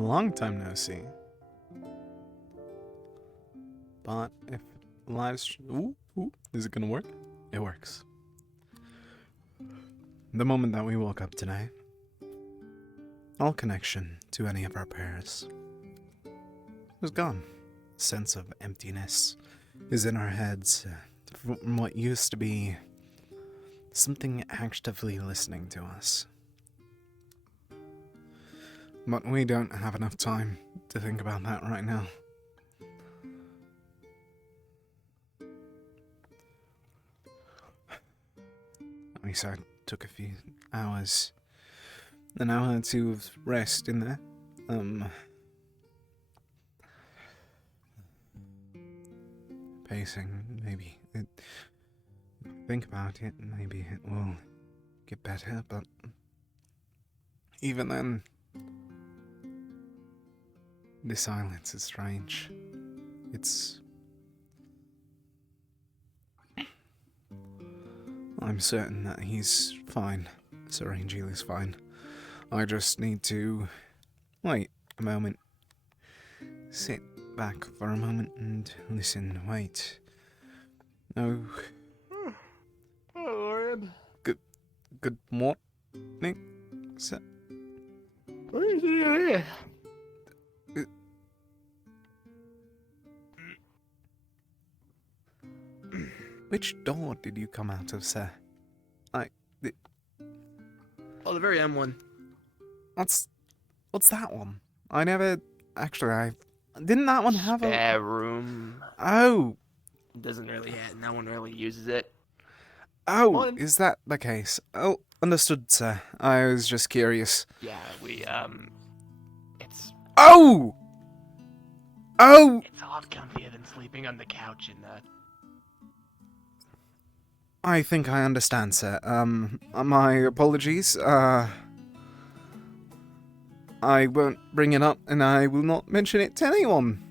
Long time no see. But if ooh, is it gonna work? It works. The moment that we woke up today, all connection to any of our prayers was gone. Sense of emptiness is in our heads from what used to be something actively listening to us. But we don't have enough time to think about that right now. At least I took a few hours, an hour or two of rest in there. Pacing, maybe. Think about it, maybe it will get better, but even then, the silence is strange. I'm certain that he's fine. Sir Angel is fine. I just need to wait a moment. Sit back for a moment and listen. Wait. No. Oh, Lord. Good morning, sir. What is it? Which door did you come out of, sir? Oh, the very M one. What's that one? I never actually. Didn't that one have a spare room? Oh, Doesn't really have. No one really uses it. oh, Morning. is that the case? Oh, understood, sir. I was just curious. Yeah, it's Oh, a lot comfier than sleeping on the couch in the. I think I understand, sir. My apologies. I won't bring it up, and I will not mention it to anyone.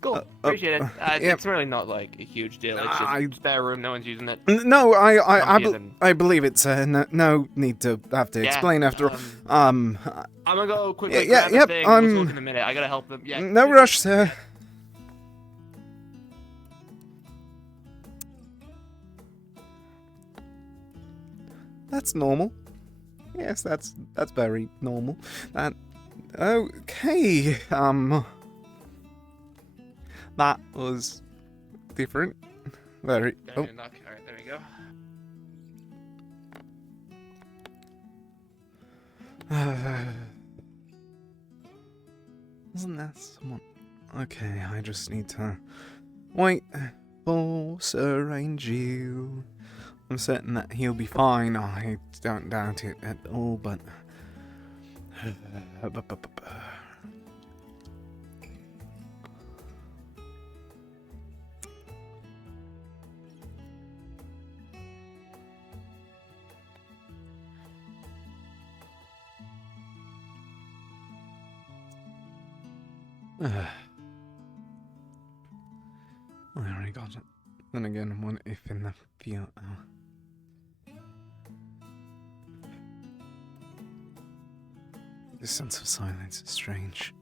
Cool. Appreciate it. yeah. It's really not like a huge deal. It's just spare room. No one's using it. No, Comfier than- I believe it, sir. No need to have to Yeah, explain after. I'm gonna go quickly Yeah, grab yep, a thing. We'll talk in a minute. I gotta help them. Yeah. No rush, sir. That's normal. Yes, that's very normal. Okay. That was different. Very. Oh. All right, there we go. Isn't that someone? Okay, I just need to wait for Sir Angel. I'm certain that he'll be fine. I don't doubt it at all, but. I already got it. Then again, what if in the few. This sense of silence is strange.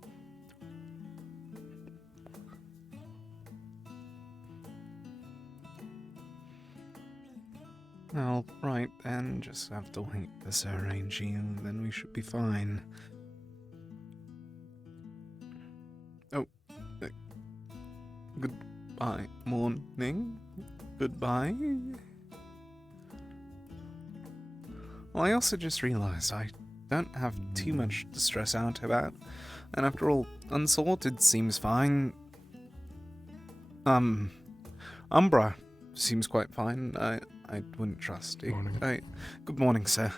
Well, right then, just have to wait for Sir Angel, then we should be fine. Oh, goodbye, morning. Goodbye. Well, I also just realized I don't have too much to stress out about, and after all, unsorted seems fine. Umbra seems quite fine. I wouldn't trust it. Morning. Good morning, sir.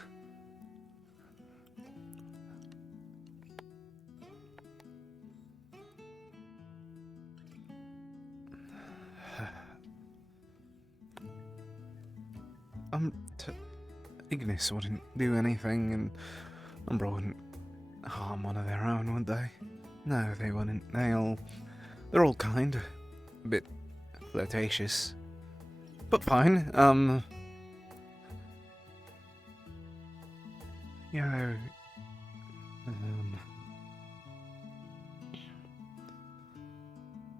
Ignis wouldn't do anything, and Umbra wouldn't harm one of their own, would they? No, they wouldn't. They're all kind. A bit flirtatious. But fine. Yeah.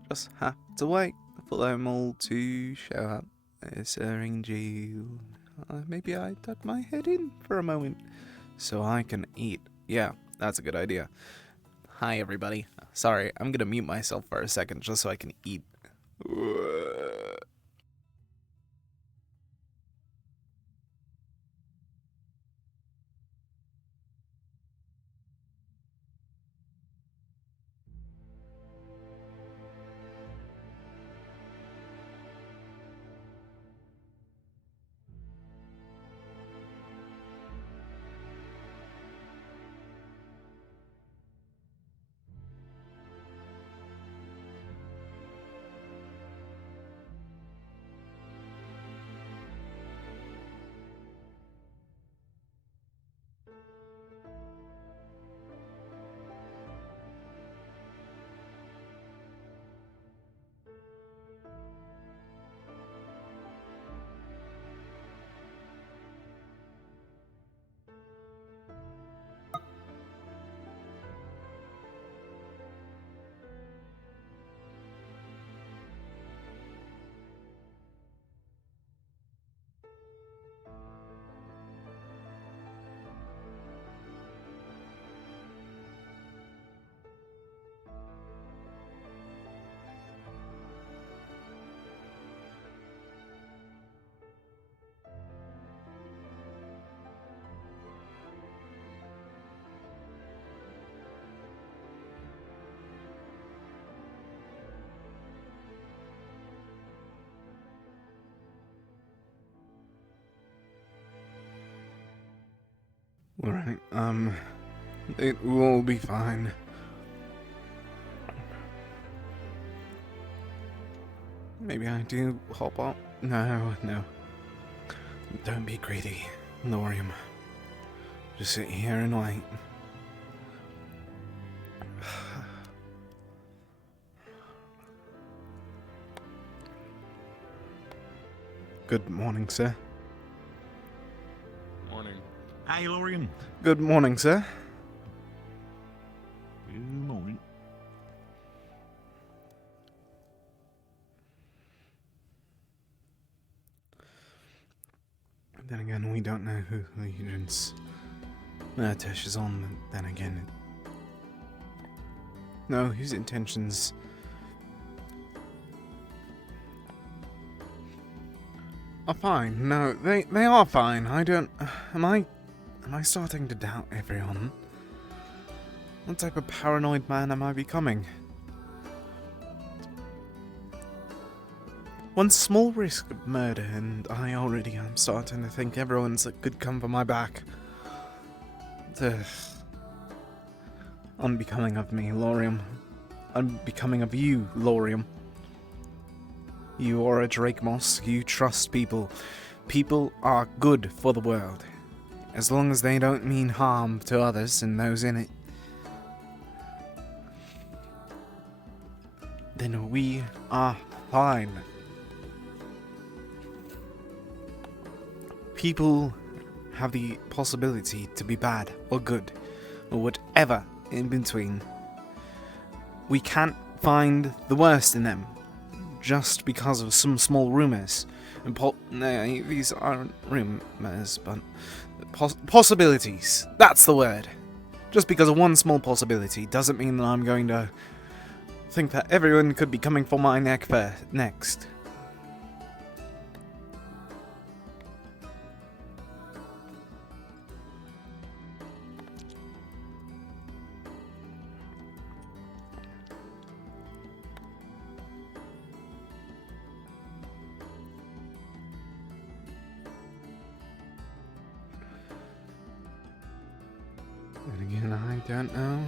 just have to wait for them all to show up. Sir Angel, maybe I tuck my head in for a moment so I can eat. Yeah, that's a good idea. Hi, everybody. Sorry, I'm gonna mute myself for a second just so I can eat. Alright, it will be fine. Maybe I do hop up? No. Don't be greedy, Lorium. Just sit here and wait. Good morning, sir. Morning. Hi, Lorian. Good morning, sir. Good morning. Then again, we don't know who Legion's Tesh is on. Then again, no, his intentions are fine. No, they are fine. I don't. Am I starting to doubt everyone? What type of paranoid man am I becoming? One small risk of murder, and I already am starting to think everyone's that could come for my back. Unbecoming of me, Lorium. Unbecoming of you, Lorium. You are a Drake Moss. You trust people. People are good for the world. As long as they don't mean harm to others and those in it. Then we are fine. People have the possibility to be bad or good, or whatever in between. We can't find the worst in them just because of some small rumors. And these aren't rumors, but possibilities. That's the word. Just because of one small possibility doesn't mean that I'm going to think that everyone could be coming for my neck next. And again, I don't know.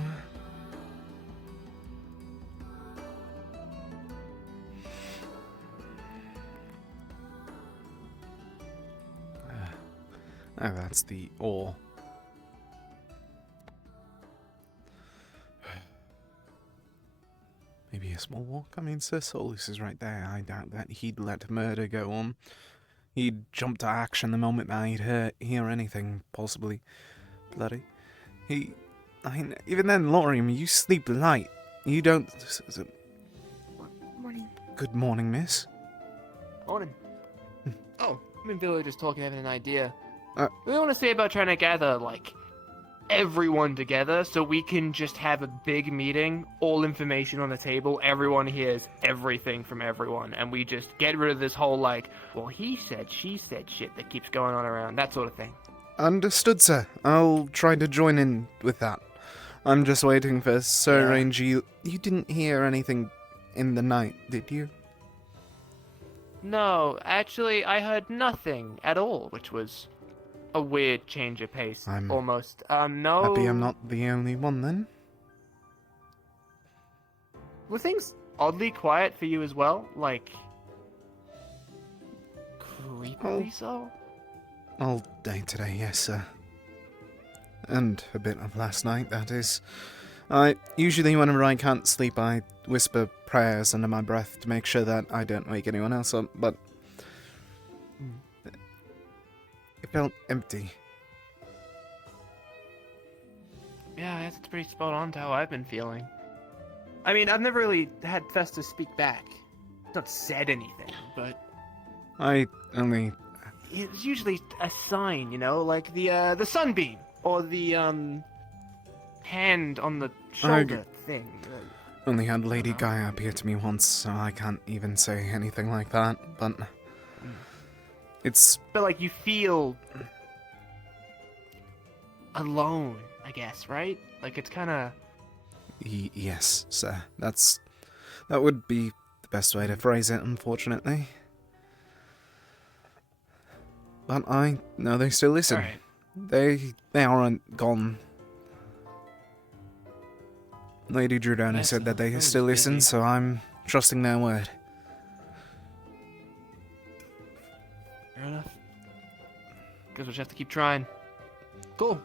Oh, that's the ore. Maybe a small walk? I mean, Sir Solus is right there. I doubt that he'd let murder go on. He'd jump to action the moment that he'd hear anything possibly bloody. Even then, Lorium, you sleep light. You don't... Good morning, miss. Morning. Oh, me and Billy were just talking, having an idea. Uh, We want to see about trying to gather, like, everyone together so we can just have a big meeting, all information on the table, everyone hears everything from everyone, and we just get rid of this whole, like, well, he said, she said shit that keeps going on around, that sort of thing. Understood, sir. I'll try to join in with that. I'm just waiting for Sir Yeah. Rangy. You didn't hear anything in the night, did you? No, actually, I heard nothing at all, which was a weird change of pace, I'm almost. No... Happy I'm not the only one, then. Were things oddly quiet for you as well? Like, creepily so? All day today, yes, sir. And a bit of last night, that is. Usually whenever I can't sleep, I whisper prayers under my breath to make sure that I don't wake anyone else up, but it felt empty. Yeah, I guess it's pretty spot on to how I've been feeling. I mean, I've never really had Festus speak back. Not said anything, but I only... it's usually a sign, you know, like the sunbeam or the hand on the shoulder thing. only had Lady Gaia appear to me once, so I can't even say anything like that, but... It's... But like you feel alone, I guess, right? Like it's kind of... yes, sir. That would be the best way to phrase it, unfortunately. But I know they still listen. Alright. They aren't gone. Lady Drudona Yes, said that they everybody's still listen, busy. so I'm trusting their word. Fair enough. Guess we'll just have to keep trying. Cool.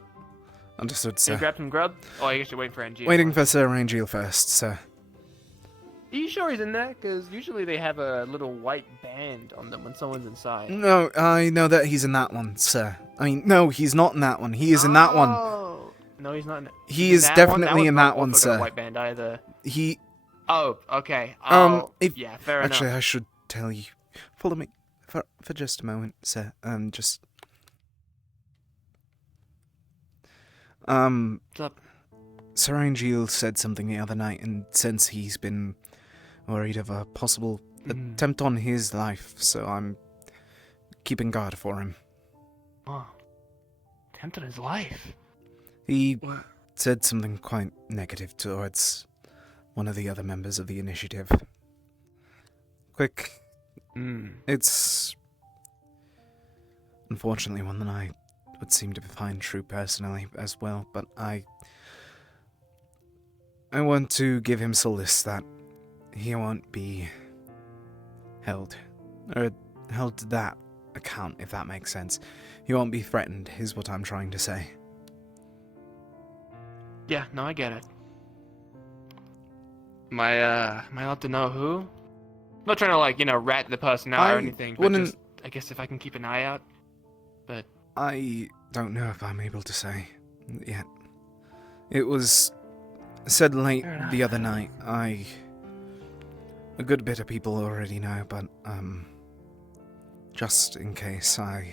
Understood, Can you sir. grab some grub? Oh, I guess you're waiting for Angie. Waiting for Sir Rangiel first, sir. Are you sure he's in there? Because usually they have a little white band on them when someone's inside. No, I know that he's in that one, sir. I mean, no, he's not in that one. He is in that one. Oh. No, he's not in He he's is in that definitely one? in That that one's one, also got a sir. white band either. He... Oh, okay. Yeah, fair Actually, enough. I should tell you. Follow me for just a moment, sir. Just... What's up? Sir Rangiel said something the other night, and since he's been worried of a possible attempt on his life, so I'm keeping guard for him. Oh. Attempt on his life? He What? said something quite negative towards one of the other members of the initiative. Quick, it's unfortunately one that I would seem to find true personally as well, but I want to give him solace that he won't be held to that account, if that makes sense. He won't be threatened, is what I'm trying to say. Yeah, no, I get it. Am I allowed to know who? I'm not trying to, like, rat the person out or I anything, but wouldn't- just, I guess if I can keep an eye out. But I don't know if I'm able to say yet. It was said late Fair enough. the other night. A good bit of people already know, but, just in case, I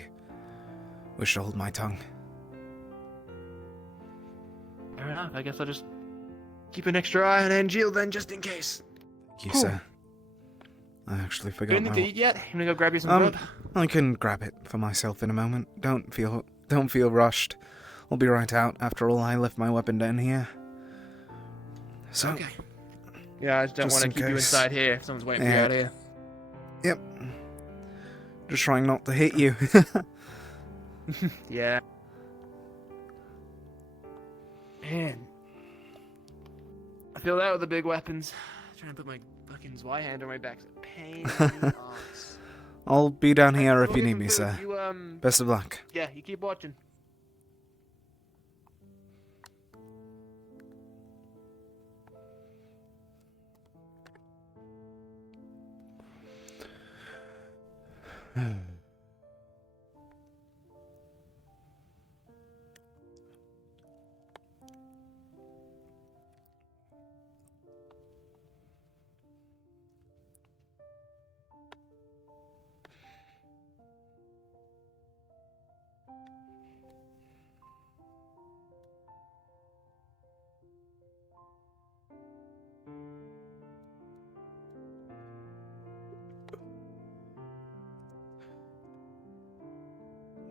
wish to hold my tongue. fair enough. I guess I'll just keep an extra eye on Angeal then, just in case. Thank you, Cool. sir. I actually Got forgot anything to my... eat yet? You wanna go grab you some grub? I can grab it for myself in a moment. Don't feel rushed. I'll be right out. After all, I left my weapon down here. So, Okay. Yeah, I just don't just want to in keep you case. inside here if someone's waiting for you Yeah. out here. yep. Just trying not to hit you. Yeah. Man. I feel that with the big weapons. Trying to put my fucking Y-hand on my back's a pain in the ass. I'll be down here if Go you get need some me, food. sir. You, Best of luck. yeah, you keep watching.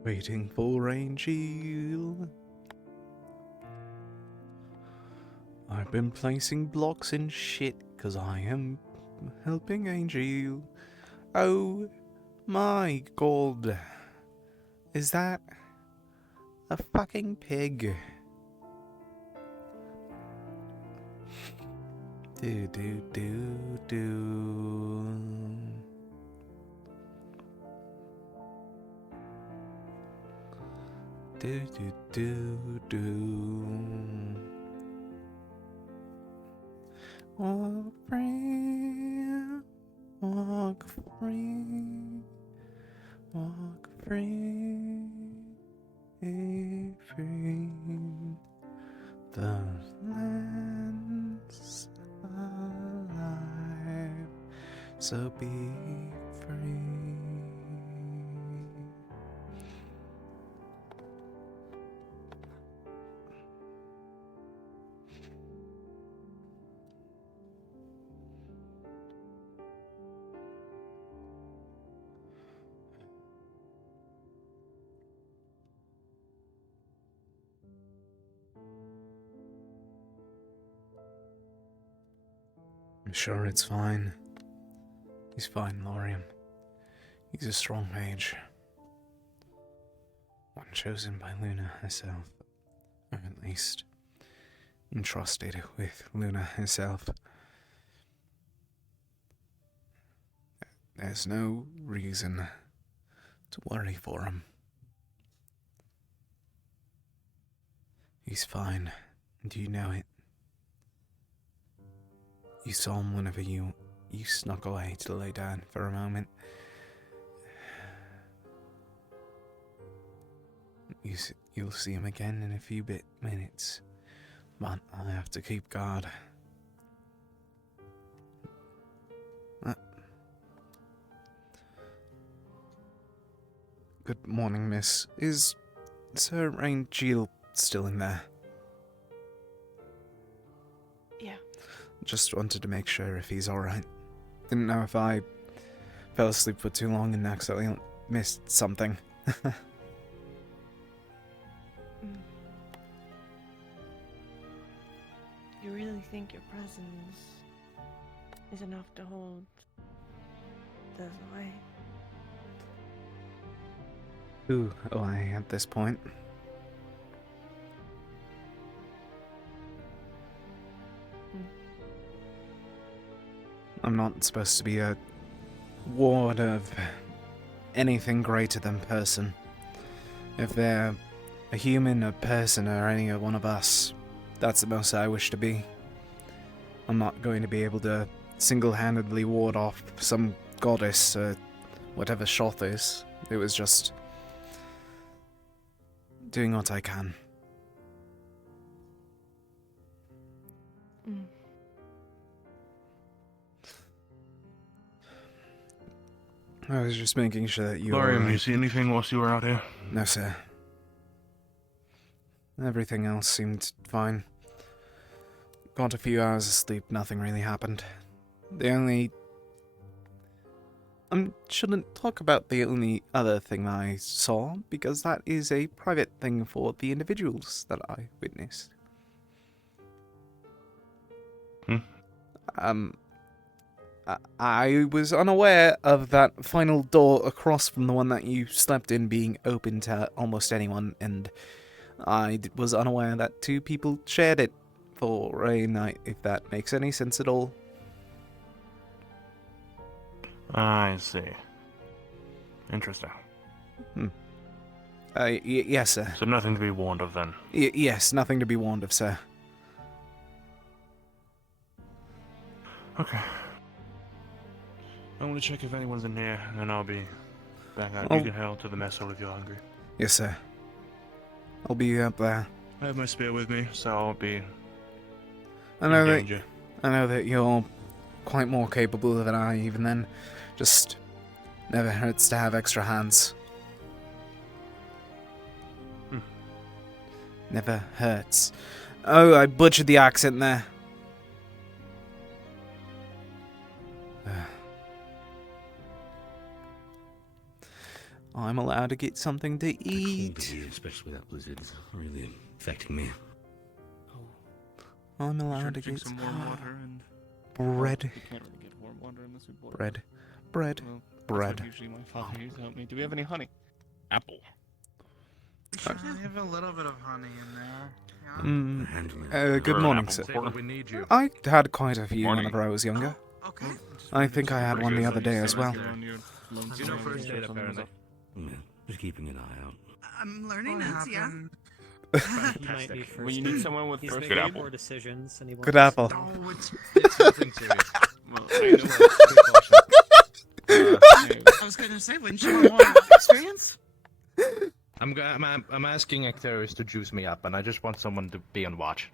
Waiting for Angel. I've been placing blocks in shit because I am helping Angel. Oh my god. Is that a fucking pig? Do do do do. Do do do do. Walk free, walk free, walk free, free. The land's alive, so be free. I'm sure it's fine. He's fine, Lorian. He's a strong mage. One chosen by Luna herself. Or at least entrusted with Luna herself. There's no reason to worry for him. He's fine, and you know it. You saw him whenever you snuck away to lay down for a moment. You'll see him again in a few minutes, but I have to keep guard. Good morning, miss. Is Sir Angel still in there? Yeah. Just wanted to make sure if he's alright. Didn't know if I fell asleep for too long and accidentally missed something. You really think your presence is enough to hold those away? Who am I at this point? I'm not supposed to be a ward of anything greater than person. If they're a human, a person, or any one of us, that's the most I wish to be. I'm not going to be able to single-handedly ward off some goddess or whatever Shoth is. It was just doing what I can. I was just making sure that you were Lorian, alright. you see anything whilst you were out here? No, sir. Everything else seemed fine. Got a few hours of sleep, nothing really happened. I shouldn't talk about the only other thing I saw, because that is a private thing for the individuals that I witnessed. I was unaware of that final door across from the one that you slept in being open to almost anyone, and I was unaware that two people shared it for a night, if that makes any sense at all. I see. Interesting. Yes, sir. So nothing to be warned of then? Yes, nothing to be warned of, sir. Okay. I'm gonna check if anyone's in here, and I'll be back out. Oh. You can head to the mess hall if you're hungry. Yes, sir. I'll be up there. I have my spear with me, so I'll be I in know danger. that you're quite more capable than I even then. Just never hurts to have extra hands. Never hurts. Oh, I butchered the accent there. I'm allowed to get something to Cold eat. here, especially that blizzard, is really affecting me. I'm Sure, allowed to drink get some warm water and bread. we can't really get warm water unless we boil it. Bread. Bread. Well, that's Bread. what usually my father used to help me. Do we have any honey? Apple. Sure, we have a little bit of honey in there. Yeah. Good For an morning, apple. sir. Say what we need you. I had quite a few Morning. whenever I was younger. Okay. I think I had one the other day as well. You know first aid, apparently. Yeah, just keeping an eye out. I'm learning now, yeah. He might be first. When you need someone with He's first making aid, poor decisions, and he wants Good apple. Oh, it's. It's nothing serious. well, I know I was gonna say, wouldn't you want more experience? I'm asking Acteris to juice me up, and I just want someone to be on watch.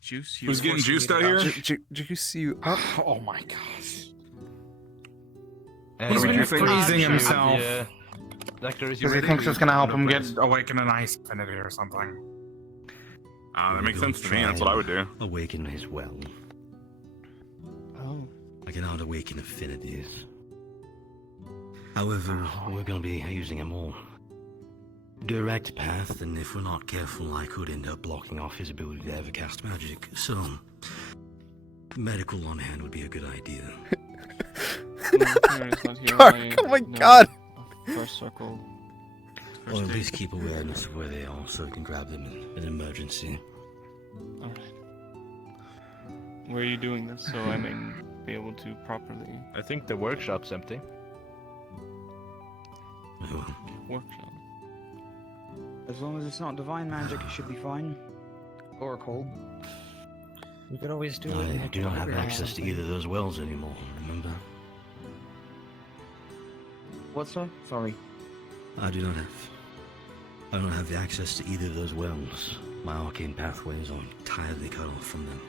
juice. Who's getting juiced out here? Juice you up? Oh my gosh. Anyway, He's been Acteris- freezing himself. Yeah. Acteris, Because you he ready? thinks it's gonna help him get First. awaken an ice affinity or something. That makes sense to me. That's what I would do. Awaken his well. Oh. I cannot awaken affinities. However, we're gonna be using a more direct path, and if we're not careful, I could end up blocking off his ability to ever cast magic. So, medical on hand would be a good idea. Dark, oh my god! First circle. Or First at aid. least keep awareness of where they are so we can grab them in an emergency. Alright. Where are you doing this so I may be able to properly I think the workshop's empty. Oh, workshop? As long as it's not divine magic, it should be fine. Or cold. You could always do it. I do not have access to either of those wells anymore, remember? What's that? Sorry. I don't have the access to either of those wells. My arcane pathways are entirely cut off from them.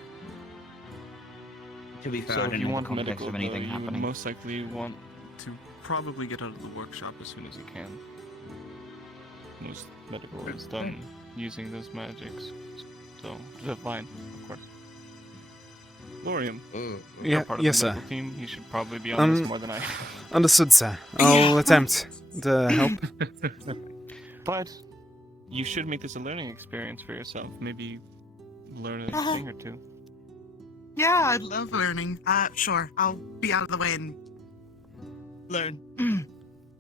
To be fair, So I if didn't you know the want context medical, of though, anything you would happening. most likely want to probably get out of the workshop as soon as you can. Most medical is done using those magics. So, divine, of course. Lorium, Yeah, you're part of yes, the sir. medical team. You should probably be on this more than I. Understood, sir. I'll attempt to help. But you should make this a learning experience for yourself. Maybe learn a Uh-huh. thing or two. Yeah, I love learning. Sure, I'll be out of the way and learn.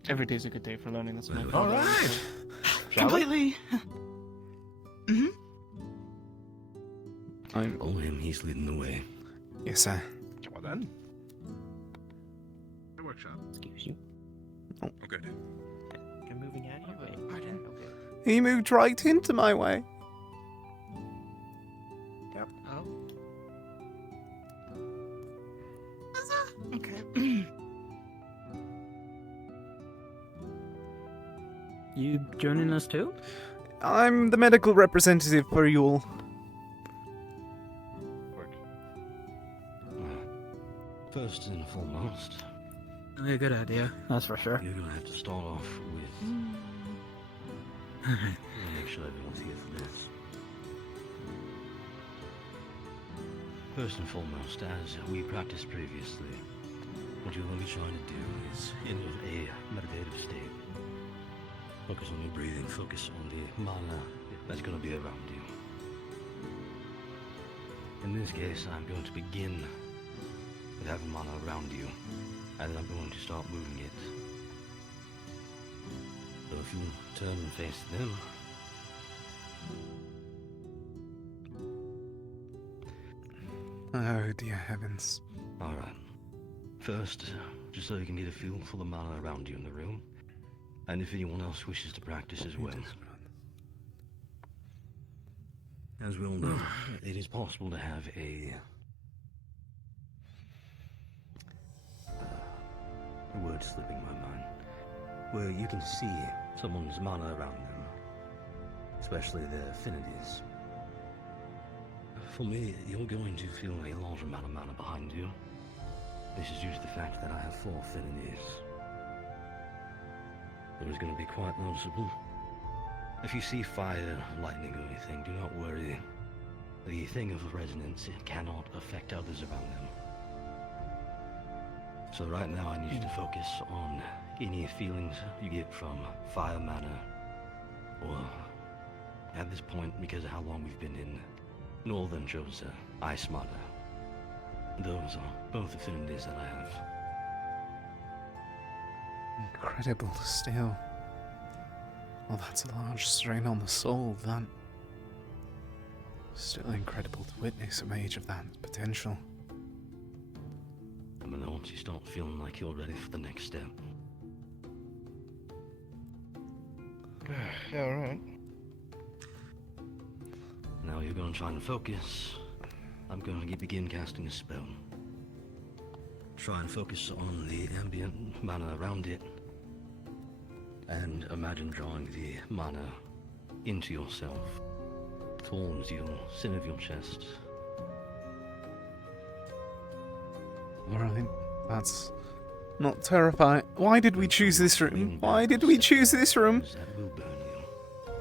Every day's a good day for learning. That's my All father always right. said. Completely. Mm-hmm. Oh, him, he's leading the way. Yes, sir. Come on then. The workshop. Excuse you. Oh, good. You're moving out of your way. Pardon? Okay. He moved right into my way. Oh. Okay. You joining us too? I'm the medical representative for you all. First and foremost, A good idea. That's for sure. you're gonna have to start off with... Make sure everyone's here for this. First and foremost, as we practiced previously, what you're going to be trying to do is in a meditative state. Focus on your breathing, focus on the mana that's going to be around you. In this case, I'm going to begin with having mana around you, and then I'm going to start moving it. So if you turn and face them, Oh, dear heavens. alright. First, just so you can get a feel for the mana around you in the room, and if anyone else wishes to practice as well. As we all know, it is possible to have a word slipping my mind, where you can see someone's mana around them, especially their affinities. For me, you're going to feel a large amount of mana behind you. This is due to the fact that I have 4 affinities. It is going to be quite noticeable. If you see fire, lightning, or anything, do not worry. The thing of resonance, it cannot affect others around them. So right now I need you to focus on any feelings you get from fire mana, or at this point, because of how long we've been in Northern Josa, ice mana. Those are both affinities that I have. Incredible still. Well, that's a large strain on the soul, that. Still incredible to witness a mage of that potential. I mean, once you start feeling like you're ready for the next step. Yeah, alright. Now you're going to try and focus. I'm going to begin casting a spell. Try and focus on the ambient mana around it. And imagine drawing the mana into yourself. Towards your center of your chest. Alright, that's not terrifying. Why did we choose this room? Why did we choose this room? That will burn you.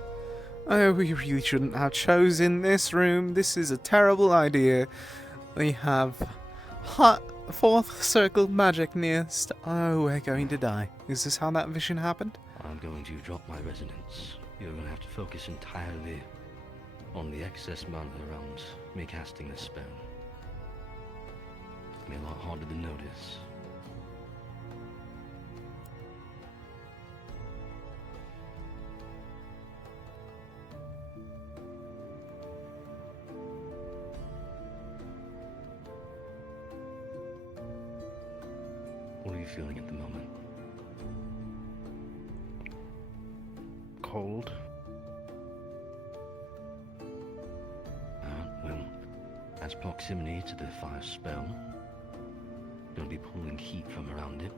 Oh, we really shouldn't have chosen this room. This is a terrible idea. We have fourth circle magic nearest. Oh, we're going to die. Is this how that vision happened? I'm going to drop my resonance. You're going to have to focus entirely on the excess mana around me casting this spell. It's going to be a lot harder to notice. What are you feeling at the moment? Cold. Well, as proximity to the fire spell, going to be pulling heat from around it.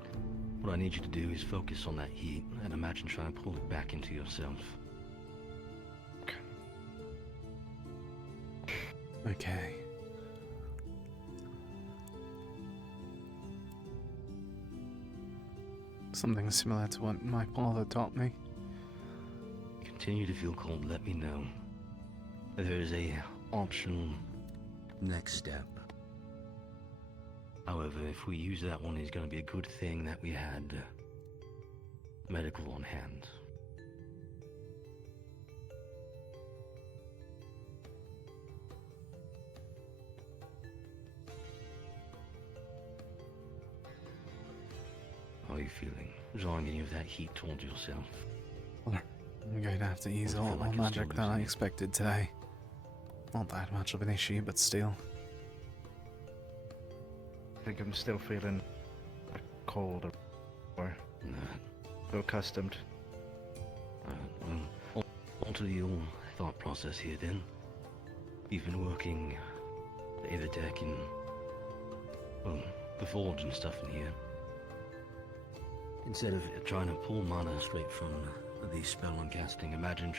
What I need you to do is focus on that heat and imagine trying to pull it back into yourself. Okay. Something similar to what my father taught me. Continue to feel cold, let me know. There is a optional next step. However, if we use that one, it's going to be a good thing that we had medical on hand. How are you feeling? Drawing any of that heat towards yourself? I'm going to have to use I a feel lot more like you're magic still than I losing it. expected today. Not that much of an issue, but still. I think I'm still feeling cold or No. accustomed. Well, onto your thought process here then. You've been working the Aether deck and, well, the forge and stuff in here. Instead of trying to pull mana straight from the spell I'm casting, imagine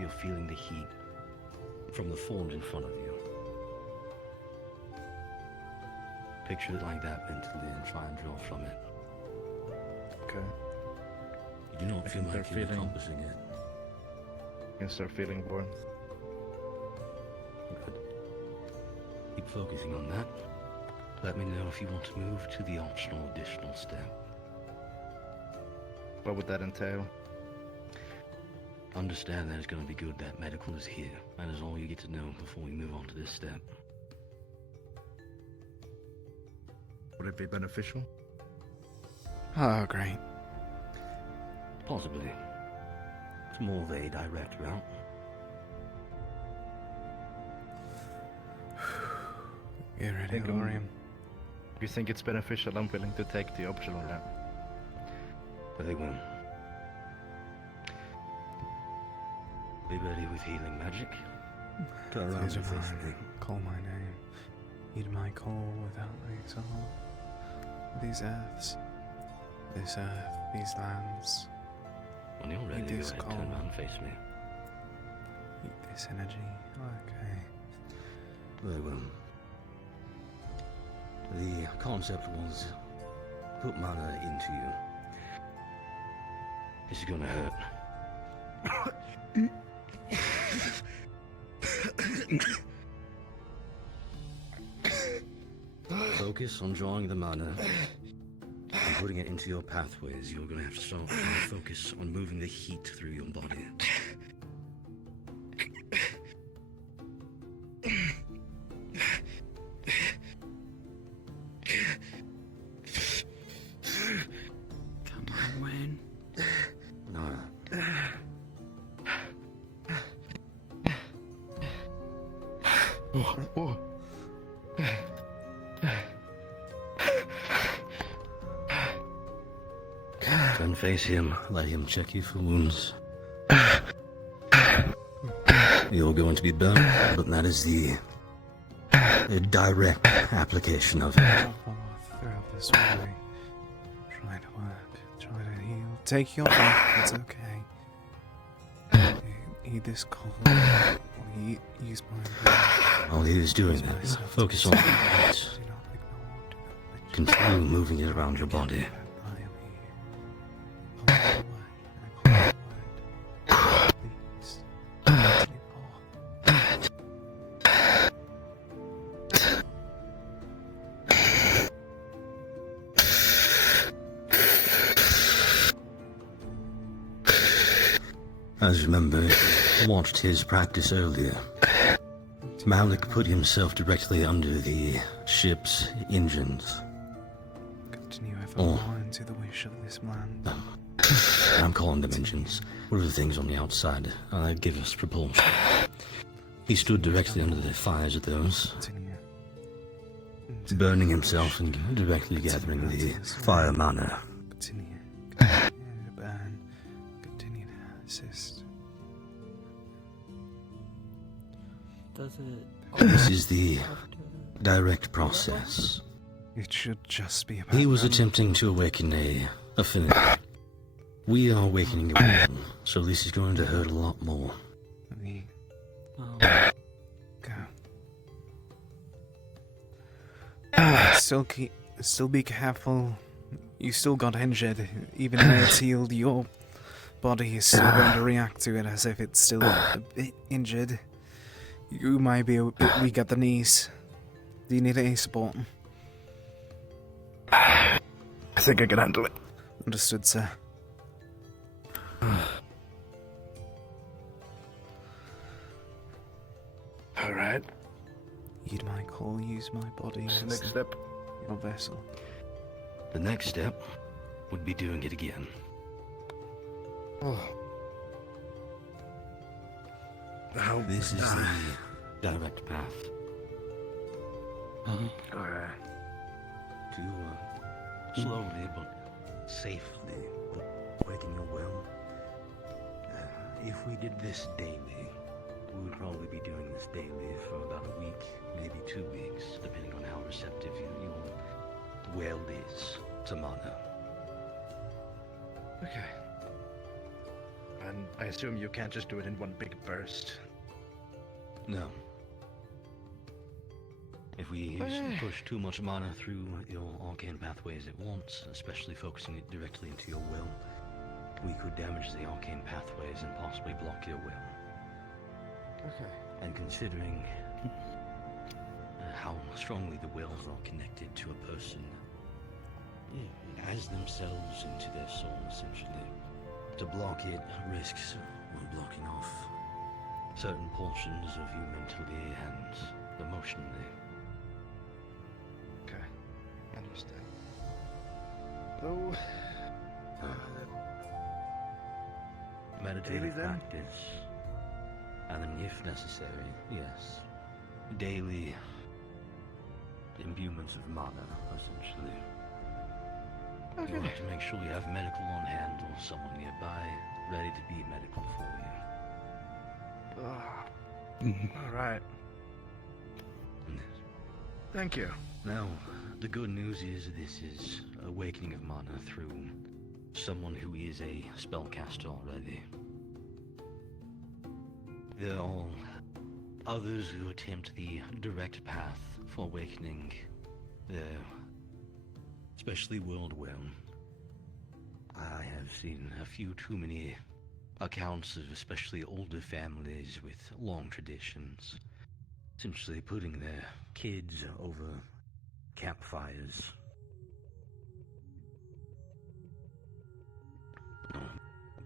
you're feeling the heat from the forge in front of you. Picture it like that mentally and try and draw from it. Okay. You do not I feel can like start you're feeling- accomplishing it. I can start feeling warm. Good. Keep focusing on that. Let me know if you want to move to the optional additional step. What would that entail? Understand that it's going to be good that medical is here. That is all you get to know before we move on to this step. Would it be beneficial? Oh, great. Possibly. It's more of a direct route. Get ready, Think I'm- Lorium. If you think it's beneficial, I'm willing to take the optional route. Very well. Be ready with healing magic. Turn around Please and face divine, me. call my name. Heed my call without exile. These earths, this earth, these lands. When you're ready, It go is ahead, cold. turn around and face me. Eat this energy. Okay. Very well. The concept was put mana into you. This is gonna hurt. Focus on drawing the mana and putting it into your pathways, you're gonna have to start trying to focus on moving the heat through your body. Come on, Wayne. Nora. Turn face him, let him check you for wounds. You're going to be burned, but that is the direct application of it. Throughout this way. Try to work. Try to heal. Take your breath. It's okay. Eat this cold. Use my breath. All he is doing is focus on it. Do not ignore. Do not Continue moving it around your body. I am here. Hold the word. I call the word. Please. Continue on. As remember, watched his practice earlier. Malik put himself directly under the ship's engines. Continue ever Oh. more into the wish of this land. I'm calling them engines. What are the things on the outside that give us propulsion? He stood directly under the fires of those, Continue. burning himself and directly gathering the fire mana. Continue. Continue to burn. Continue to assist. Does it? This is the direct process. It should just be about He was them. attempting to awaken a affinity. We are awakening a will, so this is going to hurt a lot more. We Oh, go. Still be careful. You still got injured. Even though it's healed, your body is still going to react to it as if it's still a bit injured. You might be a bit weak at the knees. Do you need any support? I think I can handle it. Understood, sir. Alright. Heed my call, use my body What's the as next step? your vessel. The next step would be doing it again. Oh. How This is the direct path. Alright. To slowly but safely awaken your will. If we did this daily, we would probably be doing this daily for about a week, maybe 2 weeks, depending on how receptive your will is to mana. Okay. And I assume you can't just do it in one big burst. No. If we push too much mana through your arcane pathways at once, especially focusing it directly into your will, we could damage the arcane pathways and possibly block your will. Okay. And considering how strongly the wills are connected to a person, as themselves into their soul, essentially, to block it risks blocking off certain portions of you mentally and emotionally. Okay. Understand. So, Meditative daily then? practice, and then if necessary, yes, daily imbuements of mana, essentially. Okay. You have to make sure you have medical on hand or someone nearby ready to be medical for you. Alright. Thank you. Now, the good news is this is awakening of mana through someone who is a spellcaster already. There are others who attempt the direct path for awakening there, especially World Realm. I have seen a few too many accounts of especially older families with long traditions, essentially putting their kids over campfires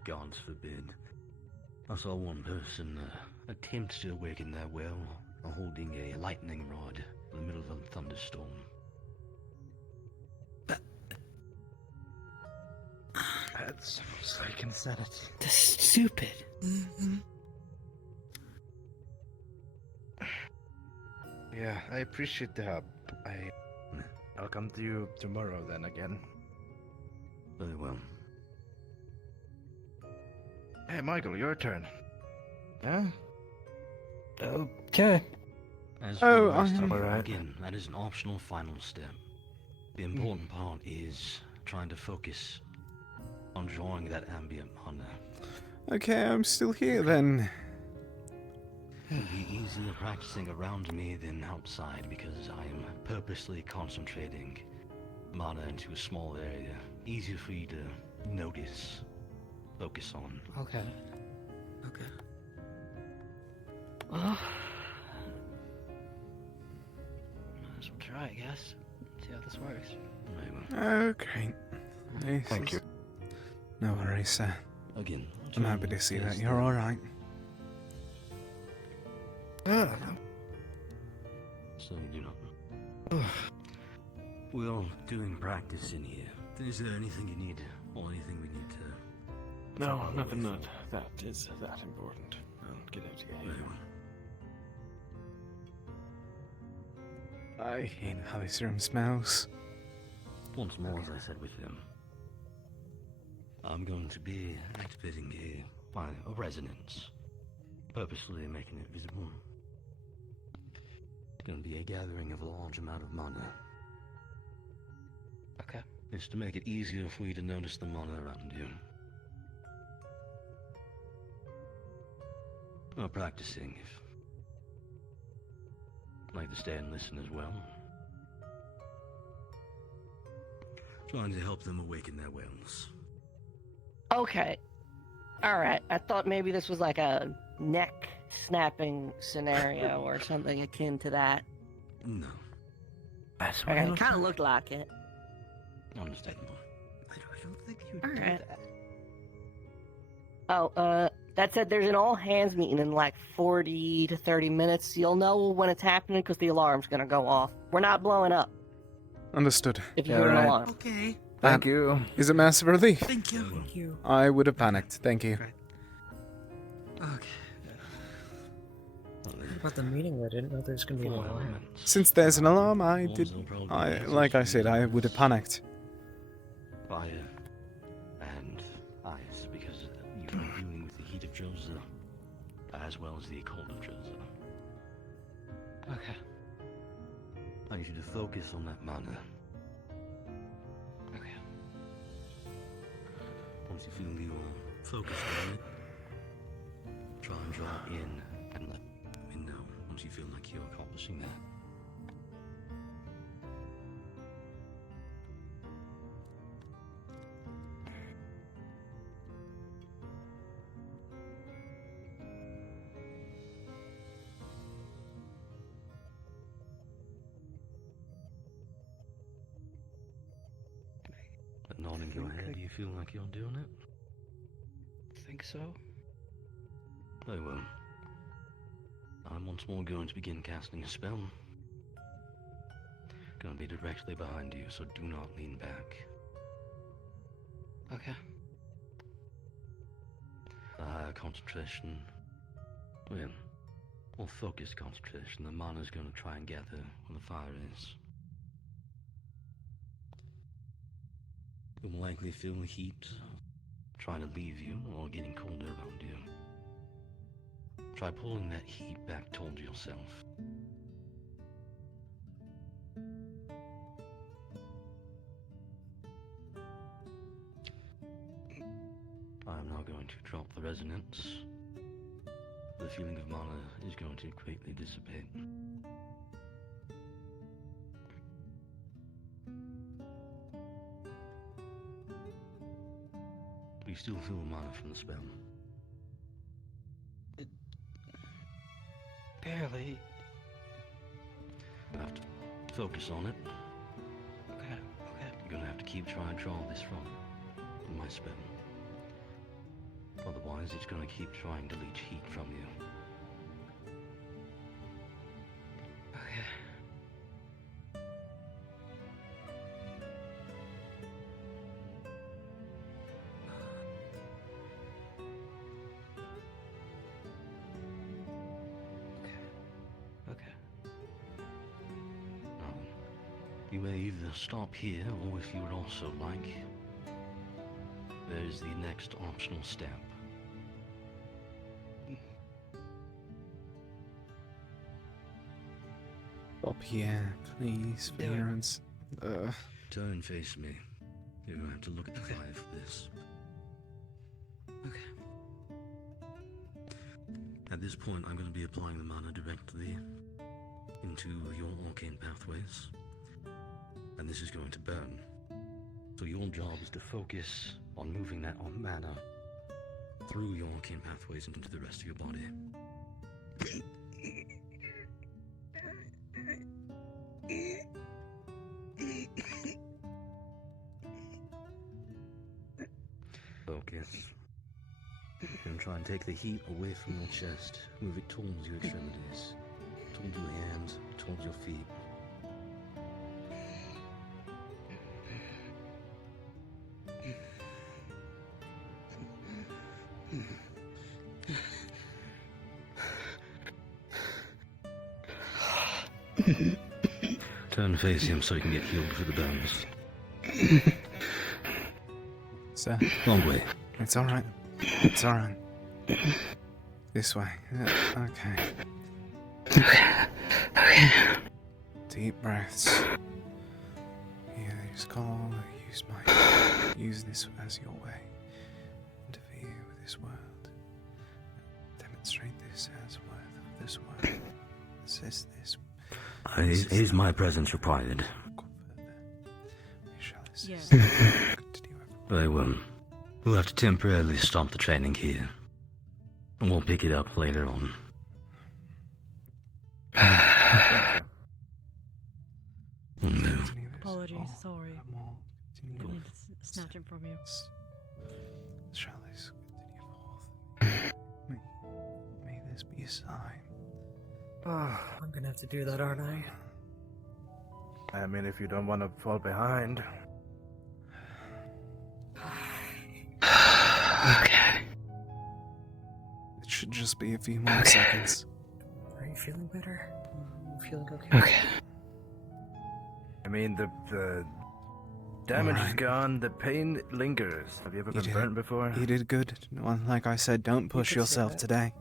gods forbid. I saw one person attempt to awaken their well holding a lightning rod in the middle of a thunderstorm. That sounds like insanity. That's stupid. Mm-hmm. Yeah, I appreciate the help. I'll come to you tomorrow then again. Very well. Hey, Michael, your turn. Yeah? Okay. As Oh, for the rest of All you, right. again, that is an optional final step. The important part is trying to focus on drawing that ambient mana. Okay, I'm still here then. It will be easier practicing around me than outside because I am purposely concentrating mana into a small area. Easier for you to notice, focus on. Okay. Okay. Well, might as well try, I guess. See how this works. Very well. Okay. Thank you. No worries, sir. Again, I'm happy to see that is you're alright. So you do not. We're doing practice in here. Is there anything you need, or anything we need to? No, follow nothing with? that is that important. I'll get out of here. Very well. I hate how this room smells. Once more, as I said with him, I'm going to be activating a resonance, purposely making it visible. It's going to be a gathering of a large amount of mana. Okay. It's to make it easier for you to notice the mana around you. Well, practicing, if you'd like to stay and listen as well. Trying to help them awaken their wills. Okay. Alright. I thought maybe this was like a neck snapping scenario or something akin to that. No, That's Okay, it kind of looked like it. understandable. I don't think you All do right. that. Oh, that said, there's an all hands meeting in like 40 to 30 minutes. You'll know when it's happening because the alarm's gonna go off. We're not blowing up Understood. if you Yeah, hear an right. alarm. Okay. Thank you. Is it massive relief? Thank you. Thank you. I would have panicked. Thank you. Okay. What about the meeting? I didn't know there was gonna be an Four alarm. elements. Since there's an alarm, I Ones did. will probably I be like I said, I associated would have with panicked. Fire and ice, because you've been dealing with the heat of Joseph, as well as the cold of Joseph. Okay. I need you to focus on that mana. Okay. Once you feel you are focused on it, try and draw it in and let me know once you feel like you're accomplishing that. But nodding your head, do you feel like you're doing it? Think so? Very well. I'm once more going to begin casting a spell. Going to be directly behind you, so do not lean back. Okay. The higher concentration, well, more focused concentration, the mana is going to try and gather where the fire is. You'll likely feel the heat trying to leave you or getting colder around you. Try pulling that heat back towards yourself. I'm now going to drop the resonance. The feeling of mana is going to greatly dissipate. Do you still feel the mana from the spell? Barely. You have to focus on it. Okay. Okay. You're gonna have to keep trying to draw this from my spell. Otherwise, it's gonna keep trying to leach heat from you. Okay. Okay. You may either stop here, or if you would also like, there's the next optional step. Up here, please, for your hands. Turn and face me. You're going to have to look at the fire for this. Okay. At this point, I'm going to be applying the mana directly into your arcane pathways. And this is going to burn. So your job is to focus on moving that mana through your arcane pathways into the rest of your body. Focus. And try and take the heat away from your chest. Move it towards your extremities. Towards your hands, towards your feet. Turn and face him so you can get healed for the burns. Sir, Long way. it's alright. It's alright. This way. Okay. Okay. Deep breaths. Use call, use this as your way. Interfere with this world. Demonstrate this as worth of this world. Assist this. Is my presence required? We shall assist. Yes. Very well. We'll have to temporarily stop the training here. And we'll pick it up later on. No. Apologies, sorry. I didn't snatch him from you. Shall this continue forth? May this be a sign. I'm gonna have to do that, aren't I? I mean, if you don't want to fall behind. Okay. It should just be a few more seconds. Are you feeling better? You feeling okay? Okay. I mean, the damage is gone, the pain lingers. Have you ever been burnt before? You did good. Well, like I said, don't push could say yourself that. today.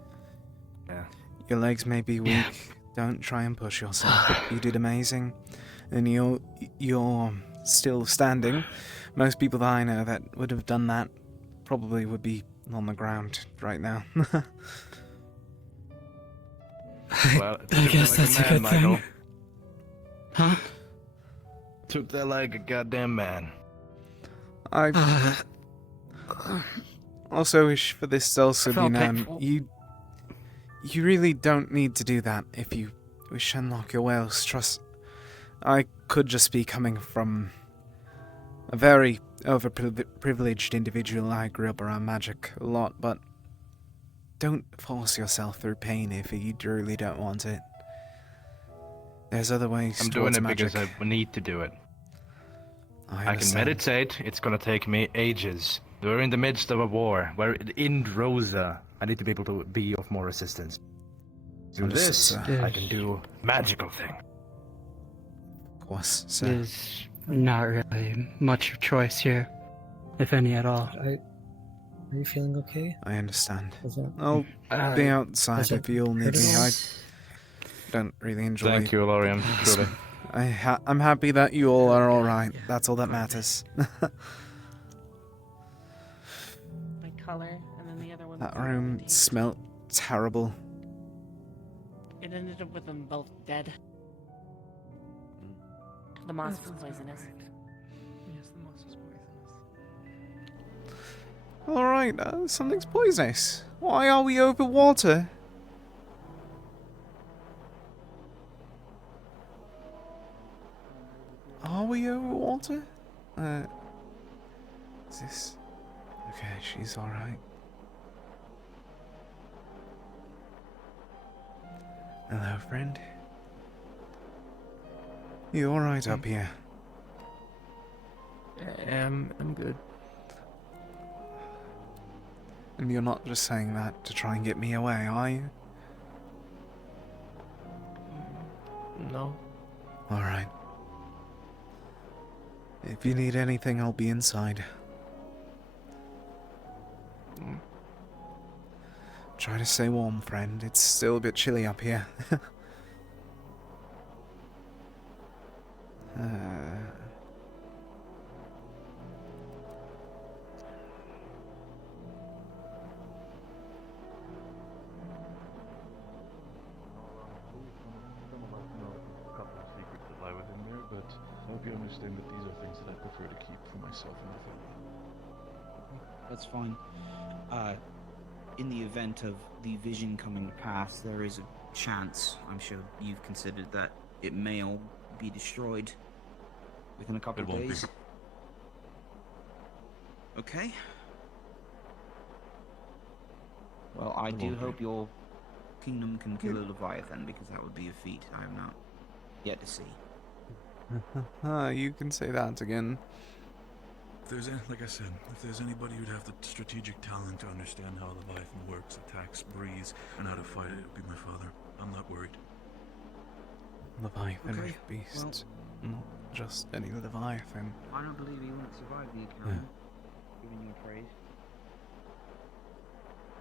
Yeah. Your legs may be weak. Don't try and push yourself. You did amazing, and you're still standing. Most people that I know that would have done that probably would be on the ground right now. Well, I guess that's a good thing. Huh? Took that like a goddamn man. I also wish for this to also be felt known. painful. You really don't need to do that if you wish to unlock your whales. Trust, I could just be coming from a very overprivileged individual. I grew up around magic a lot, but don't force yourself through pain if you really don't want it. There's other ways I'm doing towards it magic. because I need to do it. I can understand. meditate. It's gonna take me ages. We're in the midst of a war. We're in Rosa. I need to be able to be of more assistance. Through this, Understood, I can do magical thing. Of course, sir. There's not really much choice here, if any at all. Are you feeling okay? I understand. Is that- I'll be outside is it if you'll need me. I hurting? don't really enjoy. Thank you, Lorian. Truly. I'm happy that you all are all right. That's all that matters. My color, and then the other one. That room smelt terrible. It ended up with them both dead. The moss was poisonous. Yes, the moss is poisonous. All right, something's poisonous. Why are we over water? Are we over water? Is this... Okay, she's alright. Hello, friend. You alright up here? I'm good. And you're not just saying that to try and get me away, are you? No. Alright. If you need anything, I'll be inside. Try to stay warm, friend. It's still a bit chilly up here. But I hope you understand that these are things that I prefer to keep for myself and my family. That's fine. In the event of the vision coming to pass, there is a chance, I'm sure you've considered, that it may all be destroyed within a couple of days. Okay. Well, I do hope your kingdom can kill a Leviathan, because that would be a feat I have not yet to see. You can say that again. If there's, like I said, if there's anybody who'd have the strategic talent to understand how Leviathan works, attacks, breathes, and how to fight it, it would be my father. I'm not worried. Leviathan Okay, beast. Not just any Leviathan. I don't believe he wouldn't survive the encounter, giving you praise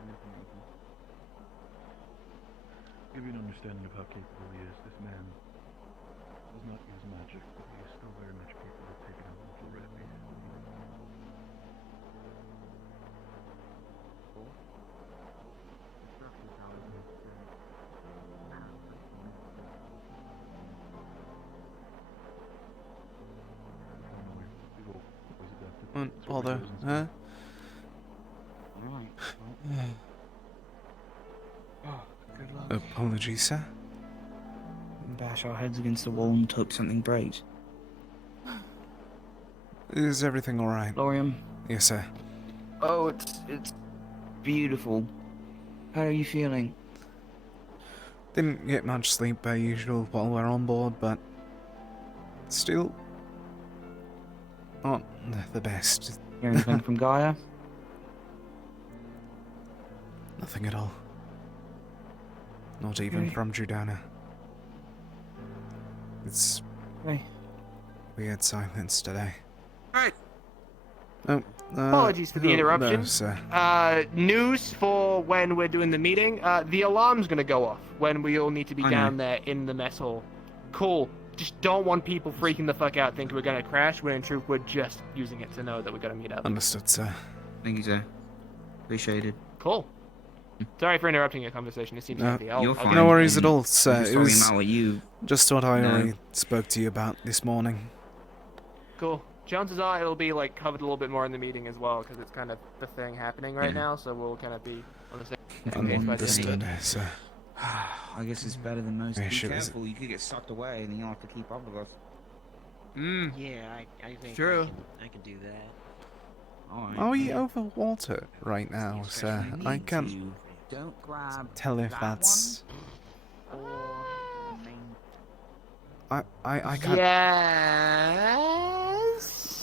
and information. Give you an understanding of how capable he is. This man does not use magic, but he is still very much capable of taking out little red beasts. Won't bother, huh? Alright. Oh, good luck. Apologies, sir. Bash our heads against the wall and hope something breaks. Is everything alright? Lorium? Yes, sir. Oh, it's beautiful. How are you feeling? Didn't get much sleep per usual while we're on board, but still not the best. Hear anything from Gaia? Nothing at all. Not even Okay. from Judana. It's weird silence today. Alright. Oh, Apologies for the interruption. No, sir. News for when we're doing the meeting. The alarm's gonna go off when we all need to be down there in the mess hall. Cool. Just don't want people freaking the fuck out thinking we're gonna crash, when in truth we're just using it to know that we're gonna meet up. Understood, sir. Thank you, sir. Appreciate it. Cool. Sorry for interrupting your conversation. It seems heavy. You're fine. No worries at all, sir. I'm just It talking was about what you just what I know. already spoke to you about this morning. Cool. Chances are it'll be like covered a little bit more in the meeting as well, because it's kind of the thing happening right now, so we'll kind of be on the same page by the end of Understood, it. sir. I guess it's better than most. Yeah, Be sure is. careful, you could get sucked away and then you'll have to keep up with us. Yeah, I think True. I can do that. Alright. Are we over water right now, sir? I can't Don't grab tell if that that's... one, or I can't... Yes.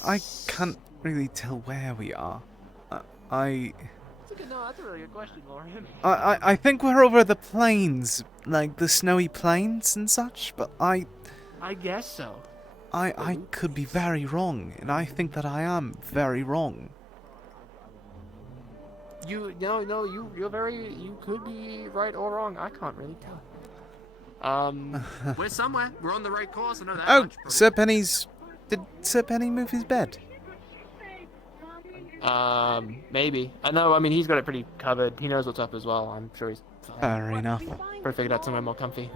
I can't really tell where we are. I That's a really good question, Lorian. I think we're over the plains, like the snowy plains and such, but I guess so. I could be very wrong, and I think that I am very wrong. You could be right or wrong. I can't really tell. We're somewhere. We're on the right course. I know that. Oh, much. Sir Penny's... Did Sir Penny move his bed? Maybe. I know. I mean, he's got it pretty covered. He knows what's up as well. I'm sure he's fine. Fair enough. Probably figured out somewhere more comfy.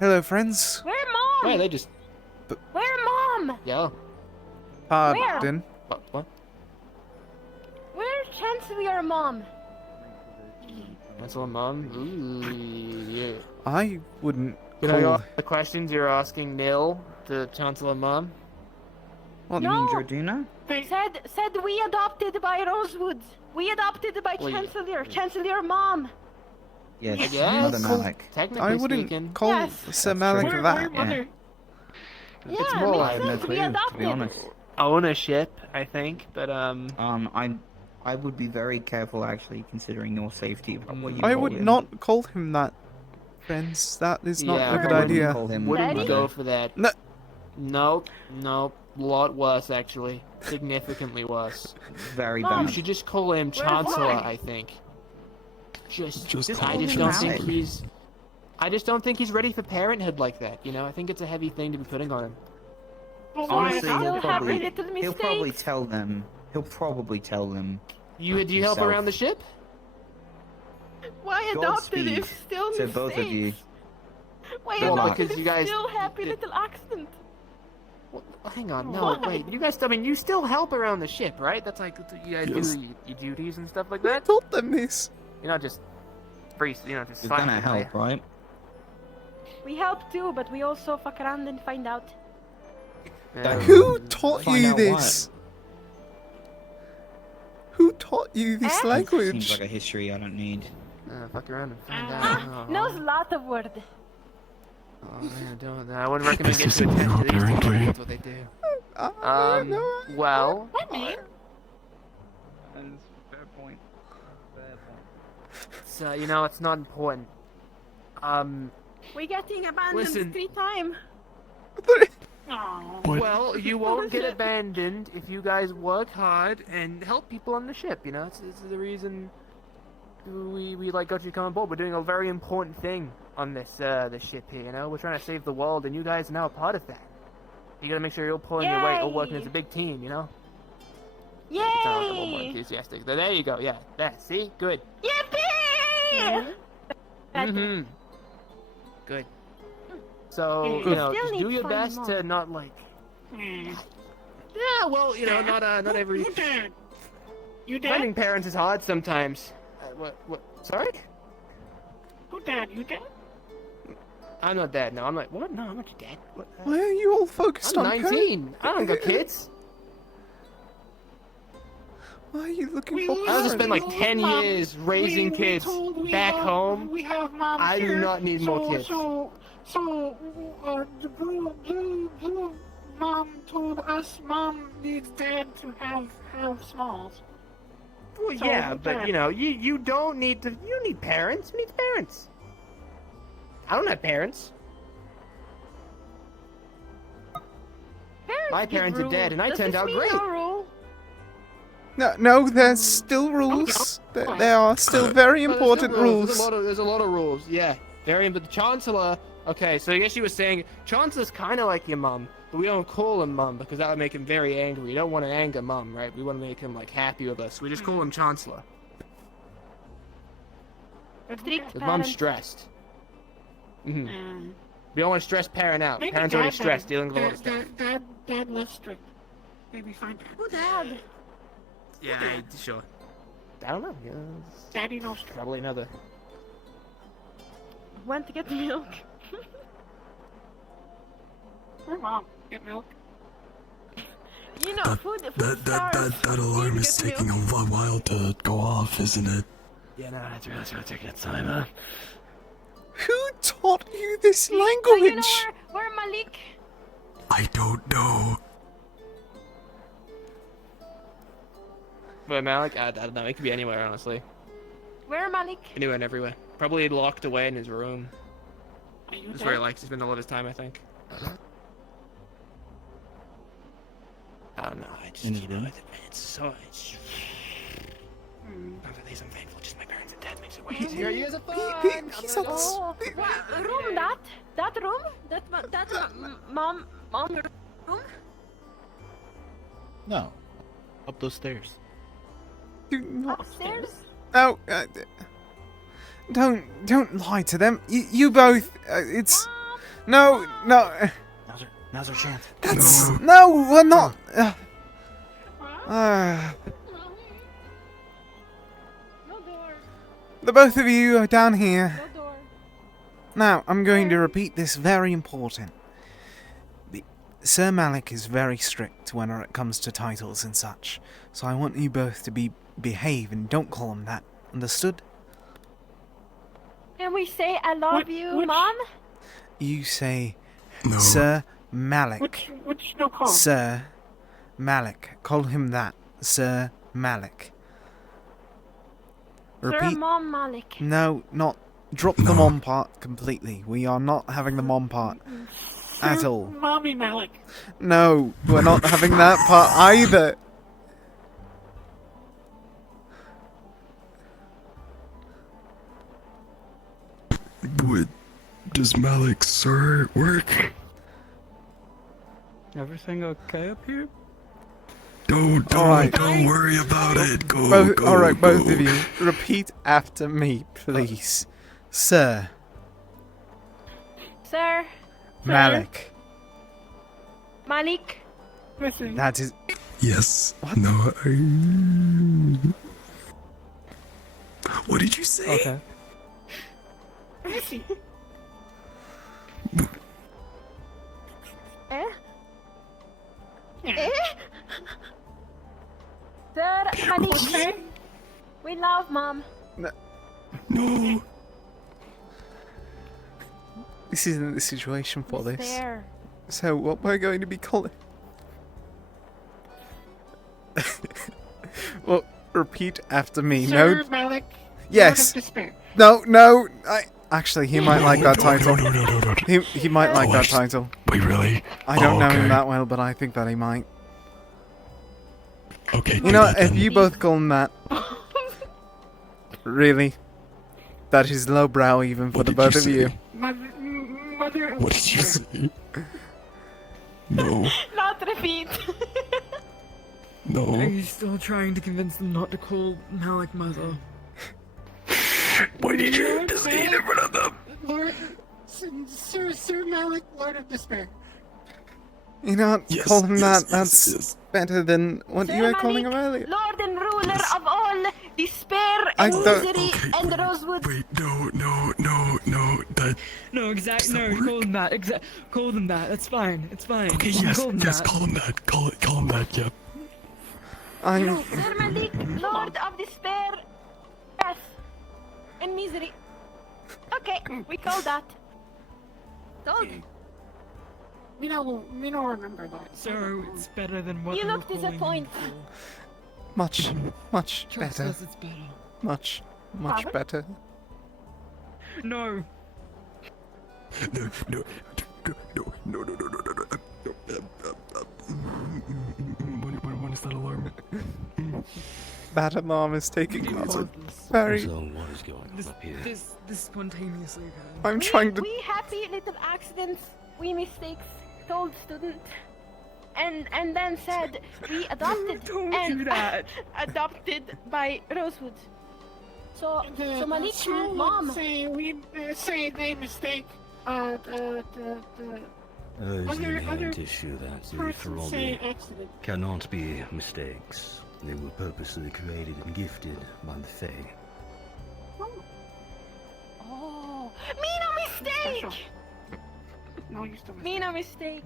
Hello, friends. Where Mom? Wait, they just. Where Mom? Yeah. Pardon? What? Where's Chancellor Mom? That's all, Mom. Ooh, yeah. I wouldn't You know call... all the questions you're asking Nil, the Chancellor Mom? What? You mean Georgina? Said we adopted by Rosewood. We adopted by Well, Chancellor Mom. Yes, I guess. Mother Malik. Technically I wouldn't speaking. call Yes. Sir That's Malik true. that. Yeah. It's Yeah, more makes like I have no sense. We clue, to be adopted. honest. ownership, I think. But I would be very careful, actually, considering your safety about what you I call would him. not call him that, friends. That is not yeah, a good wouldn't idea. Call him Wouldn't Mother. go for that. No. Nope. Lot worse, actually. Significantly worse. Very Mom. bad. You should just call him Where's Chancellor, mine? I think. Just I call just him don't Chancellor. think he's. I just don't think he's ready for parenthood like that. You know, I think it's a heavy thing to be putting on him. Honestly, Still he'll have probably, little he'll probably mistakes. tell them. He'll probably tell them. Do you help Himself. around the ship? Why adopted Godspeed if still to mistakes? both of you. Why Well, adopted because if you guys- still happy little accident? Well, hang on, no, Why? wait. You guys, I mean, you still help around the ship, right? That's like you guys Yes. do your duties and stuff like Who that. told them this? You're not just free, just You're silent, gonna are you? help, right? We help too, but we also fuck around and find out. Yeah. Who taught Find you out this? Who taught you this Eh? Seems language? like a history I don't need. Fuck around and find Ah, out. knows a lot of word. Oh, yeah, don't. I wouldn't recommend This getting too isn't attached you, to these two. apparently. That's what they do. No. Well, Fair point. Fair point. so you know, it's not important. We getting abandoned Listen. 3 times. Well, you won't get abandoned if you guys work hard and help people on the ship. You know, it's the reason we like got you to come on board. We're doing a very important thing on this ship here. You know, we're trying to save the world, and you guys are now a part of that. You gotta make sure you're all pulling your weight, all working as a big team. You know. Sound like a little more Yay! enthusiastic. There you go. Yeah, there. See, good. Yippee! Mm-hmm. Good. So, Hey, you we know, still just need do your fun best more. to not like. Yeah, well, you know, not every. You dead? Finding parents is hard sometimes. What? Sorry? Who dead? You dead? I'm not dead. No, I'm like, what? No, I'm not dead. What? Why are you all focused I'm on 19. I don't got kids. Why are you looking We for lose- I just spent like told 10 Mom- years raising we kids told we back have- home. We have mom I do here, not need more kids. The blue mom told us mom needs dad to have smalls. Well, So, yeah, but Dad. you know, you don't need to. You don't need parents. Who needs parents? I don't have parents. My give parents are dead, rules. and I Does turned this out mean great. no rule? No, there's still rules. There are still very But there's important still rules. There's a lot of rules. Yeah, very. But the Chancellor. Okay, so I guess you were saying Chancellor's kind of like your mum, but we don't call him mum because that would make him very angry. We don't want to anger mum, right? We want to make him like happy with us. We just call him Chancellor. Strict Because mom's parent. stressed. Mm-hmm. Mm. We don't want to stress parent out. Maybe Parents already Dad stressed, then. dealing with a lot of stuff. Dad less strict. Maybe find Dad. Who dad? Yeah, sure. I don't know. Yeah, Daddy no strict. probably another. Went to get milk. Poor mom. Get milk. You know, food That alarm is taking a while to go off, isn't it? Yeah, no, that's really taking its time, huh? Who taught you this Do you know language? where Malik? I don't know. But Malik, I don't know. It could be anywhere, honestly. Where Malik? Anywhere and everywhere. Probably locked away in his room. Are you That's where he dead? likes to spend a lot of his time, I think. I don't know. I just, In his you know, room? it's so. It's, Hmm. not for these, I'm thankful. Just my parents are dead makes it way easier. You guys are He- fine. he's I'm gonna ups- go. What room that? That room? Mom room? No. Up those stairs. Do not. Upstairs? No, don't lie to them. You both. It's no. Now's our chance. That's no. We're not. No door. The both of you are down here. No door. Now, I'm going to repeat this very important. Sir Malik is very strict when it comes to titles and such, so I want you both to behave and don't call him that. Understood? Can we say I love you, Mom? You say, No. Sir Malik. Which no call? Sir Malik. Call him that. Sir Malik. Sir Repeat. Mom Malik. No, not. Drop the mom part completely. We are not having the mom part at Sir all. Mommy Malik. No, we're not having that part either. Would does Malik sir work? Everything okay up here? Don't worry about it. Go, Both, go, all right, both go. of you, repeat after me, please. Sir Sir Malik. Malik. Listen. That is. Yes. What? No. What did you say? Okay. Listen. Eh? Yeah. Sir Malik. Okay. We love Mom. No. This isn't the situation for He's this. there. So what we're going to be calling. Well, repeat after me. Sir No. Malik. Yes. Lord of Despair. No. Actually, he might like that No, title. no. He might like that title. Wait, really? I don't know him okay. that well, but I think that he might. Okay. You know, if you both call him that, really, that is lowbrow even for What the did both you of you. say? Mother. What did you say? No. Not repeat. Are No. you still trying to convince them not to call Malik mother? Why did you just eat in front of them? Lord, Sir Malik, Lord of Despair. You know what? Yes, Call him yes, that. That's yes. better than what Sir you were calling him Malik, earlier. Lord and ruler of all despair I and don't- misery Okay, and wait, Rosewood. Wait, no. That. No, Does that call work? them that. Call them that. That's fine. It's fine. Okay, Call yes, them yes. that. Call him that. Call him that. Yep. I'm. Sir Malik, Lord of despair, death, and misery. Okay, we call that. Told. We don't remember that. So it's better than what You we were look calling them disappointed. before. Much Trust better. us, it's better. Much Pardon? better. No. No. When is that alarm? That alarm is taking us very. So what is going on up here? This spontaneously occurred. I'm trying to. We happy little accidents, we mistakes, told student, and then said we adopted Don't and do that. adopted by Rosewood. So Malik, Sir would Mom. say they mistake. The Those Other- inherent issue that the person say Feraldi accident. cannot be mistakes. They were purposely created and gifted by the Fae. Oh, me no mistake. No, you still Me no mistake.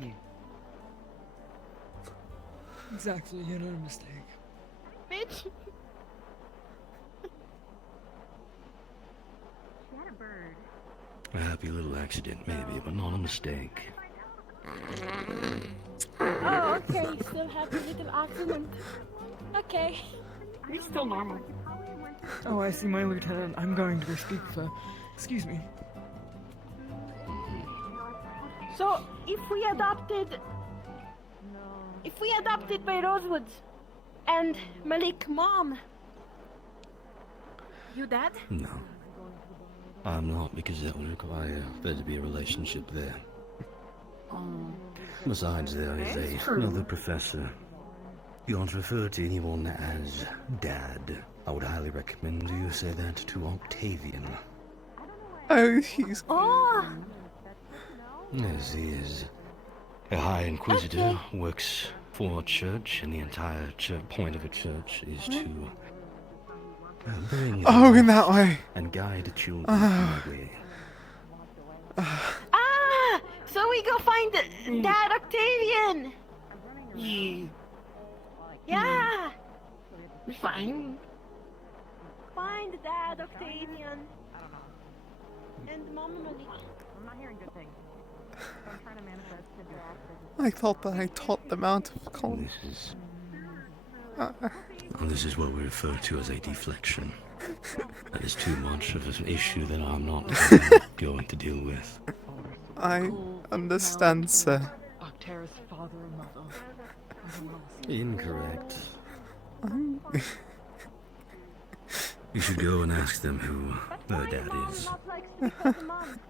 Exactly, you're not a mistake. Bitch. A happy little accident, maybe, but not a mistake. Oh, okay. Still happy little accident. Okay. He's still normal. Oh, I see, my lieutenant. I'm going to go speak for. Excuse me. So if we adopted by Rosewood and Malik Mom, you dead? No. I'm not, because that would require there to be a relationship there. Besides, there is another professor. You aren't referred to anyone as Dad. I would highly recommend you say that to Octavian. Oh, he's. Oh, Yes, he is. A High Inquisitor works for a church, and the entire point of a church is to bring Oh, in life that way. and guide children in the way. ah! So we go find Dad Octavian. Yeah. Fine. Find Dad Octavian. and Mama Malik. I'm not hearing good things. I'm trying to manifest to do I thought that I taught them out of college. This is what we refer to as a deflection. That is too much of an issue that I'm not going to deal with. I understand, sir. Octara's father and mother. Incorrect. I'm... You should go and ask them who their dad is. Not like speak of the mom.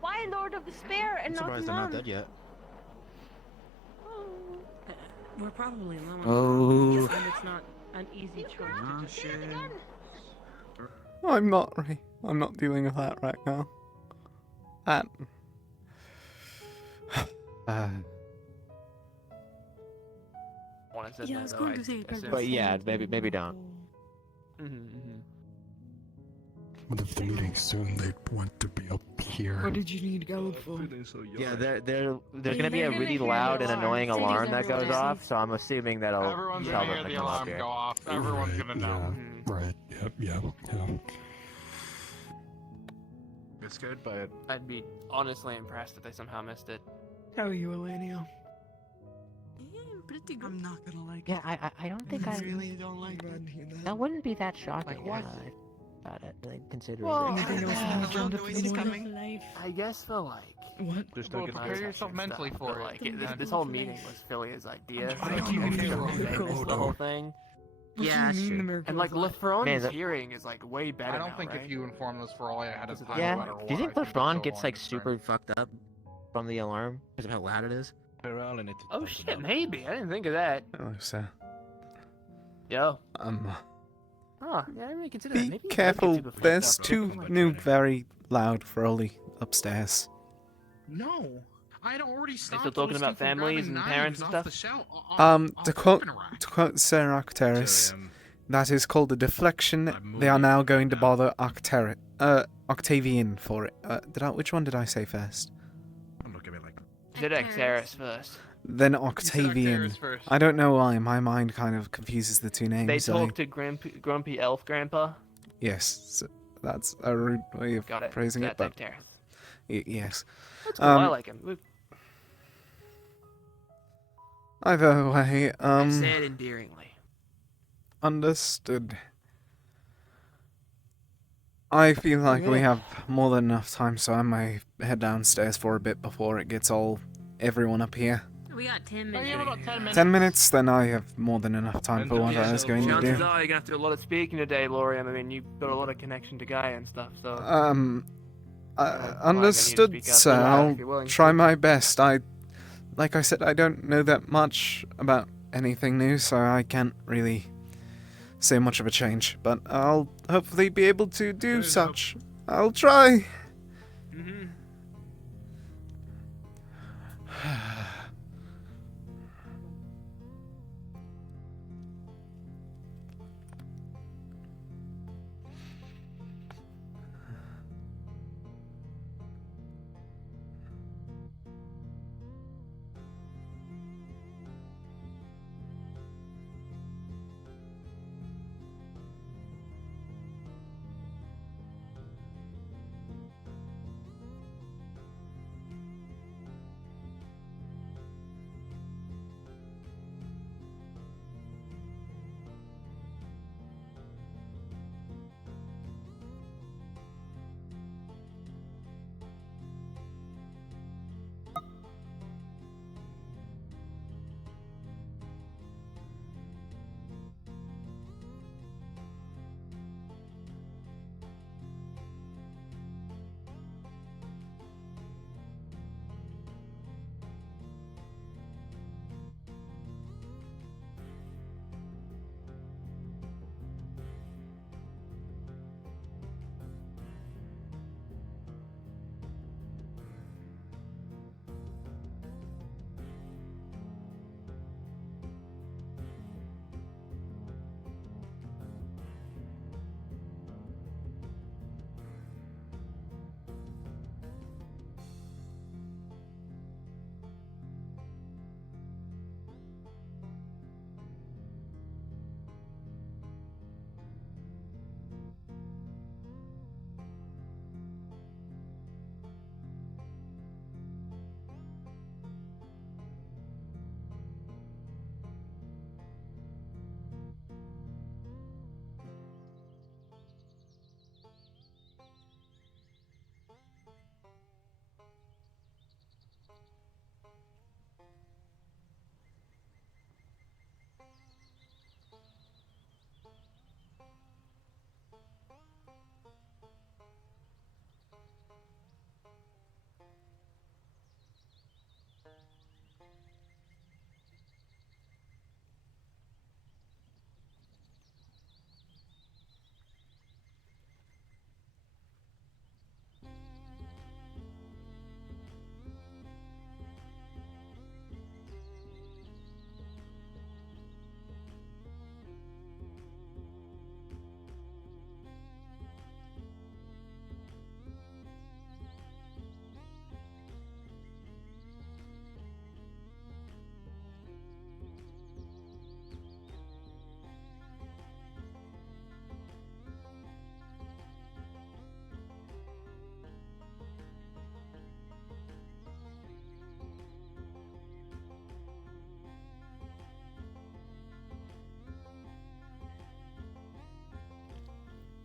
Why Lord of Despair and not surprised they're mom? not dead yet. We're probably low on Oh. and it's not an easy choice. I'm not dealing with that right now. That... Yeah, I was going to say, But yeah, maybe don't. But if the meeting's soon, they'd want to be up here. What did you need Gallup for? Yeah, there's gonna be a really loud and annoying alarm that goes off, so I'm assuming that'll Everyone's tell gonna them hear to the come up alarm here. go off. Everyone's gonna know. Right, yeah. It's good, but I'd be honestly impressed if they somehow missed it. How are you, Elenia? Yeah, pretty good. I'm not gonna like Yeah, I don't think I really don't like it. That wouldn't be that shocking. Like what? About it, like, considering. Well, Anything else on the agenda for the morning? I guess for like. What? Just Well, don't get prepare yourself mentally for it. Like this whole meeting was Philia's idea. I don't even know. The whole thing. Yeah, And like LeFron's hearing is like way better. I don't now, think right? if you inform us for all ahead of time, Yeah. no matter Do you think what, I LeBron they'll gets like understand. super fucked up from the alarm because of how loud it is? We're all in it. Oh shit, maybe. I didn't think of that. Hello, sir. Yo. Oh, yeah, I didn't really consider that. be Maybe he does get careful. super fucked There's up. two new very loud Froley upstairs. No, I'd already stopped. still talking those about two from families grabbing and parents knives and off the stuff? To quote Sir Octeris, that is called a deflection. They are now going to bother Octavian for it. Which one did I say first? Don't look at me like. Did Xeris first. Then Octavian. first. I don't know why. My mind kind of confuses the two names. They so talked to Grumpy Elf Grandpa. Yes, so that's a rude way of Got it. phrasing it, but Xeris. Yes. That's cool. I like him. Either way, I said endearingly. Understood. I feel like we have more than enough time, so I may head downstairs for a bit before it gets everyone up here. We got 10 Oh, minutes. yeah, about 10 minutes. 10 minutes, then I have more than enough time for what I was going to Chances do. are you're gonna have to do a lot of speaking today, Lorian. I mean, you've got a lot of connection to Gaia and stuff, so. Understood, speak up sir. loud if you're I'll willing try to. my best. Like I said, I don't know that much about anything new, so I can't really say much of a change. But I'll hopefully be able to do such. I'll try.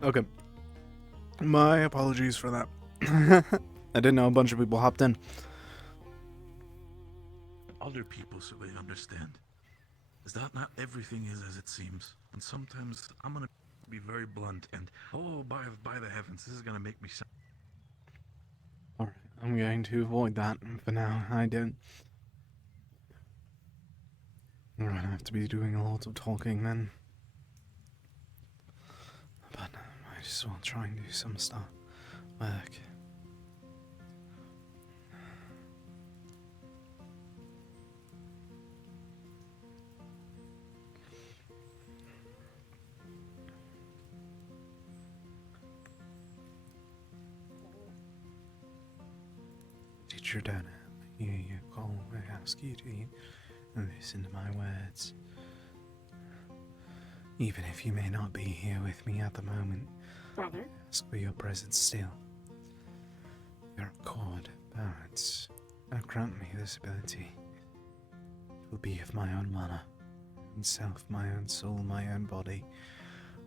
Okay. My apologies for that. I didn't know a bunch of people hopped in. Other people so they understand. Is that not everything is as it seems? And sometimes I'm gonna be very blunt and, oh, by the heavens, this is gonna make me sound... Alright, I'm going to avoid that for now. I don't... I'm gonna have to be doing a lot of talking then. But I just want to try and do some stuff. Work. Teacher Dana, you call, I ask you to eat and listen to my words. Even if you may not be here with me at the moment, Brother? I ask for your presence still. Your accord, parents, and grant me this ability. It will be of my own manner, own self, my own soul, my own body.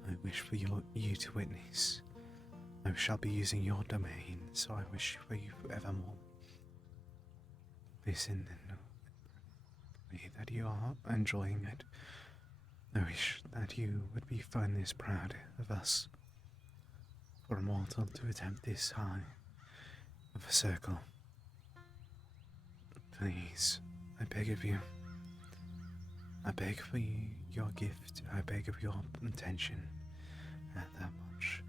I wish for you to witness. I shall be using your domain, so I wish for you forevermore. Listen and pray that you are enjoying it. I wish that you would be finally as proud of us. For a mortal to attempt this high of a circle. Please, I beg of you. I beg for you, your gift. I beg of your attention. And that much.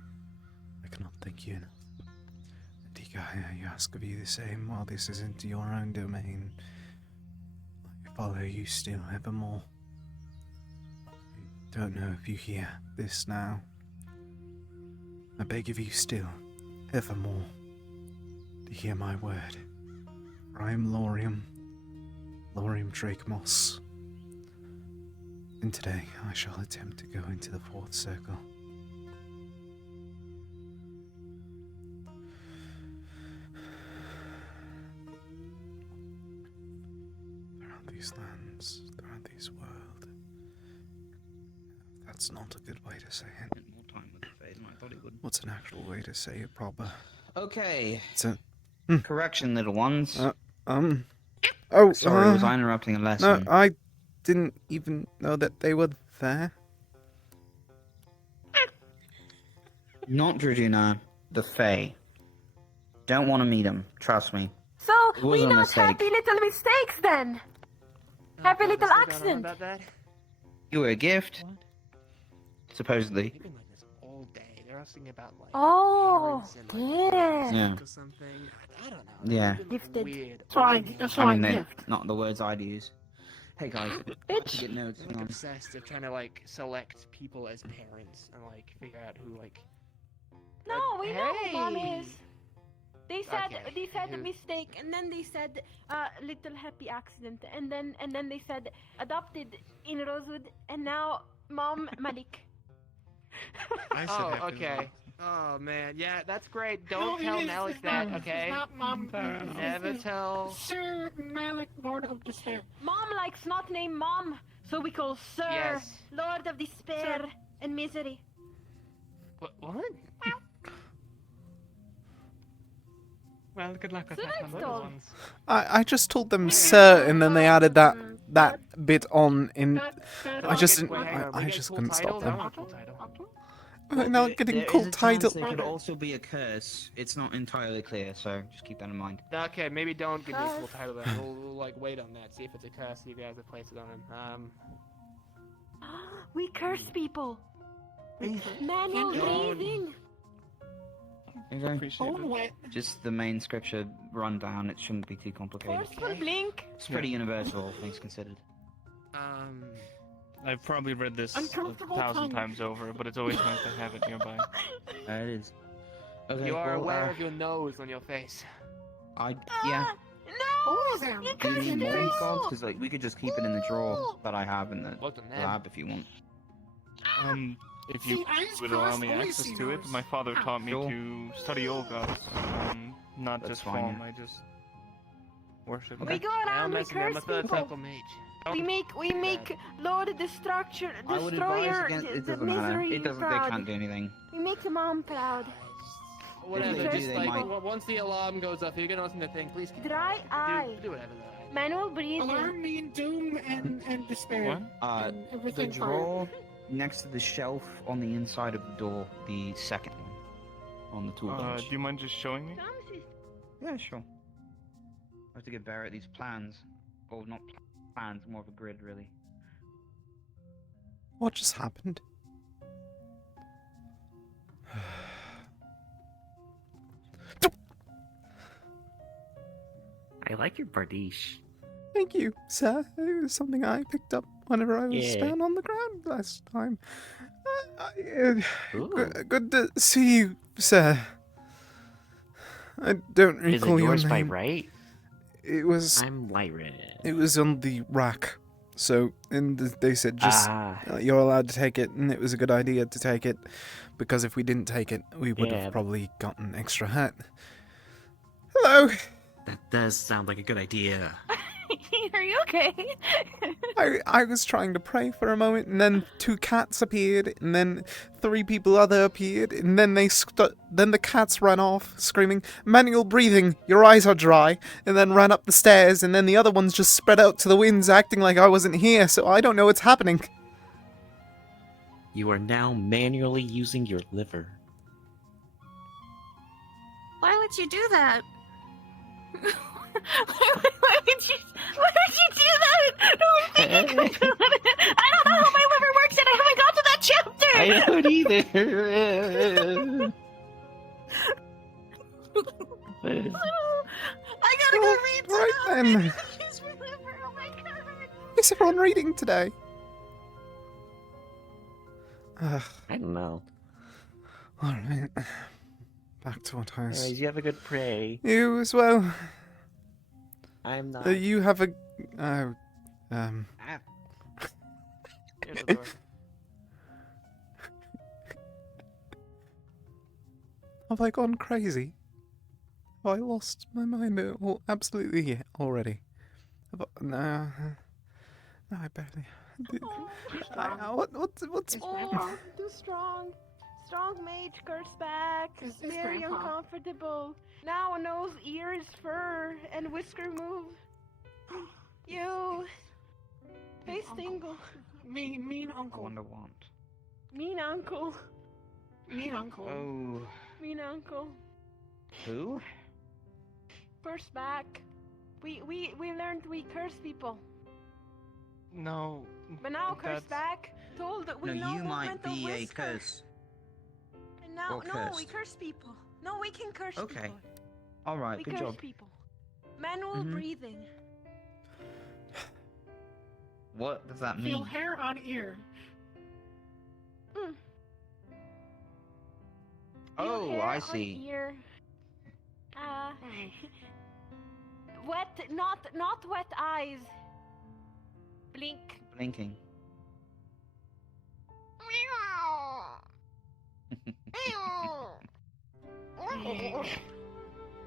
I cannot thank you enough. Tika, I ask of you the same. While this isn't your own domain, I follow you still evermore. I don't know if you hear this now. I beg of you still, evermore, to hear my word. For I am Laurium Drake Moss. And today I shall attempt to go into the fourth circle. Throughout these lands, throughout this world. That's not a good way to say it. More time with the Fae than I thought it would. What's an actual way to say it proper? Okay. It's a... Correction, little ones. Oh, sorry, was I interrupting a lesson? No, I didn't even know that they were there. Not Druduna, the Fae. Don't want to meet them, trust me. So, It we wasn't a not mistake. happy little mistakes then? Happy little accident. You were a gift? Supposedly. They've been like this all day. They're asking about like Oh, parents and like yeah. Yeah. or something. I don't know. Yeah. Gifted. Weird. Fine, that's I fine. mean, Yeah. not the words I'd use. Hey guys, Bitch. get notes. They're Hang like on. obsessed of trying to like select people as parents and like figure out who like. No, we know who mom Hey. is. They said Okay, they said a who? mistake, and then they said little happy accident, and then they said adopted in Rosewood, and now mom Malik. I said Oh, happy okay. Oh man, yeah, that's great. No, Don't it tell is- Malik it's that, not- okay? It's not mom. Never tell. Sir Malik, Lord of Despair. Mom likes not name mom, so we call Sir Yes. Lord of Despair and Misery. What? Well, good luck with So that that's one, all. little ones. I just told them sir, and then they added that bit on in. I just Wait, hang on, we I get just cool couldn't stop titles? I them. want a cool title. I'm not getting There is cool a chance title. There could also be a curse. It's not entirely clear, so just keep that in mind. Okay, maybe don't give me a cool Curse. title then. We'll like wait on that, see if it's a curse, see if you guys have placed it on him. We curse people. Manual Don't. breathing. Okay. Appreciate it. Just the main scripture rundown. It shouldn't be too complicated. Forceful blink. It's pretty universal, all things considered. I've probably read this Uncomfortable 1,000 tongue. times over, but it's always nice to have it nearby. It is. Okay, You are well, aware of your nose on your face. Yeah. No! them. You Do you curse need more people! cards? Because like we could just keep it in the drawer that I have in the Look at them. lab if you want. If you See, eyes would allow crossed, me always access see to it, those. my father taught me Sure. to study all gods, not That's just fine, form. yeah. I just worship. We them. go I'm around, we messing. I'm a curse third people. circle mage. We make Lord Destructor, I would advise Destroyer, against. It the doesn't matter. misery It doesn't. proud. They can't do anything. We make the mom proud. Whatever, they do, just they like might. once the alarm goes off, you're gonna listen to thing. Please Dry eye. do whatever. Manual breathing. Alarm mean doom and despair. And The everything drawer next to the shelf on the inside of the door, the second one, on the tool bench. Do you mind just showing me? Yeah, sure. I have to give Barrett these plans. Or not plans, more of a grid, really. What just happened? I like your bardiche. Thank you, sir. It was something I picked up whenever I was Yeah. down on the ground last time. Good to see you, sir. I don't Is it recall your yours by name. right? It was. I'm Lyra. It was on the rack. So, they said just you're allowed to take it, and it was a good idea to take it, because if we didn't take it, we would Yeah. have probably gotten extra hurt. Hello. That does sound like a good idea. Are you okay? I was trying to pray for a moment, and then 2 cats appeared, and then 3 people other appeared, and then then the cats ran off, screaming, "Manual breathing, your eyes are dry," and then ran up the stairs, and then the other ones just spread out to the winds, acting like I wasn't here, so I don't know what's happening. You are now manually using your liver. Why would you do that? Why would you do that? I don't know how my liver works and I haven't got to that chapter! I don't either. I gotta go read Right then. Is everyone reading today? I don't know. Alright. Back to what I was... Anyways, you have a good pray. You as well. I'm not. You have a... Here's the door. Have I gone crazy? Have I lost my mind absolutely already? No, I barely... What's... Oh, too strong. Strong mage, curse back. Is this Very Grandpa? uncomfortable. Now nose, ears, fur, and whisker move. You. Face tingle. Mean I uncle. wonder what. Mean uncle. Mean uncle. Oh. Mean uncle. Who? Curse back. We learned we curse people. No. But now curse that's- back. Told that we No, know you might movement of be a whisker. curse. And now, Or no, we cursed. curse people. No, we can curse Okay. people. Alright, We good curse job. people. Manual Mhm. breathing. What does that Feel mean? hair on ear. Mm. Oh, Hair I on see. ear. Wet, not wet eyes. Blink. Blinking.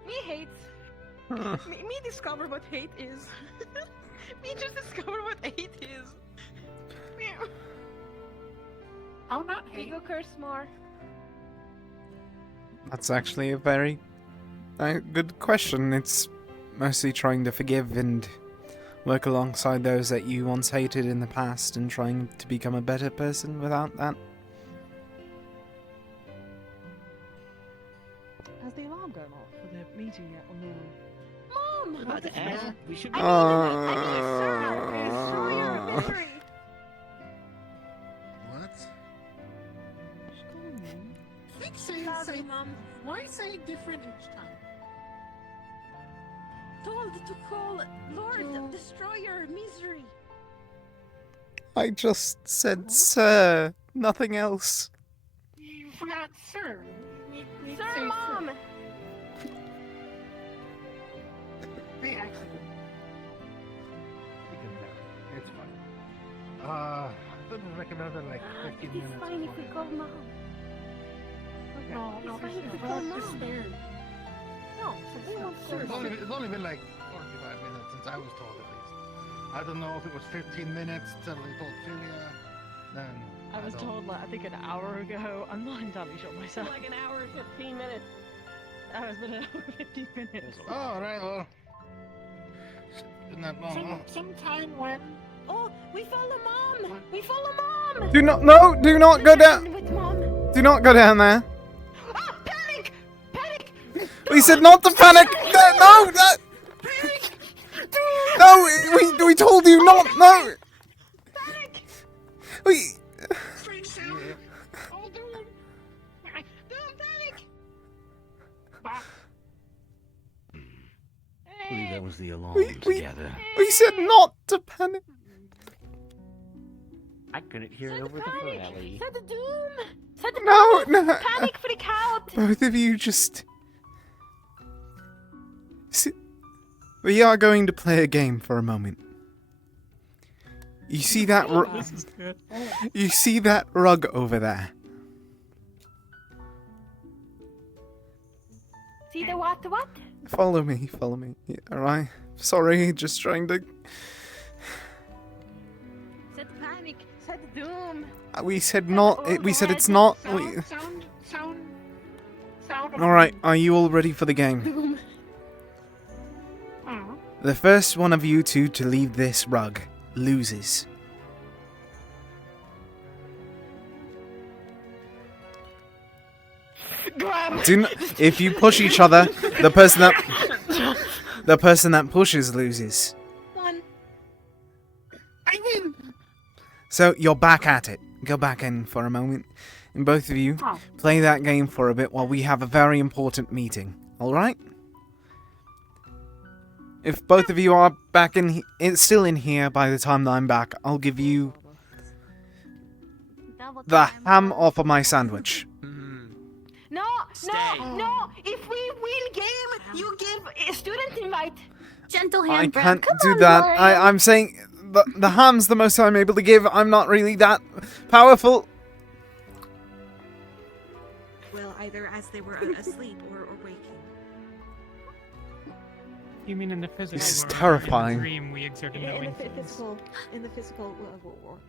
Me hates. me discover what hate is. me just discover what hate is. I'll not We hate. go curse more. That's actually a very good question. It's mostly trying to forgive and work alongside those that you once hated in the past and trying to become a better person without that. Has the alarm gone off for the meeting yet or no? Mom! We're about to ask. We should. Sir, you're a misery. What? Keep Love say, you, Mom. why say different each time? Told to call Lord Destroyer misery. I just said, sir, nothing else. You forgot, sir. We Sir, say Mom. Hey, actually. It's fine. I thought it was like another 15 It's minutes. fine if we call Mom. No, It's fine it's if we call Mom. despair. No, we won't call It's Mom. only been like 45 minutes since I was told at least. I don't know if it was 15 minutes till they told Philia. Then I was told, I think an hour ago. I'm not entirely sure myself. Like an hour and 15 minutes. Oh, it's been an hour and 15 minutes. Oh, alright, well. Isn't that long, huh? Sometime when. Oh, we follow mom! We follow mom! Do not, no, do not go down. With mom. Do not go down there. Ah, panic! Panic! We said not to panic. No, no. No, we told you not. No. Panic! We. Straight sound. Oh, don't panic! I believe that was the alarm together. We said not to panic. I couldn't hear it over the phone, Ellie. Set the doom! Set the No, doom! no. Panic, freak out! Both of you just. We are going to play a game for a moment. You see that? This is good. You see that rug over there? See the what? The what? Follow me, follow me. Yeah, alright. Sorry, just trying to. Set the panic! Set the doom! We said not. We said it's not. Sound. Alright, are you all ready for the game? Doom. The first one of you two to leave this rug loses. Grab! Do not, if you push each other, the person that pushes loses. One. I win! So you're back at it. Go back in for a moment, and both of you play that game for a bit while we have a very important meeting. All right? If both of you are back still in here by the time that I'm back, I'll give you the ham off of my sandwich. No! If we win game, you give a student invite. Gentle I hand, can't Come do on, that. Lorian. I'm saying the ham's the most I'm able to give. I'm not really that powerful. Well, either as they were asleep or waking. You mean in the physical This is world? terrifying. In the dream, we exerted no influence. In the physical world.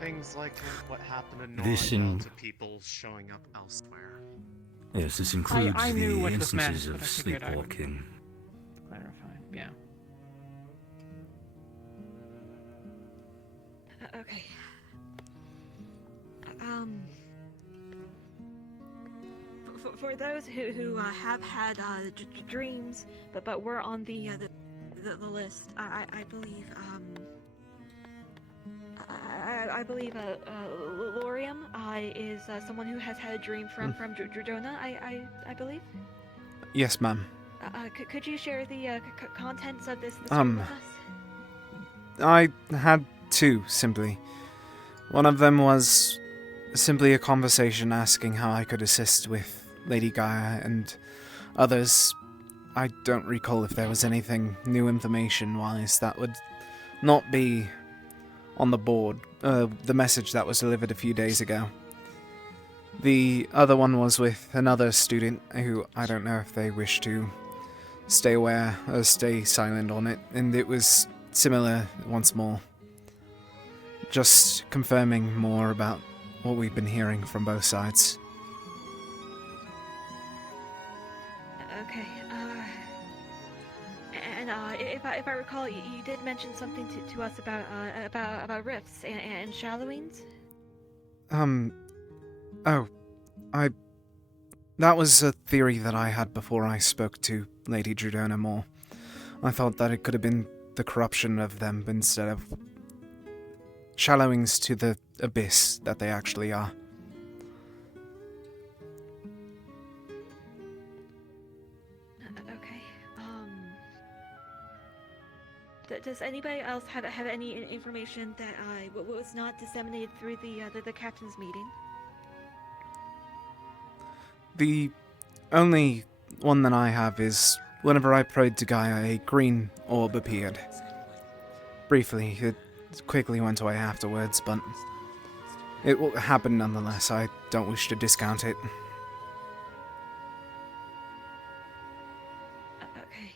Things like what happened in This Norway in- to people showing up elsewhere. Yes, this includes I knew the what this meant, instances but of I figured I would sleepwalking. Clarify, yeah. Okay. For those who have had dreams, but were on the list, I believe I believe Lorium is someone who has had a dream from Dredona. I believe. Yes, ma'am. Could you share the contents of this dream with us? I had two, simply. One of them was simply a conversation asking how I could assist with Lady Gaia, and others, I don't recall if there was anything new information-wise that would not be on the board, the message that was delivered a few days ago. The other one was with another student who I don't know if they wish to stay aware or stay silent on it, and it was similar once more. Just confirming more about what we've been hearing from both sides. Okay. And if I recall, you did mention something to us about rifts and shallowings. That was a theory that I had before I spoke to Lady Dredona more. I thought that it could have been the corruption of them instead of shallowings to the abyss that they actually are. Okay. Does anybody else have any information that was not disseminated through the captain's meeting? The only one that I have is whenever I prayed to Gaia, a green orb appeared. Briefly, it quickly went away afterwards, but it happened nonetheless. I don't wish to discount it. Okay.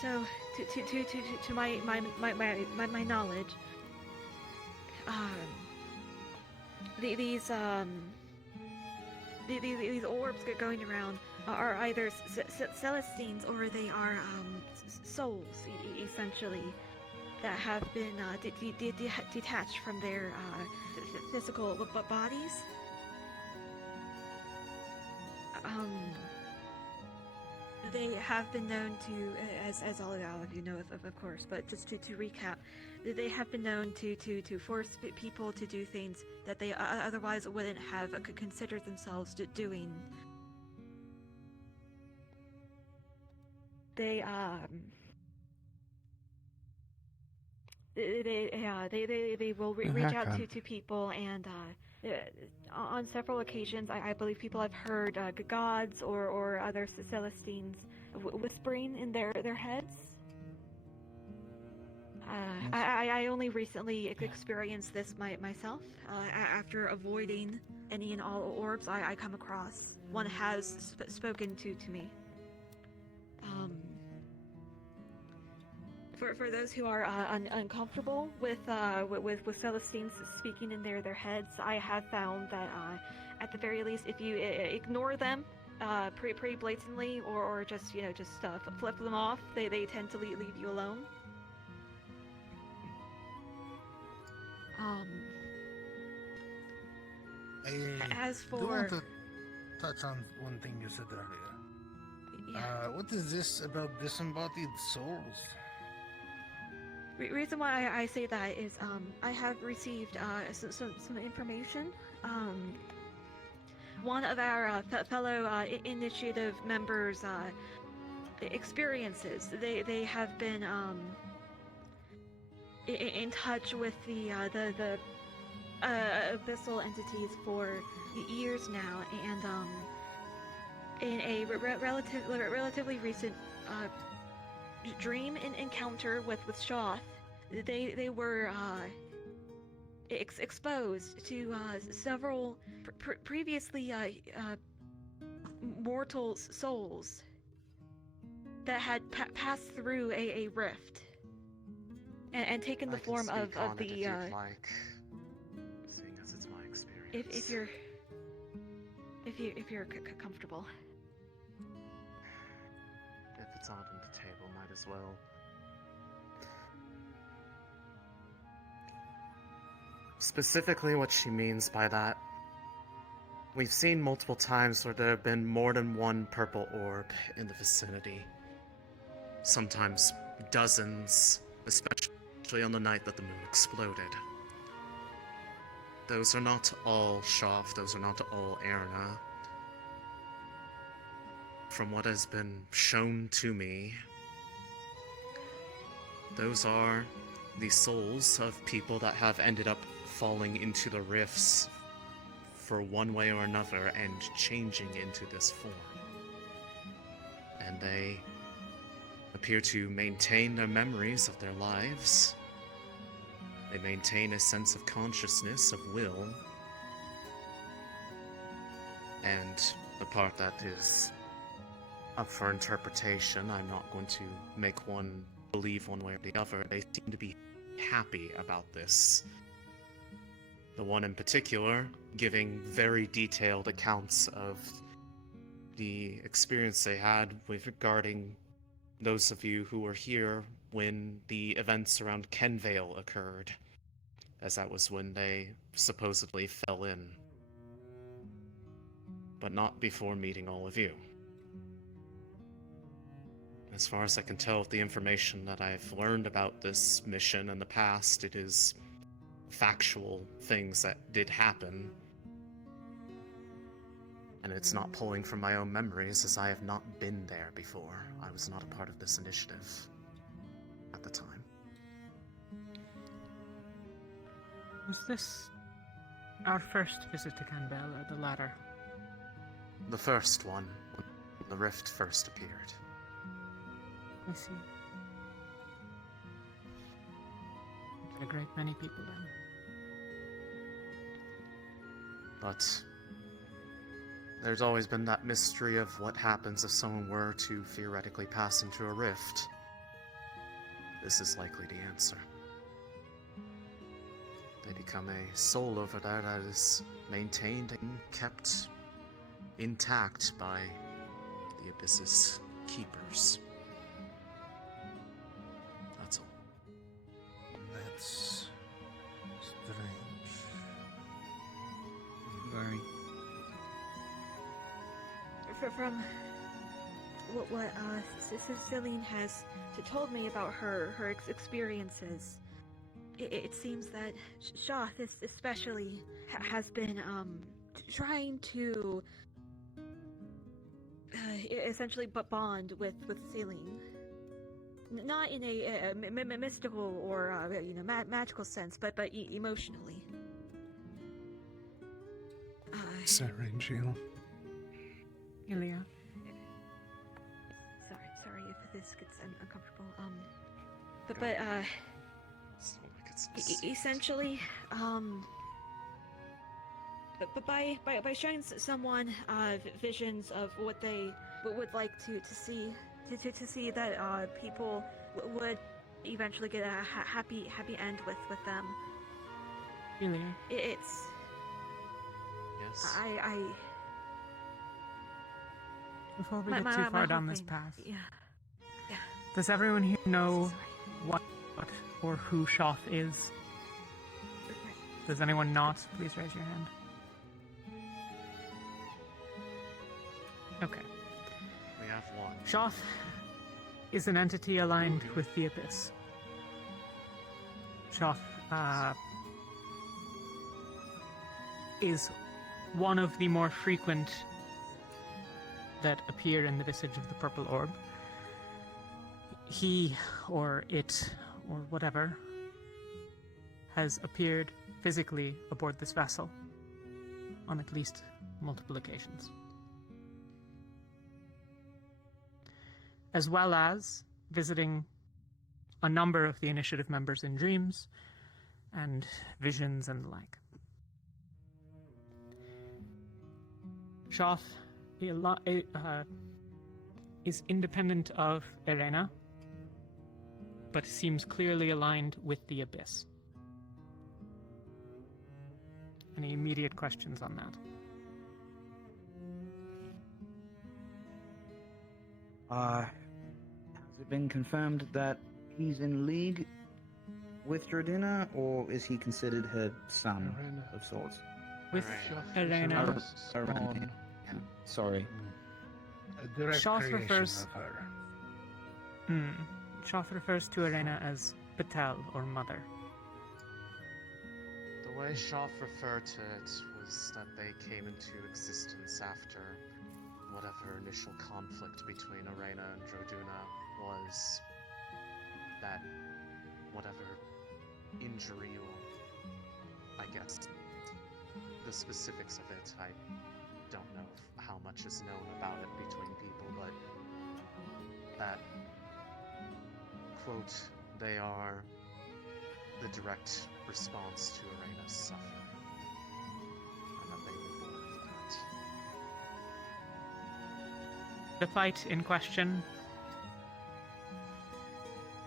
So, to my knowledge, these orbs going around are either Celestines or they are souls, essentially, that have been detached from their physical bodies. They have been known to, as all of you know, of course, but just to recap, they have been known to force people to do things that they otherwise wouldn't have considered themselves doing. They will reach out to people, and on several occasions I believe people have heard gods or other Celestines whispering in their heads. I only recently experienced this myself. After avoiding any and all orbs I come across, one has spoken to me. For those who are uncomfortable with Celestines speaking in their heads, I have found that at the very least, if you ignore them pretty blatantly, or just flip them off, they tend to leave you alone. As I do for want to touch on one thing you said earlier. What is this about disembodied souls? Reason why I say that is I have received some information. One of our fellow initiative members experiences. They have been in touch with the abyssal entities for years now, and in a relatively recent dream encounter with Shoth, they were exposed to several previously mortal souls that had passed through a rift and taken the form of the. If you'd like, seeing as it's my experience. If you're comfortable. If it's on the table, might as well. Specifically, what she means by that, we've seen multiple times where there have been more than one purple orb in the vicinity. Sometimes dozens, especially on the night that the moon exploded. Those are not all Shoth, those are not all Erna. From what has been shown to me, those are the souls of people that have ended up falling into the rifts for one way or another and changing into this form. And they appear to maintain their memories of their lives. They maintain a sense of consciousness, of will. And the part that is up for interpretation, I'm not going to make one believe one way or the other. They seem to be happy about this. The one in particular giving very detailed accounts of the experience they had with regarding those of you who were here when the events around Kenvale occurred, as that was when they supposedly fell in. But not before meeting all of you. As far as I can tell with the information that I've learned about this mission in the past, it is factual things that did happen. And it's not pulling from my own memories, as I have not been there before. I was not a part of this initiative at the time. Was this our first visit to Canbell, or the latter? The first one, when the rift first appeared. I see. A great many people then. But there's always been that mystery of what happens if someone were to theoretically pass into a rift. this is likely the answer. They become a soul over there that is maintained and kept intact by the Abyss's keepers. That's all. That's strange. Very. From what Celine has told me about her experiences, it seems that Shoth especially has been trying to essentially bond with Celine, not in a mystical or magical sense, but emotionally. Sorry, Jill. Ilya. Sorry if this gets uncomfortable. Essentially, but by showing someone visions of what they would like to see that people would eventually get a happy end with them. Ilya. It's. Yes. Before we get too far down this path, Yeah. does everyone here know what or who Shoth is? Does anyone not? Please raise your hand. Okay. We have one. Shoth is an entity aligned with the Abyss. Shoth is one of the more frequent that appear in the visage of the Purple Orb. He, or it, or whatever, has appeared physically aboard this vessel on at least multiple occasions. As well as visiting a number of the initiative members in dreams and visions and the like. Shoth is independent of Irena, but seems clearly aligned with the Abyss. Any immediate questions on that? Has it been confirmed that he's in league with Drodina, or is he considered her son of sorts? With Irena. Irena. Yeah, sorry. A direct Shoth creation refers. of her. Shoth refers to Irena as Patel or Mother. The way Shoth referred to it was that they came into existence after whatever initial conflict between Irena and Droduna was. That whatever injury or, I guess, the specifics of it, I don't know how much is known about it between people, but that, quote, they are the direct response to Irena's suffering, and that they were born of that. The fight in question,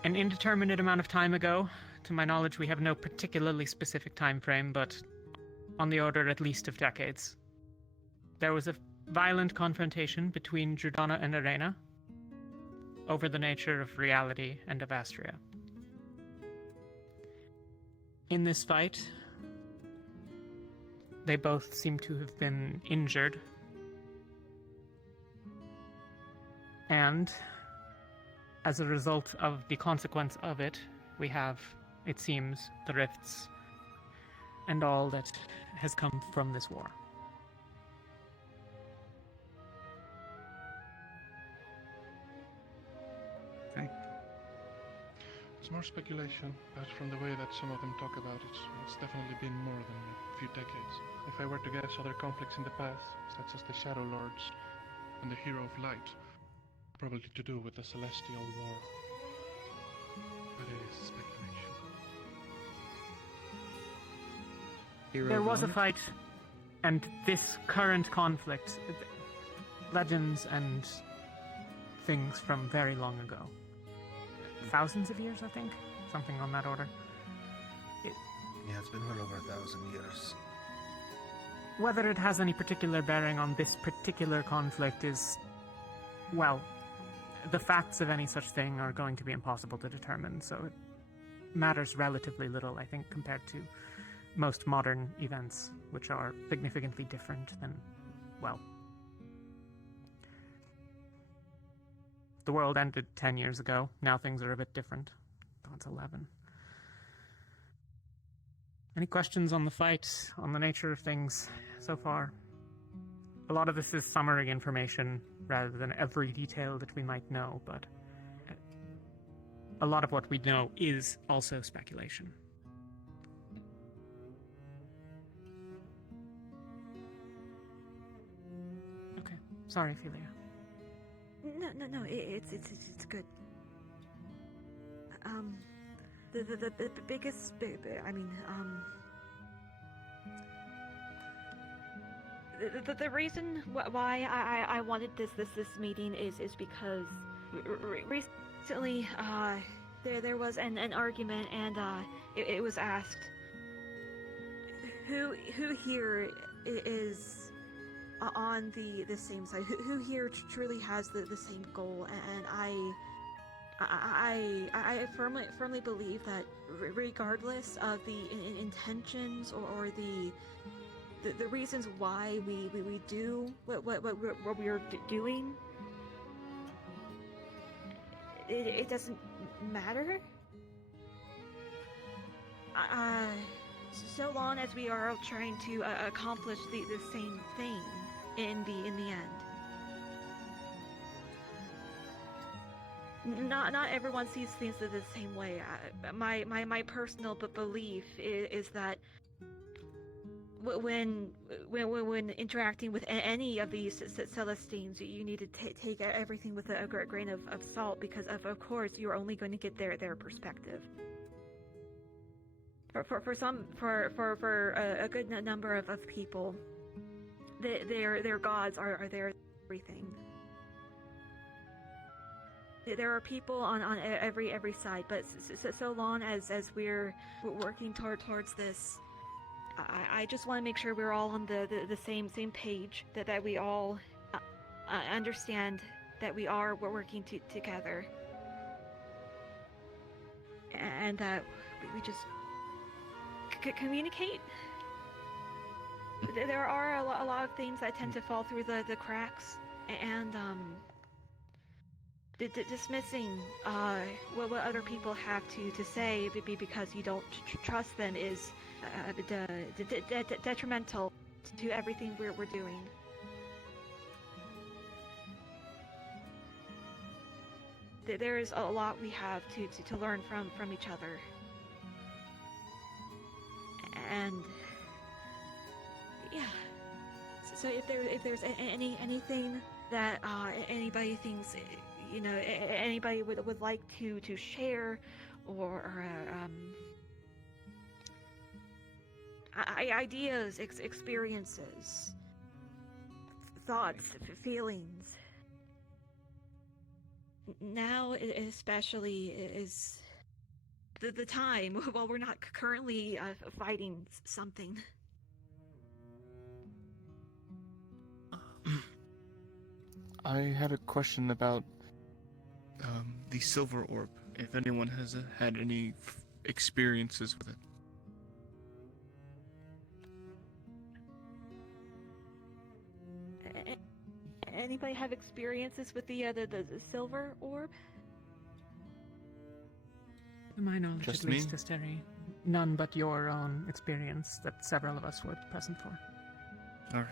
an indeterminate amount of time ago. To my knowledge, we have no particularly specific time frame, but on the order at least of decades. There was a violent confrontation between Jordana and Irena over the nature of reality and of Astria. In this fight, they both seem to have been injured, and as a result of the consequence of it, we have, it seems, the rifts and all that has come from this war. Okay. It's more speculation, but from the way that some of them talk about it, it's definitely been more than a few decades. If I were to guess, other conflicts in the past, such as the Shadow Lords and the Hero of Light, probably to do with the Celestial War. But it is speculation. There was a fight, and this current conflict, legends and things from very long ago. thousands of years, I think. Something on that order. Yeah, it's been well over 1,000 years. Whether it has any particular bearing on this particular conflict is, well, the facts of any such thing are going to be impossible to determine, so it matters relatively little, I think, compared to most modern events, which are significantly different than, well, the world ended 10 years ago. Now things are a bit different. Oh, it's 11. Any questions on the fight, on the nature of things so far? A lot of this is summary information rather than every detail that we might know, but a lot of what we know is also speculation. Okay. Sorry, Ophelia. No, it's good. The biggest, I mean, the reason why I wanted this meeting is because recently there was an argument, and it was asked who here is on the same side, who here truly has the same goal, and I firmly believe that regardless of the intentions or the reasons why we do what we're doing, it doesn't matter. So long as we are all trying to accomplish the same thing in the end. Not everyone sees things the same way. My personal belief is that when interacting with any of these Celestines, you need to take everything with a grain of salt, because of course you're only going to get their perspective. For a good number of people, their gods are their everything. There are people on every side, but so long as we're working towards this, I just want to make sure we're all on the same page, that we all understand that we're working together, and that we just communicate. There are a lot of things that tend to fall through the cracks, and dismissing what other people have to say because you don't trust them is detrimental to everything we're doing. There is a lot we have to learn from each other, and yeah. So if there's anything that anybody thinks, anybody would like to share, or ideas, experiences, thoughts, feelings, now especially is the time while we're not currently fighting something. I had a question about the silver orb. If anyone has had any experiences with it. Anybody have experiences with the silver orb? To my knowledge, Just at least, me? Asteri. None but your own experience that several of us were present for. Alright.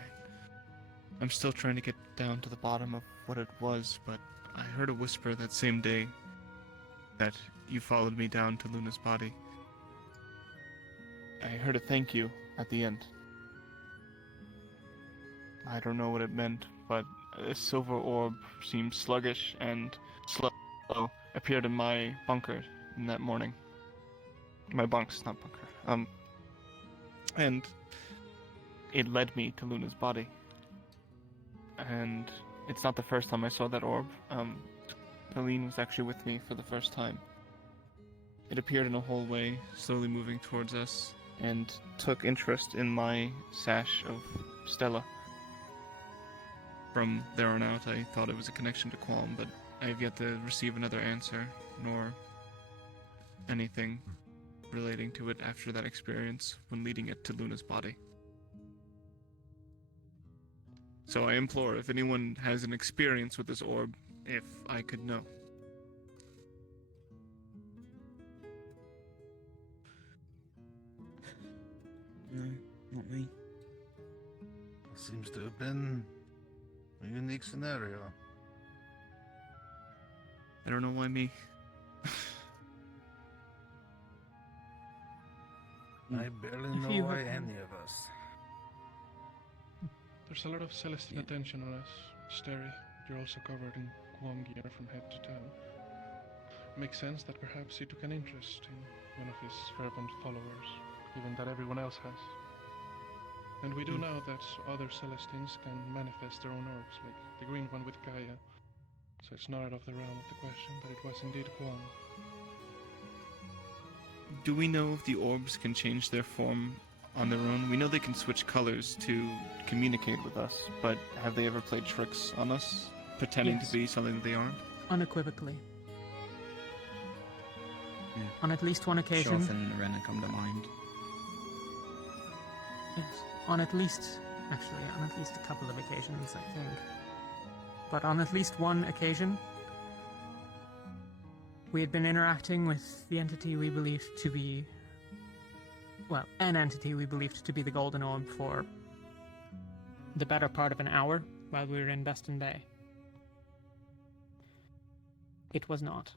I'm still trying to get down to the bottom of what it was, but I heard a whisper that same day that you followed me down to Luna's body. I heard a thank you at the end. I don't know what it meant, but a silver orb seemed sluggish and slow appeared in my bunker in that morning. My bunks, not bunker. And it led me to Luna's body. And it's not the first time I saw that orb. Helene was actually with me for the first time. It appeared in a hallway, slowly moving towards us, and took interest in my sash of Stella. From there on out, I thought it was a connection to Qualm, but I have yet to receive another answer, nor anything relating to it after that experience when leading it to Luna's body. So I implore, if anyone has an experience with this orb, if I could know. No, not me. Seems to have been a unique scenario. I don't know why me. I barely If know you why have- any of us. There's a lot of Celestine attention on us. Steri, you're also covered in Quam gear from head to toe. Makes sense that perhaps he took an interest in one of his fervent followers, given that everyone else has. And we do know that other Celestines can manifest their own orbs, like the green one with Gaia. So it's not out of the realm of the question that it was indeed Quam. Do we know if the orbs can change their form on their own? We know they can switch colors to communicate with us, but have they ever played tricks on us, pretending Yes. to be something that they aren't? Unequivocally. Yeah. On at least one occasion. Shoth and Rena come to mind. Yes. On at least a couple of occasions, I think. But on at least one occasion, we had been interacting with the entity we believed to be, well, an entity we believed to be the Golden Orb for the better part of an hour while we were in Beston Bay. It was not.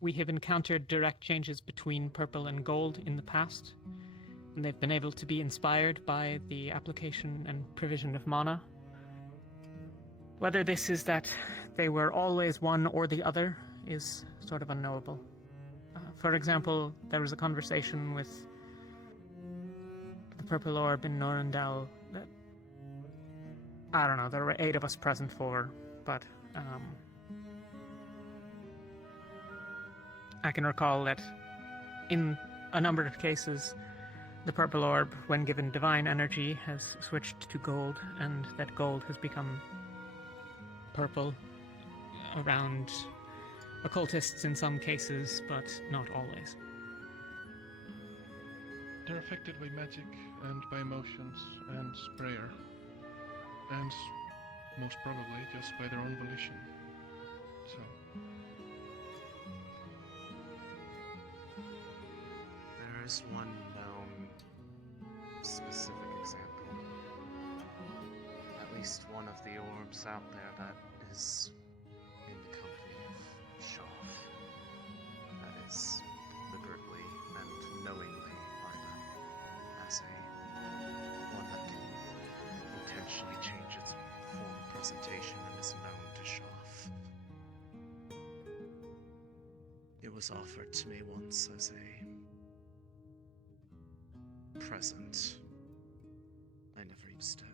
We have encountered direct changes between purple and gold in the past, and they've been able to be inspired by the application and provision of mana. Whether this is that they were always one or the other is sort of unknowable. For example, there was a conversation with the Purple Orb in Norandel that, I don't know, there were 8 of us present for, but I can recall that in a number of cases, the Purple Orb, when given divine energy, has switched to gold, and that gold has become purple around occultists in some cases, but not always. They're affected by magic and by emotions and prayer. And most probably just by their own volition. So, There is one known specific example. At least one of the orbs out there that is in the company of Shoth. That is deliberately and knowingly by them as one that can intentionally change its form of presentation and is known to Shoth. It was offered to me once as a present. I never used it.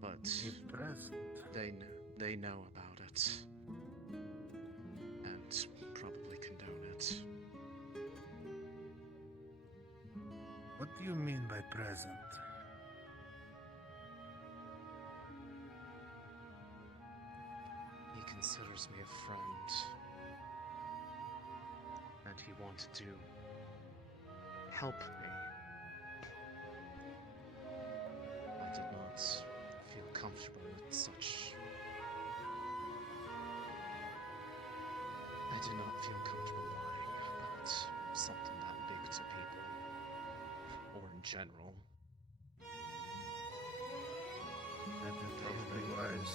But they know about it. And probably condone it. What do you mean by present? He considers me a friend. And he wanted to help me. I did not feel comfortable with such. I did not feel comfortable lying about something that big to people, or in general. That is probably wise.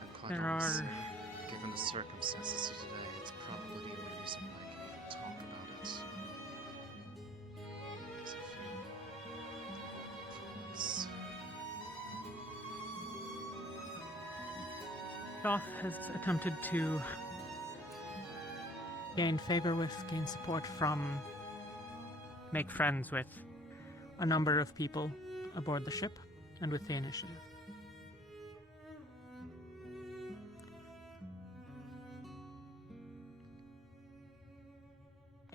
And quite There honestly, are- given the circumstances of today, it's probably the only reason why I can even talk about it. Because I feel the voice. Shoth has attempted to gain favor with, gain support from, make friends with a number of people aboard the ship and with the initiative.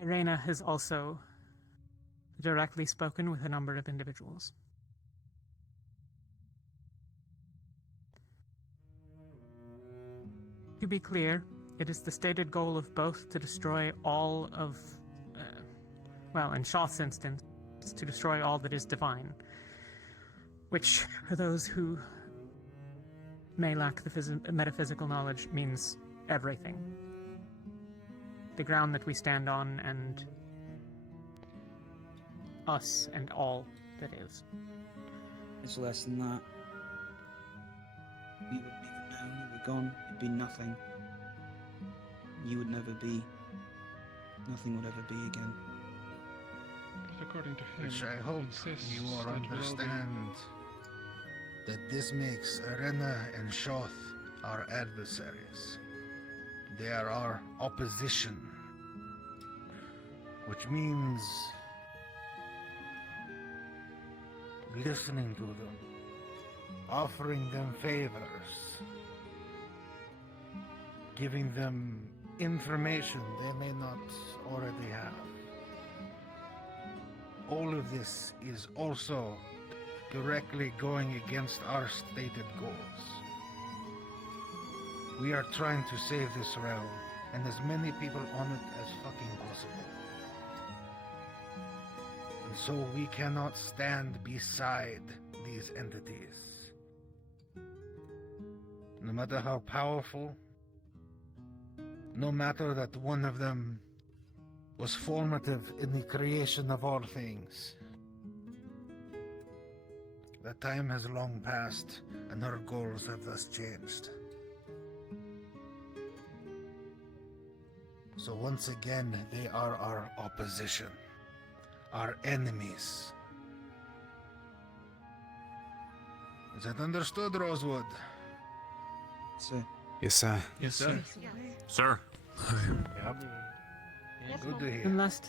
Irena has also directly spoken with a number of individuals. To be clear, it is the stated goal of both to destroy all of, well, in Shoth's instance, to destroy all that is divine, which, for those who may lack the metaphysical knowledge, means everything. The ground that we stand on, and us, and all that is. It's less than that. We wouldn't even know you were gone. It'd be nothing. You would never be. Nothing would ever be again. But according to him, Which I hope insists you all that we'll be- understand that this makes Arena and Shoth our adversaries. They are our opposition. Which means listening to them, offering them favors, giving them information they may not already have. All of this is also directly going against our stated goals. We are trying to save this realm and as many people on it as fucking possible. And so we cannot stand beside these entities. No matter how powerful, no matter that one of them was formative in the creation of all things. That time has long passed, and our goals have thus changed. So once again, they are our opposition, our enemies. Is that understood, Rosewood? Sir. Yes, sir. Yes, sir. Sir. Yep. Yes, Good Mom. to hear. And If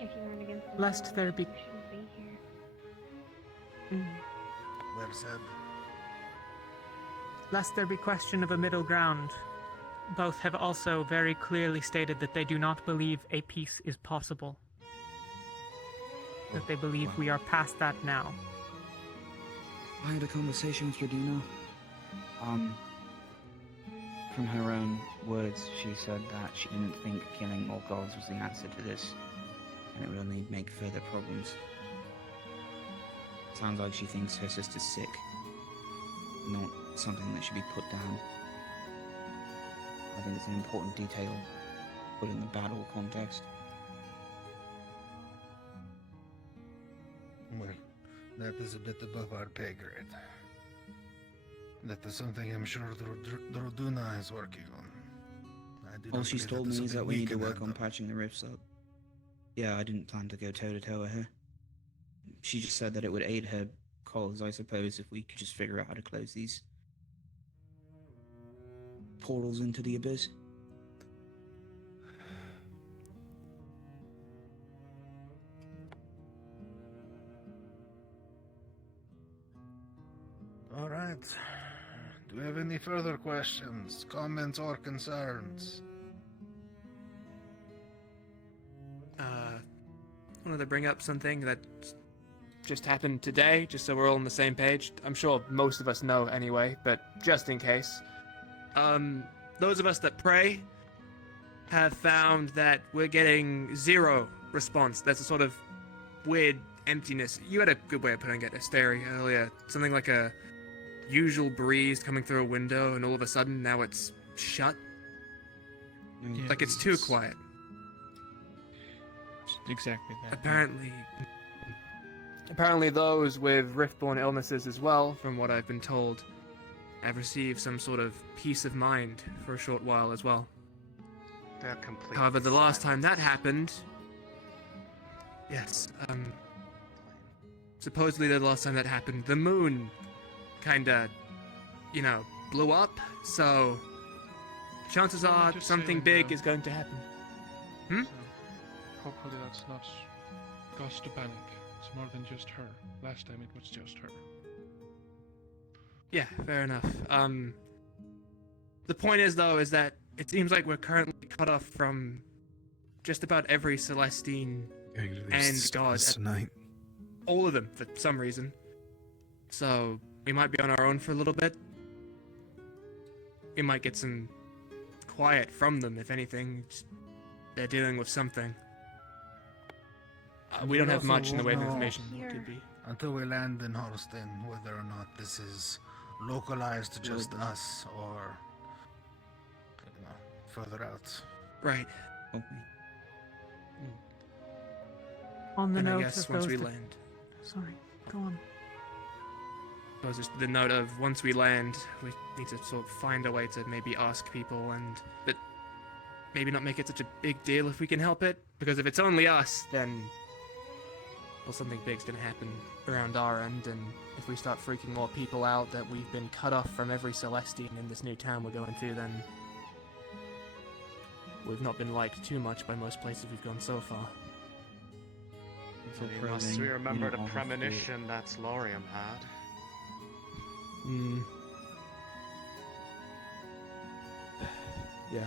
you weren't against the lest there be... you shouldn't be here. Well said. Lest there be question of a middle ground, both have also very clearly stated that they do not believe a peace is possible. That they believe we are past that now. I had a conversation with Raduna. From her own words, she said that she didn't think killing more gods was the answer to this, and it would only make further problems. Sounds like she thinks her sister's sick, not something that should be put down. I think it's an important detail put in the battle context. Well, that is a bit above our pay grade. That is something I'm sure Droduna is working on. I do All not she's believe told me is something that we need to can work on handle. patching the rifts up. Yeah, I didn't plan to go toe-to-toe with her. She just said that it would aid her cause, I suppose, if we could just figure out how to close these portals into the abyss. All right. Do we have any further questions, comments, or concerns? Wanted to bring up something that just happened today, just so we're all on the same page. I'm sure most of us know anyway, but just in case. Those of us that pray have found that we're getting zero response. There's a sort of weird emptiness. You had a good way of putting it, Asteri, earlier. Something like a usual breeze coming through a window, and all of a sudden now it's shut. Like it's too quiet. Exactly that. Apparently those with riftborn illnesses as well, from what I've been told, have received some sort of peace of mind for a short while as well. They're completely However, the last time that happened... Yes, supposedly the last time that happened, the moon kinda, blew up, so chances are just something saying, big is going to happen. So, hopefully that's not cause to panic. It's more than just her. Last time it was just her. Yeah, fair enough. The point is, though, is that it seems like we're currently cut off from just about every Celestine and god. Tonight. All of them, for some reason. So, we might be on our own for a little bit. We might get some quiet from them, if anything. They're dealing with something. We don't have much in the way of information. What could be. Until we land in Holston, whether or not this is localized to just us or further out. Right. Okay. On the And I note guess of once those we that- land. Sorry, go on. So it's just the note of once we land, we need to sort of find a way to maybe ask people but maybe not make it such a big deal if we can help it. Because if it's only us, then well, something big's gonna happen around our end, and if we start freaking more people out that we've been cut off from every Celestine in this new town we're going to, then we've not been liked too much by most places we've gone so far. Must we remember the premonition that Lorium had? Yeah.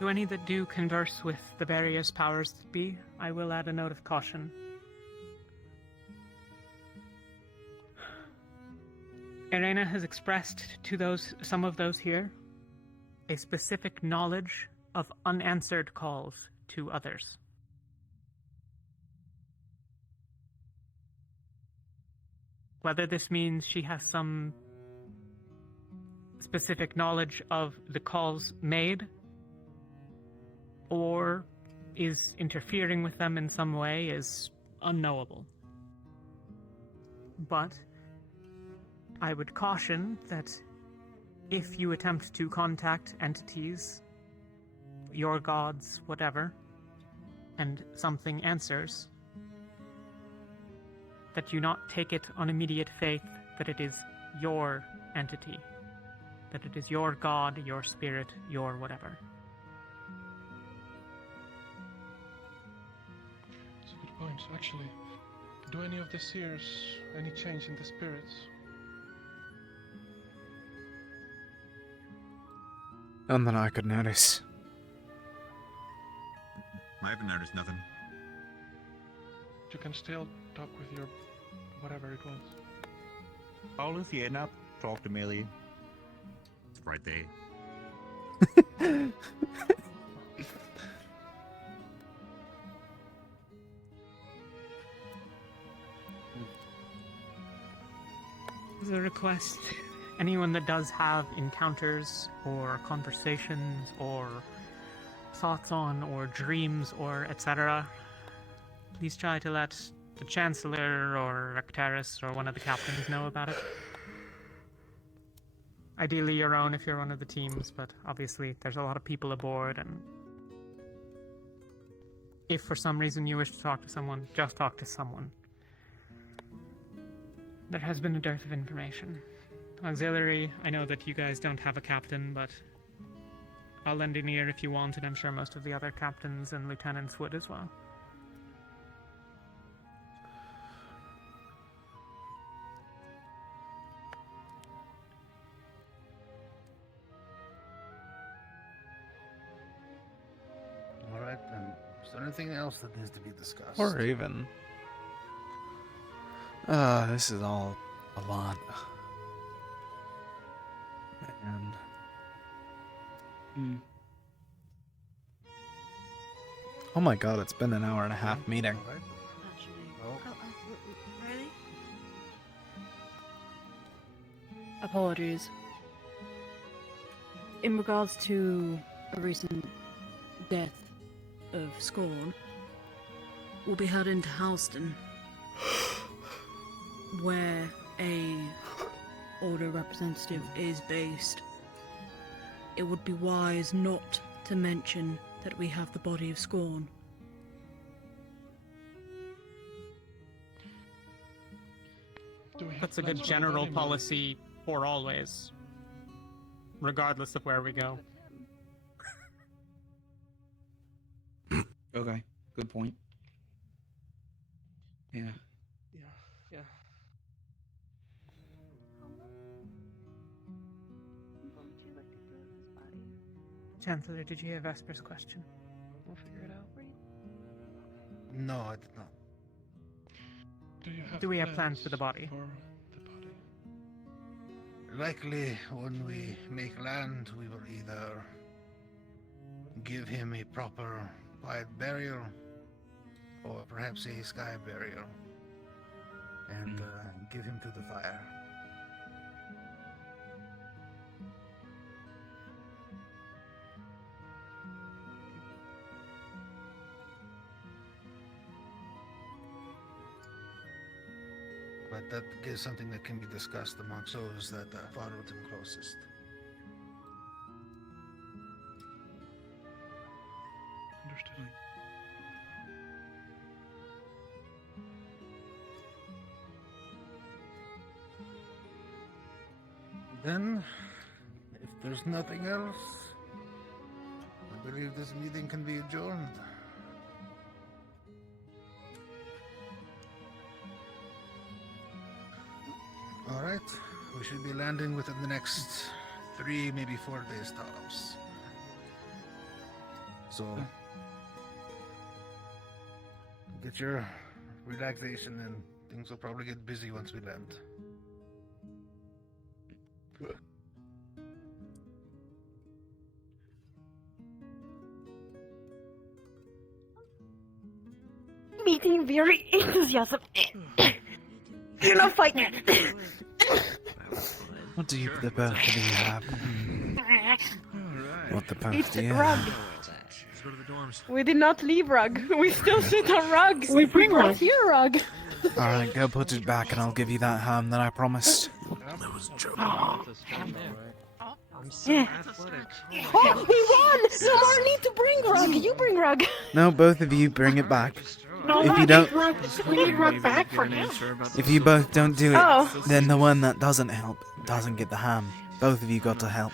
To any that do converse with the various powers that be, I will add a note of caution. Irena has expressed to some of those here a specific knowledge of unanswered calls to others. Whether this means she has some specific knowledge of the calls made, or is interfering with them in some way, is unknowable. But I would caution that if you attempt to contact entities, your gods, whatever, and something answers, that you not take it on immediate faith that it is your entity, that it is your god, your spirit, your whatever. It's a good point. Actually, do any of the seers any change in the spirits? None that I could notice. I haven't noticed nothing. You can still talk with your whatever it was. How is he enough? Talk to Millie. It's right there. As a request, anyone that does have encounters or conversations or thoughts on or dreams or etc., please try to let the Chancellor or Rectaris or one of the captains know about it. Ideally your own if you're one of the teams, but obviously there's a lot of people aboard, and if for some reason you wish to talk to someone, just talk to someone. There has been a dearth of information. Auxiliary, I know that you guys don't have a captain, but I'll lend an ear if you want, and I'm sure most of the other captains and lieutenants would as well. Alright, then. Is there anything else that needs to be discussed? Or even. This is all a lot. And. Oh my god, it's been an hour and a half meeting. Really? Apologies. In regards to a recent death of Scorn, we'll be heading to Houston, where a Order representative is based. It would be wise not to mention that we have the body of Scorn. That's a good general policy for always, regardless of where we go. Okay, good point. Yeah. Yeah. What would you like to do with his body? Chancellor, did you hear Vesper's question? We'll figure it out. No, I did not. Do we have plans for the body? Likely, when we make land, we will either give him a proper quiet burial, or perhaps a sky burial, and give him to the fire. But that is something that can be discussed amongst those that followed him closest. Understood. Then, if there's nothing else, I believe this meeting can be adjourned. All right, we should be landing within the next 3, maybe 4 days tops. So, get your relaxation and things will probably get busy once we land. Meeting very enthusiasm. You're not fighting. What do you the both of you have? What the both It's do you Rug. have? Let's go to the dorms. We did not leave Rug. We still sit on Rug. We bring brought Rug. here Rug. Alright, go put it back and I'll give you that ham that I promised. That was a joke. I'm so athletic. Oh, we won! No more need to bring Rug. You bring Rug. No, both of you bring it back. No, If we you don't, need Rug. We need Rug back for him. if you both don't do it, Oh. then the one that doesn't help doesn't get the ham. Both of you got to help.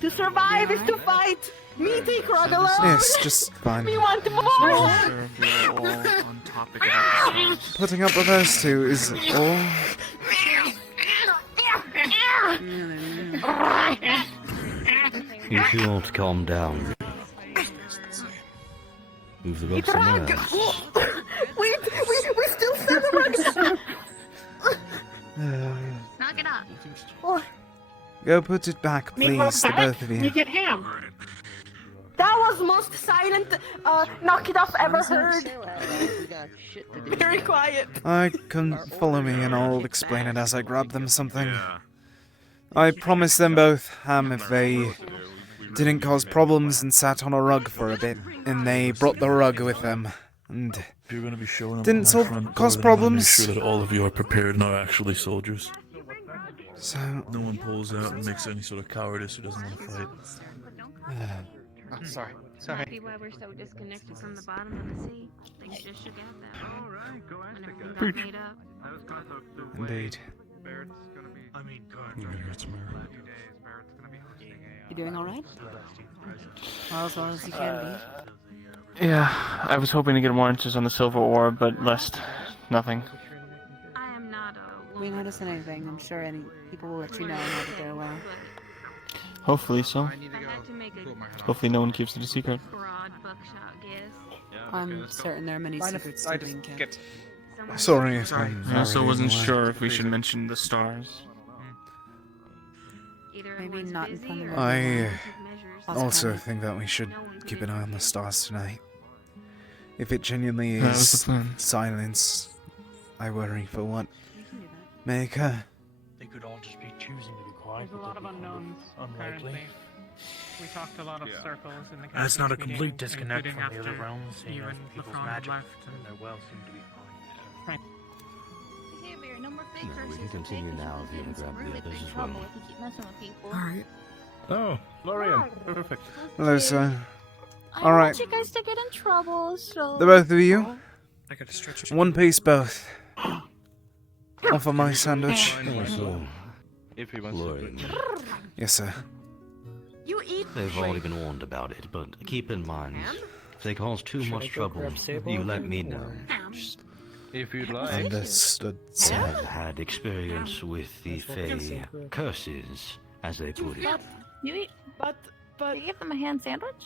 To survive is to fight. Me take Rug alone. Yes, just fine. We want more. on topic about Putting up with those two is all. If you won't calm down, move the rug somewhere else. Wait, we still set the Rug. Knock it up. Oh, Go put it back, Need Rug please, the back? both of You you. get ham. that was most silent knock it off ever heard. Very quiet. I can follow me and I'll explain it as I grab them something. I promised them both ham if they didn't cause problems and sat on a rug for a bit, and they brought the rug with them, and If you're going to be showing up didn't on solve- the front cause door, then problems. Make sure that all of you are prepared and are actually soldiers. So No one pulls out and makes any sort of cowardice who doesn't want to fight. Oh, sorry. Might be why we're so disconnected from the bottom of the sea. Things just shook out that way. Alright, go ask When the everything guy. got made up. That was kind of the Indeed. Barrett's gonna be. I mean, God, Few Josh, days, Barrett's gonna be hosting a. You doing all right? Well as you can be. Yeah, I was hoping to get more answers on the silver ore, but nothing. I am not a We notice anything. I'm sure any people will let you know now that they're well. Hopefully so. I had to make a Hopefully no one keeps it a secret. broad buckshot guess. I'm certain there are many secrets still being kept. Sorry if I'm I also very wasn't annoying. sure if we should mention the stars. Maybe not in front of I everyone. also think that we should keep an eye on the stars tonight. If it genuinely That was is the plan. silence, I worry for what may occur. They could all just be choosing to be quiet. There's a lot of unknowns currently. We talked a lot of circles in the That's not a cabinet complete meeting, disconnect including from the other after realms, seeing you as and people's Lefranc magic left and their wealth seem to be fine. Behavior, no more fake No, we curses. can continue now if you want to grab the others as well. If you keep messing with people. Alright. Oh, Lorian, perfect. Hello, sir. I All don't right. want you guys to get in trouble, so. The both of you, I got to stretch. one piece both. Offer my sandwich. If he wants Lorian, Yes, sir. You eat. they've already been warned about it, but keep in mind, they cause too Should I much go trouble, grab Sable you let again, me know. or If you'd like. Understood, sir. I've had experience with the Fey curses, as they put it. You eat, but you give them a ham sandwich?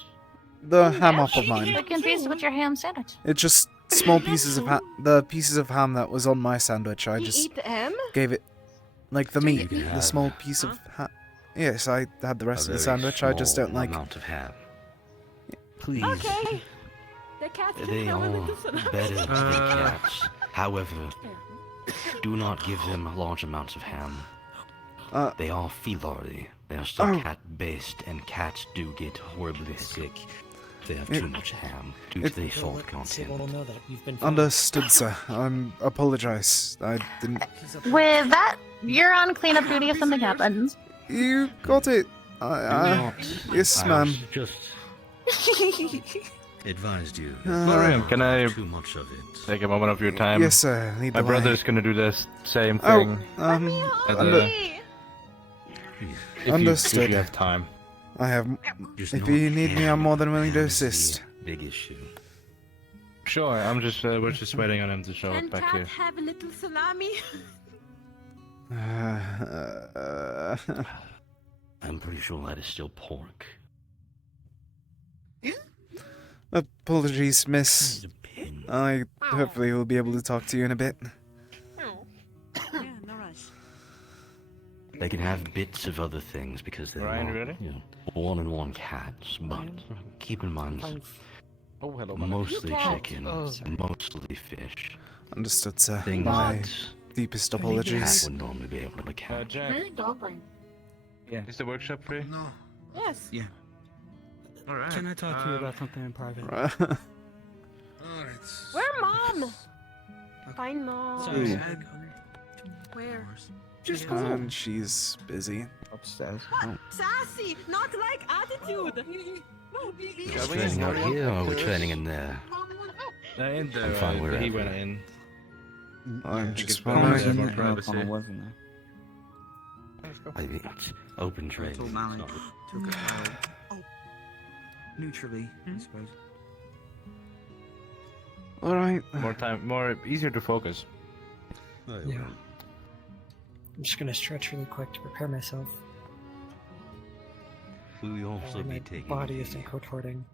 The ham off of mine. They're confused with your ham sandwich. It's just small pieces of the pieces of ham that was on my sandwich. I You just eat the ham? gave it, like the You meat, can the have small piece of ham. Yes, I had the rest of the sandwich. I just don't like. Amount of ham. Please. Okay. The cats can They have a are little tsunami. better than cats. However, do not give them large amounts of ham. They are felary. They are still cat-based, and cats do get horribly sick. They have too much ham due to the salt content. know that you've been Understood, sir. Apologize. I didn't. With that, you're on cleanup duty if something happens. You got it. Yes, ma'am. Just advised you. Florian, can I Too much of it. take a moment of your time? Yes, sir. Lead My the way. brother's gonna do this same Oh, thing. If Understood. you have time. I have. Just If not you need me, I'm more than willing to ham is the assist. Big issue. Sure, I'm just we're just waiting on him to show Can up back cat here. have a little salami? I'm pretty sure that is still pork. Apologies, miss. I hopefully will be able to talk to you in a bit. Yeah, no rush. They can have bits of other things because they're Ryan, not, ready? you know, one-on-one cats, but keep in mind, Oh, hello, mostly Cat. chickens, Oh. mostly fish. Understood, sir. Things My that deepest a cat apologies. would normally be able to catch. Jack, Yeah. is the workshop free? No. Yes. Yeah. All right. Can I talk to you about something in private? Where, Mom? Fine, Mom. Sorry. Where? And she's busy. Upstairs. Sassy, not like attitude. Are we training out here or are we training in there? In there. I'm fine He wherever. went in. I'm It's just better wondering. to have more privacy. I mean, it's open I training. told it's Malik. not- Took it neutrally, I suppose. All right. More time, more easier to focus. Yeah. I'm just gonna stretch really quick to prepare myself. Will we also My be taking body the isn't contorting.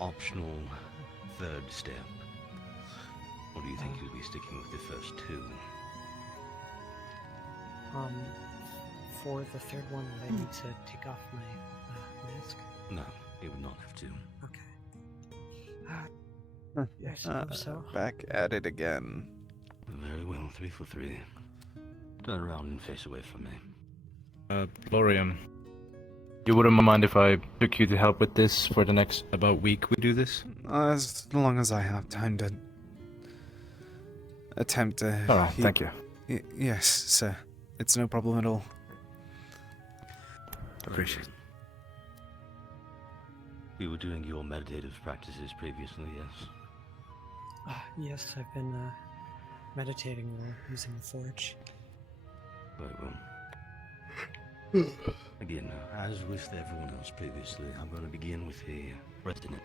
optional third step? Or do you think you'll be sticking with the first two? For the third one, would I need to take off my mask? No, you would not have to. I suppose so. Back at it again. Very well, 3 for 3. Turn around and face away from me. Florian, you wouldn't mind if I took you to help with this for the next about week we do this? As long as I have time to attempt to. All right, thank you. Yes, sir. It's no problem at all. Appreciate it. You were doing your meditative practices previously, yes? Yes, I've been meditating while using the forge. Very well. Again, as with everyone else previously, I'm going to begin with a resonance.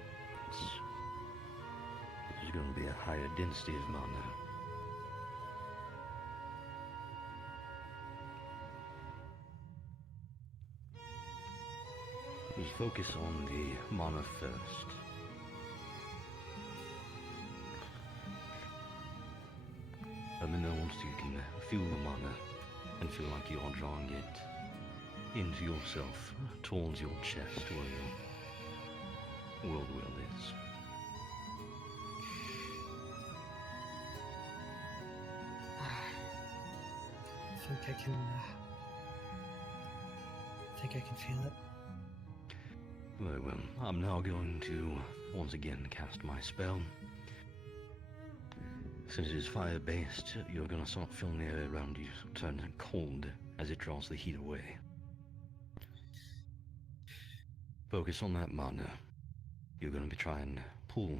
There's going to be a higher density of mana. We focus on the mana first. Let me know once you can feel the mana and feel like you are drawing it into yourself, towards your chest where your world will is. I think I can feel it. Very well. I'm now going to once again cast my spell. Since it is fire-based, you're gonna start feeling the air around you turn cold as it draws the heat away. Focus on that mana. You're gonna be trying to pull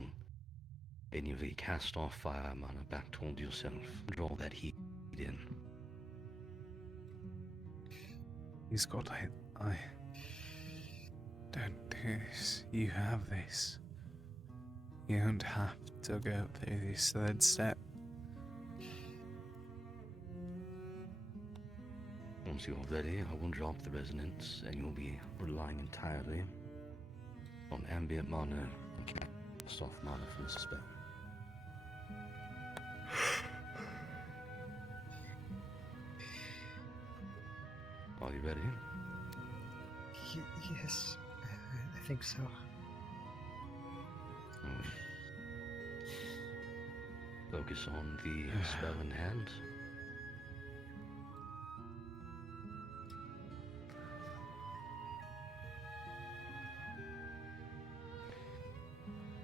any of the cast-off fire mana back towards yourself. Draw that heat in. He's got it. I don't do this. You have this. You don't have to go through this third step. Once you're ready, I will drop the resonance, and you'll be relying entirely on ambient mana and soft mana from the spell. Are you ready? Yes, I think so. Focus on the spell in hand.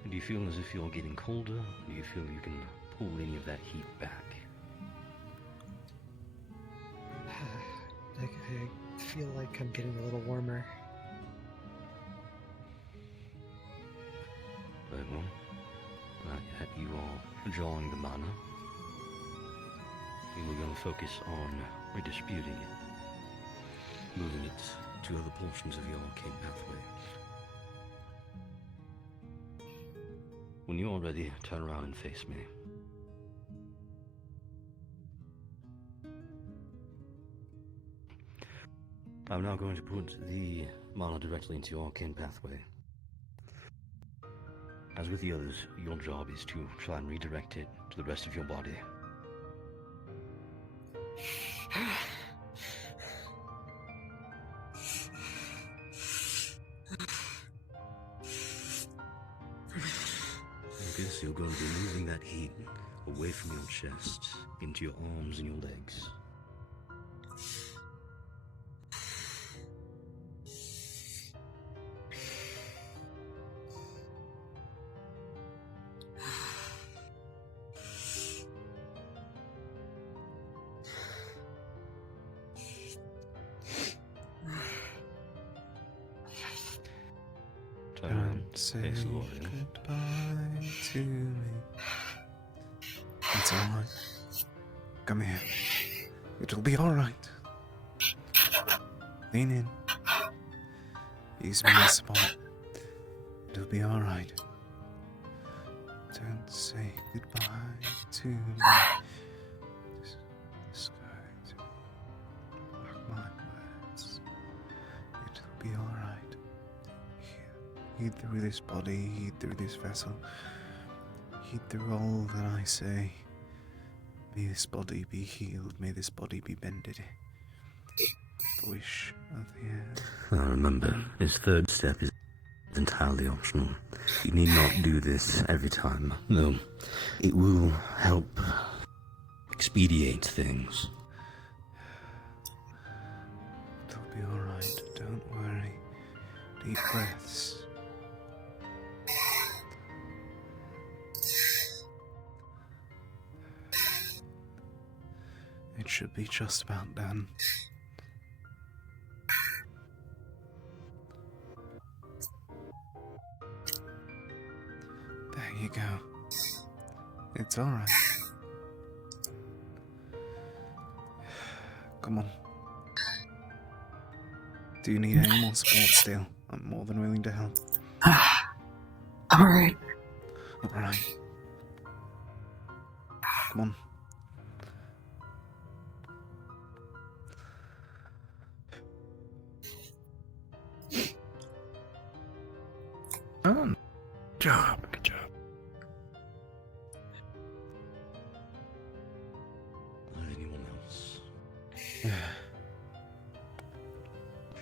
Do you feel as if you're getting colder? Do you feel you can pull any of that heat back? I feel like I'm getting a little warmer. Very well. Not yet. You are drawing the mana. And we're going to focus on redisputing it. Moving it to other portions of your arcane pathway. When you're ready, turn around and face me. I'm now going to put the mana directly into your arcane pathway. As with the others, your job is to try and redirect it to the rest of your body. Focus, you're going to be moving that heat away from your chest, into your arms and your legs. Don't say goodbye to me. It's alright. Come here. It'll be alright. Lean in. Use me as support. It'll be alright. Don't say goodbye to me. Just going to mark my words. It'll be alright. Heed through this body, heed through this vessel, heed through all that I say. May this body be healed, may this body be bended. The wish of the air. Remember, this third step is entirely optional. You need not do this every time. No, it will help expedite things. It'll be alright, don't worry. Deep breaths. It should be just about done. There you go. It's alright. Come on. Do you need any more support still? I'm more than willing to help. I'm alright. Alright. Come on. Oh, good job. Good job. Anyone else?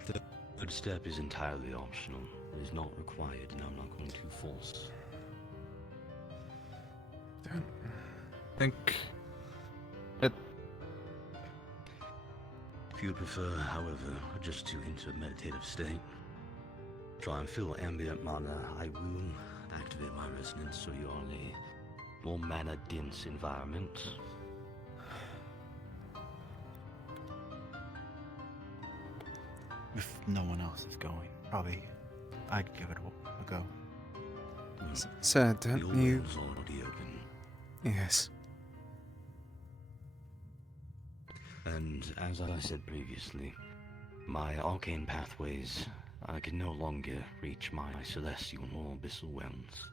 The third step is entirely optional. It is not required, and I'm not going to force. Don't think it. If you prefer, however, just to enter a meditative state, try and feel ambient mana, I will activate my resonance so you're in a more mana-dense environment. If no one else is going, probably I'd give it a go. Sir, don't Your you... wind's already open. Yes. And as I said previously, my arcane pathways, I can no longer reach my celestial nor abyssal realms.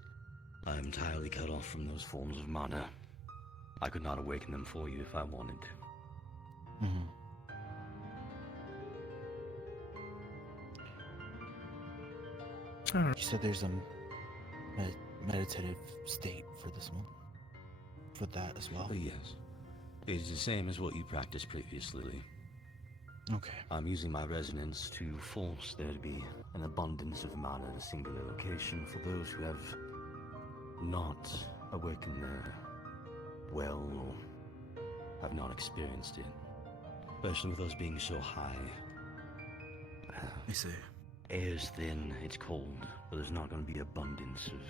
I am entirely cut off from those forms of mana. I could not awaken them for you if I wanted. Mm-hmm. You said there's a meditative state for this one? For that as well? Yes. It is the same as what you practiced previously. Okay. I'm using my resonance to force there to be an abundance of mana at a singular location for those who have not awakened their well or have not experienced it. Especially with us being so high. I see. Air's thin, it's cold, but there's not going to be abundance of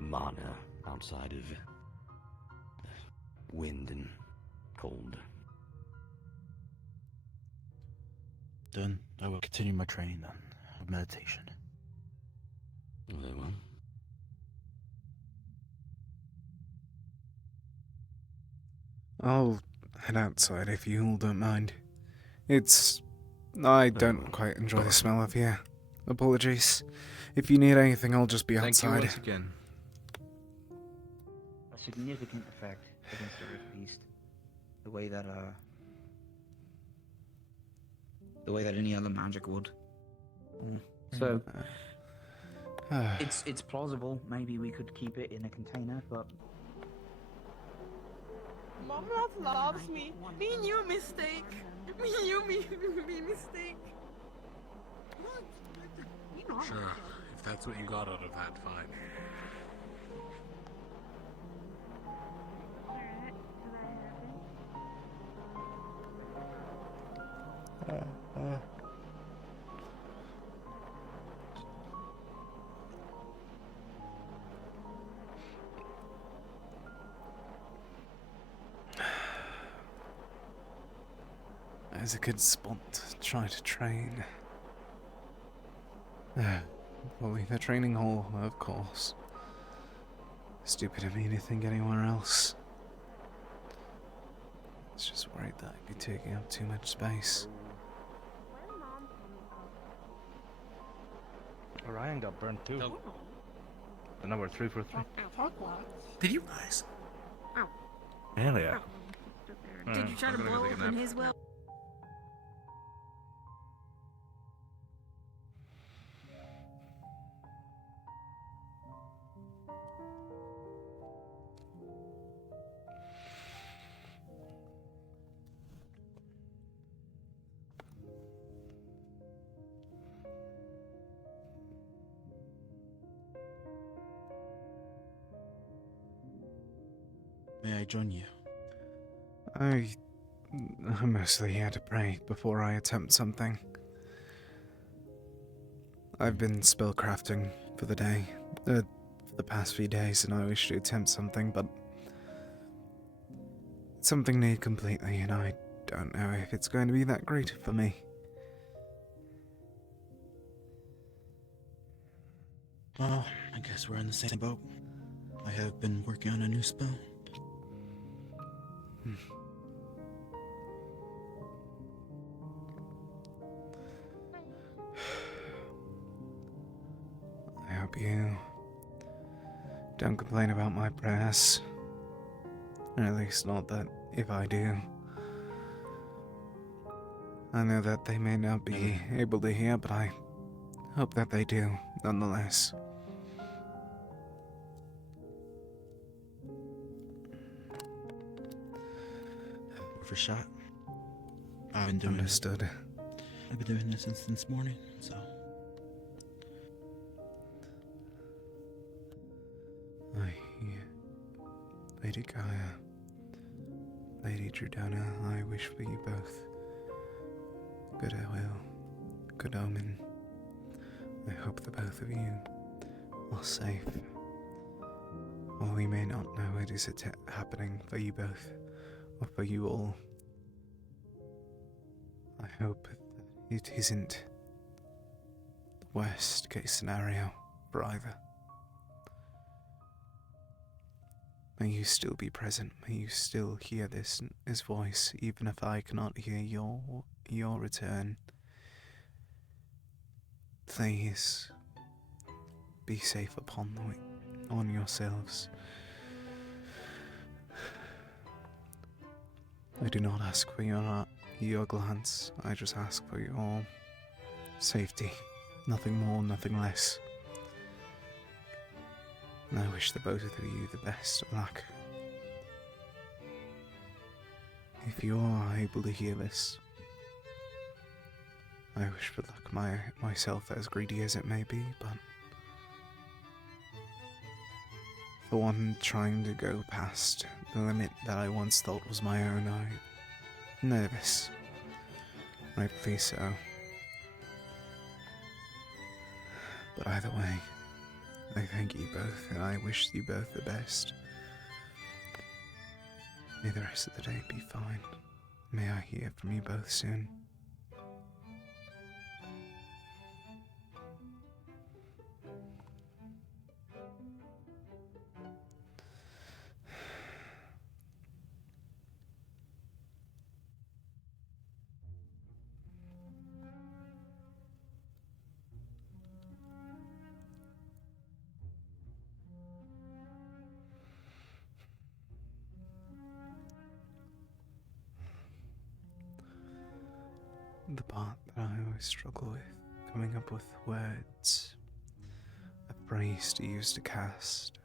mana outside of wind and cold. Then I will continue my training then of meditation. Very well. I'll head outside if you all don't mind. I don't quite enjoy the smell of here. Apologies. If you need anything, I'll just be Thank outside. you once again. A significant effect against the Rift Beast. The way that any other magic would. So it's plausible. Maybe we could keep it in a container, but Mom not loves me. Me new mistake. Me new mistake. Sure, if that's what you got out of that, fine. It's a good spot to try to train. Probably the training hall, of course. Stupid of me to think anywhere else. It's just worried that I'd be taking up too much space. Orion got burnt too. And now we're 3 for 3. Did you guys? Hell yeah. Did you try to blow open his well? May I join you? I'm mostly here to pray before I attempt something. I've been spellcrafting for the day, for the past few days, and I wish to attempt something, but it's something new completely, and I don't know if it's going to be that great for me. Well, I guess we're in the same boat. I have been working on a new spell. I hope you don't complain about my prayers. Or at least not that if I do. I know that they may not be able to hear, but I hope that they do, nonetheless. For shot. I've been doing Understood. I've been doing this since this morning, so. Lady Gaia, Lady Trudona, I wish for you both good will, good omen. I hope the both of you are safe. While we may not know it is happening for you both, or for you all, I hope that it isn't the worst case scenario for either. May you still be present, may you still hear his voice, even if I cannot hear your return. Please be safe upon on yourselves. I do not ask for your glance, I just ask for your safety. Nothing more, nothing less. And I wish the both of you the best of luck. If you are able to hear this, I wish for luck myself, as greedy as it may be, but for one trying to go past the limit that I once thought was my own, I'm nervous. Rightfully so. But either way, I thank you both, and I wish you both the best. May the rest of the day be fine. May I hear from you both soon. The part that I always struggle with, coming up with words, a phrase to use to cast.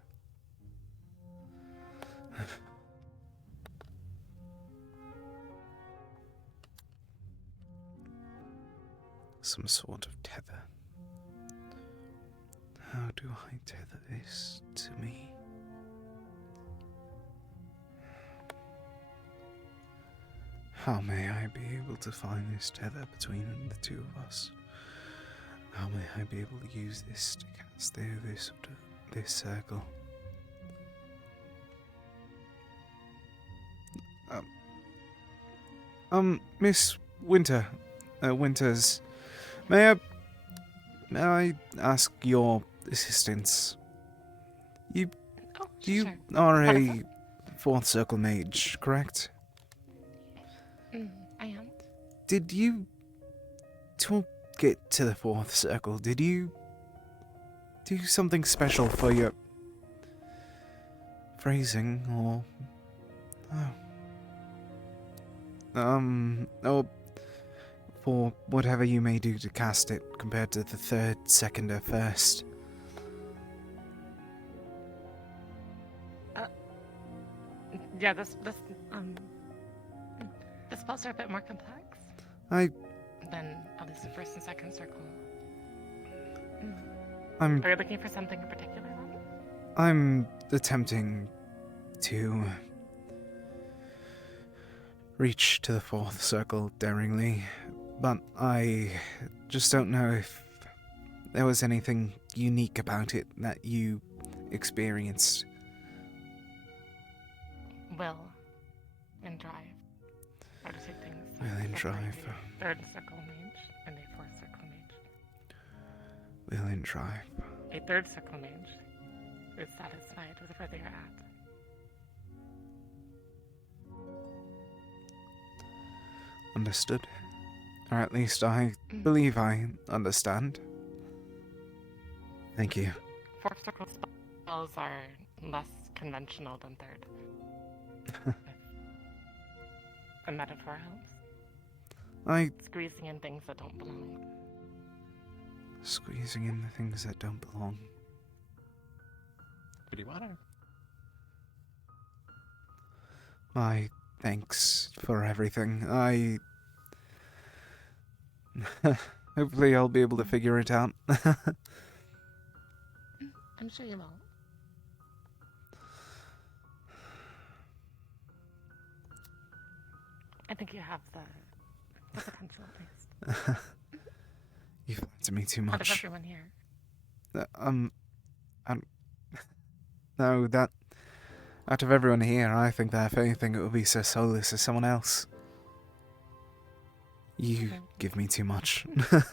Some sort of tether. How do I tether this to me? How may I be able to find this tether between the two of us? How may I be able to use this to cast this circle? Miss Winters, may I ask your assistance? You are a fourth circle mage, correct? I am. Did you, to get to the fourth circle, did you do something special for your phrasing, or or for whatever you may do to cast it compared to the third, second, or first? Yeah, this the spells are a bit more complex than at least the first and second circle. Are you looking for something in particular then? I'm attempting to reach to the fourth circle daringly, but I just don't know if there was anything unique about it that you experienced. Will and drive are the two things. Will and drive. Third circle mage and a fourth circle mage. Will and drive. A third circle mage is satisfied with where they are at. Understood. Or at least I believe I understand. Thank you. Fourth circle spells are less conventional than third. A metaphor helps. Squeezing in things that don't belong. Squeezing in the things that don't belong. Pretty water. My thanks for everything. Hopefully I'll be able to figure it out. I'm sure you will. I think you have the potential at least. You flatter me too much. Out of everyone here. No, that... Out of everyone here, I think that if anything it would be Sir Solus or someone else. You give me too much. I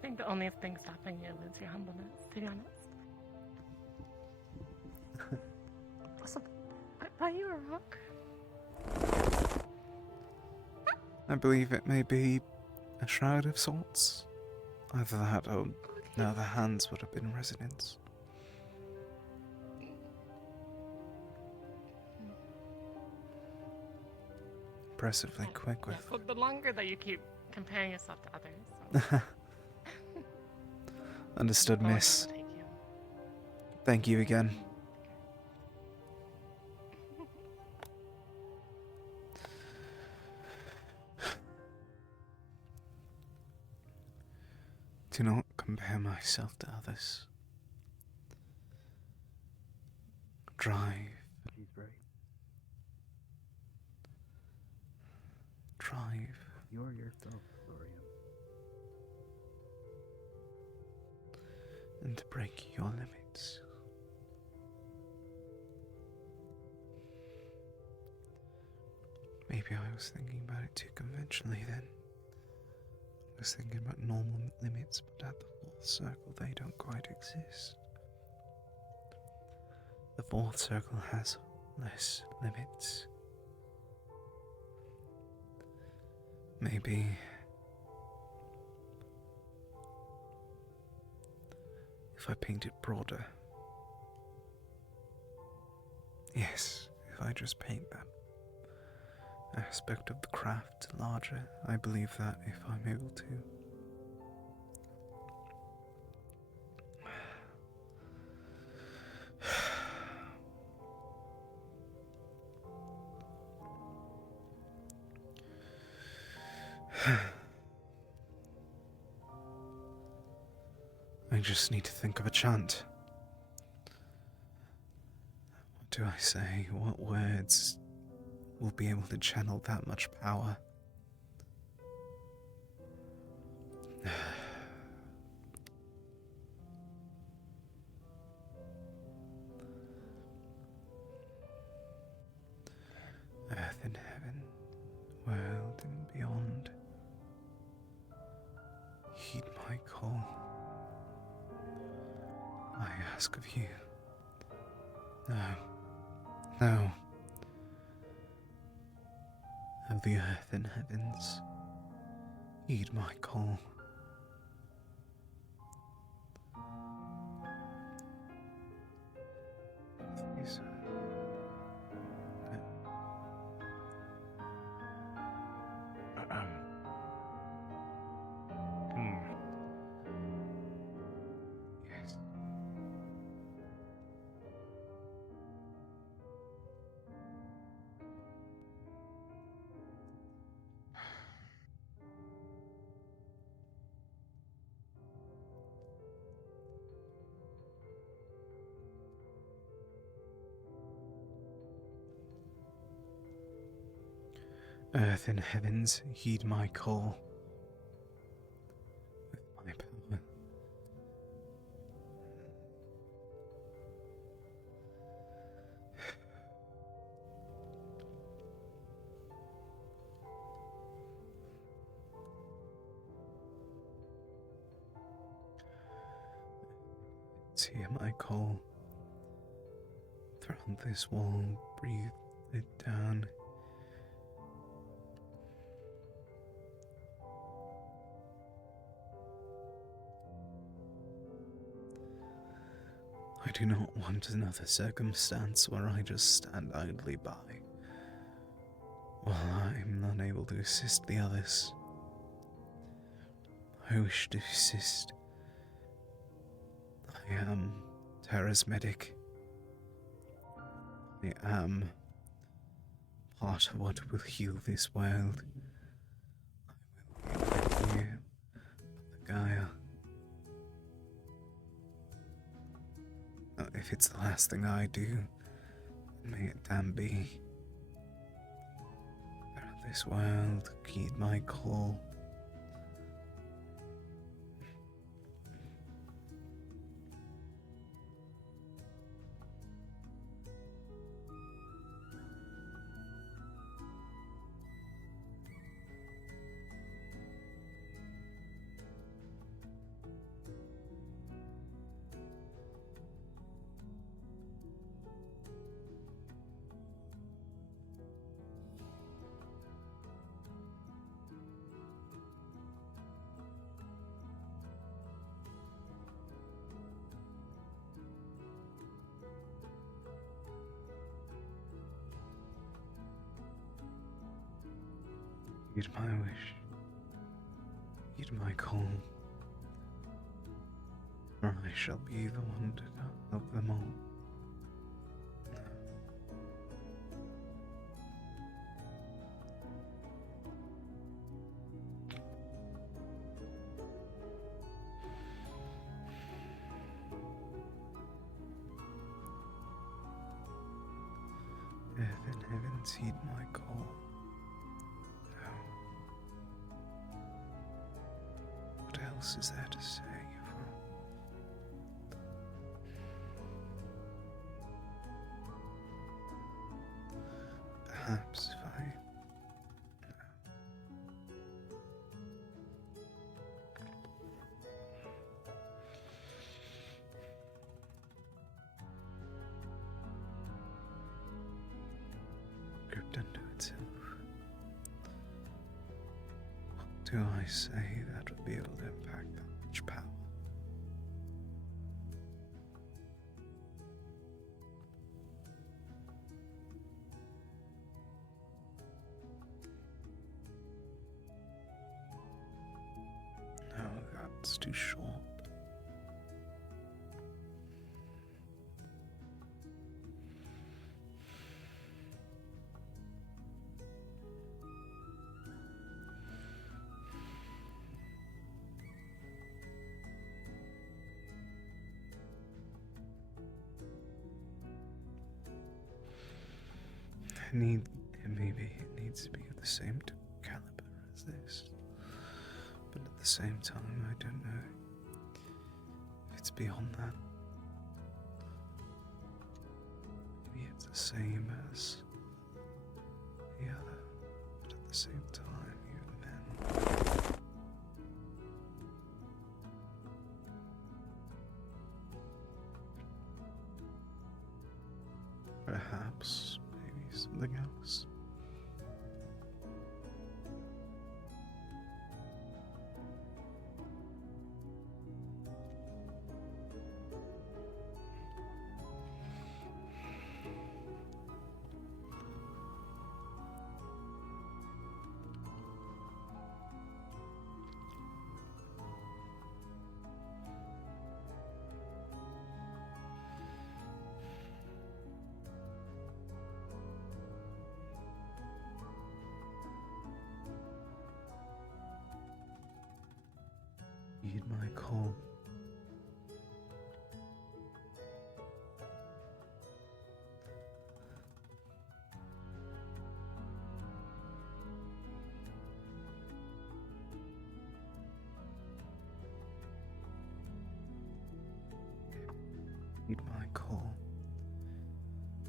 think the only thing stopping you is your humbleness, to be honest. Also, are you a rock? I believe it may be a shroud of sorts. Either that or Now the hands would have been resonance. Impressively quick with. Yeah, so the longer that you keep comparing yourself to others. So. Understood, the longer miss. it'll take you. Thank you again. Do not compare myself to others. Drive. She's right. Drive. You're yourself, Florian. And to break your limits. Maybe I was thinking about it too conventionally then. I was thinking about normal limits, but at the fourth circle they don't quite exist. The fourth circle has less limits. Maybe if I painted broader. Yes, if I just paint that aspect of the craft larger, I believe that if I'm able to. I just need to think of a chant. What do I say? What words will be able to channel that much power? Earth and heaven, world and beyond, heed my call. I ask of you. No. Of the earth and heavens, heed my call. These Yes. Earth and heavens, heed my call. With my power. Hear my call. Throughout this wall, breathe it down. I do not want another circumstance where I just stand idly by, while I am unable to assist the others. I wish to assist. I am Terra's medic. I am part of what will heal this world. I will be here, but the Gaia. If it's the last thing I do, may it damn be. Throughout this world, heed my call. Heed my wish. Heed my call. Or I shall be the one to help them all. Earth and heavens heed my call. What else is there to say? Perhaps if I... Gripped unto itself. What do I say that would be able to impact that much power? No, that's too short. Maybe it needs to be of the same caliber as this. But at the same time, I don't know if it's beyond that. Maybe it's the same as the other, but at the same time, even then. Perhaps, maybe something else. Heed my call. Heed my call.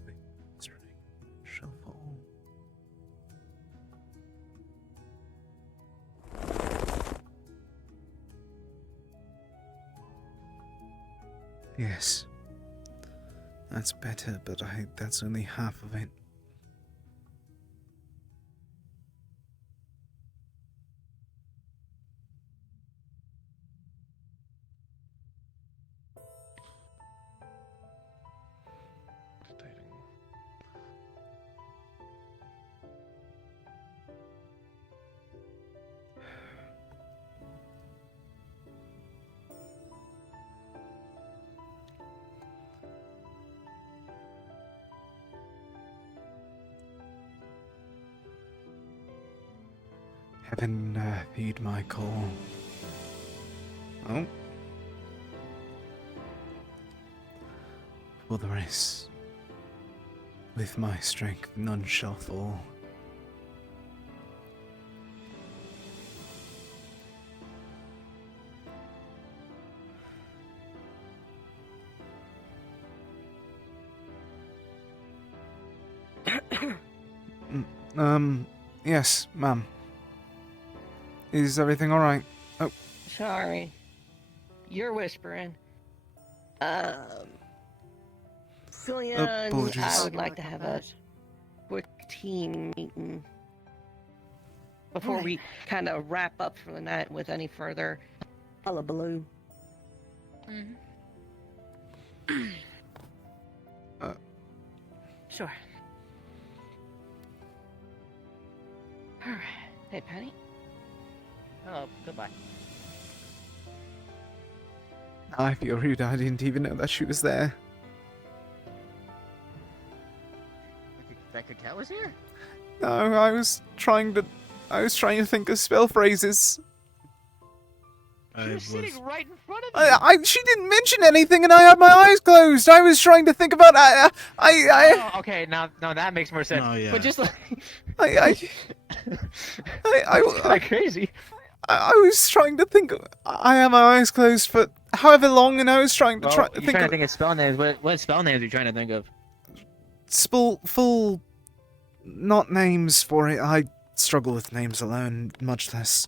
Victory shall fall. Yes. That's better, but that's only half of it. Heaven heed my call. Oh. For the race, with my strength none shall fall. Yes, ma'am. Is everything alright? Oh. Sorry. You're whispering. Julian, Apologies. I would like to have a quick team meeting before we kind of wrap up for the night with any further hullabaloo. Sure. Alright. Hey, Penny. Oh, goodbye. I feel rude. I didn't even know that she was there. That Cat was here? No, I was trying to think of spell phrases. She was sitting right in front of you. She didn't mention anything, and I had my eyes closed. I was trying to think about. Oh, okay, now that makes more sense. No, yeah. But just like It's kind of crazy. I was trying to think. I had my eyes closed for however long, and I was trying to Well, think. you're trying to think of spell names. What spell names are you trying to think of? Full, not names for it. I struggle with names alone, much less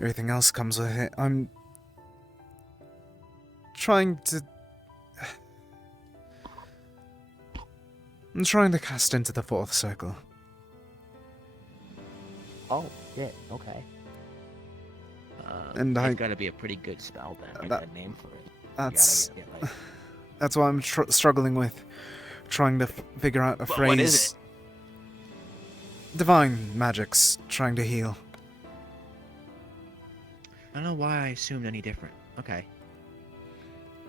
everything else comes with it. I'm trying to cast into the fourth circle. Oh, shit. Okay. And it's gotta be a pretty good spell then. Get a name for it. That's You gotta get, that's what I'm struggling with, trying to figure out a phrase. What is it? Divine magics, trying to heal. I don't know why I assumed any different. Okay.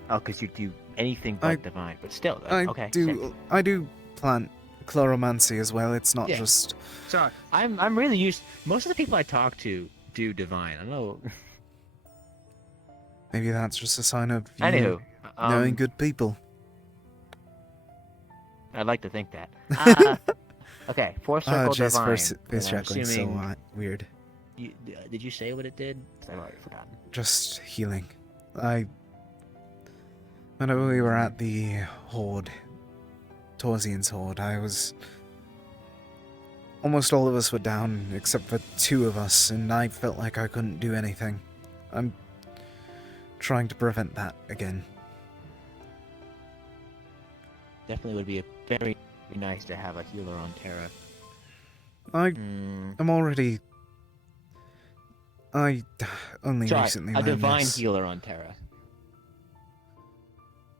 Oh, because you do anything but divine, but still. Okay. I do plant chloromancy as well. It's not just. So I'm really used. Most of the people I talk to do divine. I don't know. Maybe that's just a sign of you Anywho, knowing good people. I'd like to think that. Okay, fourth circle Just divine. face juggling so weird. Did you say what it did? I've already forgotten. Just healing. Whenever we were at the Horde, Torsian's Horde, almost all of us were down except for 2 of us, and I felt like I couldn't do anything. I'm trying to prevent that again. Definitely would be very nice to have a healer on Terra. I'm already. I only recently a learned divine this. healer on Terra.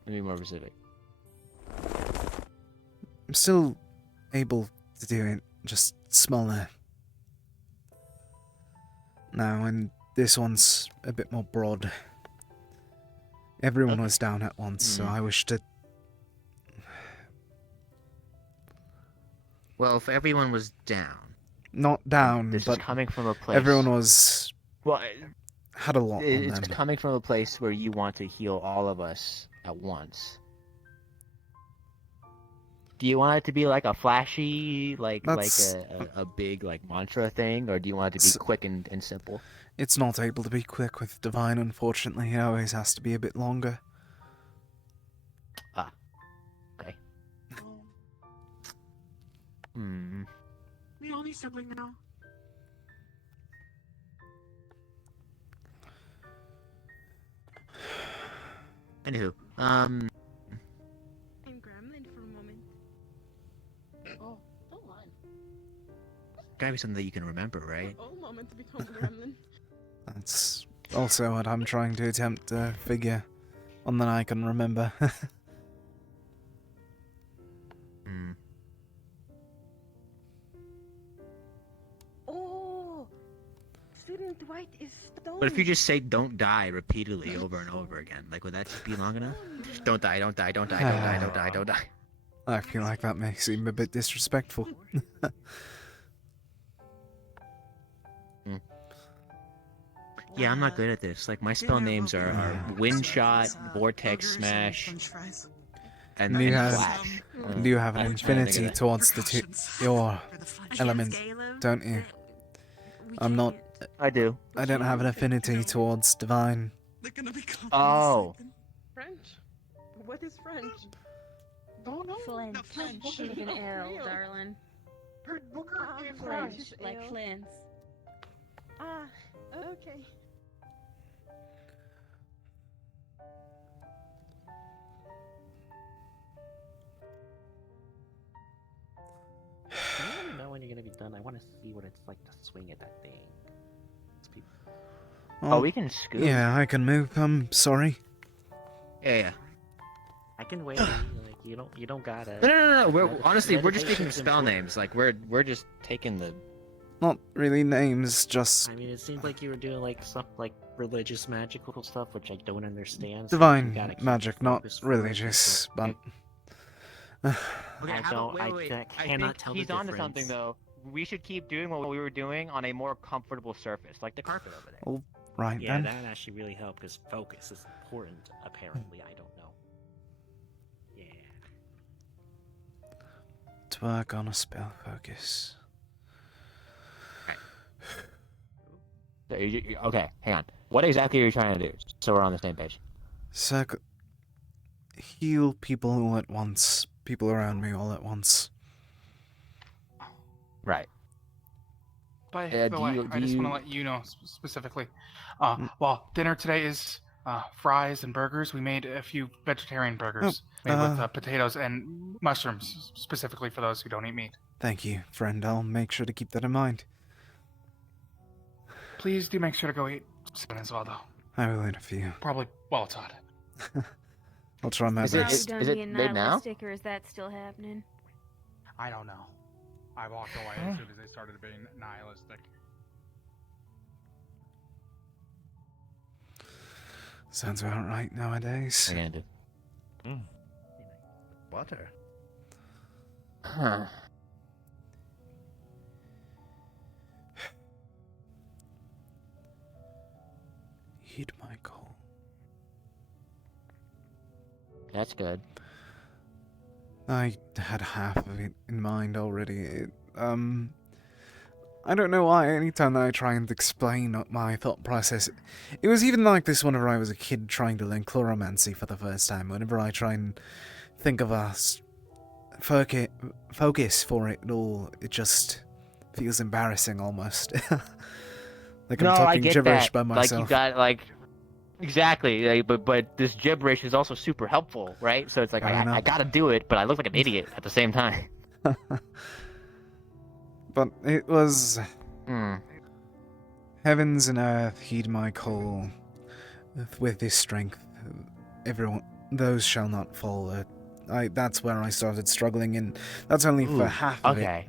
Let me be more specific. I'm still able to do it, just smaller. Now, and this one's a bit more broad. Everyone was down at once, so I wish to. Well, if everyone was down. Not down, This but is coming from a place. everyone was. Well, had a lot on it's them. coming from a place where you want to heal all of us at once. Do you want it to be like a flashy, like a big like mantra thing, or do you want it to be quick and simple? It's not able to be quick with Divine, unfortunately. It always has to be a bit longer. Ah. Okay. Hmm. The only sibling now. Anywho, I'm gremlin for a moment. Oh, don't lie. gotta be something that you can remember, right? All moment to become a gremlin. That's also what I'm trying to attempt to figure on that I can remember. Hmm. Oh, student Dwight is stoned. But if you just say "don't die" repeatedly over and over again, like would that just be long enough? Just don't die, don't die, don't die, don't die, don't die, don't die. I feel like that may seem a bit disrespectful. Yeah, I'm not good at this. Like my spell names are Wind Shot, Vortex Smash, and Do you Flash. have an I'm trying to think infinity of towards your element, don't you? I'm not. I do. I don't have an affinity towards divine. Oh. French? What is French? Don't know. Flinch. Even ill, darling. Flinch, like Flint's. Ah, okay. Can you let me know when you're gonna be done? I want to see what it's like to swing at that thing. Oh, we can scoot. Yeah, I can move. I'm sorry. Yeah. I can wait. Like you don't gotta. No. We're honestly we're just speaking spell names. Like we're just taking the not really names, just I mean, it seems like you were doing like some like religious magical stuff, which I don't understand. so you divine gotta keep magic, not focus for it, religious, but... Okay, I how don't. about, wait, I I cannot think tell he's the onto difference. something though. We should keep doing what we were doing on a more comfortable surface, like the carpet over there. Oh, right Yeah, then. that actually really helped because focus is important. Apparently, I don't know. Yeah. To work on a spell focus. So okay, hang on. What exactly are you trying to do? So we're on the same page. Heal people all at once. People around me all at once. Right. By the way, I just want to let you know specifically. Well, dinner today is fries and burgers. We made a few vegetarian burgers made with potatoes and mushrooms, specifically for those who don't eat meat. Thank you, friend. I'll make sure to keep that in mind. Please do make sure to go eat soon as well, though. I will eat a few. Probably while it's hot. I'll try my Is it best. being nihilistic, or is that still happening? I don't know. I walked away as soon as they started being nihilistic. Sounds about right nowadays. What are you gonna do? Water. Huh. Heed my call. That's good. I had half of it in mind already. I don't know why, anytime that I try and explain my thought process, it was even like this whenever I was a kid trying to learn chloromancy for the first time. Whenever I try and think of a focus for it all, it just feels embarrassing almost. Like I'm talking gibberish by myself. Like you got like exactly, like, but this gibberish is also super helpful, right? So it's like I gotta do it, but I look like an idiot at the same time. But it was heavens and earth heed my call. With this strength, everyone, those shall not fall. That's where I started struggling, and that's only for half of it. Okay.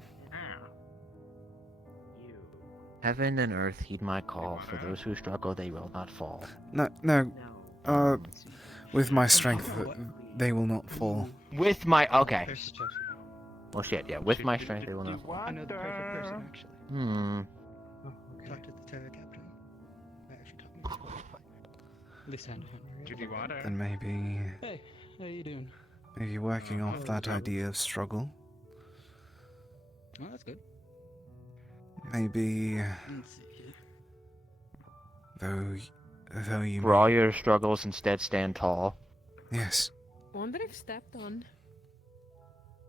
Heaven and earth heed my call. For those who struggle, they will not fall. No. With my strength, they will not fall. With my well, shit. Yeah, with my strength, they will not fall. I know the perfect person, actually. Talk to the Terra Captain. I actually talked to him. Listen. Judy Water. And maybe... Hey, how you doing? Maybe working off that idea of struggle. Oh, that's good. Maybe... Though you... For all your struggles, instead stand tall. Yes. Wonder if stepped on.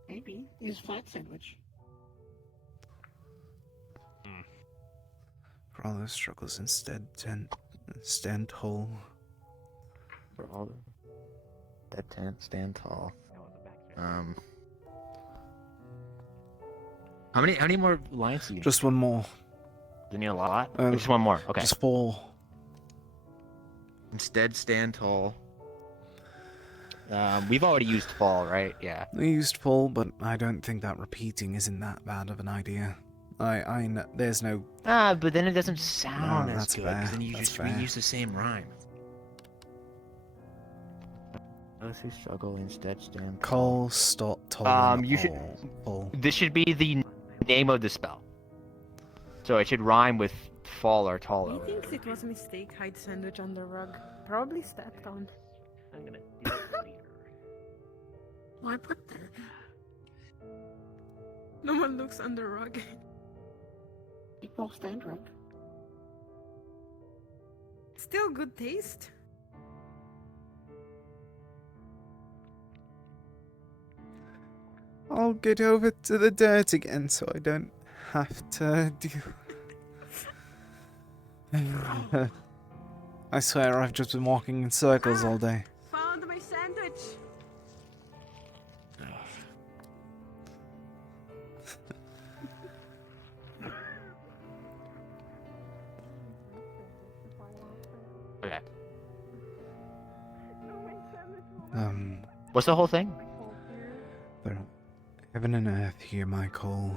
Maybe. Use flat sandwich. For all those struggles, instead stand tall. For all that stand tall. How many more lines do you need? Just one more. Do you need a lot? Just one more. Okay. Just 4. Instead, stand tall. We've already used fall, right? Yeah. We used fall, but I don't think that repeating isn't that bad of an idea. I know, there's no... But then it doesn't sound as that's good, fair. because then you That's just fair. reuse the same rhyme. Those who struggle instead stand Call, stop, tall, you should... fall. This should be the name of the spell. So it should rhyme with fall or tall. He thinks it was a mistake. Hide sandwich on the rug. Probably stepped on. I'm gonna do it later. Why put there? No one looks under rug. People stand rug. Still good taste. I'll get over to the dirt again so I don't have to do... I swear I've just been walking in circles all day. Found my sandwich. Okay. Um, What's the whole thing? Heaven and earth hear my call.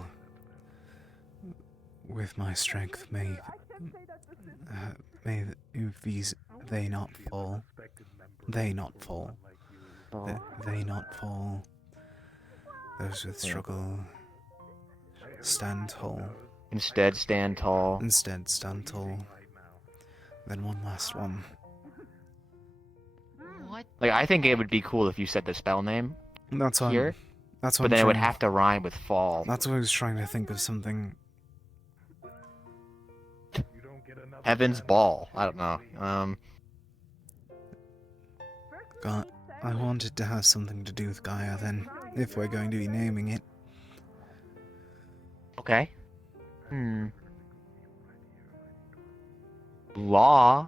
with my strength, may they not fall. They not fall. They not fall. Those with struggle stand tall. Instead, stand tall. Instead, stand tall. Then one last one. What? Like, I think it would be cool if you said the spell name. That's what here. That's what. But then it would have to rhyme with fall. That's what I was trying to think of something. Heaven's Ball. I don't know. God, I wanted to have something to do with Gaia then, if we're going to be naming it. Okay. Law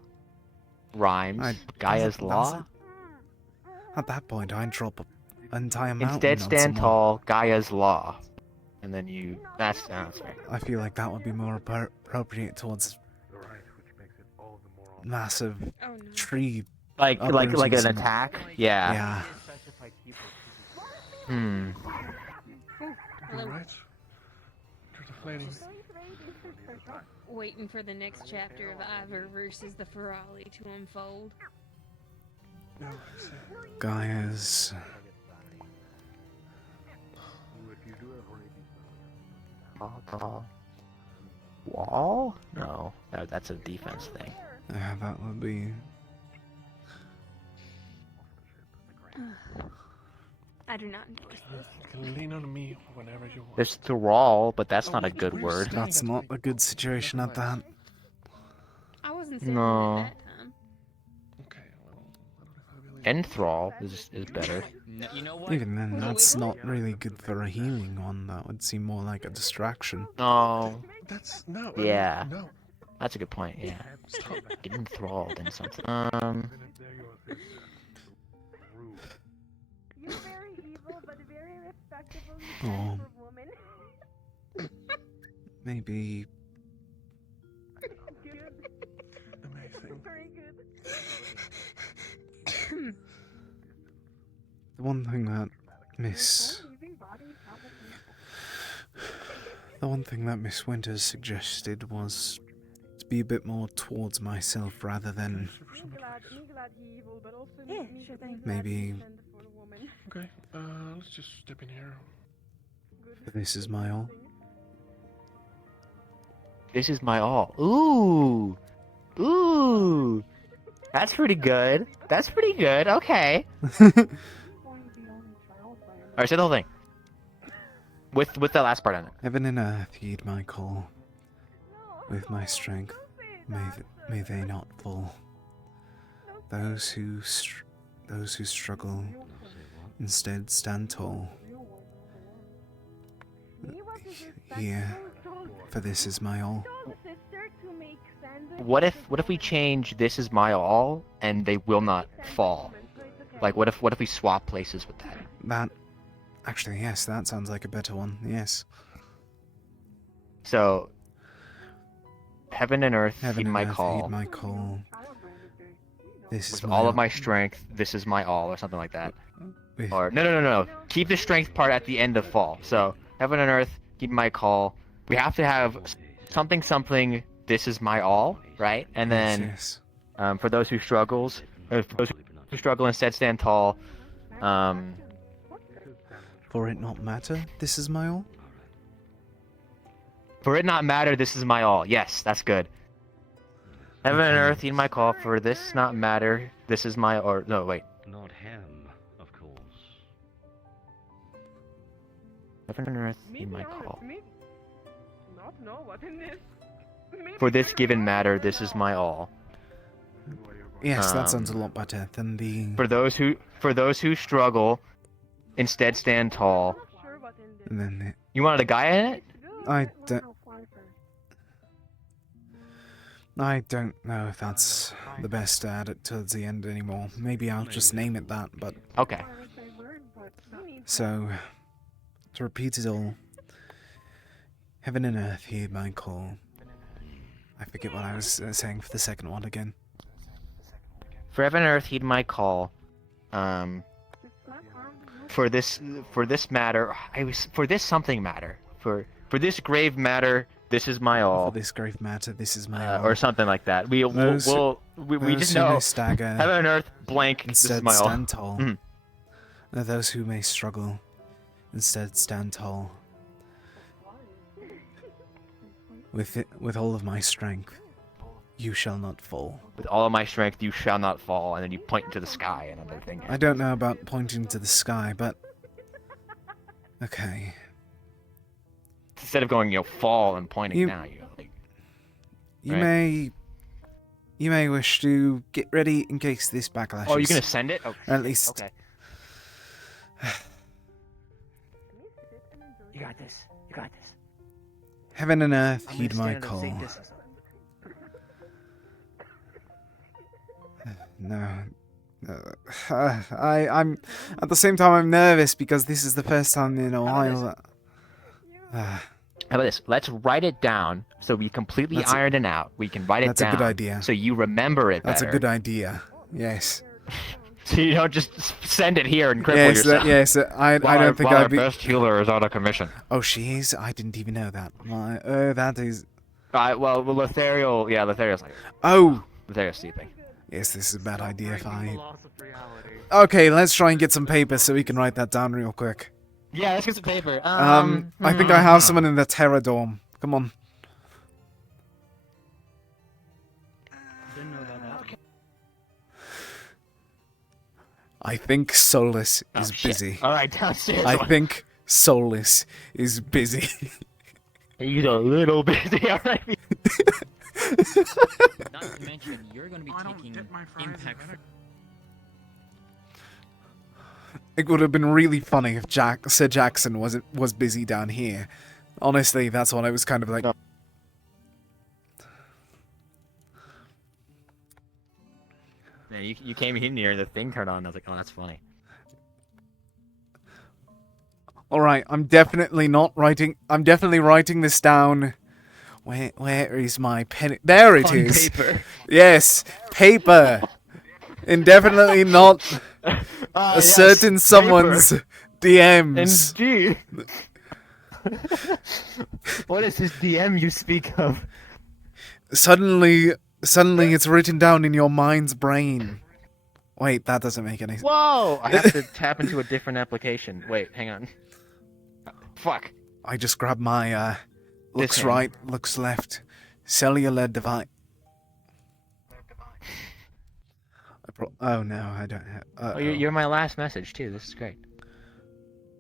rhymes. Gaia's Law. At that point, I'd drop an entire mountain. Instead, stand tall. Gaia's Law. And then you. That's fair. I feel like that would be more appropriate towards massive tree. Like an and attack. Yeah. Yeah. Alright. Waiting for the next chapter of Ivor versus the Ferrari to unfold. Gaia's. Wall? No, that's a defense thing. Yeah, that would be. I do not endorse this. You can lean on me whenever you want. There's thrall, but that's not a good word. That's not a good situation at that. I wasn't saying No. that at that time. Enthrall is better. You know what? Even then, that's not really good for a healing one. That would seem more like a distraction. No. That's no. Yeah. No. That's a good point. Yeah. Get enthralled in something. You're very evil, but very respectable Oh. woman. Maybe. Amazing. Very good. The one thing that Miss Winters suggested was to be a bit more towards myself rather than maybe. Okay, let's just step in here. This is my all. This is my all. Ooh. Ooh. That's pretty good. That's pretty good. Okay. Alright, say the whole thing. With the last part on it. Heaven and earth heed my call. With my strength, may they not fall. Those who struggle instead stand tall. Here, for this is my all. What if we change "This is my all" and they will not fall? Like, what if we swap places with that? That, actually, yes, that sounds like a better one. Yes. So, heaven and earth Heaven heed and my earth call. heed my call. This is With my all of my strength, this is my all, or something like that. Or no. Keep the strength part at the end of fall. So, heaven and earth heed my call. We have to have something. This is my all, right? And then, yes. For those who struggle instead stand tall. For it not matter, this is my all. For it not matter, this is my all. Yes, that's good. Heaven and earth heed my call. For this not matter, this is my or no wait. Not him, of course. Heaven and earth heed my call. Not know what in this. For this given matter, this is my all. Yes, that sounds a lot better than the. For those who struggle, instead stand tall. And then You wanted a guy in it? I don't know if that's the best to add it towards the end anymore. Maybe I'll just name it that, but... Okay. So, to repeat it all, heaven and earth heed my call. I forget what I was saying for the second one again. For heaven and earth heed my call. For this matter, for this something matter. For For this grave matter, this is my all. For this grave matter, this is my all. Or something like that. We just know heaven and earth blank. This is my all. Stand tall. Those who may struggle, instead stand tall. With all of my strength, you shall not fall. With all of my strength, you shall not fall. And then you point to the sky and another thing. I don't know about pointing to the sky, but okay. Instead of going, fall and pointing down, you may wish to get ready in case this backlash. Oh, you're gonna send it? Okay. At least. Okay. You got this. You got this. Heaven and earth heed my call. No. I'm at the same time I'm nervous because this is the first time in a while. How about this? Let's write it down so we completely ironed it out. We can write it down. That's a good idea. So you remember it better. That's a good idea. Yes. So you don't just send it here and cripple yourself. Yes, I don't think I'd be... best healer is out of commission. Oh, she is? I didn't even know that. That is... Well, Lothario... Yeah, Lothariel's like... Oh! Lothario's sleeping. Yes, this is a bad idea if I... Okay, let's try and get some paper so we can write that down real quick. Yeah, let's get some paper. I think I have someone in the Terror Dome. Come on. I think Solus is busy. Alright, downstairs. I think Solus is busy. He's a little busy, alright? Not to mention, you're going to be taking impact. It would have been really funny if Sir Jackson was busy down here. Honestly, that's what I was kind of like. Man, you came in here and the thing turned on. I was like, oh, that's funny. All right, I'm definitely writing this down. Where is my pen? There it is. Paper. Yes, paper. Indefinitely not a certain someone's DMs. Indeed. What is this DM you speak of? Suddenly it's written down in your mind's brain. Wait, that doesn't make any sense. Whoa! I have to tap into a different application. Wait, hang on. Fuck. I just grabbed my, looks This right, looks left, cellular device. Oh no, I don't have. Oh, you're my last message too. This is great.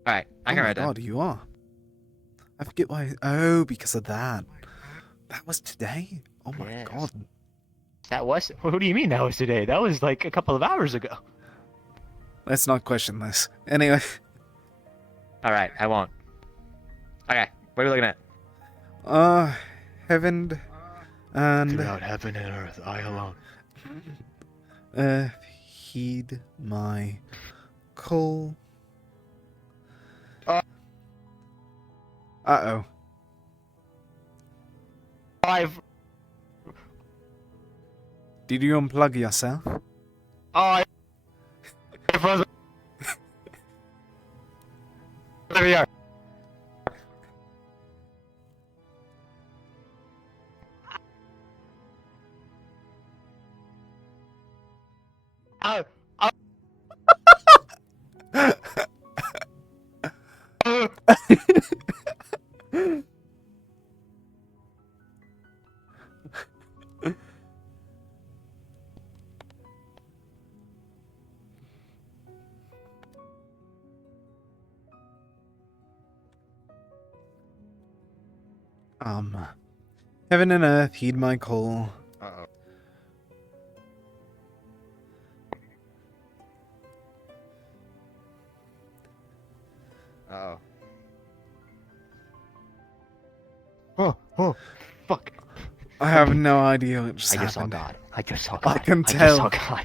All right, I can write down. Oh my god, you are. I forget why. Oh, because of that. That was today. Oh my god. That was. What do you mean that was today? That was like a couple of hours ago. Let's not question this. Anyway. All right, I won't. Okay, what are we looking at? Heaven and... Throughout heaven and earth, I alone. Earth, heed my call. Uh-oh. 5. Did you unplug yourself? Oh, there we are. Heaven and earth, heed my call. Uh-oh. Uh-oh. Oh, fuck. I have no idea what just happened. Saw God. I just saw God. I can tell. I just saw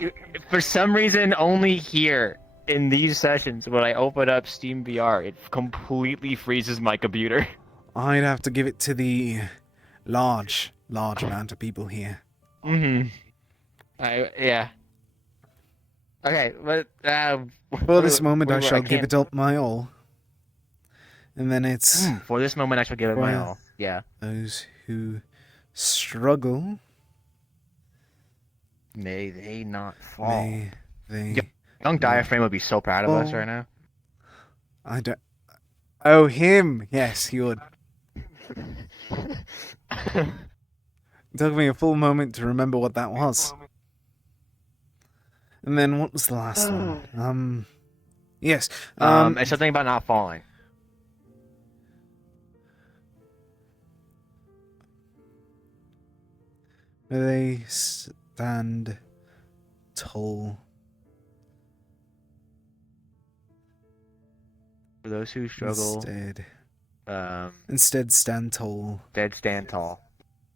God. For some reason, only here in these sessions, when I open up Steam VR, it completely freezes my computer. I'd have to give it to the large amount of people here. Mm-hmm. Yeah. Okay, but for this moment, I shall give it up my all. And then it's For this moment, I shall give it my all. Yeah. Those who struggle. May they not fall. May they. Young Diaphragm would be so proud of us right now. I don't. Oh, him. Yes, he would. It took me a full moment to remember what that was. And then what was the last one? Yes. It's something about not falling. May they stand tall. For those who struggle. Instead stand tall. Stand tall.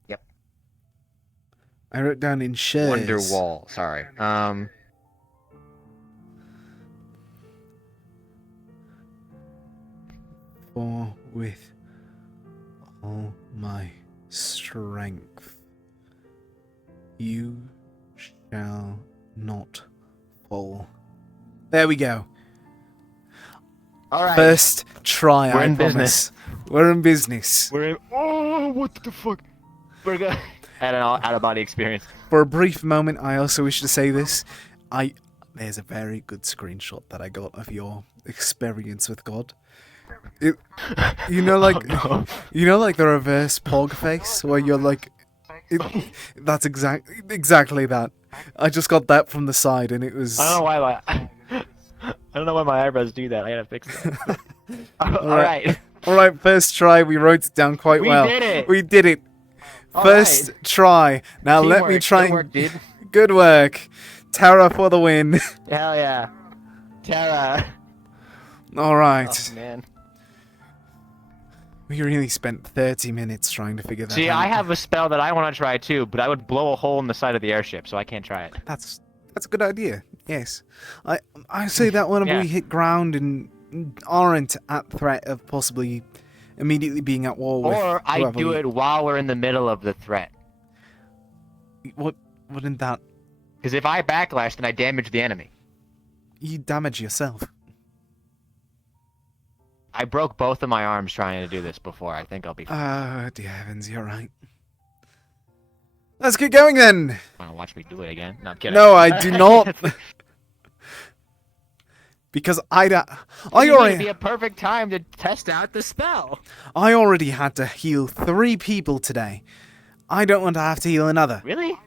Yep. I wrote down in shares. Wonderwall. Sorry. For with all my strength, you shall not fall. There we go. All right. First try, We're I in promise. business. We're in business. We're in. Oh, what the fuck? We're good. Had an out-of-body experience. For a brief moment, I also wish to say this. There's a very good screenshot that I got of your experience with God. You know, like the reverse pog face, where you're like, that's exactly that. I just got that from the side, and it was. I don't know why my eyebrows do that. I gotta fix that. All right. All right. First try. We wrote it down quite well. We did it. We did it. First try. Now let me try. Good work, dude. Good work. Tara for the win. Hell yeah. Tara. All right. Oh, man. We really spent 30 minutes trying to figure that out. See, I have a spell that I want to try too, but I would blow a hole in the side of the airship, so I can't try it. That's a good idea. Yes, I say that whenever we hit ground and aren't at threat of possibly immediately being at war with. Or I do it while we're in the middle of the threat. Wouldn't that? Because if I backlash, then I damage the enemy. You damage yourself. I broke both of my arms trying to do this before. I think I'll be fine. Oh, dear heavens, you're right. Let's get going then. Want to watch me do it again? No, I'm kidding. No, I do not. Because It'd be a perfect time to test out the spell. I already had to heal 3 people today. I don't want to have to heal another. Really?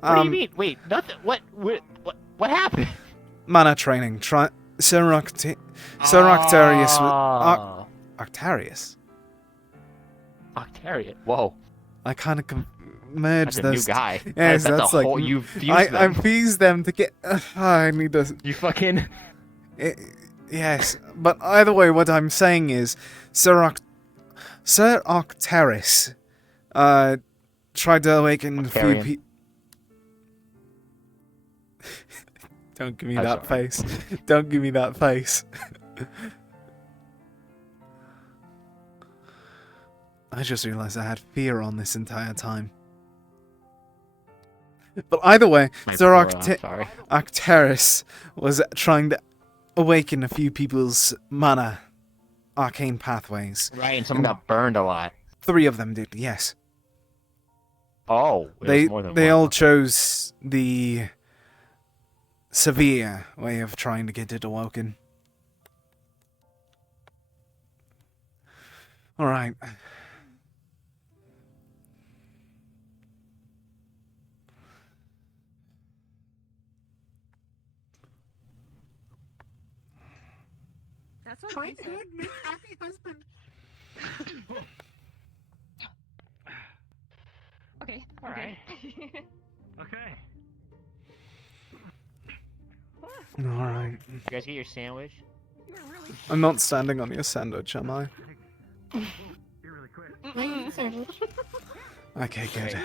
What do you mean? Wait, nothing. What happened? Mana training. Octarius. Octarius. Octarius. Whoa. I kind of merged that's those. A new guy. Yes, that's a like whole. You fused them. I fused them to get. I need to. You fucking. Yes, but either way, what I'm saying is, Sir Octarius, tried to awaken a few people. Don't give me that face. Don't give me that face. I just realized I had fear on this entire time. But either way, Sir Octarius was trying to awaken a few people's mana arcane pathways. Right, and someone got burned a lot. 3 of them did, yes. Oh, they more than one. all chose the severe way of trying to get it awoken. All right. That's what I said. Make happy husband. Okay. All right. Okay. All right. You guys get your sandwich? I'm not standing on your sandwich, am I? You're really quick. Okay, good.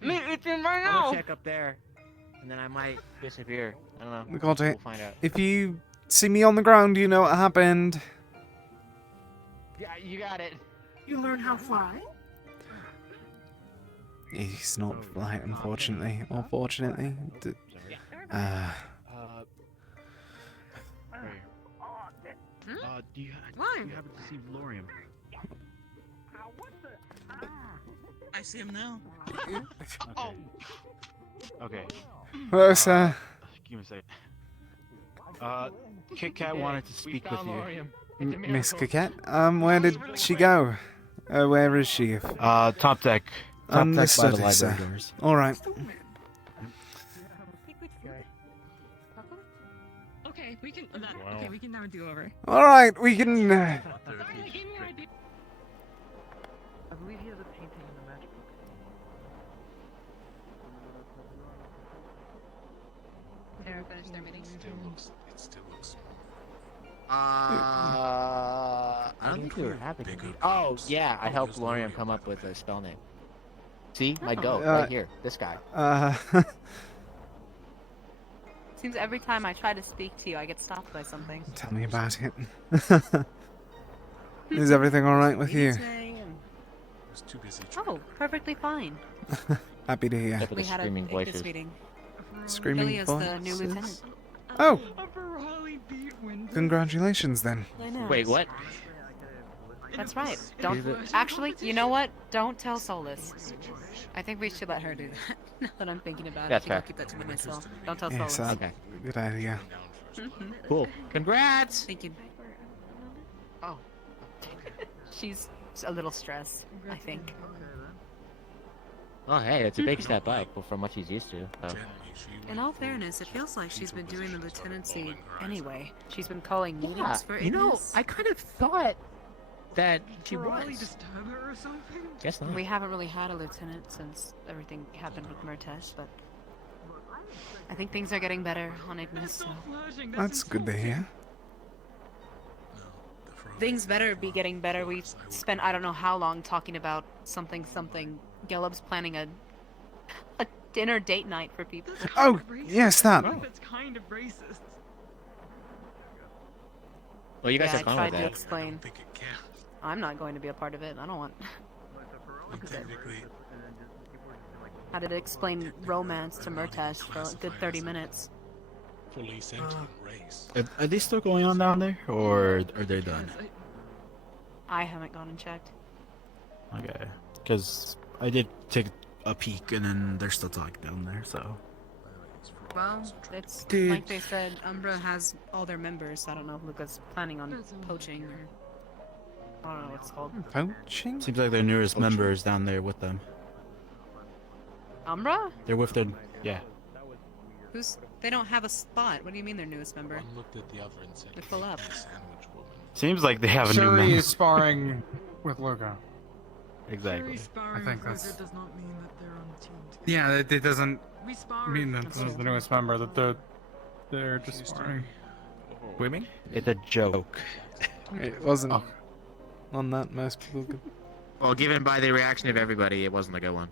Me eating right I'll now. check up there, and then I might disappear. I don't know. We got it. We'll find out. If you see me on the ground, you know what happened. Yeah, you got it. You learn how to fly? He's not flight, unfortunately. Or fortunately. Do you happen to see Lorium? I see him now. Okay. Hello, sir. Give me a second. Kit Kat wanted to speak with you. Miss Coquette? Where did she go? Where is she? Top deck. Top deck by the Understood, library sir. doors. Alright. Okay, we can. Okay, we can now do over. Alright, we can. Sorry, I gave you an idea. I believe he has a painting in the match book. Sarah finished their meeting. It still looks. I don't think we were having a meeting. Oh, yeah, I helped Lorium come up with a spell name. See? My goat, right here. This guy. Seems every time I try to speak to you, I get stopped by something. Tell me about it. Is everything alright with you? Too busy. Oh, perfectly fine. Happy to hear. We had a Ignis meeting. Screaming Billy is the new voices? lieutenant. Oh! Congratulations then. I know. Wait, what? That's right. Don't actually. You know what? Don't tell Solus. I think we should let her do that. Now that I'm thinking about That's it, I fair. think I'll keep that to myself. Don't tell Yes, Solus. Okay. Good idea. Cool. Congrats! Thank you. Oh. She's a little stressed, I think. Oh, hey, it's a big step up from what she's used to. So. In all fairness, it feels like she's been doing the lieutenancy anyway. She's been calling meetings Yeah, for you know, Ignis. I kind of thought that she Probably was. disturb her or something? Guess not. We haven't really had a lieutenant since everything happened with Murtesh, but I think things are getting better on Ignis. So. That's good to hear. Things better be getting better. We've spent I don't know how long talking about something. Gelob's planning a dinner date night for people. Oh, yes, that. That's kind of racist. Well, you guys Yeah, have fun I with tried to that. explain. I'm not going to be a part of it. I don't want. How did it explain romance to Murtesh for a good 30 minutes? Fully sentient race. Are they still going on down there, or are they done? I haven't gone and checked. Okay, because I did take a peek, and then they're still talking down there. So. Well, it's Dude. like they said, Umbra has all their members. I don't know if Luca's planning on poaching or I don't know what it's called. Poaching? Seems like their newest member is down there with them. Umbra? They're with their, yeah. Who's? They don't have a spot. What do you mean their newest member? One looked at the other and said, They're full up. "Sandwich woman." Seems like they have a new Shuri member. is sparring with Luca. Exactly. I think that's. does not mean that they're on the team together. Yeah, it doesn't We spar. mean that this is the newest member. That they're just sparring. Swimming? It's a joke. It wasn't on that most people could. Well, given by the reaction of everybody, it wasn't a good one.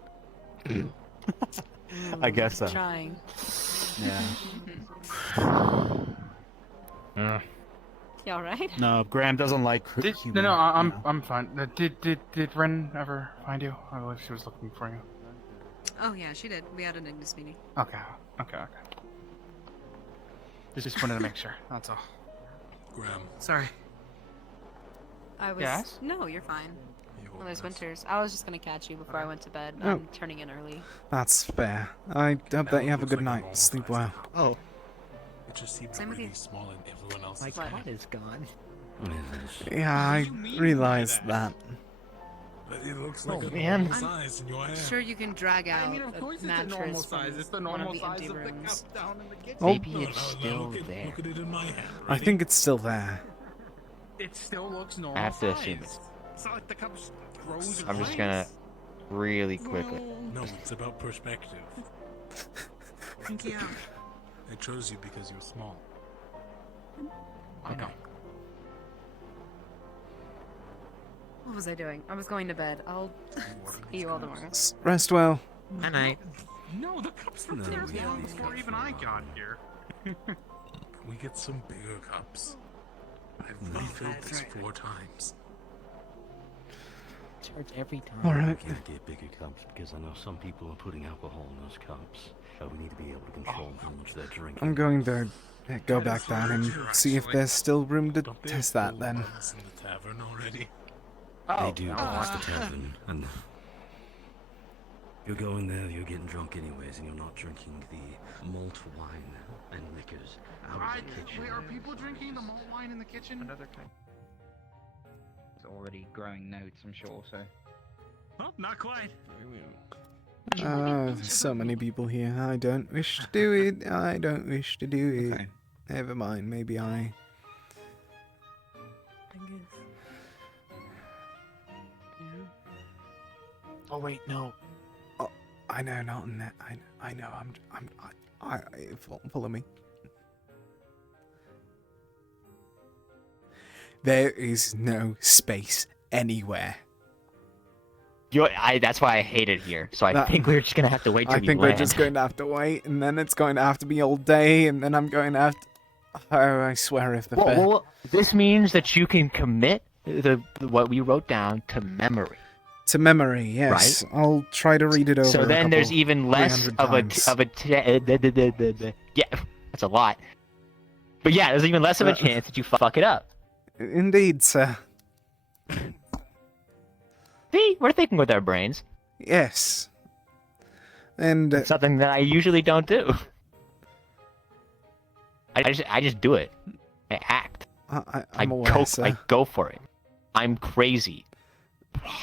I guess so. Trying. Yeah. Yeah. You alright? No, Graham doesn't like humor. No, I'm you know. I'm fine. Did Ren ever find you? I believe she was looking for you. Oh yeah, she did. We had an Ignis meeting. Okay. Just wanted to make sure. That's all. Graham. Sorry. I was. Yes? No, you're fine. Well, there's Winters. I was just gonna catch you before I went to bed. Oh. I'm turning in early. That's fair. I hope that you have a good night. Sleep well. Oh. It just seems Same with really you. small and everyone else My is cat is gone. Yeah, I realized that. But it looks Oh, like a man. normal size in your hand. Sure, you can drag out of course a it's a mattress normal from size. It's the one normal of the size empty of the rooms. cup down in the kitchen. Maybe No, it's still there. Look at it in my hand. I think it's still there. It still looks normal. I have to assume it. It's not like the cup grows in I'm just size. gonna really quickly. No, it's about perspective. Thank you. I chose you because you're small. I know. What was I doing? I was going to bed. I'll see you all tomorrow. Rest well. Good night. No, the cups were No, there we long have these before cups even for a I while. got here. Can we get some bigger cups? I've refilled this 4 times. Charge every time. Alright. We can't get bigger cups because I know some people are putting alcohol in those cups. We need to be able to control how much they're drinking. I'm going to go back down and see if there's still room to test that then. In the tavern already. They do close the tavern, and you're going there, you're getting drunk anyways, and you're not drinking the malt wine and liquors out of the kitchen. Wait, are people drinking the malt wine in the kitchen? Another kind. It's already growing notes, I'm sure, so. Oh, not quite. There's so many people here. I don't wish to do it. I don't wish to do it. Never mind, maybe I... Oh wait, no. Oh, I know, not in that. I know. Follow me. There is no space anywhere. That's why I hate it here. So I think we're just gonna have to wait till I think we're just going to have to wait, and then it's going to have to be all day, and then I'm going to have to... Oh, I swear if the well, this means that you can commit what we wrote down to memory. To memory, yes. Right? I'll try to read it over. So then there's even less of yeah, that's a lot. But yeah, there's even less of a chance that you fuck it up. Indeed, sir. See, we're thinking with our brains. Yes. And it's something that I usually don't do. I just do it. I act. I'm aware, sir. I go for it. I'm crazy.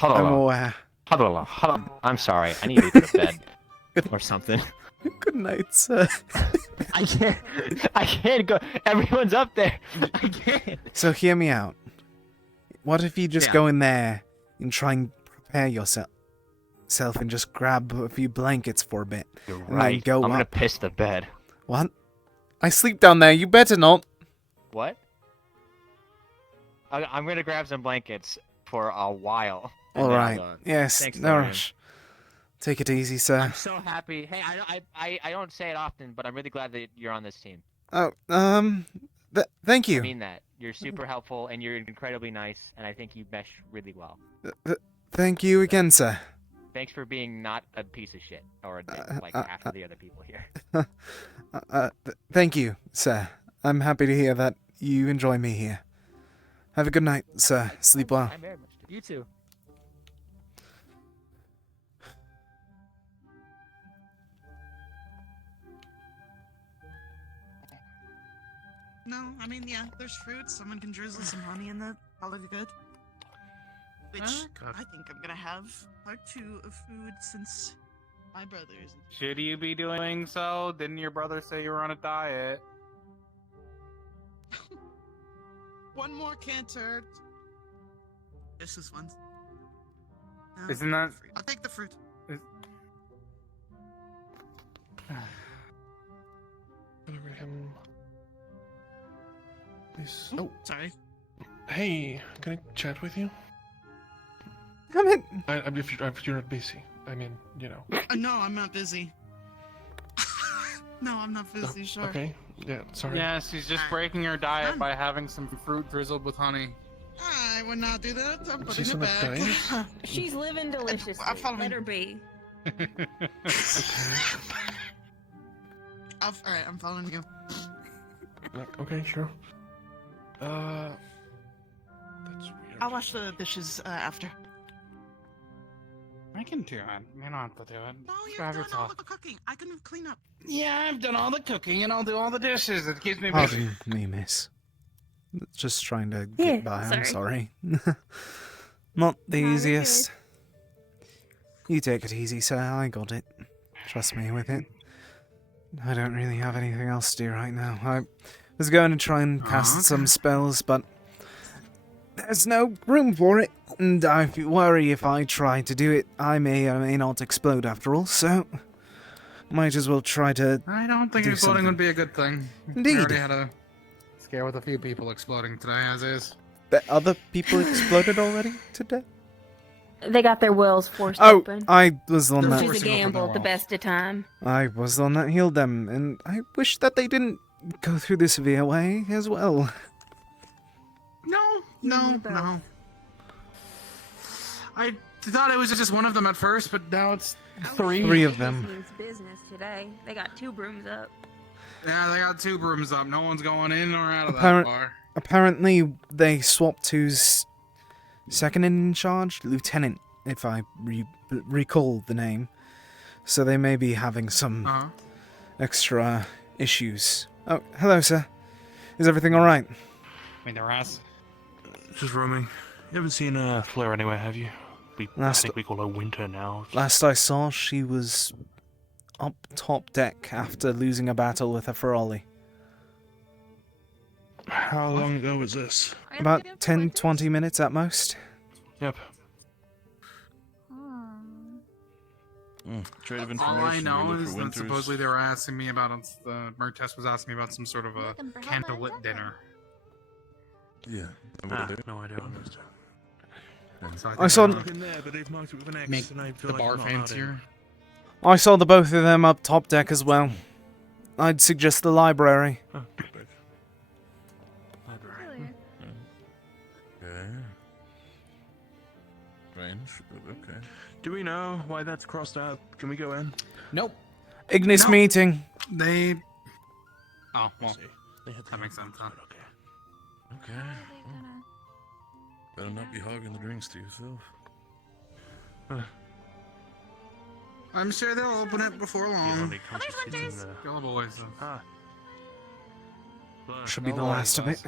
I'm aware. I'm sorry. I need to go to bed or something. Good night, sir. I can't go. Everyone's up there. I can't. So hear me out. What if you just go in there and try and prepare yourself and just grab a few blankets for a bit? You're right. I'm gonna piss the bed. What? I sleep down there. You better not. What? I'm gonna grab some blankets for a while. All right. Yes. Thanks, no rush. Take it easy, sir. I'm so happy. Hey, I don't say it often, but I'm really glad that you're on this team. Oh, thank you. I mean that. You're super helpful, and you're incredibly nice, and I think you mesh really well. Thank you again, sir. Thanks for being not a piece of shit, or like half of the other people here. Thank you, sir. I'm happy to hear that you enjoy me here. Have a good night, sir. Sleep well. I very much do. You too. No, I mean, yeah, there's fruit. Someone can drizzle some honey in that. All of good. Which I think I'm gonna have part 2 of food since my brother isn't. Should you be doing so? Didn't your brother say you were on a diet? One more can't hurt. Just this one. No, Isn't that? I'll take the fruit. Please. Oh, sorry. Hey, can I chat with you? Come in. If you're not busy, I mean, you know. No, I'm not busy. No, I'm not busy. Sure. Okay. Yeah. Sorry. Yes, he's just breaking her diet by having some fruit drizzled with honey. I would not do that. I'm putting She's it on a back. diet? She's living deliciously. Let her be. Alright, I'm following you. Okay, sure. That's weird. I'll wash the dishes after. I can do it. You don't have to do it. No, you've Grab done yourself. all of the cooking. I can clean up. Yeah, I've done all the cooking and I'll do all the dishes. It keeps me busy. Pardon me, miss. Just trying to get by. I'm sorry. Not the easiest. You take it easy, sir. I got it. Trust me with it. I don't really have anything else to do right now. I was going to try and cast some spells, but there's no room for it. And I worry if I try to do it, I may or may not explode after all, so might as well try to I don't think do exploding something. would be a good thing. Indeed. We already had a scare with a few people exploding today, as is. The other people exploded already today? They got their wills forced Oh, open. I was the one that... Which is a gamble at the best of time. I was the one that healed them, and I wish that they didn't go through the severe way as well. No. I thought it was just one of them at first, but now it's three. Three of them. Means business today. They got 2 brooms up. Yeah, they got 2 brooms up. No one's going in or out of that bar. Apparently, they swapped who's second in charge, lieutenant, if I recall the name. So they may be having some extra issues. Oh, hello, sir. Is everything all right? I mean, their ass. Just roaming. You haven't seen Fleur anywhere, have you? I think we call her Winter now. Last I saw, she was up top deck after losing a battle with a Ferrari. How long ago was this? About 10-20 minutes at most. Yep. Trade of information. All I know we look is for that Winters. supposedly they were asking me about the Mertess was asking me about some sort of a candlelit dinner. Yeah. No idea. I saw Look in there, but they've marked it with an X, Make and I feel the like bar I'm not allowed fancier. I saw the both of them up top deck as well. I'd suggest the library. Library. Okay. Strange, but okay. Do we know why that's crossed out? Can we go in? Nope. Ignis meeting. They. Oh well. That makes sense. Huh? Okay. Better not be hogging the drinks to yourself. I'm sure they'll open it before long. Yellow boys. Should be the last of it.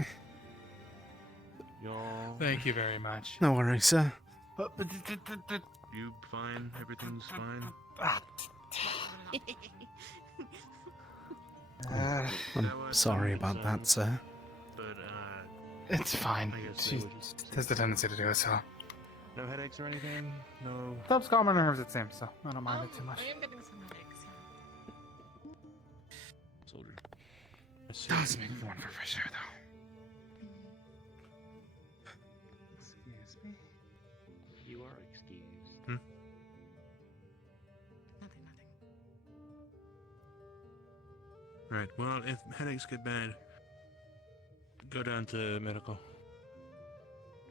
Thank you very much. No worries, sir. You fine? Everything's fine? I'm sorry about that, sir. It's fine. She has the tendency to do it, so. No headaches or anything? No. Helps calm my nerves, it seems, so I don't mind it too much. I am getting some headaches. Soldier. Does make for one for fresh air, though. Excuse me. You are excused. Hmm? Nothing. Right, well, if headaches get bad, go down to medical.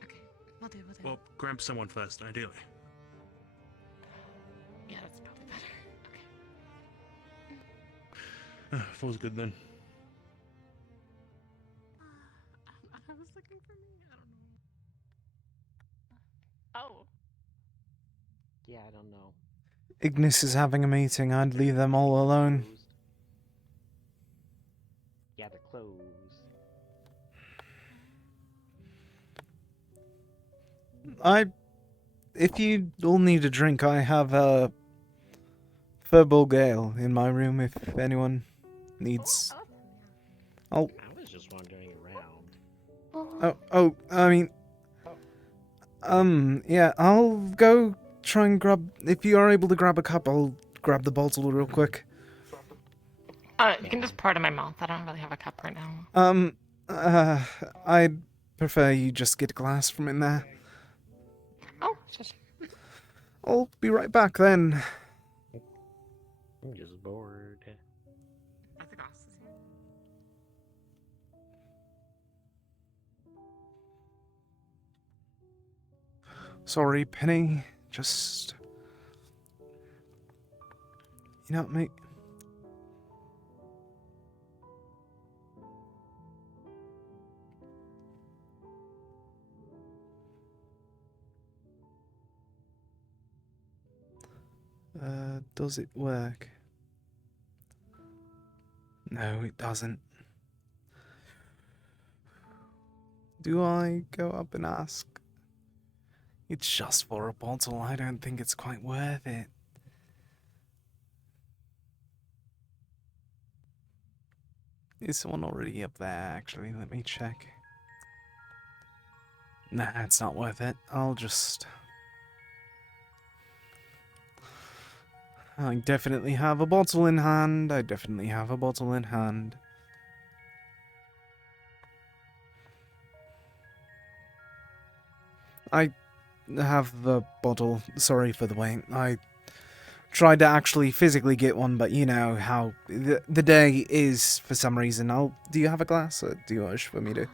Okay, we'll do. Well, grab someone first, ideally. Yeah, that's probably better. Feels good then. I was looking for me. I don't know. Oh. Yeah, I don't know. Ignis is having a meeting. I'd leave them all alone. Yeah, they're closed. If you all need a drink, I have a Furball Gale in my room if anyone needs. I was just wandering around. Yeah, I'll go try and grab. If you are able to grab a cup, I'll grab the bottle real quick. You can just pour it in my mouth. I don't really have a cup right now. I'd prefer you just get a glass from in there. Oh, just. I'll be right back then. I'm just bored. Are the glasses here? Sorry, Penny. Just. You know, mate. Does it work? No, it doesn't. Do I go up and ask? It's just for a bottle. I don't think it's quite worth it. Is someone already up there, actually? Let me check. Nah, it's not worth it. I'll just... I definitely have a bottle in hand. I definitely have a bottle in hand. I have the bottle. Sorry for the wait. I tried to actually physically get one, but you know how the day is for some reason. Do you have a glass, or do you wish for me to?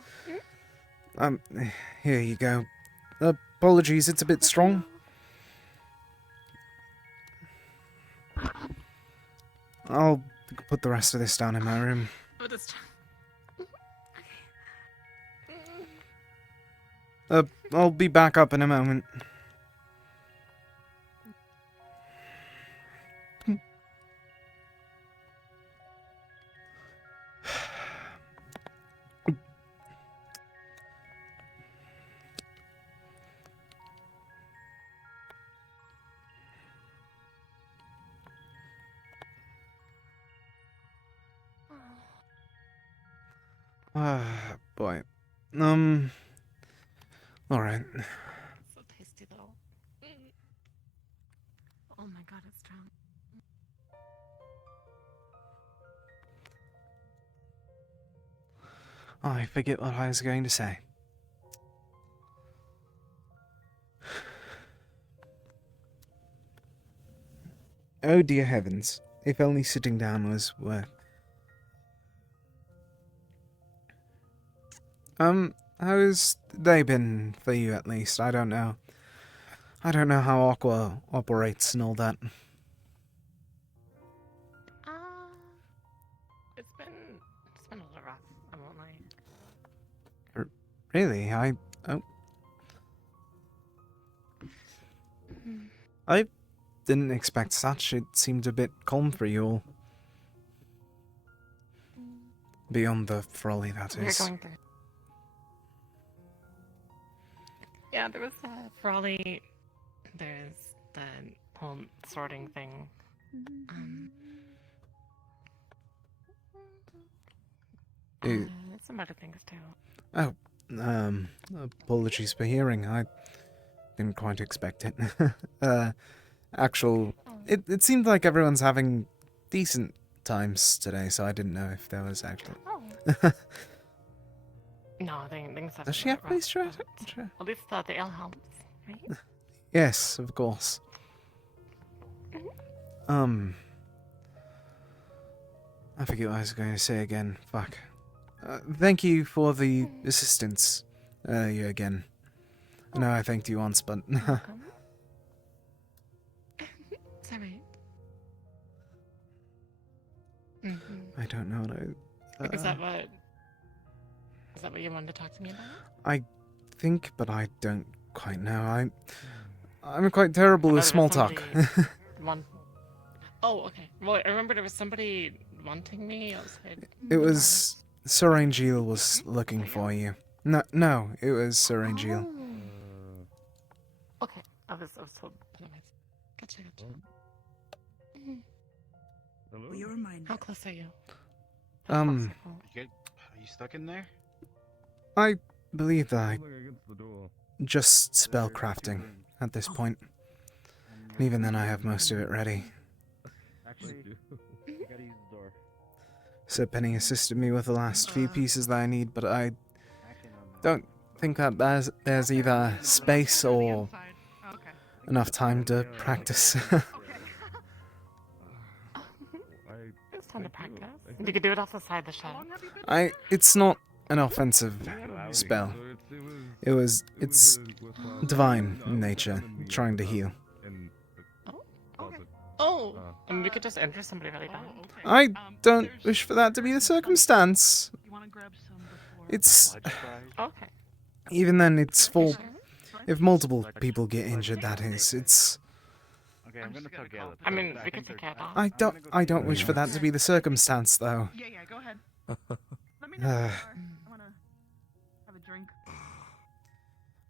Here you go. Apologies, it's a bit strong. I'll I could put the rest of this down in my room. Oh, that's. I'll be back up in a moment. Boy. Alright. So tasty though. Oh my god, it's strong. I forget what I was going to say. Oh dear heavens. If only sitting down was worth. How's they been for you at least? I don't know. I don't know how Aqua operates and all that. It's been a little rough, I won't lie. Really? I didn't expect such. It seemed a bit calm for you all. Beyond the frolly, that is. We're going through. Yeah, there was Frolly. There's the whole sorting thing. Some other things too. Oh, apologies for hearing. I didn't quite expect it. It seemed like everyone's having decent times today, so I didn't know if there was actually. No, things have. Does she have police traffic? At least the ale helps, right? Yes, of course. I forget what I was going to say again. Fuck. Thank you for the assistance. You again. I know I thanked you once, but. It's alright. I don't know what Is that what you wanted to talk to me about? I think, but I don't quite know. I'm quite terrible with small talk. Oh, okay. Well, I remember there was somebody wanting me outside. It was Sir Angel was looking for you. No, it was Sir Angel. Okay, I was told. Gotcha. Will you remind me? How close are you? Are you stuck in there? I believe that I just spellcrafting at this point. And even then I have most of it ready. Actually, I gotta use the door. So Penny assisted me with the last few pieces that I need, but I don't think that there's either space or enough time to practice. It's time to practice. You could do it off the side of the shed. It's not an offensive spell. It's divine in nature, trying to heal. Oh, and we could just enter somebody really bad. I don't wish for that to be the circumstance. It's... Okay. Even then, it's for... If multiple people get injured, that is. It's... Okay, I'm gonna tug Gallop. I mean, we could take care of that. I don't wish for that to be the circumstance, though. Yeah, go ahead. Let me know. I wanna have a drink.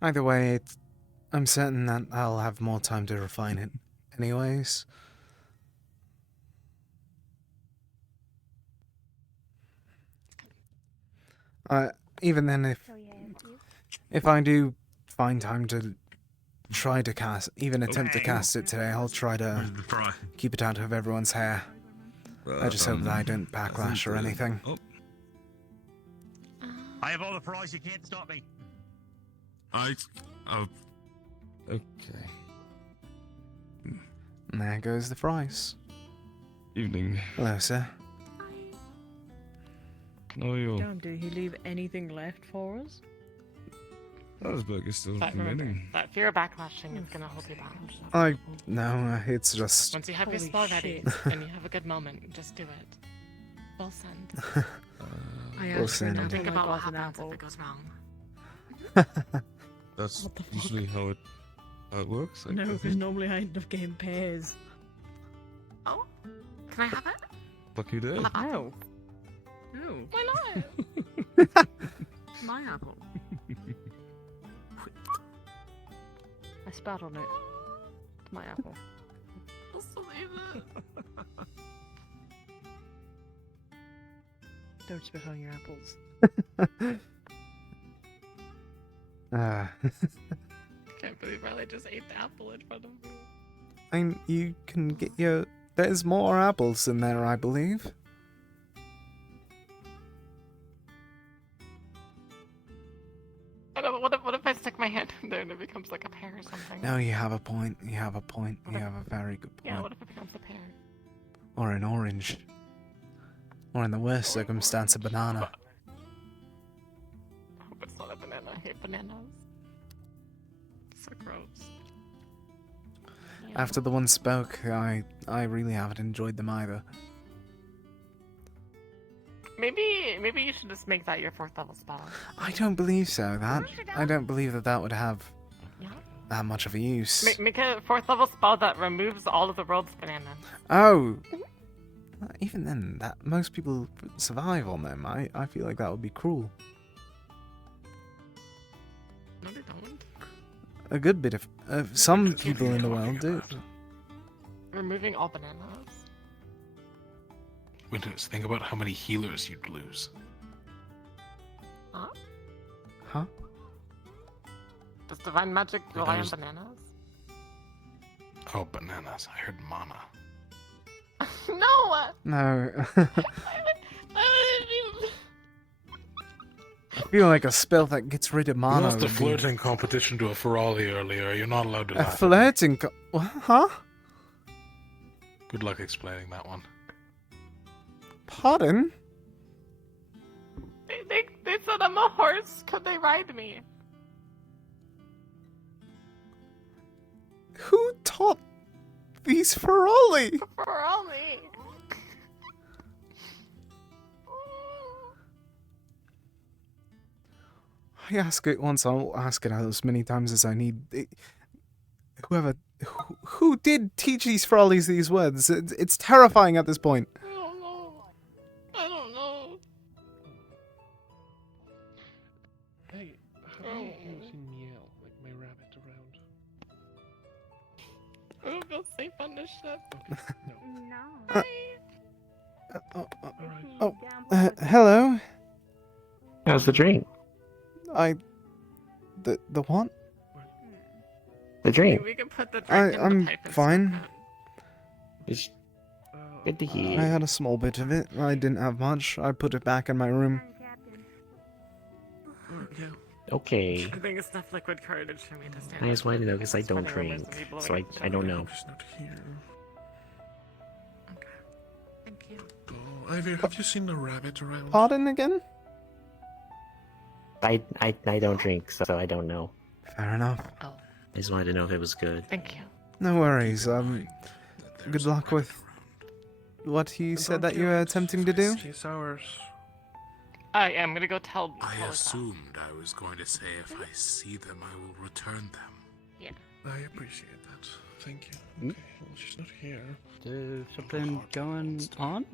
Either way, I'm certain that I'll have more time to refine it. Anyways. Even then, if I do find time to try to cast, even attempt to cast it today, I'll try to keep it out of everyone's hair. I just hope that I don't backlash or anything. I have all the fries, you can't stop me. Okay. And there goes the fries. Evening. Hello, sir. How are you? Damn, did he leave anything left for us? Rosberg is still But remember, winning. that fear of backlashing is gonna hold you back. No, it's just. Once you have your Holy spell ready shit. and you have a good moment, just do it. We'll send. I We'll asked for an send. apple, Think I about what got an happens apple. if it goes wrong. That's What the fuck? usually how it works. I No, think. because normally I end up getting pears. Oh, can I have it? Lucky day. No. No. Why not? My apple. I spat on it. It's my apple. I'll still eat it. Don't spit on your apples. Can't believe Riley just ate the apple in front of me. You can get your. There's more apples in there, I believe. What if I stick my hand in there and it becomes like a pear or something? No, you have a point. You have a point. You have a very good point. Yeah, what if it becomes a pear? Or an orange. Or in the worst circumstance, a banana. I hope it's not a banana. I hate bananas. So gross. After the one spoke, I really haven't enjoyed them either. Maybe you should just make that your 4th level spell. I don't believe so. I don't believe that would have Yeah. that much of a use. Make a 4th level spell that removes all of the world's bananas. Oh, even then, that most people survive on them. I feel like that would be cruel. No, they don't. A good bit of some people in the world do. Removing all bananas. Winters, think about how many healers you'd lose. Huh? Huh? Does divine magic rely on There's- bananas? Oh, bananas. I heard mana. No! No. I feel like a spell that gets rid of You mana. lost a would be- flirting competition to a Ferali earlier. You're not allowed to A laugh. flirting. Huh? Good luck explaining that one. Pardon? They said I'm a horse. Could they ride me? Who taught these Ferali? Ferali. I ask it once, I'll ask it as many times as I need. Who did teach these Ferali's these words? It's terrifying at this point. I don't know. I don't know. Hey, have you seen Miel, like my rabbit, around? I don't feel safe on this ship. Hello? How's the dream? The what? The dream. We can put the drink in the I'm pipe and fine. It's good to hear. I had a small bit of it. I didn't have much. I put it back in my room. Okay. I think it's enough liquid courage for me to stand. I just wanted to know because I Spreading don't rumors drink, of me blowing so up I don't know. Thank you. Oh, Ivy, have you seen the rabbit around? Pardon again? I don't drink, so I don't know. Fair enough. Oh. I just wanted to know if it was good. Thank you. No worries. Good luck with what he said that you were attempting to do. It's ours. I am gonna go tell. I assumed I was going to say if I see them, I will return them. Yeah. I appreciate that. Thank you. Okay, well, she's not here. There's something going on?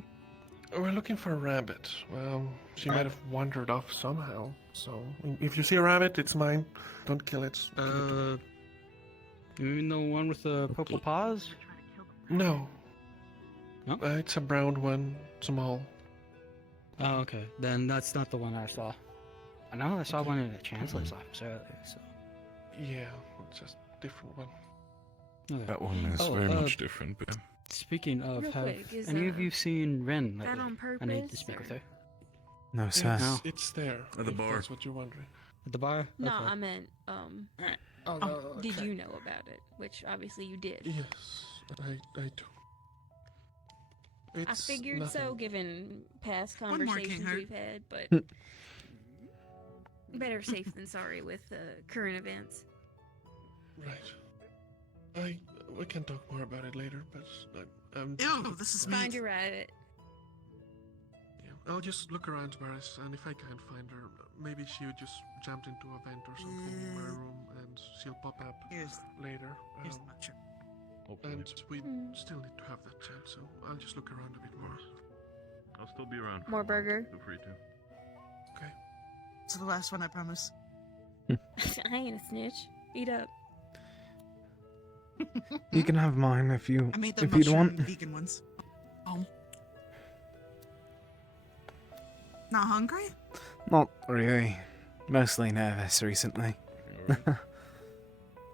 We're looking for a rabbit. Well, she might have wandered off somehow. So, if you see a rabbit, it's mine. Don't kill it. You mean the one with the purple paws? No. No? It's a brown one, small. Oh, okay. Then that's not the one I saw. I know I saw one in the Chancellor's office earlier, so... Yeah, it's just a different one. Okay. That one is very much different, but... Speaking of, Real have quick, is, any of you seen Ren that lately? on I need to purpose, speak with her. No, sir. No. It's there. At the if bar. That's what you're wondering. At the bar? No, Okay. I meant, did you know about it? Which obviously you did. Yes, I do. I It's figured so, nothing. given past One more, conversations Kinghart. we've had, but better safe than sorry with current events. Right. We can talk more about it later, but Ew, this is Find meat. your rabbit. Yeah, I'll just look around, Barris, and if I can't find her, maybe she would just jumped into a vent or something in my room, and she'll pop up later. Here's the matchup. And we still need to have that chat, so I'll just look around a bit more. I'll still be around. More burger. Feel free to. Okay. It's the last one, I promise. I ain't a snitch. Eat up. You can have mine if you I made the if you'd mushroom want. vegan ones. Oh. Not hungry? Not really. Mostly nervous recently.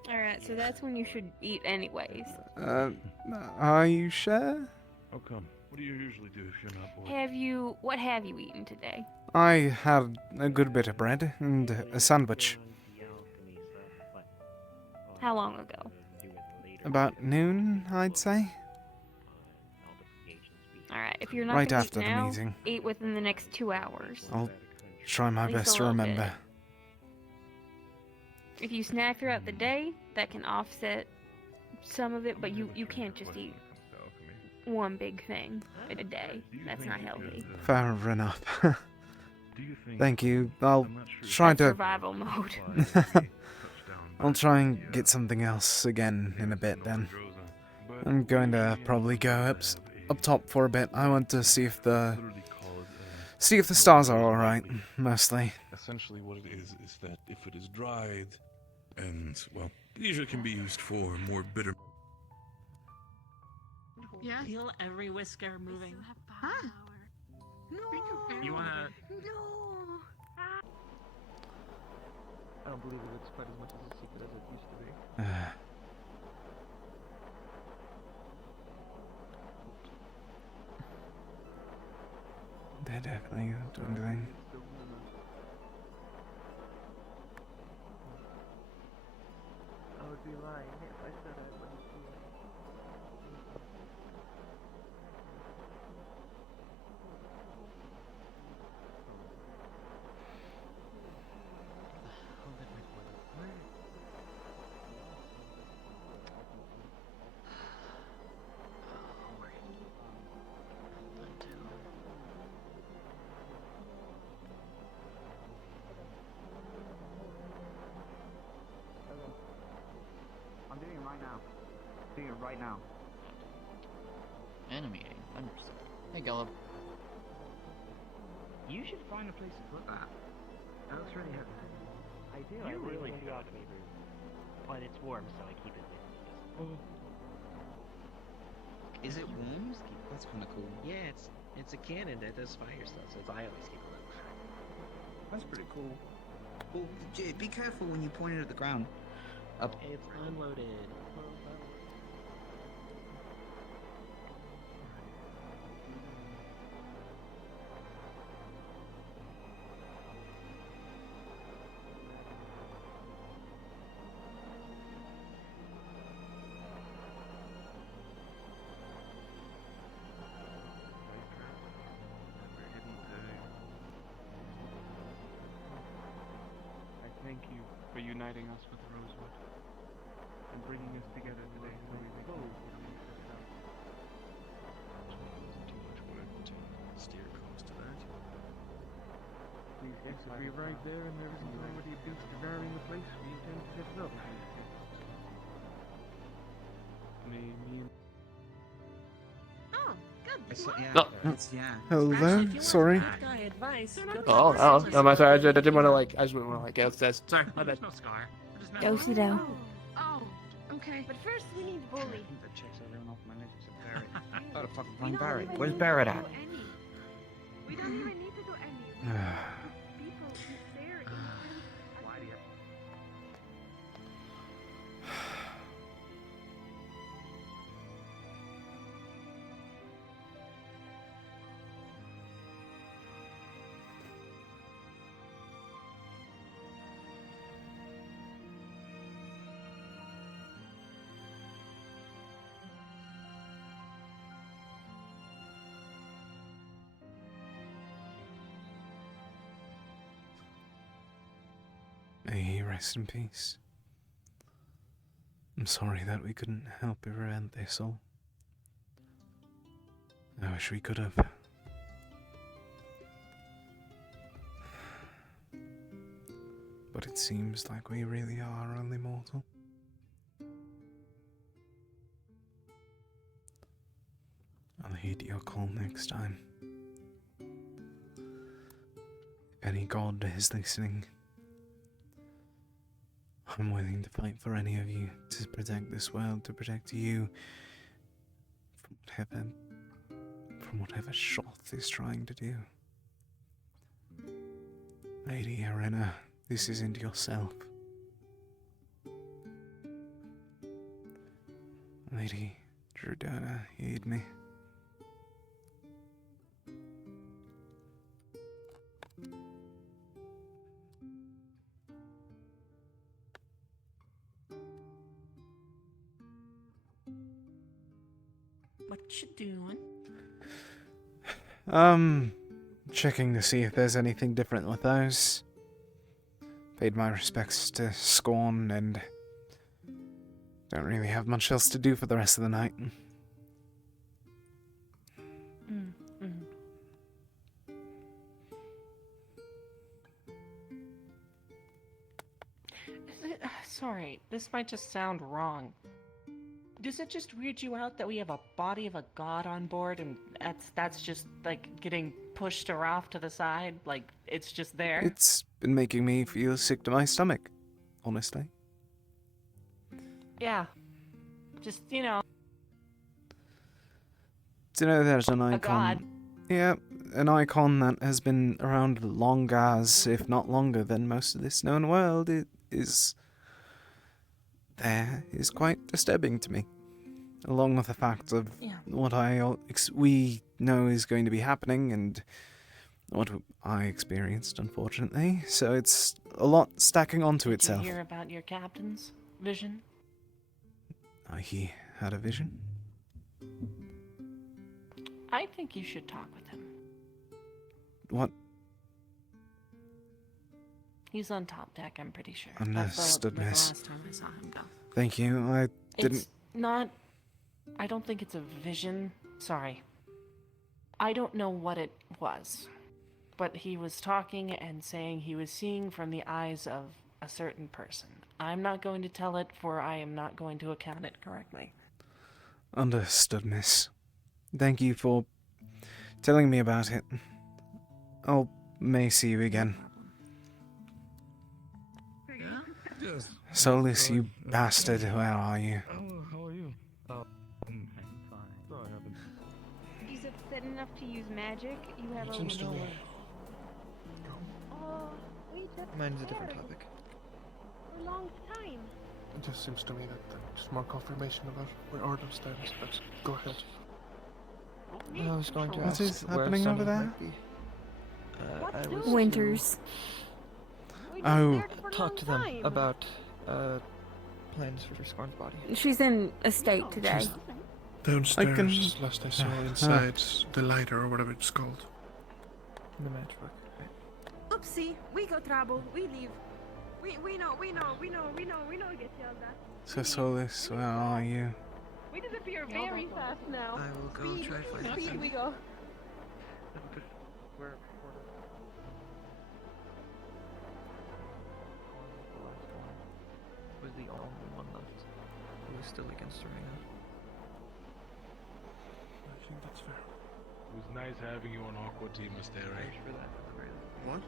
Alright, so that's when you should eat anyways. Are you sure? How come? What do you usually do if you're not bored? What have you eaten today? I had a good bit of bread and a sandwich. How long ago? About noon, I'd say. Alright, if you're not Right gonna after eat the now, meeting. eat within the next 2 hours. I'll try my At least best a to little bit. remember. If you snack throughout the day, that can offset some of it, but you can't just eat one big thing a day. That's not healthy. Fair enough. Thank you. I'll try That's to. survival mode. I'll try and get something else again in a bit then. I'm going to probably go up top for a bit. I want to see if the stars are all right, mostly. Essentially, what it is that if it is dried, and well, it usually can be used for more bitter. Yeah. Feel every whisker moving. Huh? No. You wanna? No. I don't believe it's quite as much as a secret as it used to be. They're definitely doing the thing. I would be lying if I said I wouldn't see it. I'm doing it right now. Doing it right now. Animating. Understood. Hey, Gulliv. You should find a place to put that. That looks really heavy. I do. You I really really like do. the alchemy room. But it's warm, so I keep it with me. Is it warm? That's kind of cool. Yeah, it's a cannon that does fire stuff, so I always keep it. That's pretty cool. Well, be careful when you point it at the ground. Up. It's unloaded. I thank you for uniting us with Rosewood and bringing us together today so we may close the Too much work to steer close to that. Please, yes, if we arrive there and there isn't already a beast devouring the place, we intend to set it up. May me and Oh, good. Hello, sorry. Oh, I'm sorry. I didn't want to like. I just want to like. That's sorry. My bad. No scar. Dosey-do. Oh, okay. But first we need Bully. That checks everyone off my list except Barrett. Gotta fucking We find don't Barrett. even Where's need Barrett to at? do any. We don't even need to do any. People who share Why do you? rest in peace. I'm sorry that we couldn't help prevent this all. I wish we could have. But it seems like we really are only mortal. I'll heed your call next time. If any god is listening, I'm willing to fight for any of you, to protect this world, to protect you from whatever Shoth is trying to do. Lady Arena, this isn't yourself. Lady Drudana, heed me. What you doing? Checking to see if there's anything different with those. Paid my respects to Scorn and don't really have much else to do for the rest of the night. Sorry, this might just sound wrong. Does it just weird you out that we have a body of a god on board and that's just like getting pushed or off to the side? Like it's just there? It's been making me feel sick to my stomach, honestly. Yeah. Just, you know. Do you know there's an icon? A god. Yeah, an icon that has been around long as, if not longer than most of this known world. It is quite disturbing to me. Along with the fact of what we know is going to be happening and what I experienced, unfortunately. So it's a lot stacking onto itself. Did you hear about your captain's vision? He had a vision? I think you should talk with him. What? He's on top deck, I'm pretty sure. Understood, That's miss. the last time I saw him, though. Thank you. I didn't. It's not. I don't think it's a vision. Sorry. I don't know what it was. But he was talking and saying he was seeing from the eyes of a certain person. I'm not going to tell it, for I am not going to account it correctly. Understood, miss. Thank you for telling me about it. I may see you again. Yes. Solus, you bastard, where are you? Oh, how are you? I'm fine. Sorry, I haven't. He's upset enough to use magic. You have It a seems to me. Oh, we just Mine's a different topic. for a long time. It just seems to me that just more confirmation about where Ordo status, but go ahead. I was going to What ask is where happening Sunny over there? might be. I was Winters. Oh. Talk to them about plans for Scorn's body. She's in a state today. Downstairs, last I saw, inside the lighter or whatever it's called. In the matchbook. Oopsie, we got trouble. We leave. We know, get yelled at. So Solus, where are you? We disappear very fast now. I will go Speed, try to find speed, him. we go. Where? Was the only one left who was still against Serena. I think that's fair. It was nice having you on Aqua Team, Mr. For that, at the very least. What?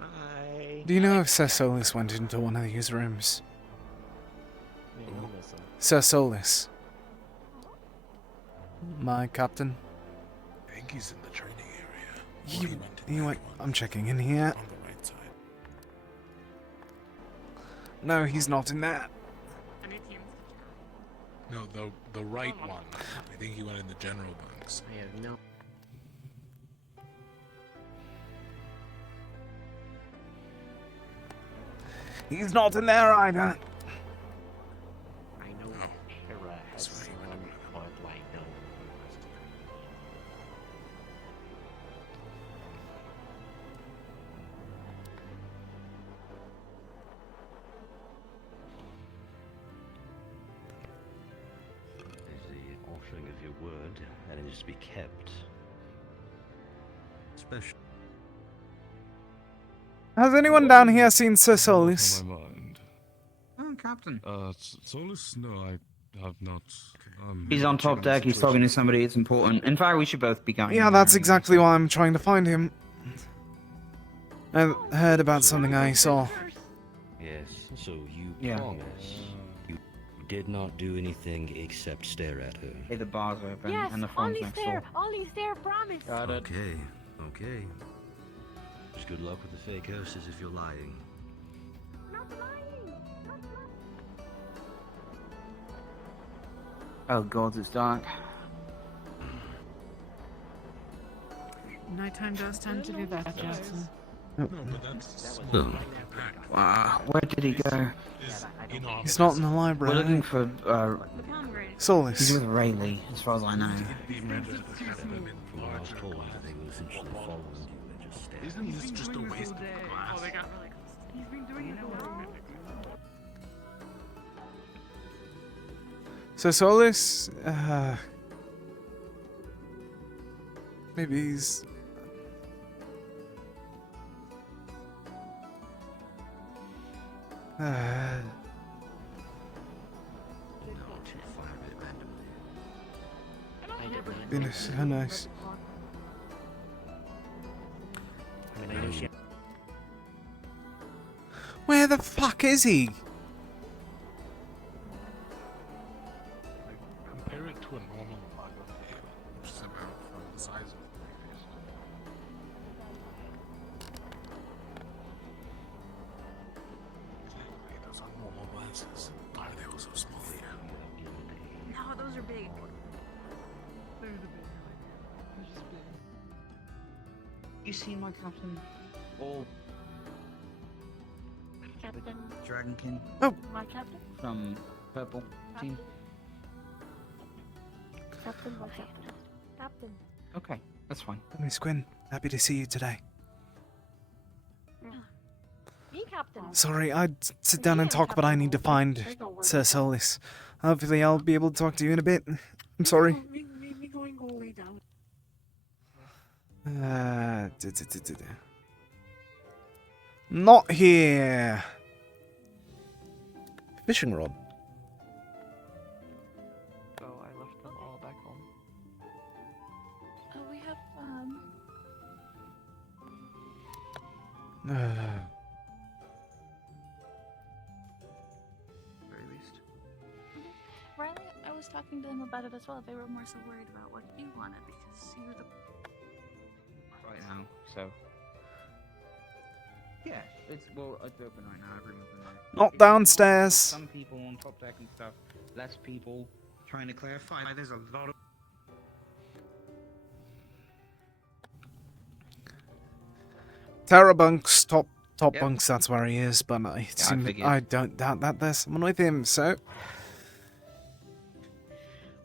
Hi. Do you know if Sir Solus went into one of these rooms? Yeah, you miss him. Sir Solus. My captain. I think he's in the training area. He went. I'm checking in here. On the right side. No, he's not in there. No, the right one. I think he went in the general bunks. I have no. He's not in there either. I know. Hera has some hardline no. to be kept. Special. Has anyone down here seen Sir Solis? On my mind. Oh, Captain. Solus? No, I have not. He's on top deck, he's talking to somebody, it's important. In fact, we should both be going. Yeah, that's exactly why I'm trying to find him. I heard about something I saw. Yes, so you promise you did not do anything except stare at her. Hey, the bar's open Yes, and the phone's only next stare, door. only stare, promise. Okay, okay. Just good luck with the fake houses if you're lying. Not lying. Not lying. Oh god, it's dark. Nighttime does tend to do that, Jackson. Wow, where did he go? He's not in the We're library. looking for, Solis. He's with Rayleigh, as far as I know. From what I was told, they will essentially follow you and just stare. Isn't this just a waste of glass? Oh, they got really close. He's been doing it all. So Solis, maybe he's... Been so nice. Where the fuck is he? Compare it to a normal mug of ale, which is about from the size of the fist. Exactly, those are normal glasses. Why are they all so small here? No, those are big. They're the big. They're just big. You seen my captain? Or Captain. Dragonkin? Oh. My captain? From Purple Team? Captain, my captain. Captain. Okay, that's fine. Miss Quinn, happy to see you today. Me, captain. Sorry, I'd sit down and talk, but I need to find Sir Solis. Hopefully I'll be able to talk to you in a bit. I'm sorry. Me going go lay down. Not here. Fishing rod. Oh, I left them all back home. Oh, we have Very least. Riley, I was talking to them about it as well. They were more so worried about what you wanted because you were the Right now, so. Yeah, it's open right now. Everyone's in there. Not It's downstairs. Some people on top deck and stuff. Less people trying to clarify. There's a lot of. Terra bunks, top Yep. bunks. That's where he is. But figured. I don't doubt that there's someone with him. So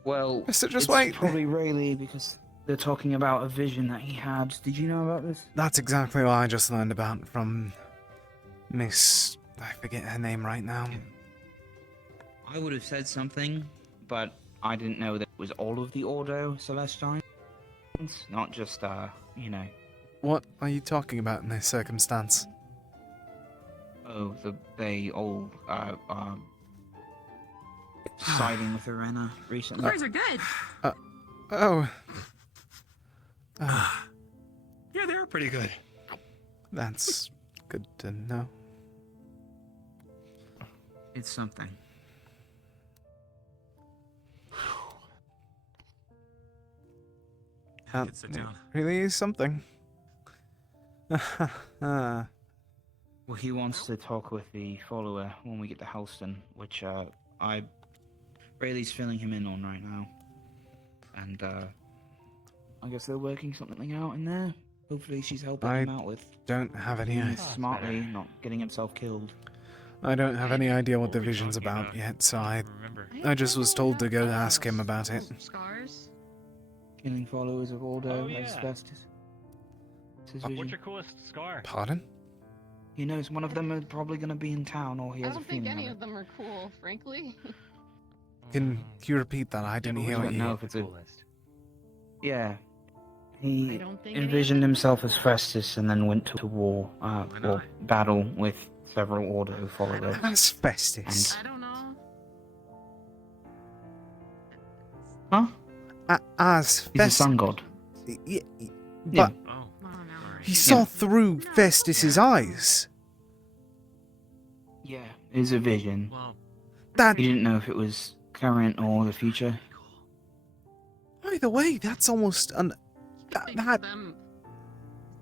Well, Mister, just it's wait. probably Rayleigh because they're talking about a vision that he had. Did you know about this? That's exactly what I just learned about from Miss. I forget her name right now. I would have said something, but I didn't know that it was all of the Ordo Celestines, not just What are you talking about in this circumstance? Oh, they all siding with Arena recently. Yours are good. Oh. Yeah, they were pretty good. That's good to know. It's something. That sit down. really is something. Well, he wants to talk with the follower when we get to Helston, which Rayleigh's filling him in on right now. And I guess they're working something out in there. Hopefully she's helping him out with don't have any doing idea. this smartly, not getting himself killed. I don't have any idea what the vision's about yet, so I just was told to go ask him about it. Scars. Killing followers of Ordo as best as his vision. What's your coolest scar? Pardon? He knows one of them is probably going to be in town, or he I has a don't think feeling any of of them are cool, frankly. Can you repeat that? I didn't hear what don't you... know if it's a Yeah. He I don't think any of envisioned them- himself as Festus and then went to war, or battle with several Ordo followers. As Festus. I don't know. Huh? As He's a Festus. sun god. Yeah, but he saw through Festus's eyes. Yeah, it was a vision. That He didn't know if it was current or the future. Either way, that's almost them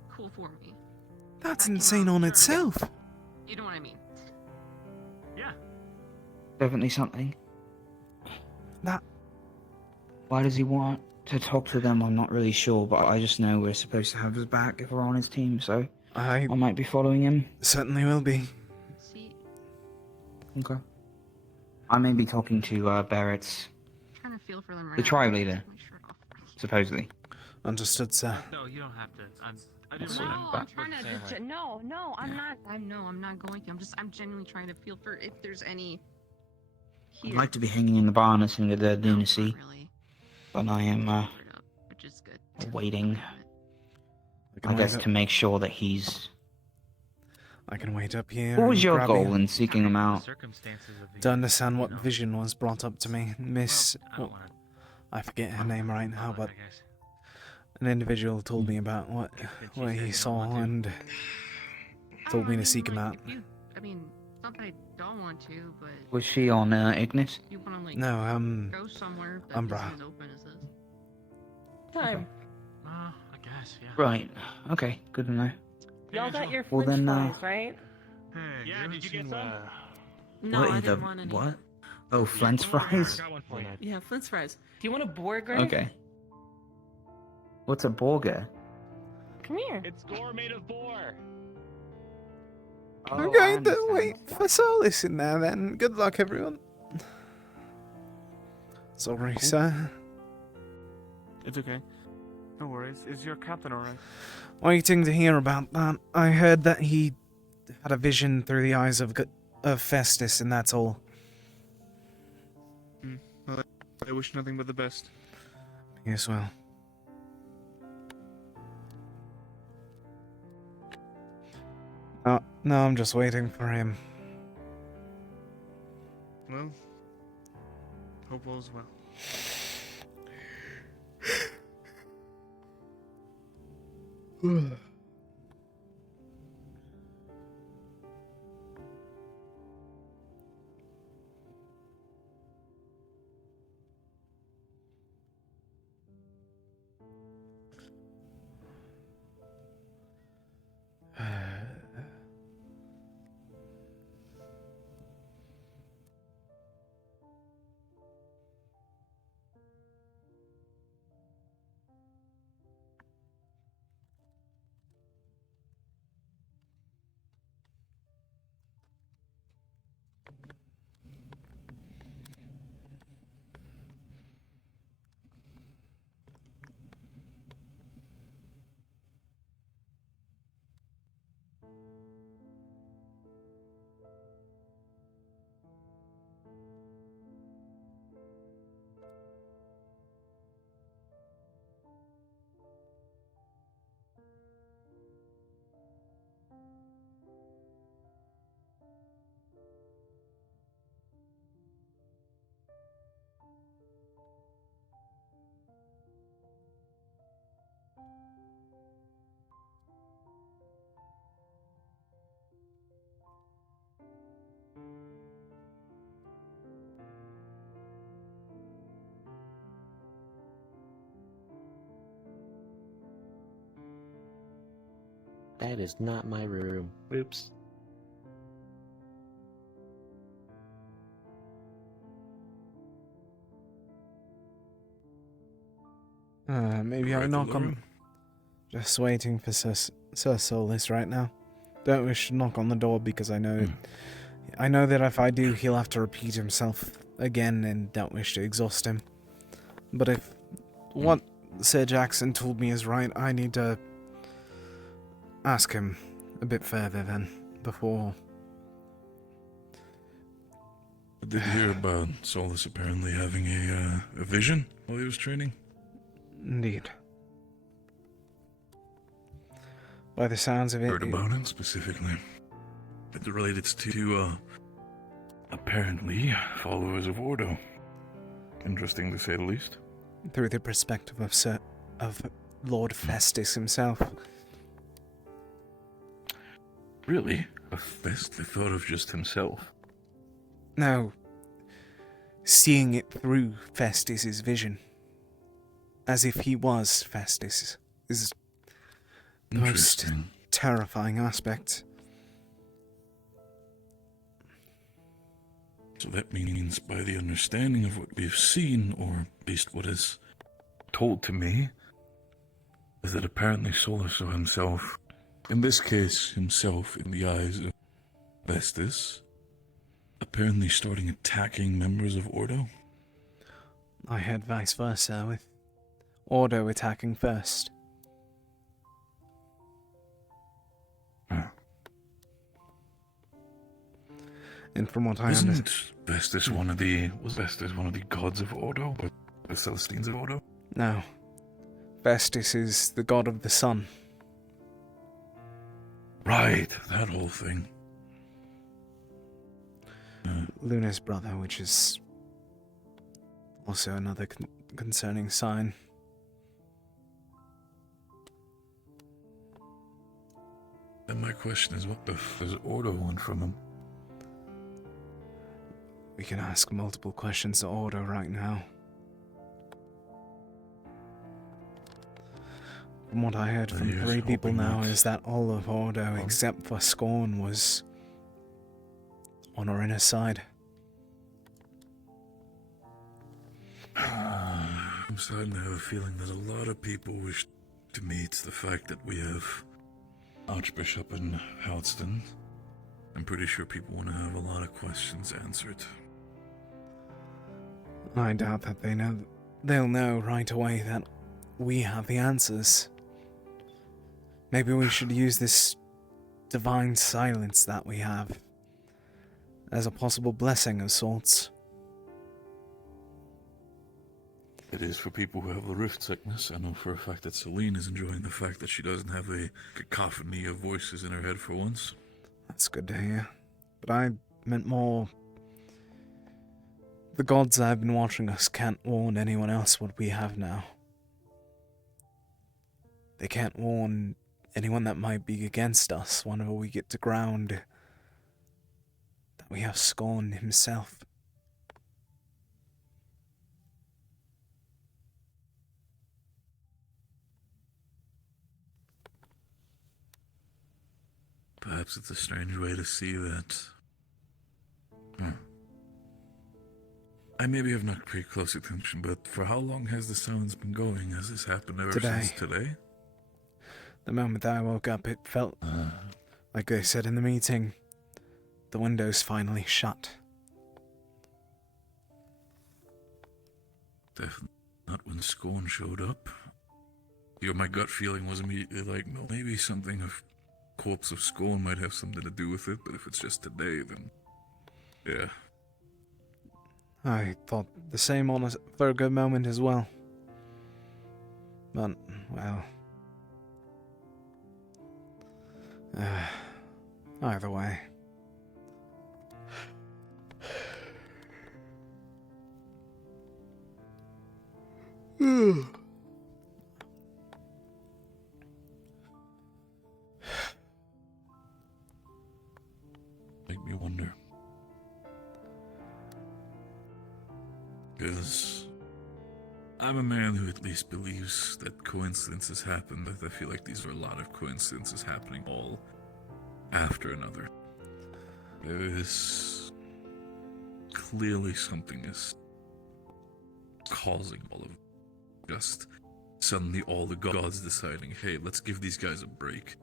cool for me. that's insane on itself. You know what I mean? Yeah. Definitely something. That. Why does he want to talk to them? I'm not really sure, but I just know we're supposed to have his back if we're on his team, so I might be following him. Certainly will be. Okay. I may be talking to Barrett's, Trying to feel for them right the now. tribe leader, supposedly. Understood, sir. No, you don't have to. I That's didn't what want I'm to. Trying to just, no, I'm not. I'm not going to. I'm genuinely trying to feel for if there's any. I'd like to be hanging in the bar and listening to the lunacy, but I am which is good. waiting, can I guess, wait to make sure that he's... I can wait up here. What was and your grab goal you. in seeking him out? To understand what vision was brought up to me. Miss... well, I forget her name right now, but... An individual told me about what he saw and told me to seek him out. I mean, it's not that I don't want to, but Was she on Ignis? you want to like No, go somewhere that Umbra. isn't as open as this. Time. I guess, yeah. Right. Okay, good to know. Y'all got your Well, French then, fries, right? Yeah, did you get some? No, What I in the... didn't want any. What? Oh, French fries? Got one for you. Yeah, Flint's fries. Do you want a burger? Okay. What's a burger? Come here. It's gore made of boar. I'm going to wait for Solis in there then. Good luck, everyone. Sorry, sir. It's okay. No worries. Is your captain alright? Waiting to hear about that. I heard that he had a vision through the eyes of Festus, and that's all. Well, I wish nothing but the best. Yes, well. No, I'm just waiting for him. Well, hope all's well. That is not my room. Oops. Maybe I Right, knock the on... room. Just waiting for Sir Solis right now. Don't wish to knock on the door because I know... I know that if I do, he'll have to repeat himself again and don't wish to exhaust him. But if what Sir Jackson told me is right, I need to ask him a bit further then, before... I did hear about Solus apparently having a vision while he was training. Indeed. By the sounds of it... Heard about it specifically. It related to, apparently, followers of Ordo. Interesting to say the least. Through the perspective of Lord Festus himself. Really? A Fest? I thought of just himself. No. Seeing it through Festus's vision. As if he was Festus. Is the most terrifying aspect. So that means by the understanding of what we've seen, or at least what is told to me, is that apparently Solus saw himself, in this case, himself in the eyes of Festus, apparently starting attacking members of Ordo. I heard vice versa, with Ordo attacking first. And from what I understand... Festus was Festus one of the gods of Ordo, or the Celestines of Ordo? No. Festus is the god of the sun. Right, that whole thing. Luna's brother, which is also another concerning sign. And my question is, what the f does Ordo want from him? We can ask multiple questions to Ordo right now. From what I heard from 3 people now is that all of Ordo, except for Scorn, was on our inner side. I'm starting to have a feeling that a lot of people wish to meet the fact that we have Archbishop in Houston. I'm pretty sure people want to have a lot of questions answered. I doubt that they'll know right away that we have the answers. Maybe we should use this divine silence that we have as a possible blessing of sorts. It is for people who have the rift sickness. I know for a fact that Celine is enjoying the fact that she doesn't have a cacophony of voices in her head for once. That's good to hear. But I meant more... The gods that have been watching us can't warn anyone else what we have now. They can't warn anyone that might be against us whenever we get to ground that we have Scorn himself. Perhaps it's a strange way to see that. I maybe have not paid close attention, but for how long has the silence been going? Has this happened ever since today? The moment that I woke up, it felt like they said in the meeting, the window's finally shut. Definitely not when Scorn showed up. My gut feeling was immediately like, no, maybe something of corpse of Scorn might have something to do with it, but if it's just today, then yeah. I thought the same for a good moment as well. But, well... either way. Make me wonder. Because I'm a man who at least believes that coincidences happen, but I feel like these are a lot of coincidences happening all after another. There is clearly something is causing all of just suddenly all the gods deciding, hey, let's give these guys a break.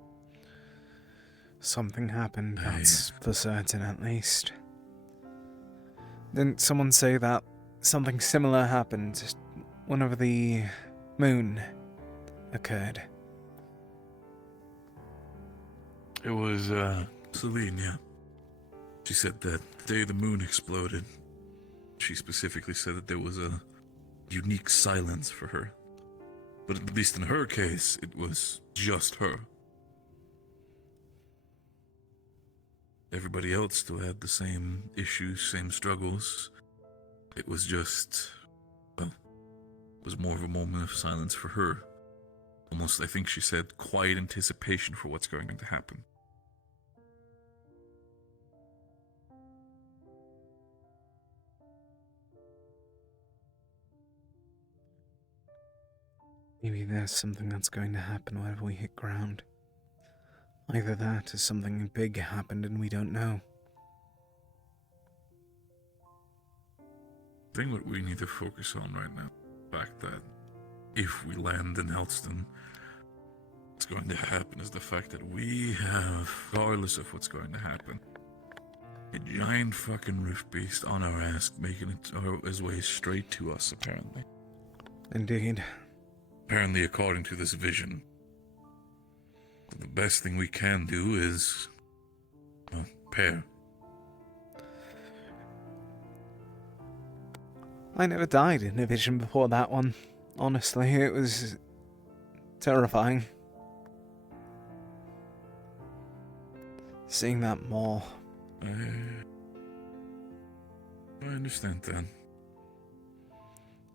Something happened, that's for certain at least. Didn't someone say that something similar happened whenever the moon occurred? It was, Celine, yeah. She said that the day the moon exploded, she specifically said that there was a unique silence for her. But at least in her case, it was just her. Everybody else still had the same issues, same struggles. It was just, well, it was more of a moment of silence for her. Almost, I think she said, quiet anticipation for what's going to happen. Maybe there's something that's going to happen whenever we hit ground. Either that or something big happened and we don't know. I think what we need to focus on right now, the fact that if we land in Helston, what's going to happen is the fact that we have, regardless of what's going to happen, a giant fucking roof beast on our ass, making his way straight to us, apparently. Indeed. Apparently, according to this vision, the best thing we can do is, well, pair. I never died in a vision before that one. Honestly, it was terrifying. Seeing that more. I understand that.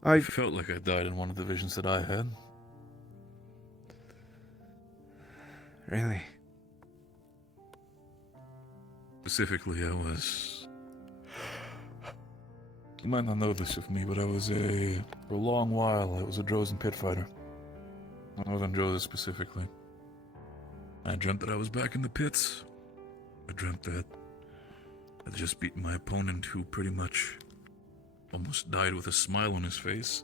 I felt like I died in one of the visions that I had. Really? Specifically, I was... You might not know this of me, but I was for a long while, I was a Drozen pit fighter. I was on Drozen specifically. I dreamt that I was back in the pits. I dreamt that I'd just beaten my opponent, who pretty much almost died with a smile on his face.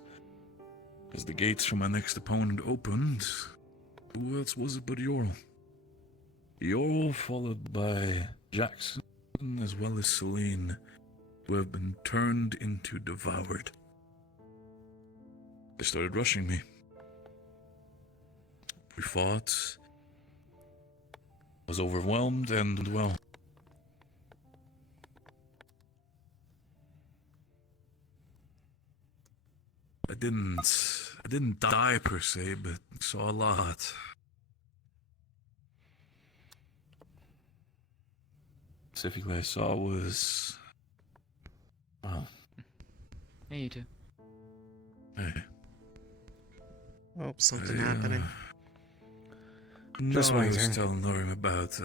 As the gates for my next opponent opened, who else was it but Yorl? Yorl, followed by Jackson, as well as Celine, who have been turned into devoured. They started rushing me. We fought. I was overwhelmed and, well, I didn't die per se, but saw a lot. Specifically, I saw was... Oh. Hey, you two. Hey. Oh, something happening. Just I was waiting. telling Norim about,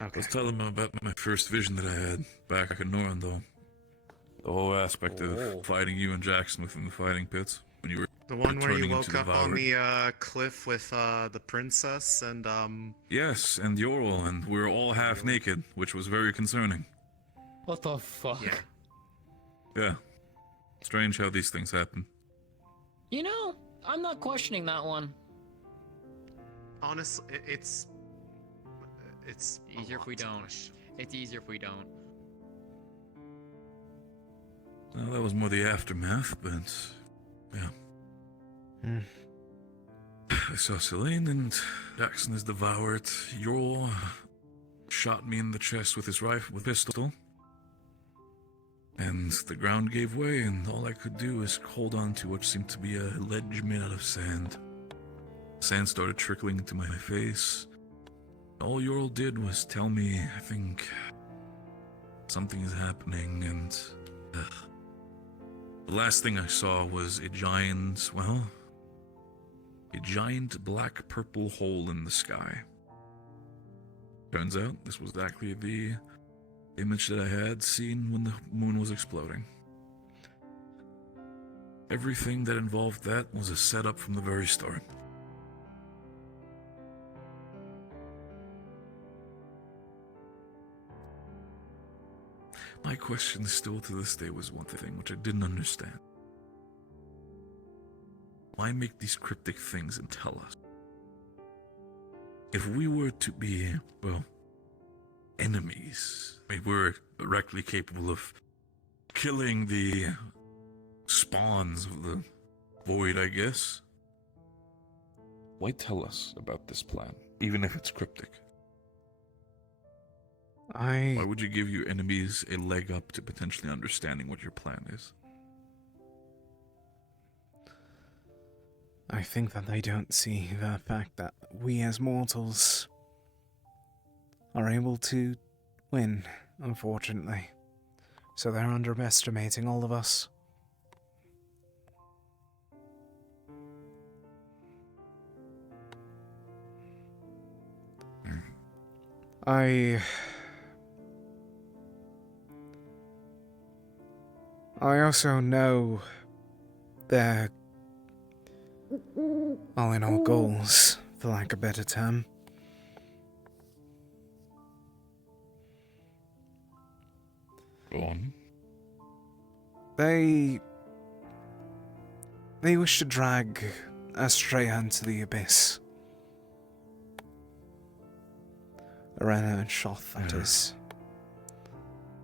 I was telling him about my first vision that I had back in Norandel. The whole aspect of fighting you and Jackson within the fighting pits. When you were The one where you turning woke into up on devoured. the cliff with the princess and Yes, and Yorl, and we were all half naked, which was very concerning. What the fuck? Yeah. Yeah. Strange how these things happen. You know, I'm not questioning that one. Honestly, it's easier if we don't. It's easier if we don't. Well, that was more the aftermath, but yeah. I saw Celine and Jackson is devoured. Yorl shot me in the chest with his rifle, with pistol. And the ground gave way, and all I could do was hold on to what seemed to be a ledge made out of sand. Sand started trickling into my face. All Yorl did was tell me, I think, something is happening, and the last thing I saw was a giant black-purple hole in the sky. Turns out this was exactly the image that I had seen when the moon was exploding. Everything that involved that was a setup from the very start. My question still to this day was one thing which I didn't understand. Why make these cryptic things and tell us? If we were to be, well, enemies, we were directly capable of killing the spawns of the void, I guess. Why tell us about this plan, even if it's cryptic? Why would you give your enemies a leg up to potentially understanding what your plan is? I think that they don't see the fact that we as mortals are able to win, unfortunately. So they're underestimating all of us. I also know their all-in-all goals, for lack of a better term. Go on. They wish to drag Astrea into the abyss. Arena and Shoth, that is.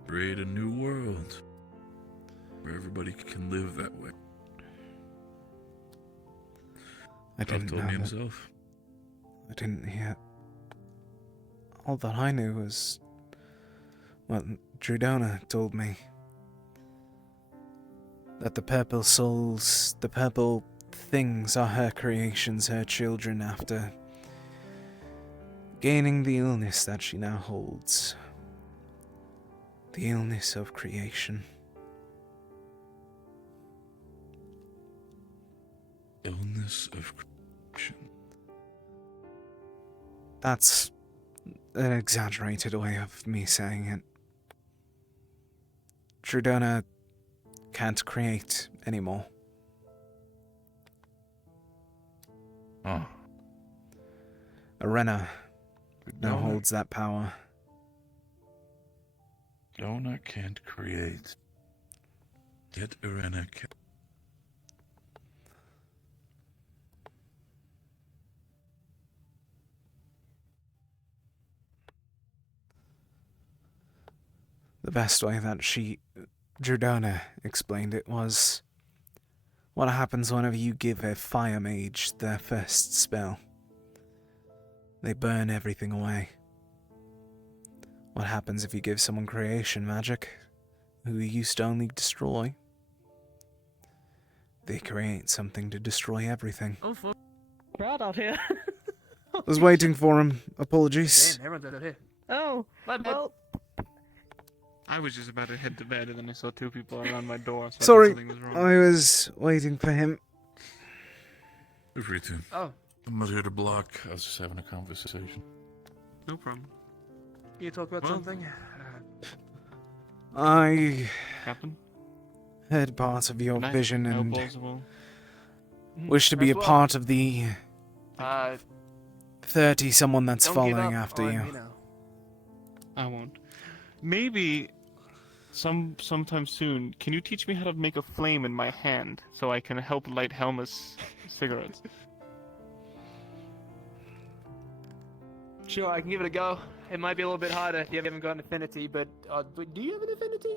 Create a new world where everybody can live that way. I didn't told know me that. himself. I didn't hear. All that I knew was what Drudona told me. That the purple souls, the purple things are her creations, her children, after gaining the illness that she now holds. The illness of creation. Illness of creation. That's an exaggerated way of me saying it. Drudona can't create anymore. Oh. Arena now Drudona- holds that power. Donna can't create. Yet Arena can. The best way that Drudona explained it was, what happens whenever you give a fire mage their first spell? They burn everything away. What happens if you give someone creation magic, who you used to only destroy? They create something to destroy everything. Oh, fuck. Crowd out here. I was waiting for him. Apologies. Damn, everyone's out here. Oh, my bad. I was just about to head to bed and then I saw two people around my door. So I Sorry, thought something was wrong. I was waiting for him. Feel free to. Oh. I'm not here to block. I was just having a conversation. No problem. You talk about Well, something? I Captain? heard part of your Nice. vision No and plausible. wish to be a As well. part of the Uh, 30-someone that's don't give following up after on, you. know. I won't. Maybe sometime soon, can you teach me how to make a flame in my hand so I can help light Helma's cigarettes? Sure, I can give it a go. It might be a little bit harder if you haven't got an affinity, but do you have an affinity?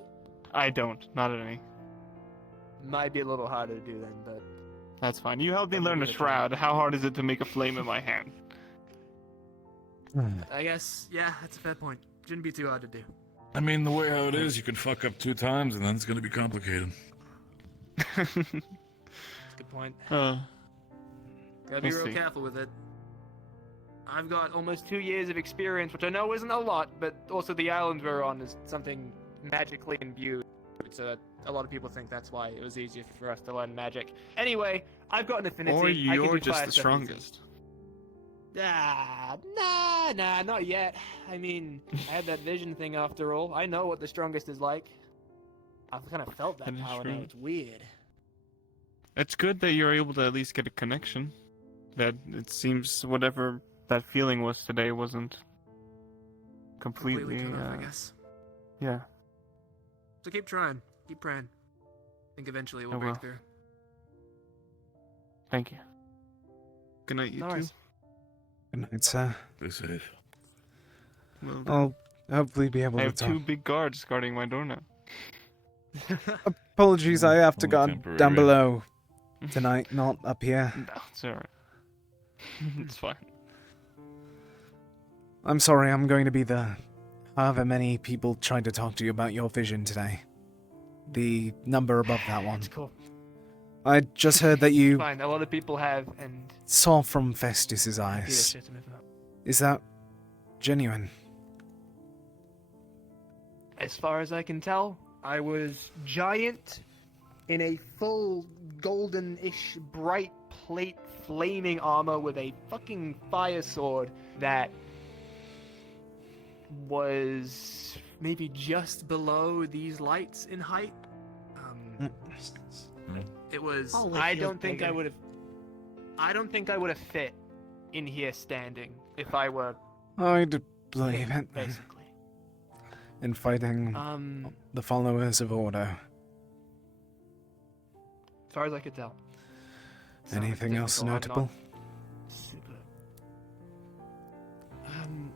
I don't. Not any. Might be a little harder to do then, but That's fine. You helped me learn a shroud. How hard is it to make a flame in my hand? I guess, yeah, that's a fair point. Shouldn't be too hard to do. I mean, the way how it is, you can fuck up 2 times and then it's gonna be complicated. That's a good point. Gotta be we'll real see. careful with it. I've got almost 2 years of experience, which I know isn't a lot, but also the island we're on is something magically imbued. So a lot of people think that's why it was easier for us to learn magic. Anyway, I've got an affinity. Or I can you're do just fire the stuff easy. strongest. Nah, not yet. I mean, I had that vision thing after all. I know what the strongest is like. I've kind of felt that That is power true. now. It's weird. It's good that you're able to at least get a connection. That it seems whatever that feeling was today wasn't completely. Cut off, I guess. Yeah. So keep trying. Keep praying. I think eventually it will I break will. through. Thank you. Good night, you No two. worries. Good night, sir. Stay safe. Well, I'll hopefully be able I to have talk. 2 big guards guarding my door now. Apologies, I have to Only guard temporary. down below tonight, not up here. No, it's alright. It's fine. I'm sorry, I'm going to be the however many people tried to talk to you about your vision today. The number above that one. It's cool. I just heard that you Fine, a lot of people have, and saw from Festus's Peter eyes. shit him up. Is that genuine? As far as I can tell, I was giant in a full golden-ish bright plate flaming armor with a fucking fire sword that was maybe just below these lights in height. It was. Holy I feels don't think I bigger. would have. I don't think I would have fit in here standing if I were. I'd believe it. Basically. In fighting the followers of Ordo. As far as I could tell. Anything else difficult, I'm not notable? Super.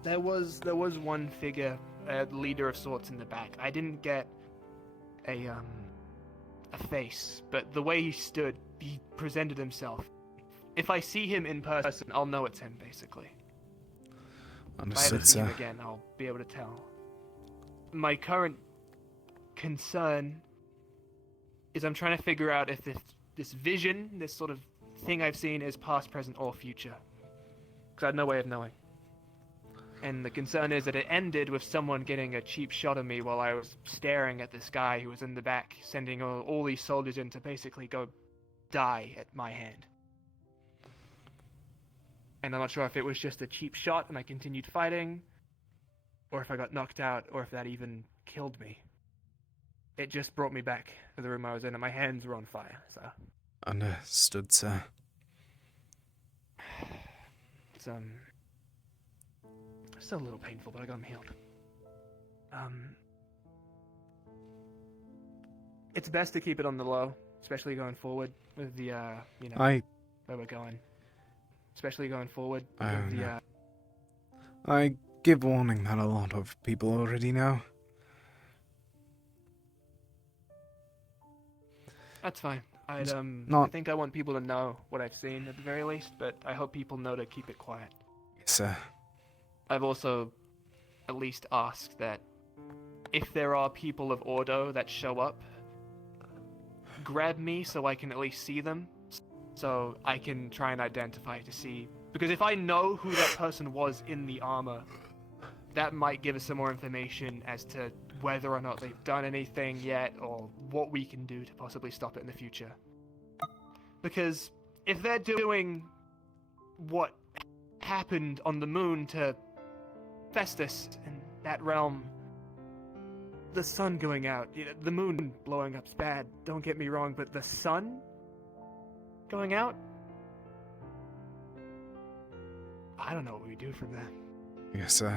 There was one figure, a leader of sorts in the back. I didn't get a face, but the way he stood, he presented himself. If I see him in person, I'll know it's him, basically. If I Understood, ever see him sir. again, I'll be able to tell. My current concern is I'm trying to figure out if this vision, this sort of thing I've seen, is past, present, or future. Because I had no way of knowing. And the concern is that it ended with someone getting a cheap shot of me while I was staring at this guy who was in the back, sending all these soldiers in to basically go die at my hand. And I'm not sure if it was just a cheap shot and I continued fighting, or if I got knocked out, or if that even killed me. It just brought me back to the room I was in, and my hands were on fire, so... Understood, sir. It's, still a little painful, but I got them healed. It's best to keep it on the low, especially going forward with the, where we're going. Especially going forward with the, I give warning that a lot of people already know. That's fine. I not- think I want people to know what I've seen at the very least, but I hope people know to keep it quiet. Yes, sir. I've also at least asked that if there are people of Ordo that show up, grab me so I can at least see them, so I can try and identify to see. Because if I know who that person was in the armor, that might give us some more information as to whether or not they've done anything yet, or what we can do to possibly stop it in the future. Because if they're doing what happened on the moon to Festus in that realm, the sun going out, the moon blowing up's bad, don't get me wrong, but the sun going out? I don't know what we do from there. Yes, sir.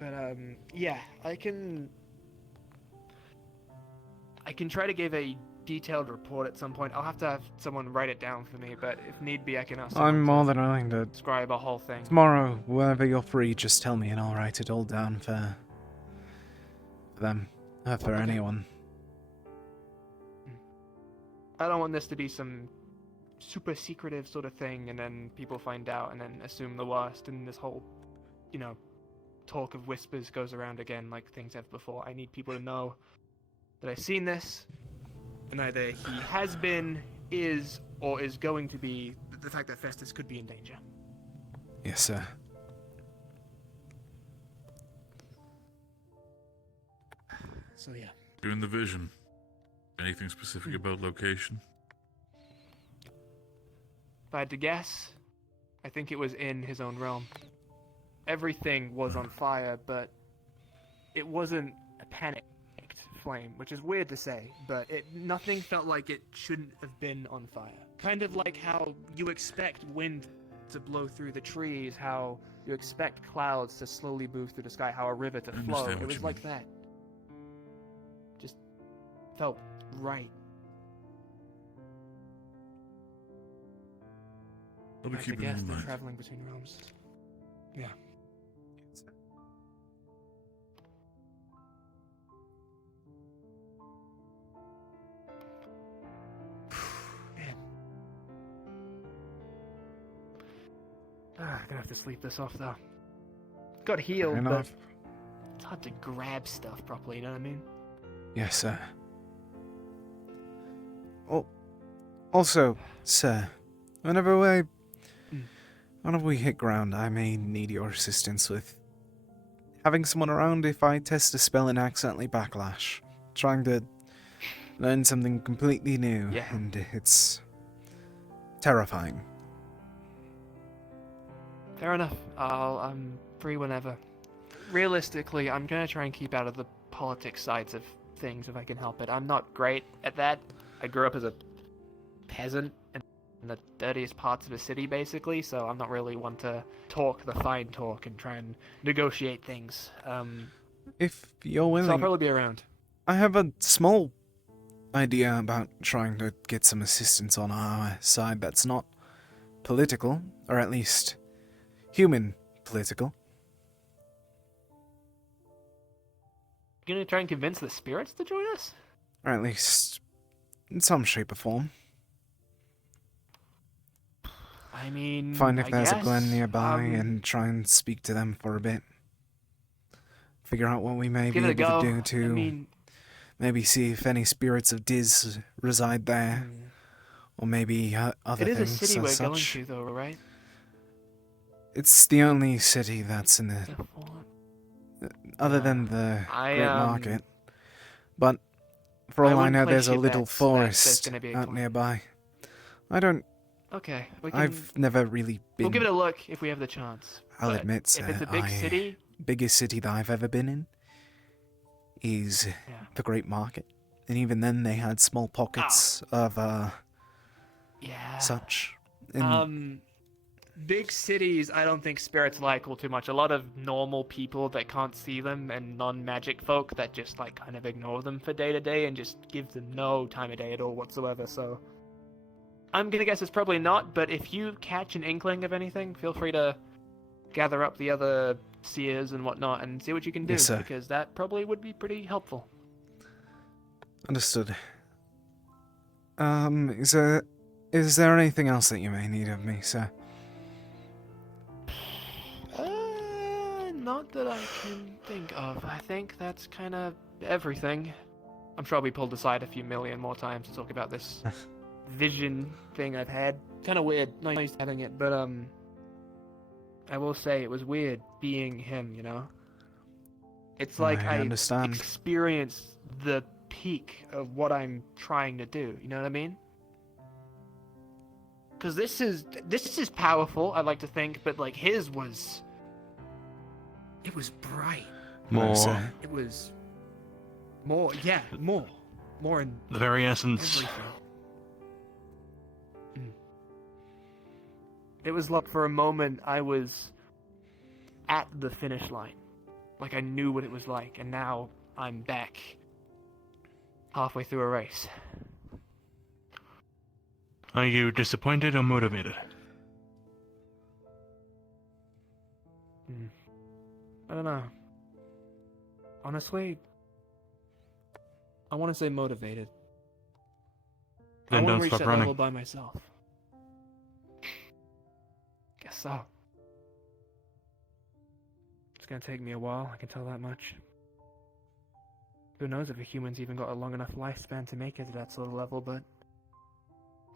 But, yeah, I can try to give a detailed report at some point. I'll have to have someone write it down for me, but if need be, I can ask someone I'm more than willing to describe a whole thing. Tomorrow, whenever you're free, just tell me and I'll write it all down for them. For anyone. I don't want this to be some super secretive sort of thing, and then people find out and then assume the worst, and this whole, talk of whispers goes around again like things have before. I need people to know that I've seen this, and either he has been, is, or is going to be, the fact that Festus could be in danger. Yes, sir. So yeah. During the vision, anything specific about location? If I had to guess, I think it was in his own realm. Everything was on fire, but it wasn't a panicked flame, which is weird to say, but nothing felt like it shouldn't have been on fire. Kind of like how you expect wind to blow through the trees, how you expect clouds to slowly move through the sky, how a river to I flow. understand It what was you like that. Just felt right. I'll be I keeping guess in they're mind. traveling between realms. Yeah. Man. I'm gonna have to sleep this off though. got healed, but enough. it's hard to grab stuff properly. You know what I mean? Yes, sir. Also, sir, whenever we hit ground, I may need your assistance with having someone around if I test a spell and accidentally backlash. Trying to learn something completely new, and it's terrifying. Fair enough. I'm free whenever. Realistically, I'm gonna try and keep out of the politics sides of things if I can help it. I'm not great at that. I grew up as a peasant in the dirtiest parts of the city, basically, so I'm not really one to talk the fine talk and try and negotiate things. If you're willing, so I'll probably be around. I have a small idea about trying to get some assistance on our side that's not political, or at least human political. You gonna try and convince the spirits to join us? Or at least in some shape or form. I mean, Find if I there's guess, a glen nearby and try and speak to them for a bit. Figure out what we may be give it a able to go. do to I mean, maybe see if any spirits of Diz reside there. Or maybe other it is things a city as we're such. going to, though, right? It's the only city that's in the... Other than the Great Market. But for all I know, there's a little forest out nearby. I don't... Okay, I've never really been... We'll give it a look if we have the chance. I'll but admit, if it's a big city... biggest city that I've ever been in is the Great Market. And even then, they had small pockets of, such. And big cities, I don't think spirits like all too much. A lot of normal people that can't see them and non-magic folk that just, like, kind of ignore them for day to day and just give them no time of day at all whatsoever, so... I'm gonna guess it's probably not, but if you catch an inkling of anything, feel free to gather up the other seers and whatnot and see what you can do, Yes, sir. because that probably would be pretty helpful. Understood. Is there anything else that you may need of me, sir? Not that I can think of. I think that's kind of everything. I'm sure I'll be pulled aside a few million more times to talk about this vision thing I've had. Kind of weird. Not used to having it, but I will say it was weird being him, you know? It's like I understand. experienced the peak of what I'm trying to do, you know what I mean? Because this is powerful, I'd like to think, but like his was... It was bright. More. It was... More, yeah, more. More in... The very essence. Everything. It was like for a moment I was at the finish line. Like I knew what it was like, and now I'm back halfway through a race. Are you disappointed or motivated? I don't know. Honestly, I want to say motivated. I Then want don't to reach stop that running. level by myself. Guess so. It's gonna take me a while, I can tell that much. Who knows if a human's even got a long enough lifespan to make it to that sort of level, but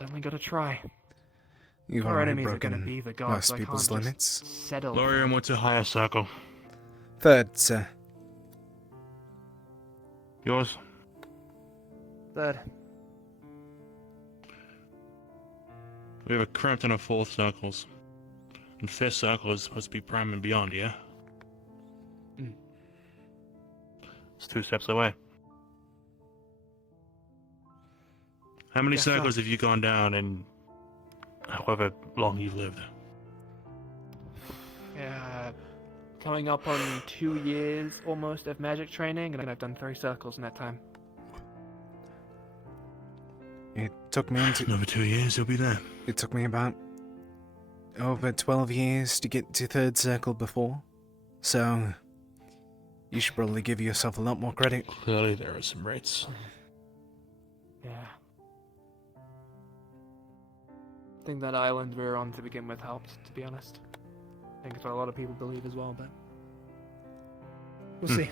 definitely gotta try. You've Our already enemies are gonna broken be the gods, most so I can't people's just limits. settle. Lorian wants a higher circle. Third, sir. Yours? Third. We have a Crampton of fourth circles. And fifth circle is supposed to be prime and beyond, yeah? It's 2 steps away. How many Guess so. circles have you gone down in however long you've lived? Yeah, coming up on 2 years almost of magic training, and I've done 3 circles in that time. It took me Another 2 years, you'll be there. It took me about over 12 years to get to third circle before, so you should probably give yourself a lot more credit. Clearly there are some rates. Yeah. I think that island we were on to begin with helped, to be honest. I think it's what a lot of people believe as well, but... We'll see.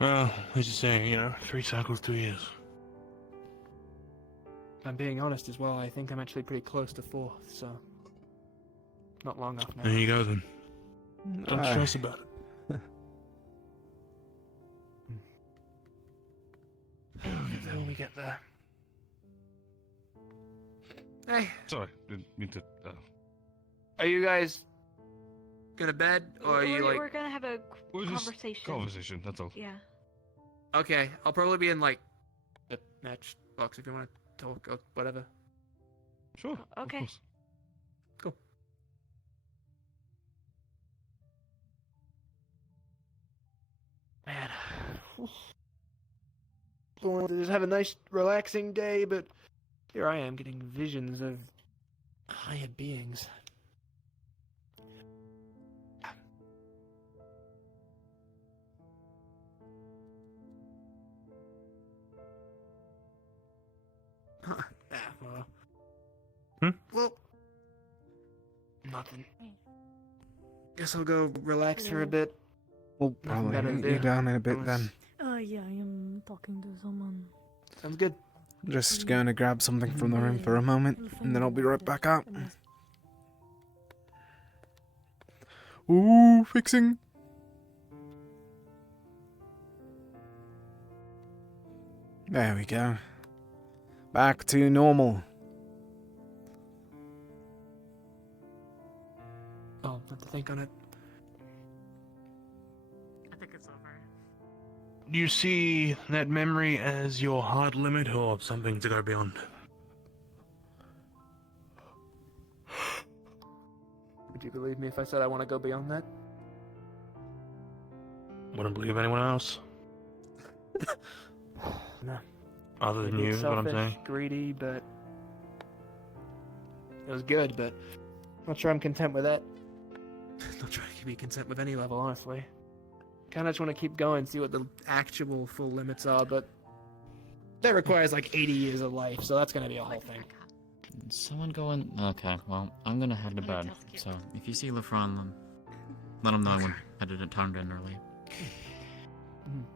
Well, as you say, 3 cycles, 2 years. If I'm being honest as well, I think I'm actually pretty close to 4th, so not long off now. There you go then. Don't stress about it. When we get there. Hey. Sorry, didn't mean to. Are you guys gonna bed, or are you like? We're gonna have a We're just conversation. Conversation, that's all. Yeah. Okay, I'll probably be in like the matchbox if you want to talk or whatever. Sure. Okay. Cool. Man. I wanted to just have a nice, relaxing day, but here I am getting visions of higher beings. Well, nothing. Guess I'll go relax for a bit. We'll Nothing better probably to meet you do. down in a bit then. Yeah, I am talking to someone. Sounds good. Just going to grab something from the room for a moment, and then I'll be right back out. Ooh, fixing. There we go. Back to normal. I'll have to think on it. I think it's over. Do you see that memory as your hard limit or something to go beyond? Would you believe me if I said I want to go beyond that? Wouldn't believe anyone else. No. Other than Maybe you, it's is what I'm selfish, saying. greedy, but it was good, but not sure I'm content with that. Not sure I can be content with any level, honestly. Kind of just want to keep going, see what the actual full limits are, but that requires like 80 years of life, so that's gonna be a whole thing. Someone going? Okay, well, I'm gonna head to bed. So if you see Lefron, let him know I headed to turned in early.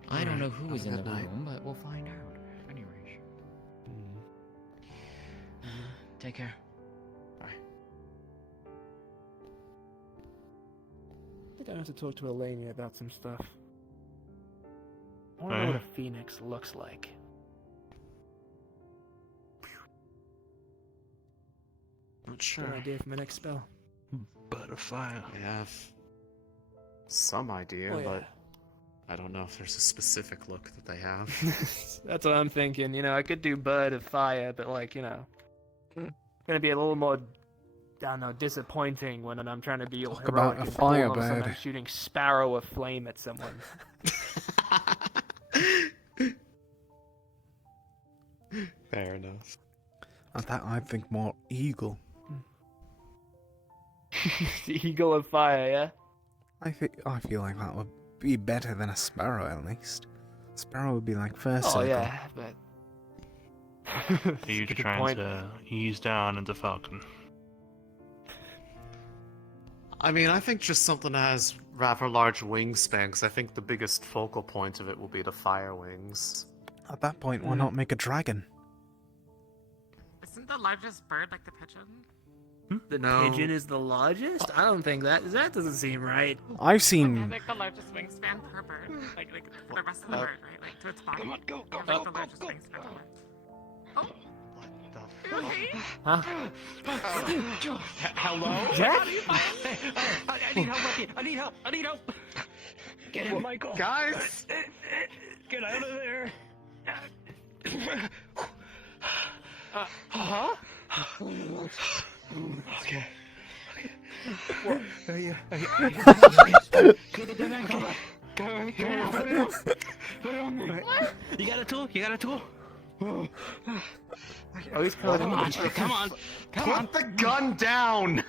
I don't know who was in the room, but we'll find out. Anyway. Take care. Bye. I think I have to talk to Elenia about some stuff. I want to know what a phoenix looks like. Not sure. Good idea for my next spell. Butterfly. I have some idea, Oh, yeah. but I don't know if there's a specific look that they have. That's what I'm thinking. You know, I could do Bird of Fire, but like, gonna be a little more, I don't know, disappointing when I'm trying to be all Talk heroic about a and cool, and fire all of a sudden bird. I'm shooting Sparrow of Flame at someone. Fair enough. That I think more eagle. Eagle of Fire, yeah? I feel like that would be better than a sparrow at least. Sparrow would be like first Oh circle. yeah, but Are you Good trying point. to ease down into Falcon? I mean, I think just something that has rather large wingspan, because I think the biggest focal point of it will be the fire wings. At that point, why not make a dragon? Isn't the largest bird like the pigeon? the No. pigeon is the largest? I don't think that doesn't seem right. I've Yeah, seen. like the largest wingspan per bird. Like for the rest of the bird, right? Like to its body. Come on, go. Like the largest wingspan per bird. Oh. Huh? Hello? Jack? I need help up here. I need help. Get in, Michael. Guys! Get out of there. Huh? Okay. What? You got a tool? You got a tool? Oh, he's covered in Come on, come on, come on. Put the gun down!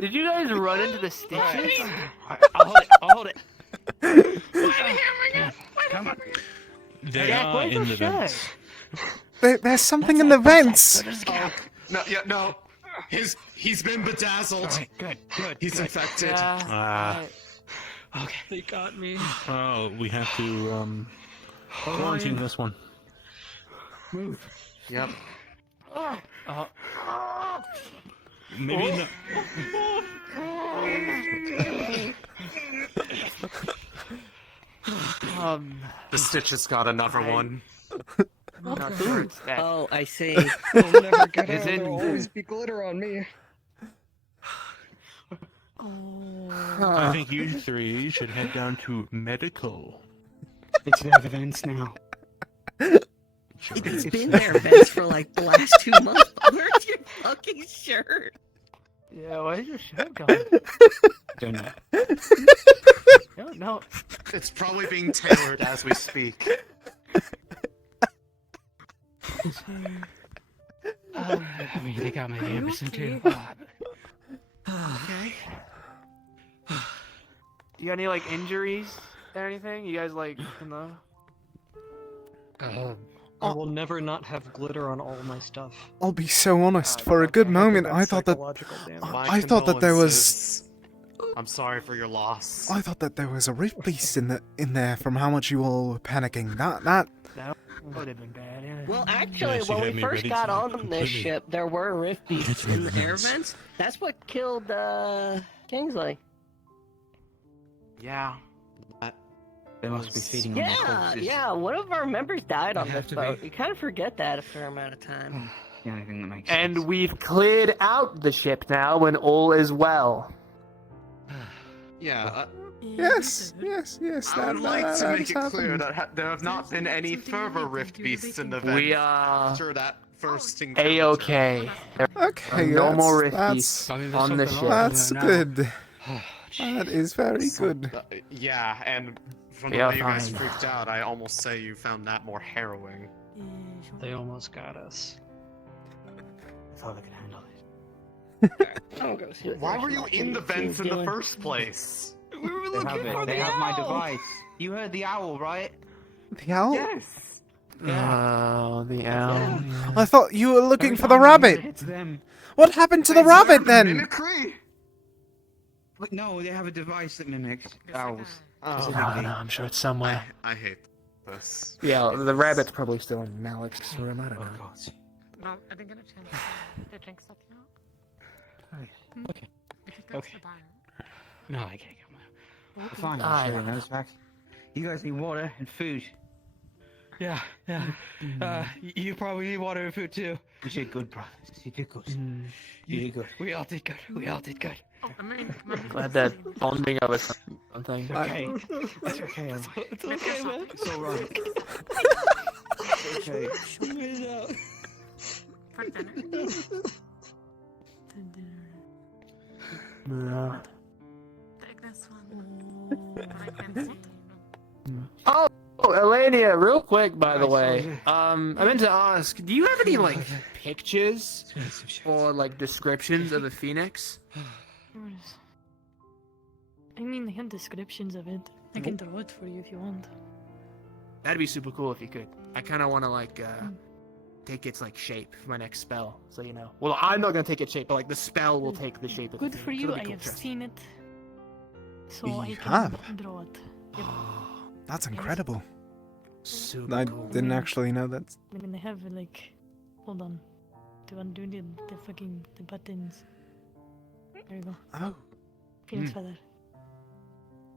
Did you guys run into the stitches? I'll hold it. I'll hold it. Come on. They Jack, are where's in the the shed? vents. There's something in the vents. No. He's been bedazzled. Good. He's infected. Yeah, Okay. They got me. Oh, we have to quarantine this one. Move. Yep. Maybe not. The Stitch has got another one. Not sure it's that. Oh, I see. They'll never get Is out. it- There'll always be glitter on me. I think you three should head down to medical. It's their events now. It's been their events for like the last 2 months. Where's your fucking shirt? Yeah, why is your shirt gone? Don't know. No. It's probably being tailored as we speak. I mean, they got my Anderson too. Okay. You got any like injuries or anything? You guys like, I will never not have glitter on all my stuff. I'll be so honest. For a good moment, I thought that I thought that there was. I'm sorry for your loss. I thought that there was a rift beast in there from how much you all were panicking. That That would have been bad. Yeah. Well, actually, Yes, you when had we me first ready got to on completely this ship, there were rift beasts get in your the air vents. vents. That's what killed Kingsley. Yeah. They must be feeding on the Yeah, corpses. yeah. One of our members died on They have this to boat. be. You kind of forget that after a amount of time. The only thing that makes And we've cleared out the ship now, and all is well. Yeah. Yes. I would like to make it clear that there have not been any further rift beasts in the vent We are after that first encounter. A-okay. Okay, No more rift that's beasts on the ship. That's good. That is very good. Yeah, and from the We are way you guys fine. freaked out, I almost say you found that more harrowing. They almost got us. I thought I could handle it. I'll go see what Why the were rest you of in the that team's vents in the doing. first place? We were They have it. They have my device. You heard the owl, right? The owl? Yes. Oh, the owl. I thought you were looking for the Every time rabbit. It's them. What happened to the rabbit then? Mimicry? But no, they have a device that mimics owls. Oh, specifically. No, I'm sure it's somewhere. I hate this. Yeah, the rabbit's probably still in Malik's room. I don't know. No, I didn't get a chance to drink something out. Okay. We could go Okay. to the bar. No, I can't come out. Fine, I'll show you those back. You guys need water and food. Yeah. You probably need water and food too. You did good, brothers. You did good. You did good. We all did good. We all did good. Oh, I mean, come on. Glad that bonding of us something. Okay. It's okay. It's okay, man. It's alright. It's okay. We made it out. For dinner. No. Take this one. But I can't see. Oh, Elenia, real quick, by the way. I meant to ask, do you have any like pictures or like descriptions of a phoenix? I mean, I have descriptions of it. I can draw it for you if you want. That'd be super cool if you could. I kind of want to like take its like shape for my next spell, so you know. Well, I'm not gonna take its shape, but like the spell will take the shape of Good the for phoenix. you, It'll be I cool, have trust me. seen it. So You I can have? draw it. Yep. That's incredible. Super I cool. didn't actually know that. I mean, I have like, hold on, to undo the fucking the buttons. There you go. Oh, Phoenix feather.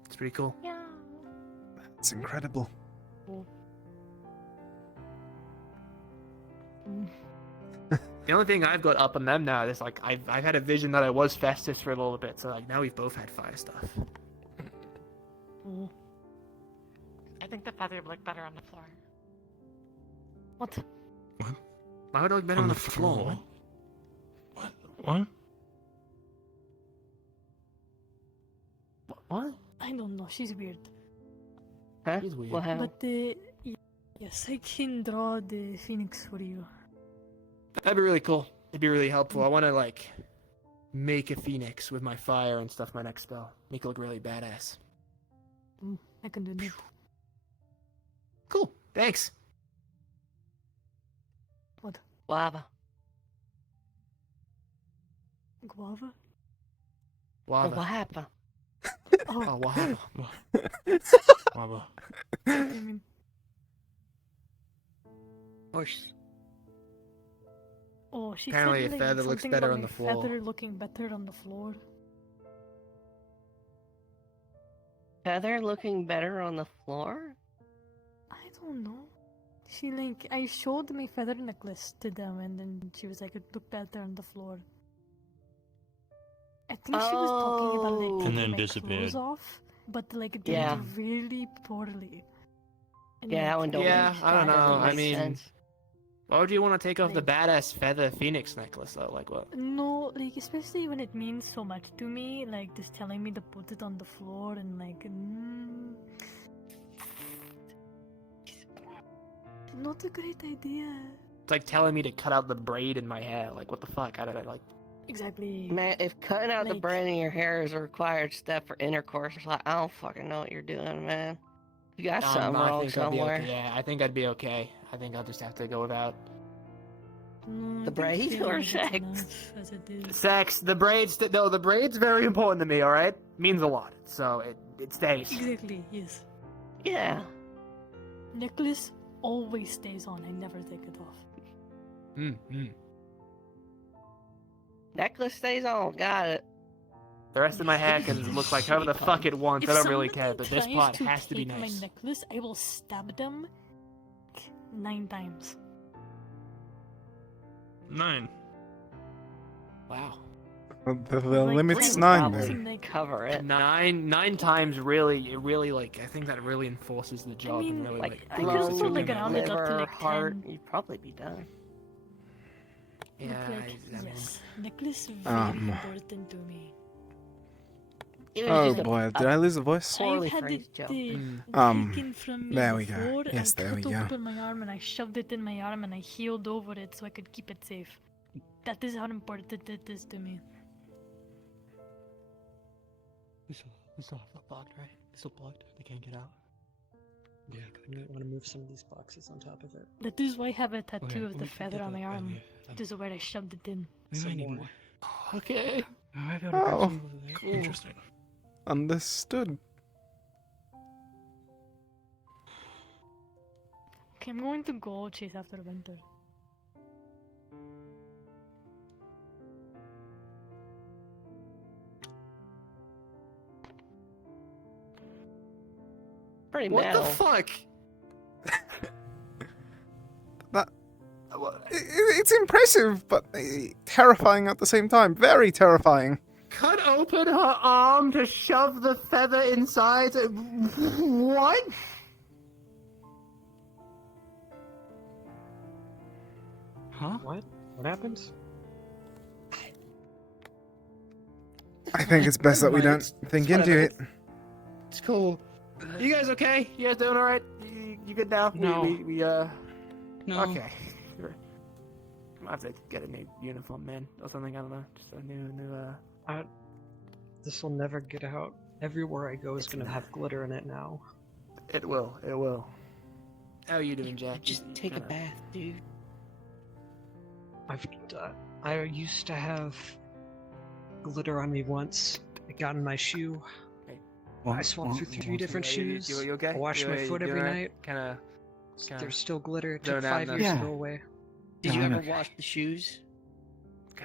It's pretty cool. Yeah. it's incredible. Cool. The only thing I've got up on them now is like I've had a vision that I was Festus for a little bit, so like now we've both had fire stuff. Cool. I think the feather would look better on the floor. What? Why would it look better on the floor? What? What? I don't know. She's weird. Huh? She's weird. What happened? But yes, I can draw the phoenix for you. That'd be really cool. It'd be really helpful. I want to like make a phoenix with my fire and stuff. My next spell, make it look really badass. I can do that. Cool. Thanks. What? Lava. Guava? Lava. What happened? Oh, what happened? What happened? Horse. Oh, she Apparently said a like, feather looks something better about on my the floor. feather looking better on the floor. Feather looking better on the floor? I don't know. She like I showed my feather necklace to them, and then she was like, "It looked better on the floor." I think she was talking about like Oh. taking And then my disappeared. clothes off, but like doing Yeah. it really poorly. And, Yeah, that one don't Yeah, make, I don't that know. doesn't I make mean, sense. why would you want to take off the Like- badass feather phoenix necklace though? Like what? No, like especially when it means so much to me, like just telling me to put it on the floor and like, not a great idea. It's like telling me to cut out the braid in my hair. Like what the fuck? I don't like. Exactly. Man, if cutting out the Like- braid in your hair is a required step for intercourse, it's like, I don't fucking know what you're doing, man. You got something I wrong think I'd be somewhere. okay. Yeah, I think I'd be okay. I think I'll just have to go without No, I The think braid feeling or is sex? enough as it is. sex. The braids. No, the braids very important to me. All right, means a lot. So it stays. Exactly. Yes. Yeah. Necklace always stays on. I never take it off. Necklace stays on. Got it. The rest of my hair can look like however the fuck it wants. If I don't really somebody care. But this tries part to has to be take nice. my necklace, I will stab them 9 times. 9. Wow. The Like, limit's ten 9 times then. and, like, Cover it. Nine times really, like I think that really enforces the job mean, and really like, like. I proves could that also you're like doing around that. it up to Liver, like heart, 10. you'd probably be done. Yeah, But, like, I mean, yes, necklace very important to me. It was Oh just a- boy, did I lose a voice? Poorly I've had phrased it joke. taken from me there we go. before. Yes, I there we cut go. open my arm and I shoved it in my arm and I healed over it so I could keep it safe. That is how important it is to me. It's all blocked, right? It's all blocked. They can't get out. Yeah, I might want to move some of these boxes on top of it. That is why I have a tattoo Okay, of the we can feather get on my that arm. earlier. This is where I shoved it in. We might need more. Okay. Alright, Oh, Cool. Interesting. understood. Okay, I'm going to go chase after Winter. Pretty What metal. the fuck? It's impressive, but terrifying at the same time. Very terrifying. Cut open her arm to shove the feather inside. What? Huh? What? What happened? I think it's best that we don't think into it. It's cool. You guys okay? You guys doing alright? You good now? No. We No. Okay. I have to get a new uniform, man, or something. I don't know. Just a new. This will never get out. Everywhere I go is gonna have glitter in it now. It will. It will. How are you doing, Jack? Just take a bath, dude. I used to have glitter on me once. It got in my shoe. I swapped through 3 different shoes. You okay? I wash my foot every night. Kinda. There's still glitter. It Go took down 5 the- years to Yeah. go away. Did you ever wash the shoes?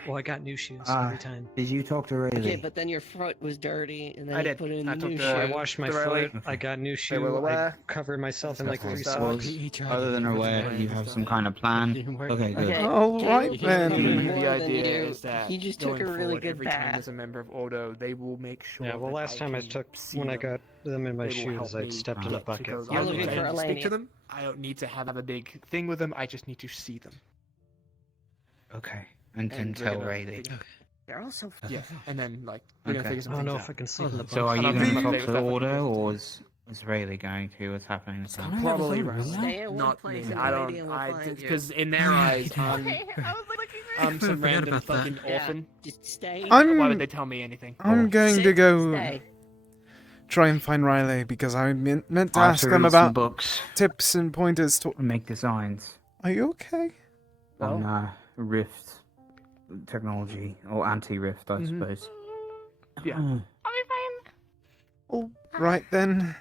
Well, I got new shoes Ah, every time. Did you talk to Rayleigh? Okay, but then your foot was dirty, and then I you did. put in I the took new the- shoe. I washed my foot. I got new shoe. well, I covered myself in like 3 Well, socks. other than aware, you have some kind of plan. Okay, good. Okay, All right The then. idea is that he just took going a really forward, good every time bath. there's a member of Odo, they will make sure. Yeah, well, that last time I can took see when I them. got them in my They will help shoes, I me stepped in a get to bucket. those. You're I looking don't for need to speak to Elenia. them. I don't need to have a big thing with them. I just need to see them. Okay, and can And we're tell gonna Rayleigh. figure- They're also Yeah, and then like we're gonna Okay. figure some I don't things know out. if I can sleep in the So are bucket. you I don't going to know if talk they- to if the that's what order, you or is Rayleigh going to? What's happening? With them? Probably Stay at one not place me. and I Lady don't. will find you. Because in their eyes, I'm some random about that. fucking Yeah, orphan. just stay. I'm- Why would they tell me anything? I'm going to Sit, go stay. try and find Riley because I meant to I have ask to them read some about books. tips and pointers to. Make designs Are you okay? on Rift technology or anti-Rift, I suppose. Yeah. Uh, All right then.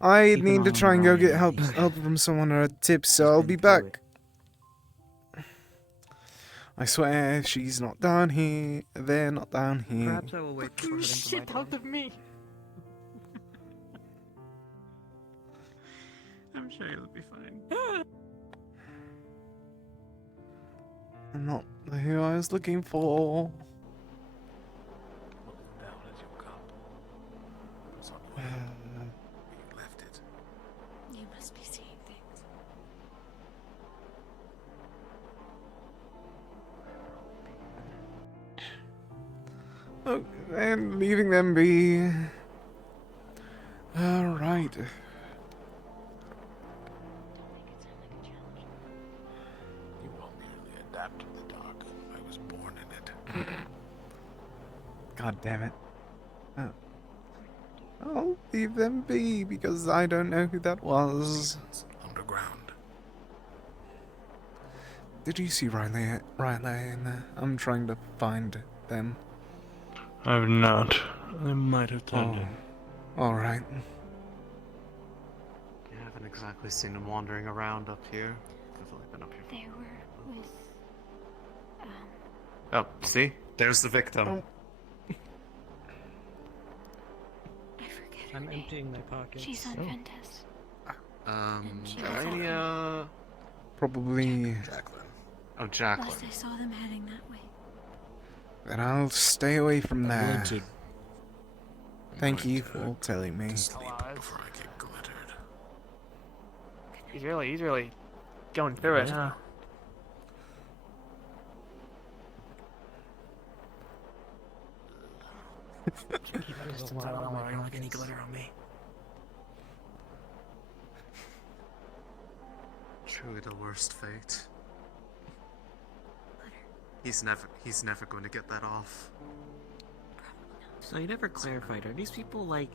I Keep an need to eye try on and go get Ryan, help he said. help from someone or a tip, so He's I'll been be through back. I swear she's not down here. They're not down here. Perhaps I will wait before heading to my Shit out dorm. of me. I'm sure you'll be fine. I'm not who I was looking for. Down as you come. It's on the way. You left it. You must be seeing things. Oh, and leaving them be. Alright. You will merely adapt to the dark. I was born in it. God damn it. Oh. I'll leave them be because I don't know who that was. Underground. Did you see Riley in there? I'm trying to find them. I've not. I might have turned Oh. in. Alright. I haven't exactly seen him wandering around up here. I've only been up here. They were with. Oh, see? There's the victim. I'm emptying my pockets. She's on Ventus. Any, Probably. Jacqueline. Oh, Jacqueline. Last I saw them heading that way. Then I'll stay away from I'm there. going to Thank you for telling me. Sleep before I get glittered. He's really going through it, huh? Keep a distance. I don't like any glitter on me. Truly the worst fate. He's never going to get that off. So you never clarified, are these people like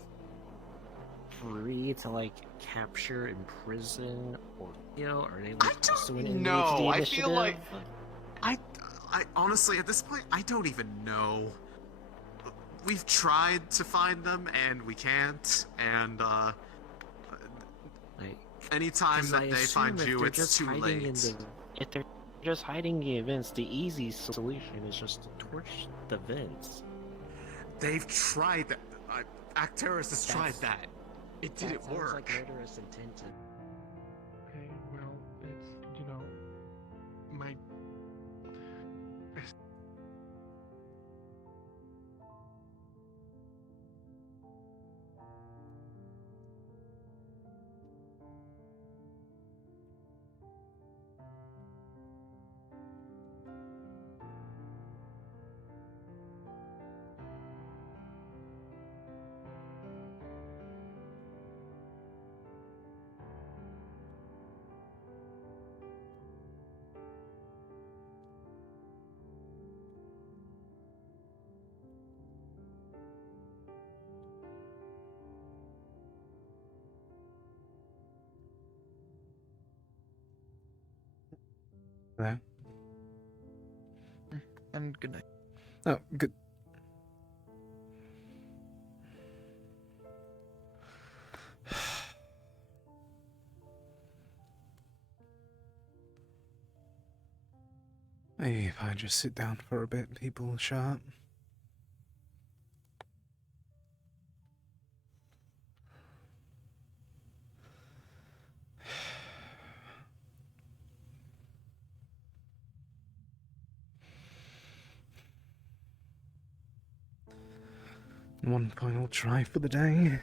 free to like capture, imprison, or are they like pursuing an No, ADHD I initiative? feel like I honestly at this point I don't even know. We've tried to find them and we can't, and anytime 'Cause that I they assume find if you, they're it's just too hiding late. if they're just hiding the events, the easy solution is just to torch the vents. They've tried that. Acteris has tried that. It didn't Sounds work. like murderous intent. Okay, well, it's, my... Hello? And good night. Oh, good. Maybe if I just sit down for a bit, people will show up. One final try for the day.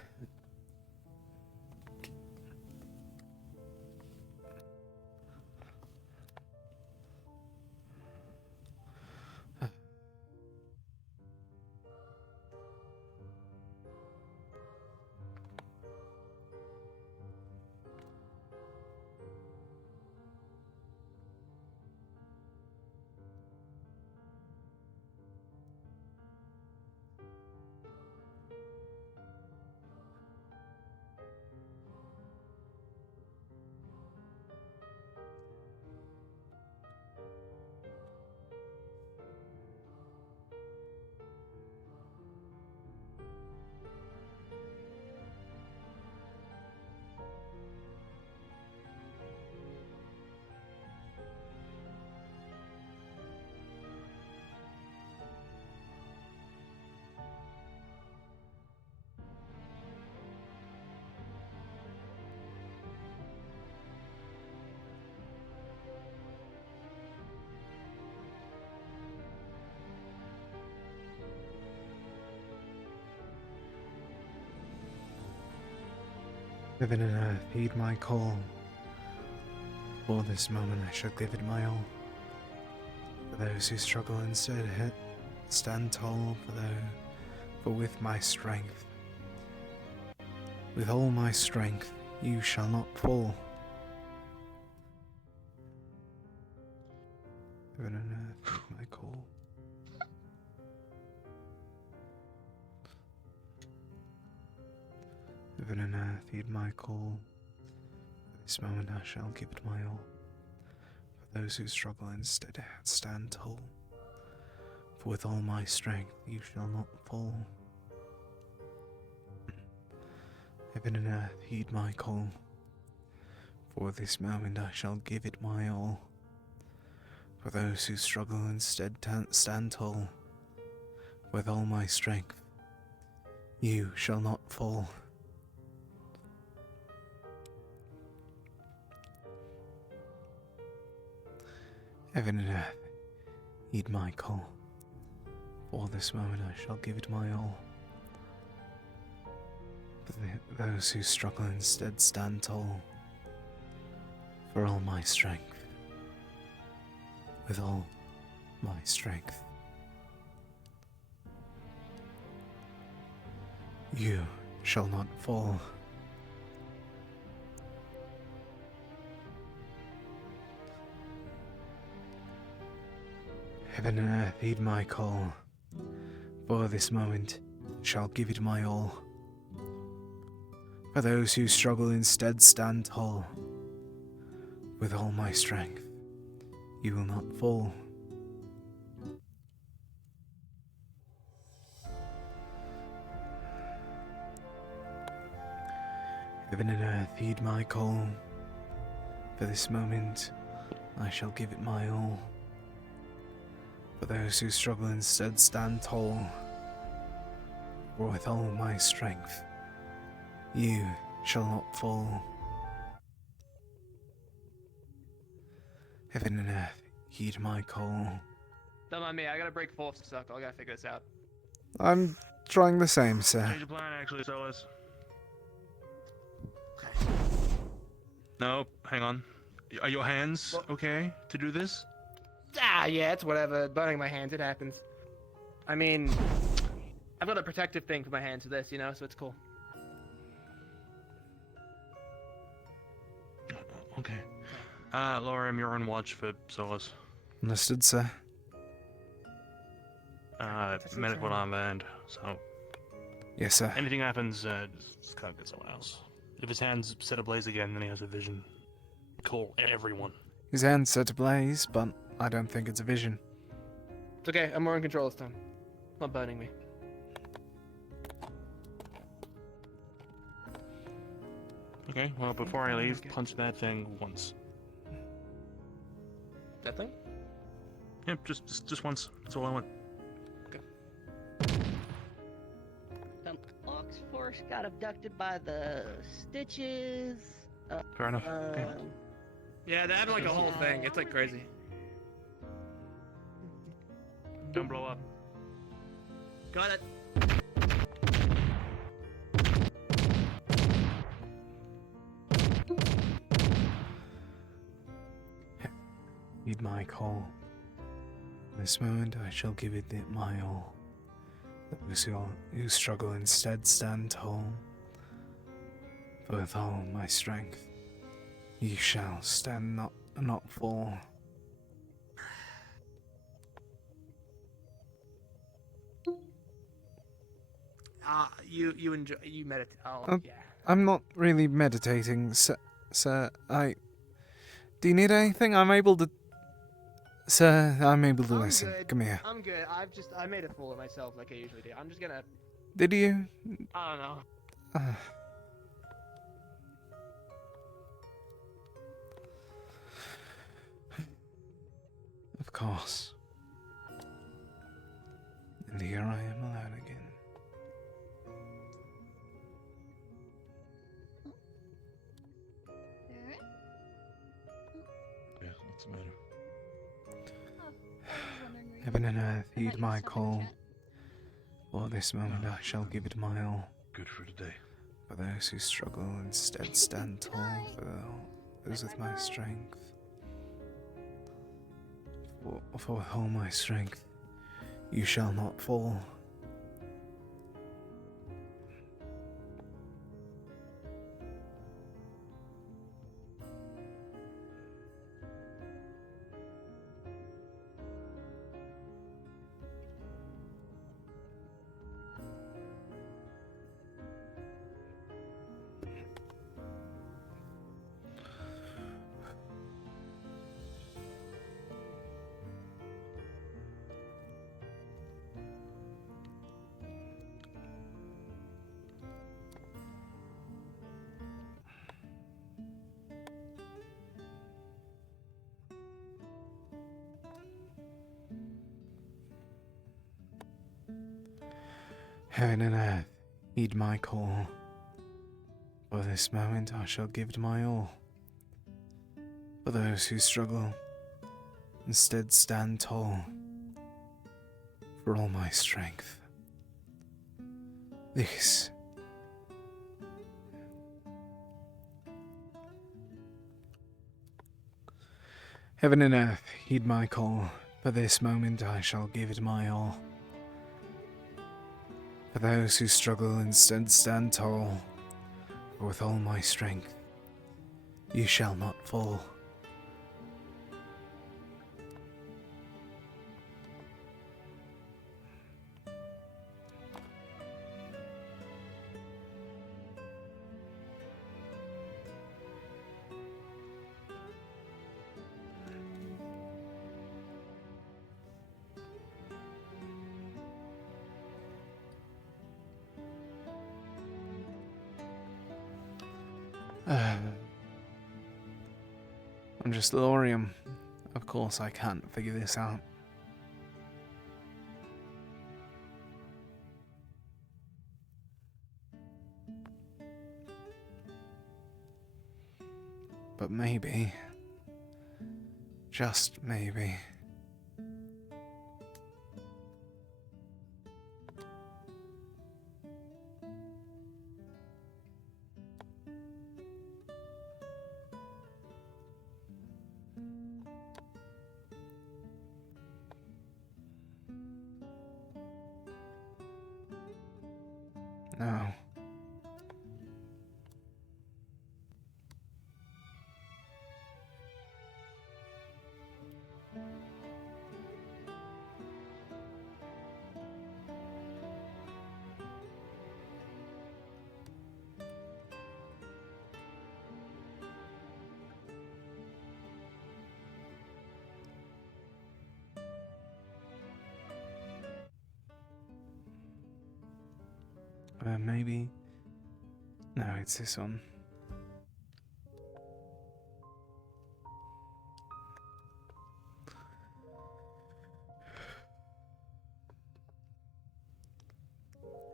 Heaven and earth, heed my call. For this moment I shall give it my all. For those who struggle instead, stand tall for with my strength, with all my strength, you shall not fall. Heaven and earth, heed my call. Heaven and earth, heed my call. For this moment I shall give it my all. For those who struggle instead, stand tall. For with all my strength you shall not fall. Heaven and earth, heed my call. For this moment I shall give it my all. For those who struggle instead, stand tall. With all my strength you shall not fall. Heaven and earth, heed my call. For this moment I shall give it my all. For those who struggle instead, stand tall. For all my strength, with all my strength, you shall not fall. Heaven and earth, heed my call. For this moment shall give it my all. For those who struggle instead, stand tall. With all my strength, you will not fall. Heaven and earth, heed my call. For this moment I shall give it my all. For those who struggle instead, stand tall. For with all my strength, you shall not fall. Heaven and earth, heed my call. Don't mind me, I gotta break force stuff. I gotta figure this out. I'm trying the same, sir. Change of plan, actually, Solus. No, hang on. Are your hands okay to do this? Ah, yeah, it's whatever. Burning my hands, it happens. I mean, I've got a protective thing for my hands for this, you know, so it's cool. Okay. Lorem, you're on watch for Solus. Understood, sir. Medical armband, so... Yes, sir. Anything happens, just gotta get someone else. If his hands set ablaze again, then he has a vision. Call everyone. His hand's set ablaze, but I don't think it's a vision. It's okay, I'm more in control this time. It's not burning me. Okay, well, before I leave, punch that thing once. That thing? Yep, just once. That's all I want. Some Oxforce got abducted by the Stitches. Fair enough. Okay. Yeah, they had like a whole thing. It's like crazy. Don't blow up. Got it. Heed my call. This moment I shall give it my all. Those who struggle instead stand tall. For with all my strength, you shall stand not fall. You enjoy, you meditate. Oh, yeah. I'm not really meditating, sir. Do you need anything? I'm able to... Sir, I'm able to listen. Good. Come here. I'm good. I made a fool of myself like I usually do. I'm just gonna... Did you? I don't know. Of course. And here I am alone again. Yeah, what's the matter? Heaven and earth, heed my call. For this moment I shall give it my all. Good for today. For those who struggle, instead stand tall. For those with my strength. For with all my strength, you shall not fall. Heaven and earth, heed my call. For this moment I shall give it my all. For those who struggle, instead stand tall. For all my strength. This Heaven and earth, heed my call. For this moment I shall give it my all. For those who struggle, instead stand tall. For with all my strength, you shall not fall. I'm just Lorium. Of course I can't figure this out. But maybe, just maybe, no. Maybe. No, it's this one.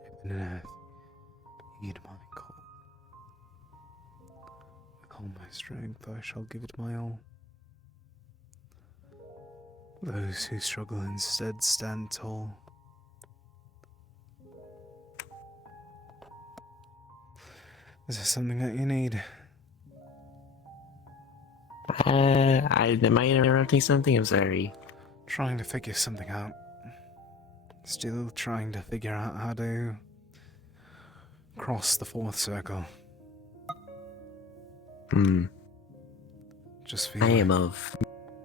Heaven and earth, heed my call. With all my strength I shall give it my all. Those who struggle instead stand tall. Is there something that you need? Am I interrupting something? I'm sorry. Trying to figure something out. Still trying to figure out how to cross the fourth circle. Just feel I am of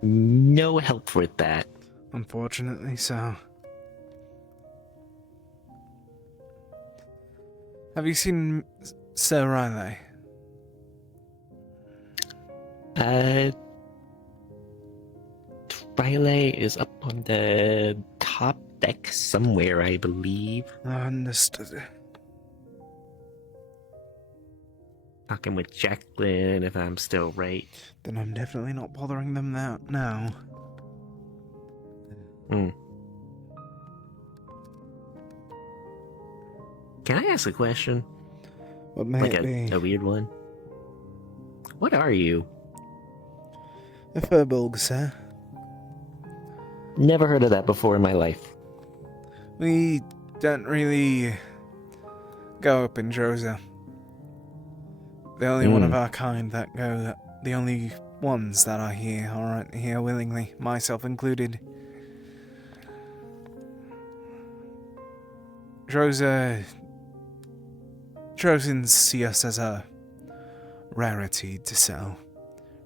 no help with that. Unfortunately so. Have you seen Sir Riley? Riley is up on the top deck somewhere, I believe. Understood. Talking with Jacqueline, if I'm still right. Then I'm definitely not bothering them now. Can I ask a question? What may like it be? a weird one? What are you? A furbolg, sir. Never heard of that before in my life. We don't really go up in Droza. The only one of our kind that go, the only ones that are here aren't here willingly, myself included. Trojans see us as a rarity to sell,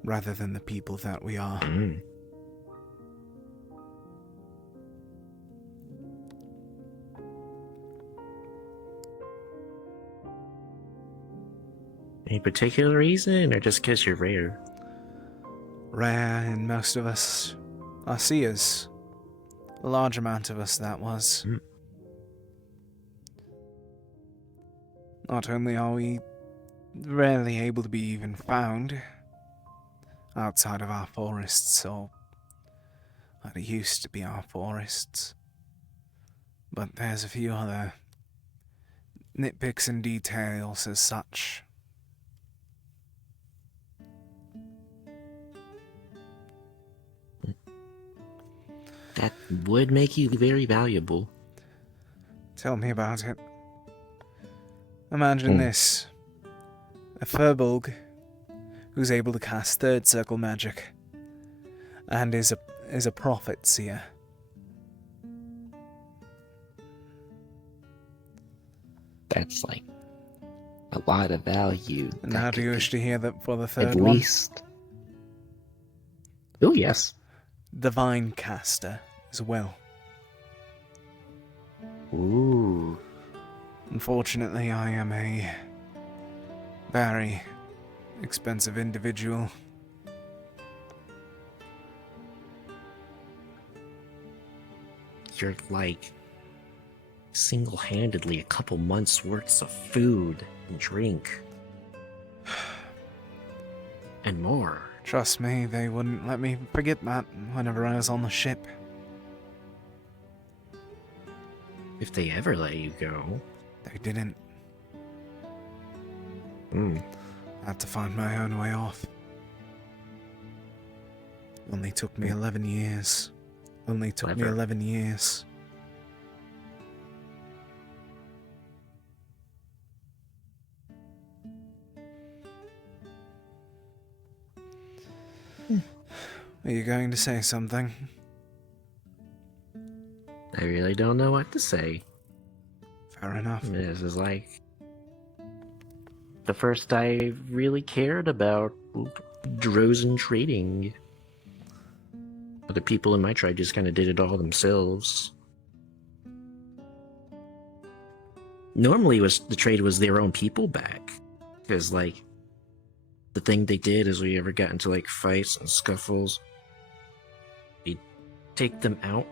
rather than the people that we are. Any particular reason, or just because you're rare? Rare, and most of us are seers. A large amount of us, that was. Not only are we rarely able to be even found outside of our forests, or what used to be our forests, but there's a few other nitpicks and details as such. That would make you very valuable. Tell me about it. Imagine this. A Furbolg who's able to cast third circle magic and is a prophet seer. That's like a lot of value. And how do you wish to hear that for the third At one? least. Oh, yes. Divine caster as well. Ooh. Unfortunately, I am a very expensive individual. You're like single-handedly a couple months' worth of food and drink. And more. Trust me, they wouldn't let me forget that whenever I was on the ship. If they ever let you go. They didn't. I had to find my own way off. Only took me 11 years. Only took me 11 years. Are you going to say something? I really don't know what to say. Fair enough. This is like the first I really cared about Drozen trading. Other people in my tribe just kind of did it all themselves. Normally, the trade was their own people back, because like the thing they did is we ever got into like fights and scuffles, we'd take them out,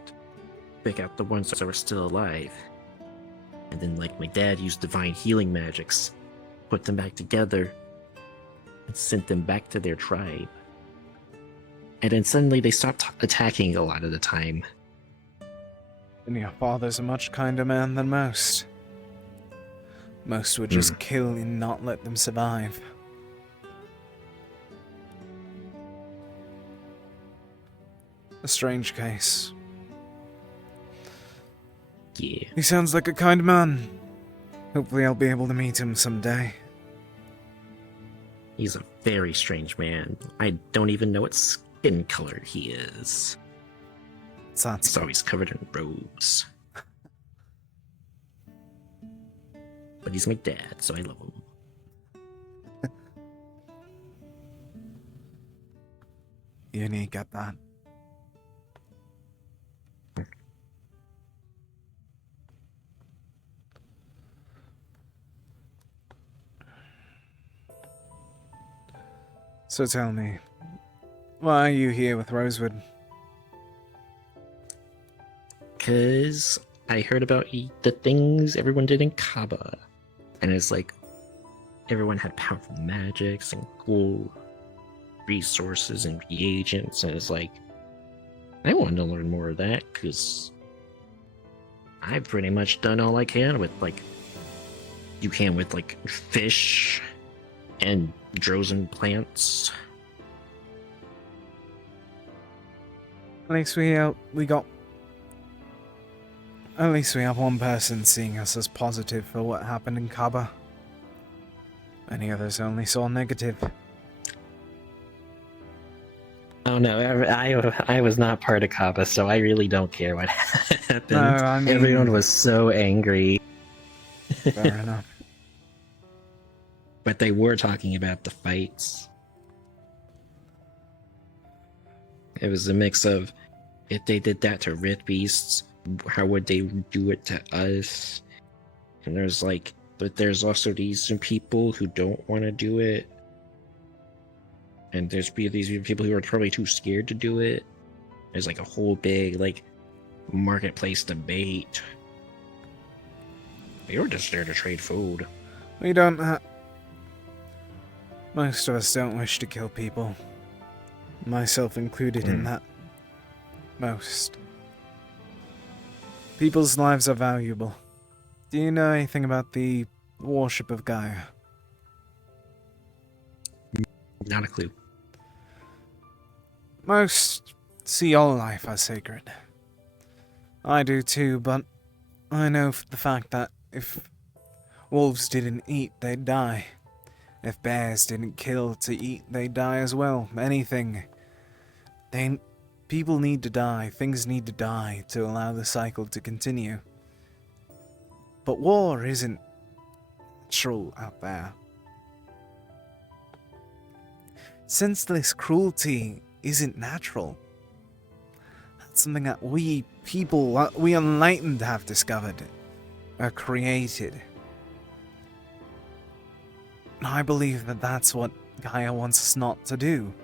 pick out the ones that were still alive, and then like my dad used divine healing magics, put them back together, and sent them back to their tribe. And then suddenly they stopped attacking a lot of the time. And your father's a much kinder man than most. Most would just kill and not let them survive. A strange case. Yeah. He sounds like a kind man. Hopefully I'll be able to meet him someday. He's a very strange man. I don't even know what skin color he is. He's always covered in robes. But he's my dad, so I love him. You need to get that. So tell me, why are you here with Rosewood? 'Cause I heard about the things everyone did in Kaba. And it's like, everyone had powerful magics and cool resources and reagents, and it's like, I wanted to learn more of that, because I've pretty much done all I can with, like, fish and Drozen plants. At least we have one person seeing us as positive for what happened in Kaba. Many others only saw negative. Oh no, I was not part of Kappa, so I really don't care what happened. No, I mean... Everyone was so angry. Fair enough. But they were talking about the fights. It was a mix of, if they did that to red beasts, how would they do it to us? And there's like, but there's also these people who don't want to do it. And there's these people who are probably too scared to do it. There's like a whole big, like, marketplace debate. They were just there to trade food. We don't most of us don't wish to kill people. Myself included in that. Most. People's lives are valuable. Do you know anything about the worship of Gaia? Not a clue. Most see all life as sacred. I do too, but I know for the fact that if wolves didn't eat, they'd die. If bears didn't kill to eat, they'd die as well. Anything. People need to die, things need to die to allow the cycle to continue. But war isn't natural out there. Senseless cruelty isn't natural. That's something that we people, we enlightened have discovered, or created. And I believe that that's what Gaia wants us not to do.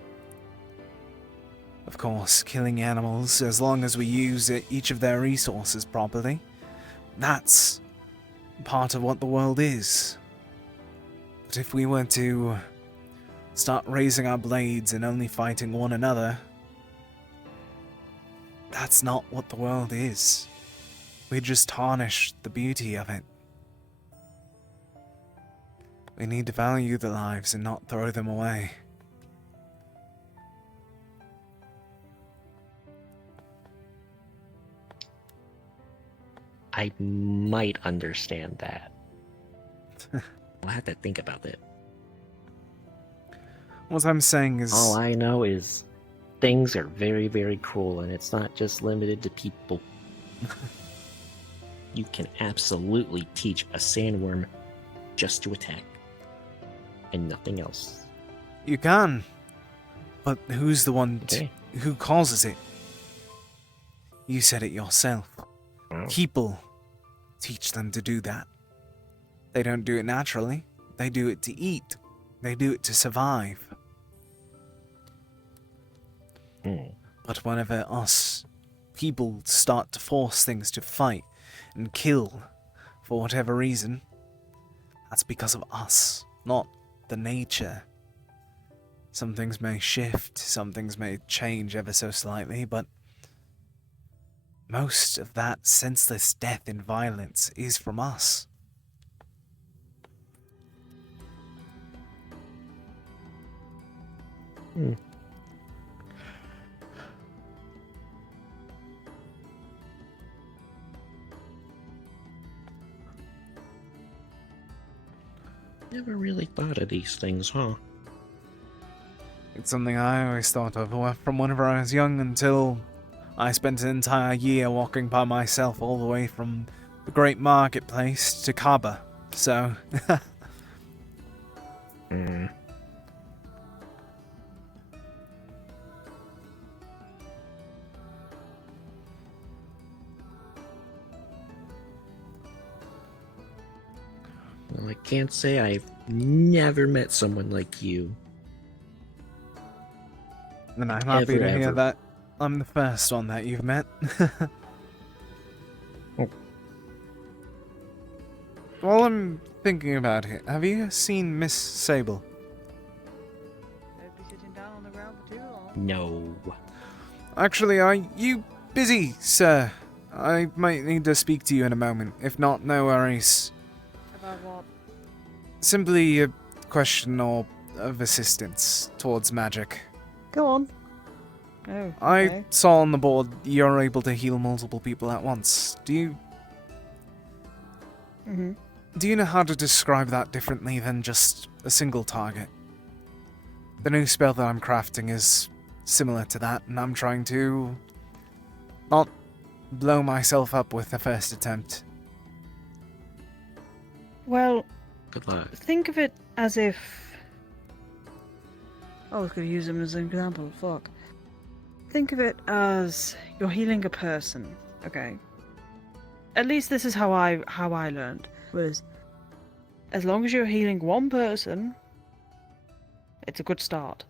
Of course, killing animals, as long as we use each of their resources properly, that's part of what the world is. But if we were to start raising our blades and only fighting one another, that's not what the world is. We just tarnish the beauty of it. We need to value the lives and not throw them away. I might understand that. I'll have to think about it. What I'm saying is... All I know is things are very, very cruel, and it's not just limited to people. You can absolutely teach a sandworm just to attack, and nothing else. You can, but who's the one who causes it? You said it yourself. People teach them to do that. They don't do it naturally. They do it to eat. They do it to survive. But whenever us people start to force things to fight and kill for whatever reason, that's because of us, not the nature. Some things may shift, some things may change ever so slightly, but most of that senseless death and violence is from us. Never really thought of these things, huh? It's something I always thought of from whenever I was young until I spent an entire year walking by myself all the way from the Great Marketplace to Kaba. So, Well, I can't say I've never met someone like you. And I'm happy to hear that I'm the first one that you've met. While I'm thinking about it, have you seen Miss Sable? No. Actually, are you busy, sir? I might need to speak to you in a moment. If not, no worries. About what? Simply a question of assistance towards magic. Go on. Oh, I saw on the board you're able to heal multiple people at once. Do you... do you know how to describe that differently than just a single target? The new spell that I'm crafting is similar to that, and I'm trying to not blow myself up with the first attempt. Well, Good luck. think of it as if. I was going to use him as an example. Fuck. Think of it as you're healing a person. Okay. At least this is how I learned. Was as long as you're healing one person, it's a good start.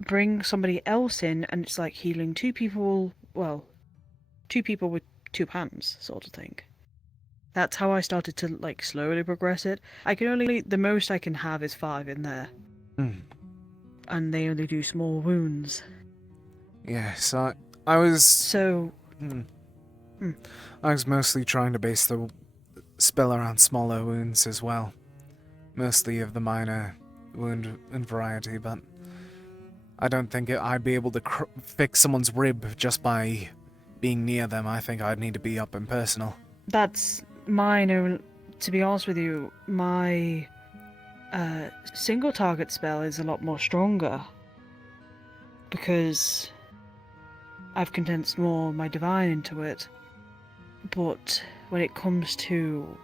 Bring somebody else in, and it's like healing two people. Well, two people with two hands, sort of thing. That's how I started to like slowly progress it. I can only the most I can have is 5 in there, and they only do small wounds. Yes, I was. So. I was mostly trying to base the spell around smaller wounds as well. Mostly of the minor wound and variety, but I don't think I'd be able to fix someone's rib just by being near them. I think I'd need to be up and personal. That's mine. To be honest with you, my single target spell is a lot more stronger because I've condensed more of my divine into it. But when it comes to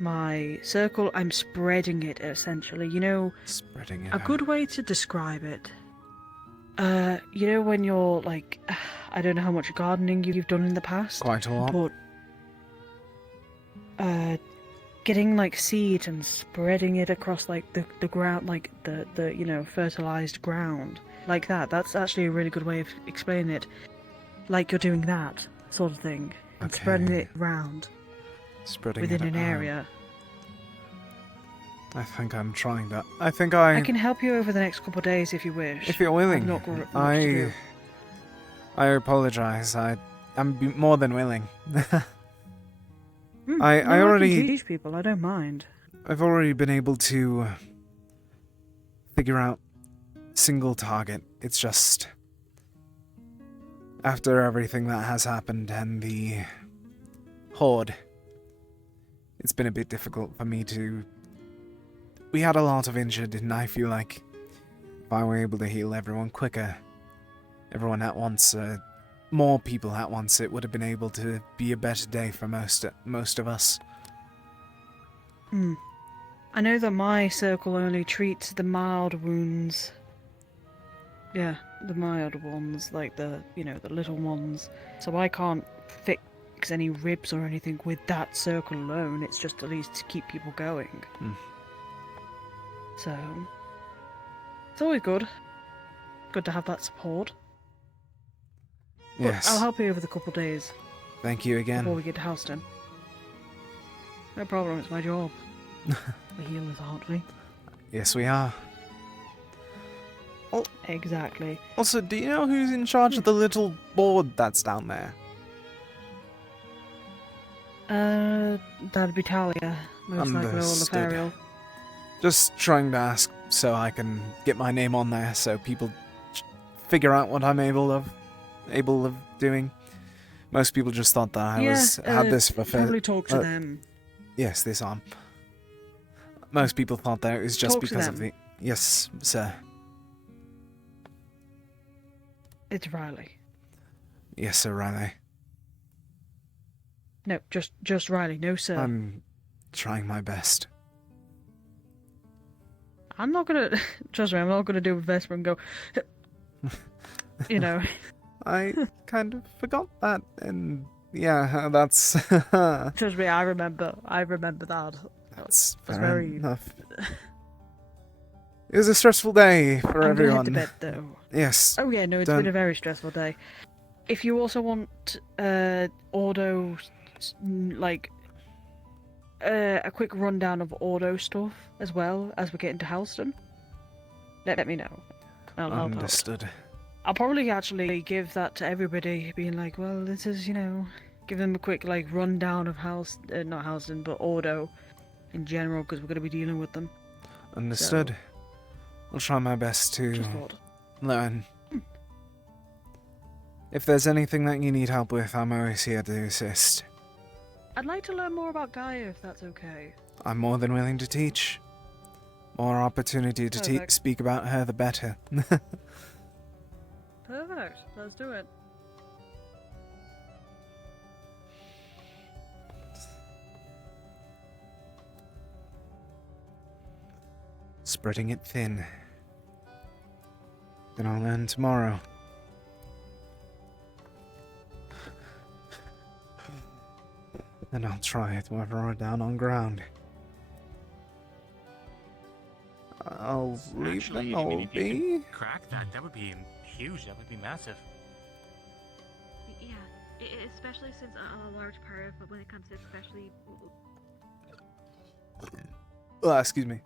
my circle, I'm spreading it essentially. You know, spreading it. A good way to describe it. You know when you're like, I don't know how much gardening you've done in the past. Quite a lot. But getting like seed and spreading it across like the ground, like the you know, fertilized ground, like that. That's actually a really good way of explaining it. Like you're doing that sort of thing. And spreading it around within an area. I think I'm trying that. I think I can help you over the next couple of days if you wish. If you're willing. I apologize. I'm more than willing. I already can teach people. I don't mind. I've already been able to figure out single target. It's just after everything that has happened and the horde, it's been a bit difficult for me to. We had a lot of injured, and I feel like if I were able to heal everyone quicker, everyone at once, more people at once, it would have been able to be a better day for most of us. I know that my circle only treats the mild wounds. Yeah, the mild ones, like the little ones. So I can't fix any ribs or anything with that circle alone. It's just at least to keep people going. So it's always good. Good to have that support. Yes. But I'll help you over the couple of days. Thank you again. Before we get to Houston. No problem, it's my job. We're healers, aren't we? Yes, we are. Oh, exactly. Also, do you know who's in charge of the little board that's down there? That'd be Talia. Most likely or Lefariel. Just trying to ask so I can get my name on there so people figure out what I'm able of doing. Most people just thought that I had this for probably talk to them. Yes, this arm. Most people thought that it was just because of the. Yes, sir. It's Riley. Yes, sir, Riley. No, just Riley. No, sir. I'm trying my best. I'm not gonna. Trust me, I'm not gonna do a Vesper and go. You know. I kind of forgot that, and yeah, that's. Trust me, I remember that. That's fair enough. It was a stressful day for everyone. I'm gonna head to bed, though. Yes. Oh yeah, no, it's been a very stressful day. If you also want Ordo, like a quick rundown of Ordo stuff as well as we get into Halston, let me know. I'll Understood. I'll probably actually give that to everybody, being like, well, this is, give them a quick like rundown of not Halston, but Ordo in general, because we're going to be dealing with them. Understood. So, I'll try my best to learn. If there's anything that you need help with, I'm always here to assist. I'd like to learn more about Gaia, if that's okay. I'm more than willing to teach. More opportunity to Perfect. speak about her, the better. Perfect. Let's do it. Spreading it thin. Then I'll learn tomorrow. Then I'll try it whenever I'm down on ground. I'll leave Actually, them I mean, all if you be. could crack that would be huge. That would be massive. Yeah, especially since a large part of, but when it comes to especially. Excuse me.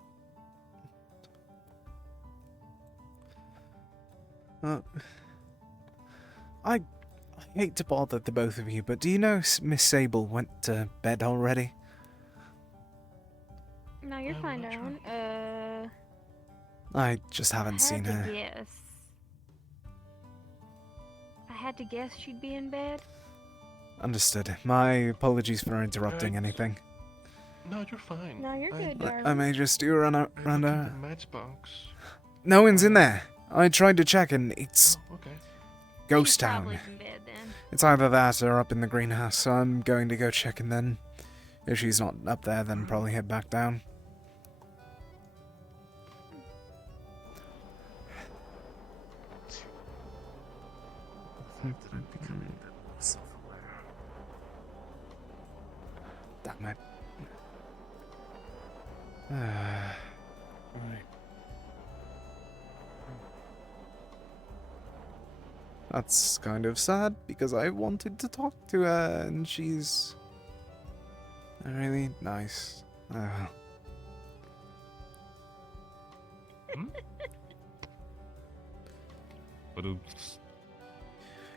I hate to bother the both of you, but do you know Miss Sable went to bed already? No, you're fine, darling. I just haven't seen her. I had to guess she'd be in bed. Understood. My apologies for interrupting anything. No, you're fine. No, you're good, darling. I may just do around The a... matchbox. No one's in there. I tried to check and it's... Okay. Ghost town. in bed then. It's either that or up in the greenhouse, so I'm going to go check and then... If she's not up there, then probably head back down. The fact that I'm becoming that self-aware. Damn it. Right. That's kind of sad, because I wanted to talk to her, and she's... really nice.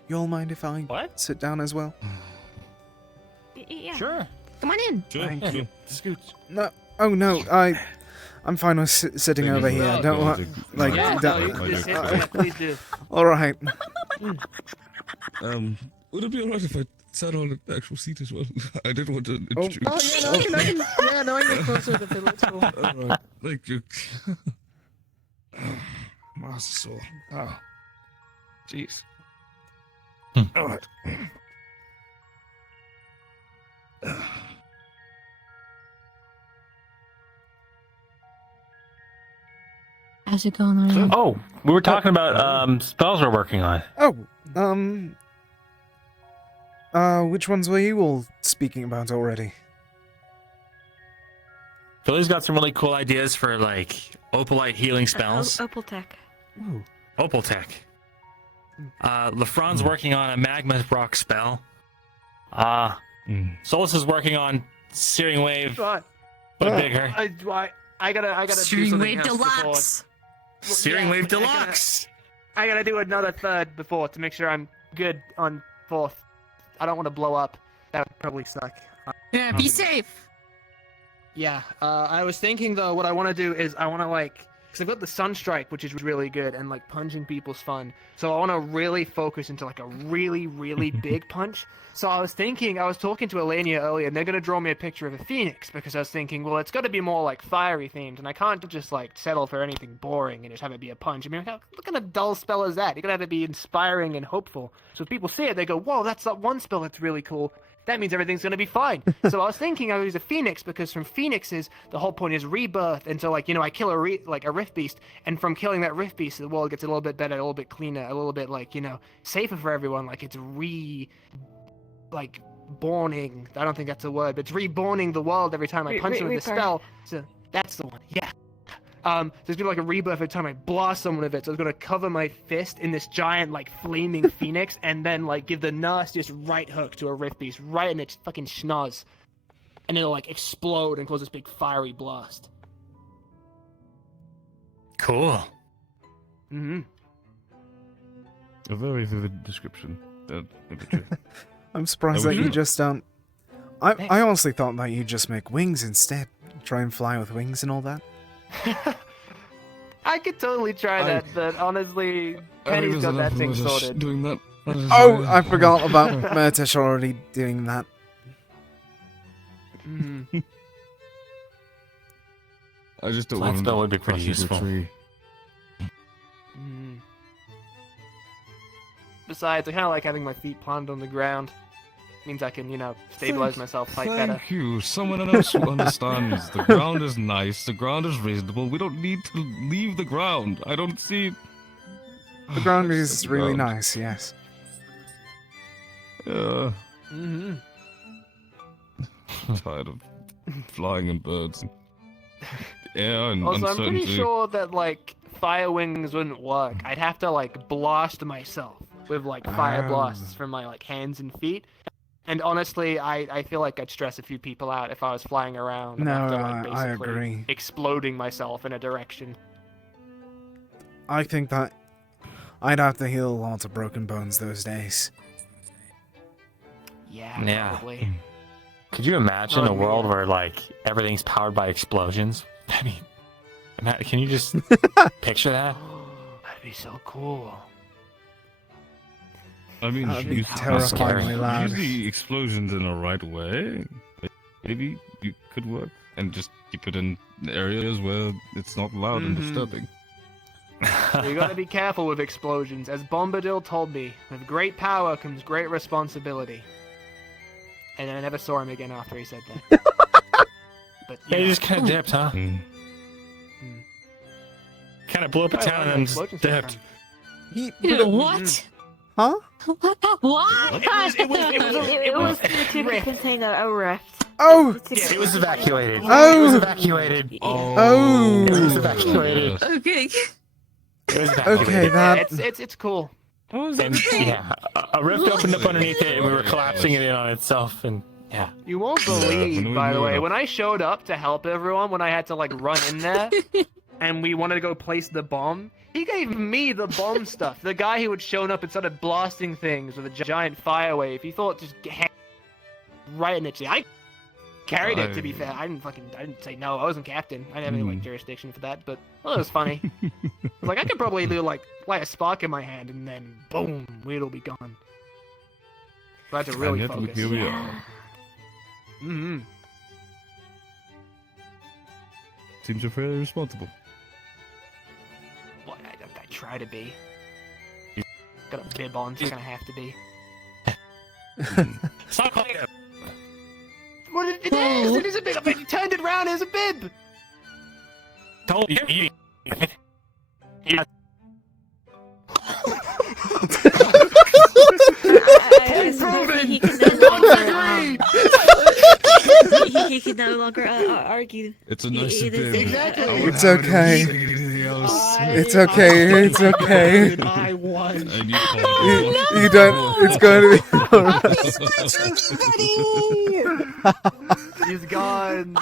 You all mind if I sit down as well? Yeah. Sure. Come on in. Thank you. Scoot. No, oh no, I'm fine with sitting over here. Don't want, like, Yeah, don't- no, you can just sit. Yeah, please do. All right. Would it be alright if I sat on the actual seat as well? I didn't want to Oh, introduce. yeah, no, I can get closer to the pillow. It's cool. Alright, thank you. Master Soul. Oh. Jeez. Alright. How's it going there? Oh, we were talking about spells we're working on. Oh, which ones were you all speaking about already? Philly's got some really cool ideas for like opalite healing spells. Opal tech. Opal tech. LaFron's working on a magma rock spell. Solus is working on Searing Wave, but bigger. I gotta do Searing something Wave else Deluxe. Searing Wave Deluxe. I gotta do another third before to make sure I'm good on fourth. I don't want to blow up. That would probably suck. Yeah, be safe. Yeah, I was thinking though, what I want to do is I want to because I've got the Sunstrike, which is really good, and like punching people's fun. So I want to really focus into like a really, really big punch. So I was talking to Elenia earlier, and they're gonna draw me a picture of a phoenix because I was thinking, well, it's got to be more like fiery themed, and I can't just like settle for anything boring and just have it be a punch. I mean, what kind of dull spell is that? You're gonna have to be inspiring and hopeful. So if people see it, they go, whoa, that's that one spell that's really cool. That means everything's going to be fine. So I was thinking I would use a phoenix because from phoenixes, the whole point is rebirth. And so, like, I kill a rift beast. And from killing that rift beast, the world gets a little bit better, a little bit cleaner, a little bit, safer for everyone. Like, it's borning. I don't think that's a word, but it's reborning the world every time I punch them with the spell. So that's the one. Yeah. There's gonna be like a rebirth every time I blast someone with it. So I was gonna cover my fist in this giant flaming phoenix, and then give the nastiest right hook to a rift beast right in its fucking schnoz, and it'll explode and cause this big fiery blast. Cool. Mm-hmm. A very vivid description. I'm surprised that you just don't... I honestly thought that you just make wings instead. Try and fly with wings and all that. I could totally try that, but honestly, Penny's got that thing sorted. Doing that. Oh, I forgot about Murtish already doing that. I just don't Flat want spell to would be pretty crush into a useful. tree. Mm. Besides, I kind of like having my feet planted on the ground. Means I can, you know, stabilize myself, fight better. Thank you. Someone else who understands. The ground is nice. The ground is reasonable. We don't need to leave the ground. I don't see. The ground is The really ground. nice, yes. Yeah. Mm-hmm. I'm tired of flying and birds. And air and Also, I'm uncertainty. pretty sure that, like, fire wings wouldn't work. I'd have to, like, blast myself with, like, fire blasts from my, like, hands and feet. And honestly, I feel like I'd stress a few people out if I was flying around. No, after, like, I basically agree. exploding myself in a direction. I think that I'd have to heal lots of broken bones those days. Yeah, probably. Could you imagine Oh, a world man. where like everything's powered by explosions? I mean, can you just picture that? That'd be so cool. I mean, That'd be use terrifyingly loud. Use the explosions in the right way. Maybe you could work, and just keep it in areas where it's not loud and Mhm. disturbing. You gotta be careful with explosions. As Bombadil told me, with great power comes great responsibility. And I never saw him again after he said that. But Yeah, you just kind of dipped, huh? Mm. Kind of blew up a Probably town where and the then explosions came dipped. What? Huh? What? It was to contain a rift. Oh! Yeah, it was evacuated. Oh! It was evacuated. Oh! It was evacuated. Okay. It was evacuated. Okay, that... Yeah, it's cool. And, yeah, a rift opened up underneath it, and we were collapsing it in on itself, and yeah. You won't when believe, we by the blew it way, up. when I showed up to help everyone, when I had to like run in there, and we wanted to go place the bomb, he gave me the bomb stuff. The guy who had shown up and started blasting things with a giant fire wave, he thought just right in it. I carried it, to be fair. I didn't say no. I wasn't captain. I didn't have any like jurisdiction for that, but well, it was funny. I was like, I could probably do like light a spark in my hand and then boom, weed'll be gone. So I had to really And yet, focus. here we are. Mm-hmm. Seems you're fairly responsible. Well, I try to be. Got a bib on, so gonna have to be. Stop calling it. What it is? It is a bib. I turned it around as a bib. Told you. Yeah. I suppose he can no longer, he can no longer argue. It's a nice It is- bib. Exactly. I won't It's have okay. anything else. It's okay, it's okay. I won. And you called it. You don't... It's going to be alright. He's gone.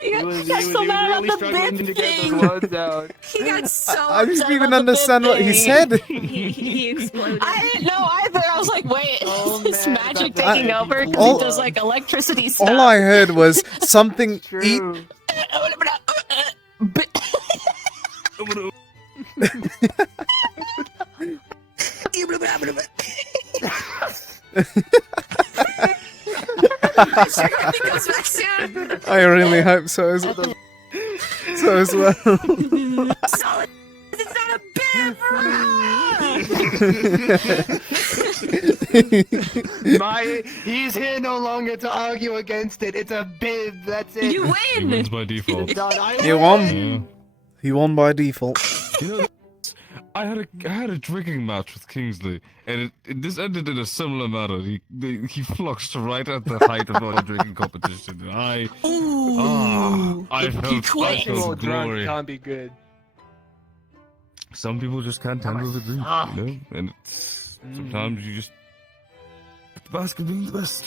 He got He so was mad really about the struggling bib to get thing. those words out. He got so I didn't upset even about the understand bib what he thing. said. He exploded. I didn't know either. I was like, wait, Oh, is man, magic that's taking I- over because all- he does like electricity stuff? All I heard was something... Eat... True. He goes back soon. I really hope so as well. Solid. It's not a He's here no longer to argue against it. It's a bib. That's it. You He win. wins by default. Done. I You win. won. Yeah. He won by default. You know, I had a drinking match with Kingsley, and this ended in a similar manner. He fluxed right at the height of our drinking competition. And I felt Well, drunk glory. can't be good. Some people just can't handle the drink, suck. you know. And sometimes you just bask in being the best.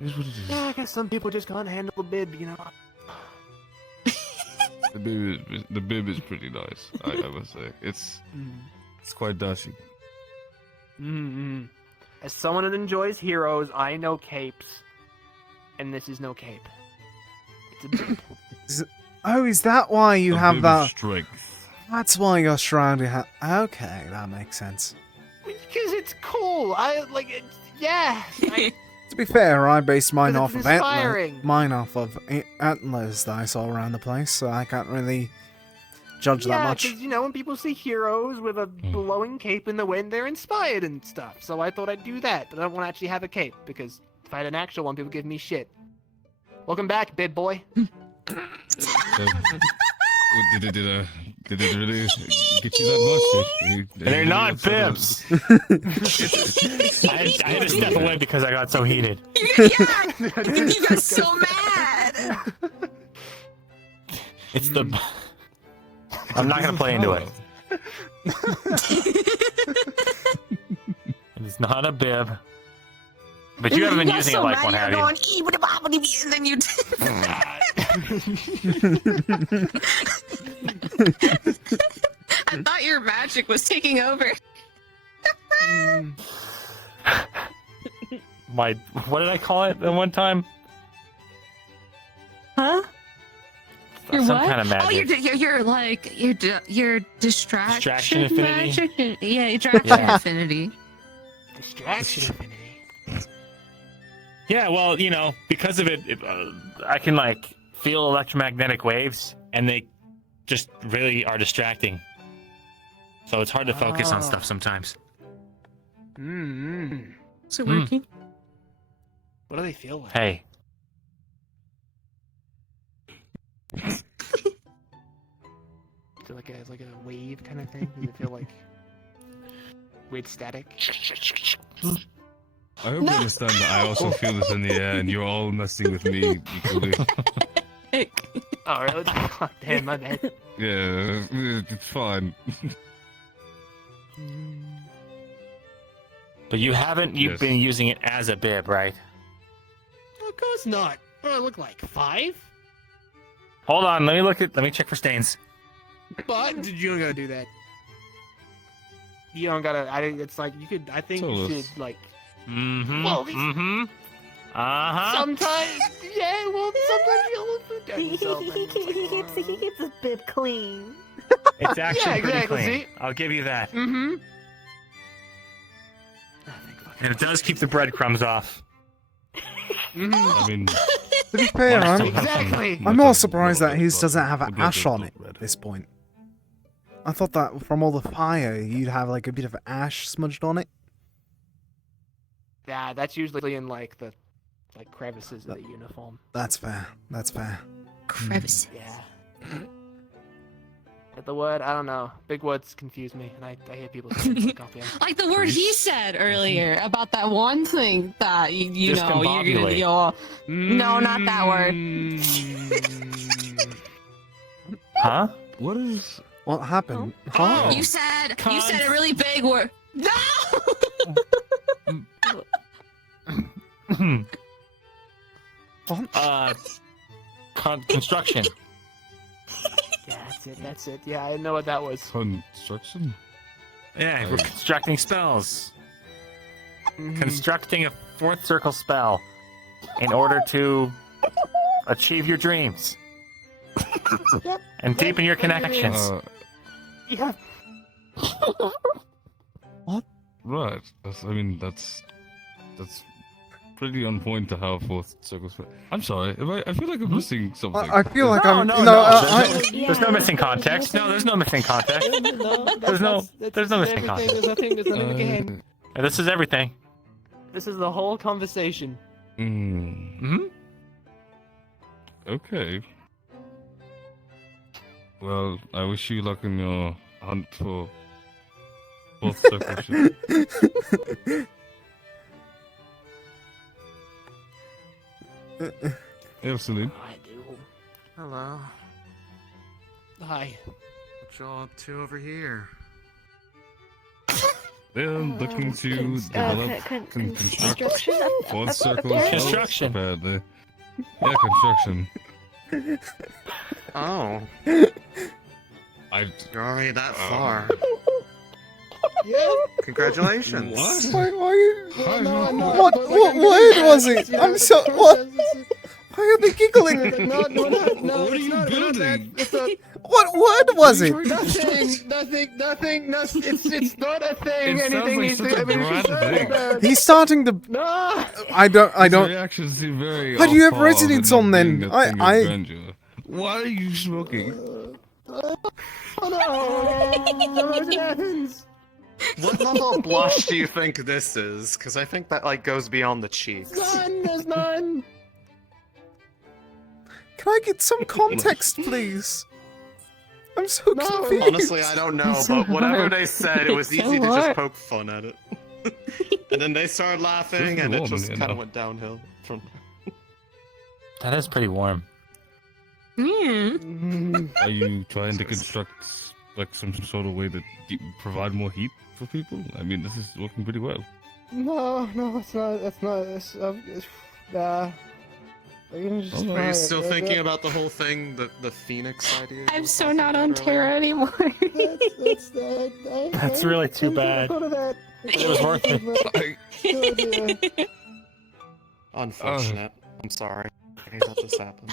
It is what it is. Yeah, I guess some people just can't handle the bib, you know. The bib is pretty nice. I must say, it's quite dashing. Mm-hmm. As someone that enjoys heroes, I know capes, and this is no cape. It's a bib. Oh, is that why you A have bib that? of strength. That's why your shrouded hat. Okay, that makes sense. Because it's cool. I like it. Yeah. To be fair, I based mine But off it's of inspiring. antlers that I saw around the place, so I can't really judge that Yeah, much. because, you know, when people see heroes with a blowing cape in the wind, they're inspired and stuff. So I thought I'd do that, but I don't want to actually have a cape, because if I had an actual one, people give me shit. Welcome back, big boy. Did it really get you that much? They're not bibs. I had to step away because I got so heated. Yeah, you got so mad. It's the. I'm not gonna play into it. It's not a bib. But you haven't been using it like one, have you? And then you. I thought your magic was taking over. What did I call it at one time? Huh? You're Some what? kind of magic. Oh, you're like you're distraction infinity? magic. Yeah, distraction Yeah. infinity. Distraction infinity. Yeah, well, you know, because of it, I can like feel electromagnetic waves, and they just really are distracting. So it's hard to focus on stuff sometimes. Mm-hmm. Is it working? What do they feel like? Hey, Is it like a wave kind of thing? Does it feel like weird static? I hope you understand that I also feel this in the air, and you're all messing with me equally. Oh, really? Oh, damn, my bad. Yeah, it's fine. but you've been using it as a bib, right? Of course not. What do I look like? 5? Hold on, let me check for stains. But you don't gotta do that. You don't gotta. It's like you could. I think you should like. Mm-hmm. Well, Uh-huh. sometimes, yeah. Well, sometimes you'll put down He yourself. and it's like, keeps his bib clean. It's actually Yeah, pretty exactly, clean. see? I'll give you that. Mm-hmm. And it does keep the breadcrumbs off. I mean, To be fair, Exactly. I'm more surprised that his doesn't have ash on it at this point. I thought that from all the fire, you'd have like a bit of ash smudged on it. Yeah, that's usually in like the crevices of the uniform. That's fair. That's fair. Crevices. Yeah. But the word, I don't know. Big words confuse me, and I hear people saying I copy 'em. Like the word he said earlier about that one thing that you know you're gonna no, not that word. Huh? What happened? Oh. You said a really big word. No. Construction. Yeah, that's it. Yeah, I didn't know what that was. Construction? Yeah, we're constructing spells. Mm-hmm. Constructing a fourth circle spell in order to achieve your dreams and deepen your connections. Yeah. What? Right. That's pretty on point to how fourth circles. I'm sorry. I feel like I'm missing something. I feel like I'm. There's no missing context. No, there's no missing context. There's no missing context. There's nothing in the game. Yeah, this is everything. This is the whole conversation. Mm-hmm. Okay. Well, I wish you luck in your hunt for fourth circle shit. Absolutely. I do. Hello. Hi. What y'all up to over here? They're looking to develop construct fourth circle Construction. apparently. Yeah, construction. Oh. You're already that far. Yeah. Congratulations. What word was it? I'm so. What? Why are they giggling? No, What are you building? What word was it? Nothing. It's not a thing. It sounds Anything like he's such a doing. grand thing. He's starting to. No. I don't. His reactions seem very. How do you have off par of it residence not on then? being a thing of I. grandeur. Why are you smoking? Oh no! What happens? What level of blush do you think this is? Because I think that like goes beyond the cheeks. There's none. Can I get some context, please? I'm so confused. Honestly, I don't know, but whatever they said, it was easy to just poke fun at it. And then they started laughing, and it just kind of went downhill from. That is pretty warm. Are you trying to construct like some sort of way to provide more heat for people? I mean, this is working pretty well. No, it's not. It's not. Are you still thinking about the whole thing, the Phoenix idea? I'm so not on Terra anymore. That's really too bad. It was worth it. Unfortunate. I'm sorry. I hate that this happened.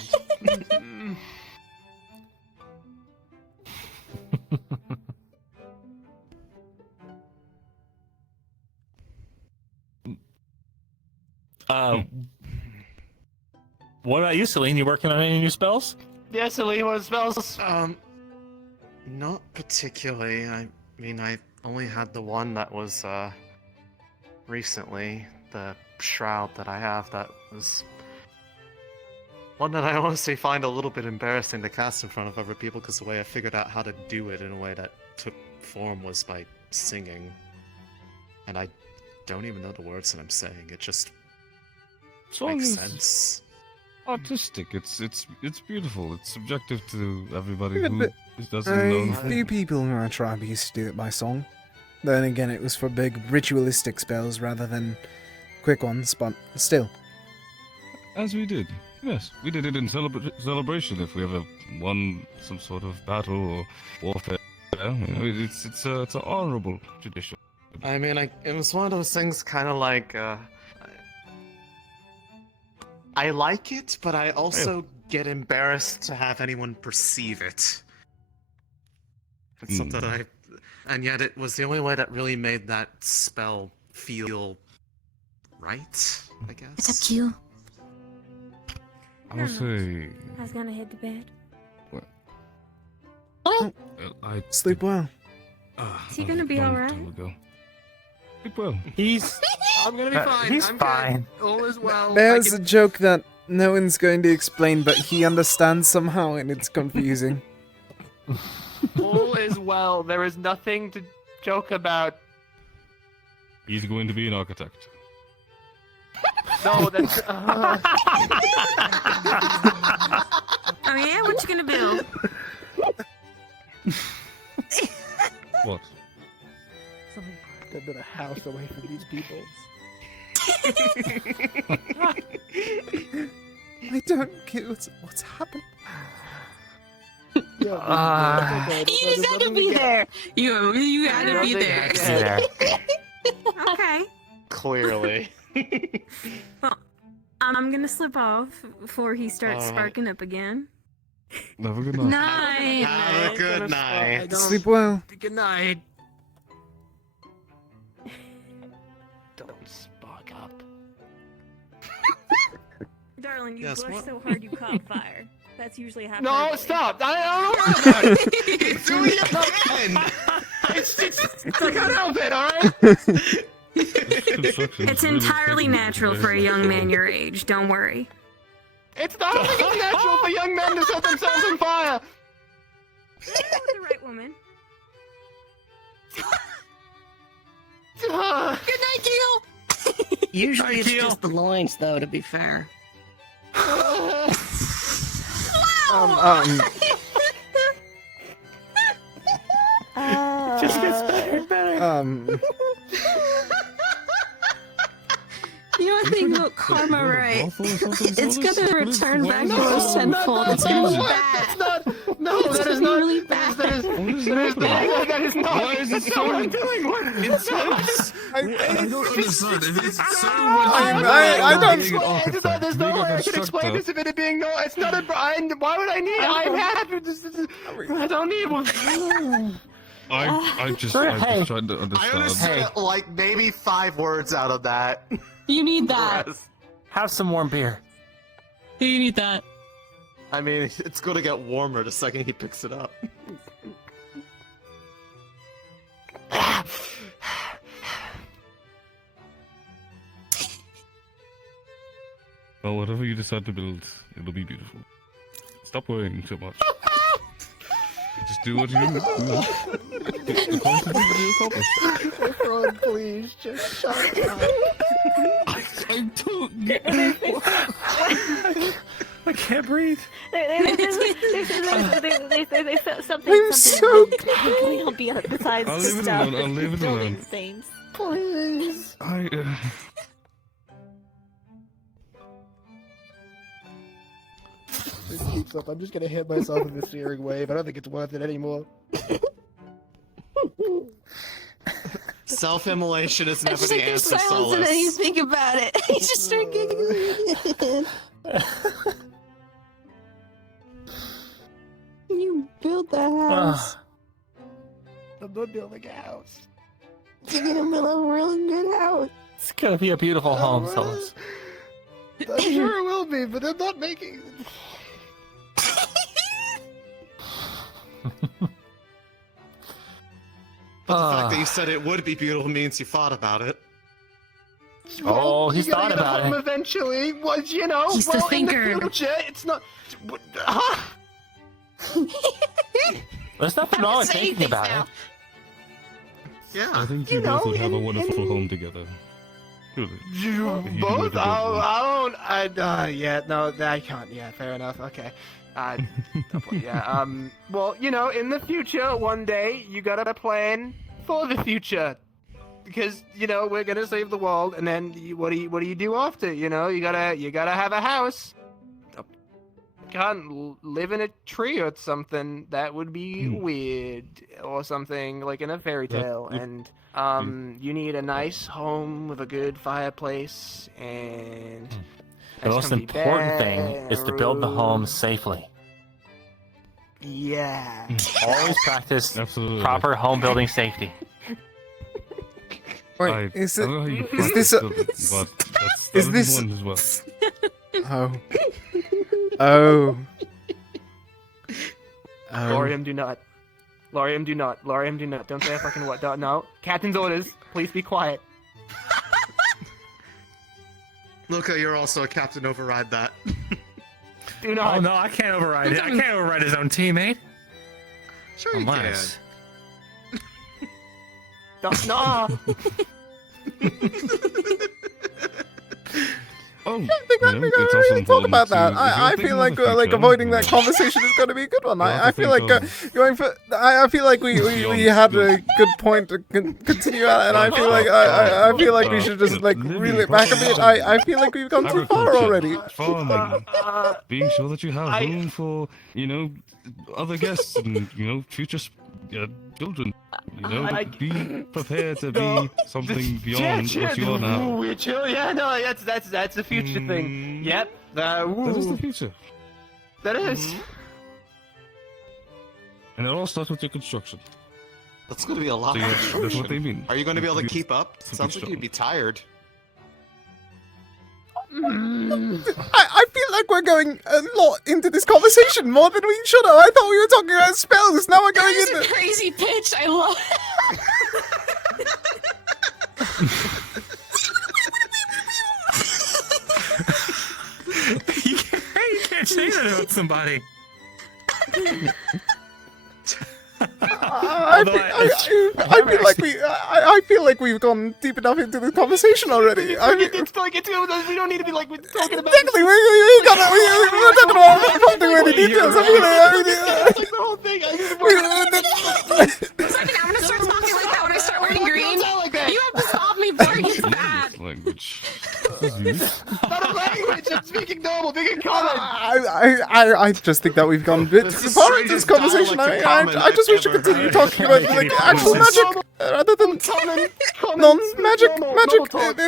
What about you, Celine? You working on any new spells? Yeah, Celine, what spells? Not particularly. I mean, I only had the one that was, recently. The shroud that I have that was one that I honestly find a little bit embarrassing to cast in front of other people because the way I figured out how to do it in a way that took form was by singing. And I don't even know the words that I'm saying. It just makes sense. Artistic. It's beautiful. It's subjective to everybody Yeah, who but doesn't know. A few people in our tribe used to do it by song. Then again, it was for big ritualistic spells rather than quick ones, but still. As we did. Yes, we did it in celebration if we ever won some sort of battle or warfare. It's an honorable tradition. I mean, it was one of those things kind of like, I like it, but I also get embarrassed to have anyone perceive it. It's something and yet it was the only way that really made that spell feel right, I guess. It's up to you. I'll say. I was gonna head to bed. What? Sleep well. Is he gonna be alright? Sleep well. I'm gonna be fine. He's I'm fine. Good. All is well. There's a joke that no one's going to explain, but he understands somehow, and it's confusing. All is well. There is nothing to joke about. He's going to be an architect. No, that's. Oh yeah, what you gonna build? What? I've been a house away from these people. I don't get what's happened. You just had to be there. You had to be there. Okay. Clearly. Well, I'm gonna slip off before he starts Alright. sparking up again. Have a good night. Night. Have a good night. Sleep well. Good night. Don't spark up. Darling, you Yes, blushed what? so hard you caught fire. That's usually how. No, stop! I don't know about it. He's doing it again! I can't help it, alright? It's entirely natural for a young man your age. Don't worry. It's not natural for young men to set themselves on fire! You're the right woman. Good night, Keel! Usually it's Keel. just the loins, though, to be fair. Just gets better and better. You know the thing about karma, right? It's gonna return back to us tenfold. It's gonna be bad. That's not. No, that is not. Really bad. That is not. Why is it that's so not what I'm doing. What? intense? I don't understand. If it's so I don't. architect, There's no being a way I can explain constructor, this if it being no. It's not a. Why would I need? I'm happy. I don't need one. I'm just trying to understand. I understood like maybe 5 words out of that. You need that. Have some warm beer. You need that. I mean, it's gonna get warmer the second he picks it up. Well, whatever you decide to build, it'll be beautiful. Stop worrying so much. Just do what you do. Ron, please, just shut up. I don't get I can't breathe. There's something. I'm so Can we all be besides I'll leave it stuff? alone. I'll leave it Building alone. stains. Please. This keeps up. I'm just gonna hit myself in the steering wave. I don't think it's worth it anymore. Self-immolation is I never just the like there's answer, silence and then you Solus. think about it. You just start giggling. You built that house. I'm not building a house. You're gonna build a really good house. It's gonna be a beautiful home, Solus. I'm sure it will be, but I'm not making. But the fact that you said it would be beautiful means you thought about it. Oh, he's you gotta thought get a about home it. Eventually, was you know, He's the well, in thinker. the future, it's not. There's nothing wrong with thinking about it. Yeah. I think you both would have a wonderful home together. Truly. You If you both? were to build one. I don't. Yeah, no, I can't. Yeah, fair enough. Okay. Yeah. Well, you know, in the future, one day, you gotta plan for the future, because you know we're gonna save the world, and then what do you do after? You know, you gotta have a house. Can't live in a tree or something. That would be weird, or something like in a fairy tale. And you need a nice home with a good fireplace and. The most important thing is to build the home safely. Yeah. Always practice proper home building safety. Wait, is it? I don't know how you Is this a? practice it, but that's Is this? one as well. Oh. Lorium, do not. Lorium, do not. Lorium, do not. Don't say a fucking what. Don't, no. Captain's orders. Please be quiet. Luca, you're also a captain. Override that. Do not. Oh no, I can't override it. I can't override his own teammate. Sure you Unless... No. Oh, I think we gotta really talk about that. I feel like avoiding that conversation is going to be a good one. I feel like going for. I feel like we had a good point to continue at, and I feel like we should just like reel it back a bit. I feel like we've gone too far already. Farming, being sure that you have room for other guests and future children. Be prepared to be something beyond what you are now. Ooh, chill. Yeah, no, that's a future thing. Yep. That is the future. That is. And it all starts with your construction. That's going to be a lot So of yeah, that's what construction. they mean. Are you going to be able to You- keep up? to be Sounds like strong. you'd be tired. I feel like we're going a lot into this conversation more than we should have. I thought we were talking about spells. Now we're going That is into a crazy pitch. I love You can't say that about somebody. I feel like we've gone deep enough into this conversation already. It's like we don't need to be like we're talking about. Exactly, we're talking about something with the details. That's like the whole thing. Second, I'm gonna start talking like that when I start wearing green. Don't sound like that. You have to stop me before it gets bad. Language. Not a language. I'm speaking normal. Speaking common. I just think that we've gone a bit too far in this conversation. I just wish to continue talking about like actual magic rather than non-magic.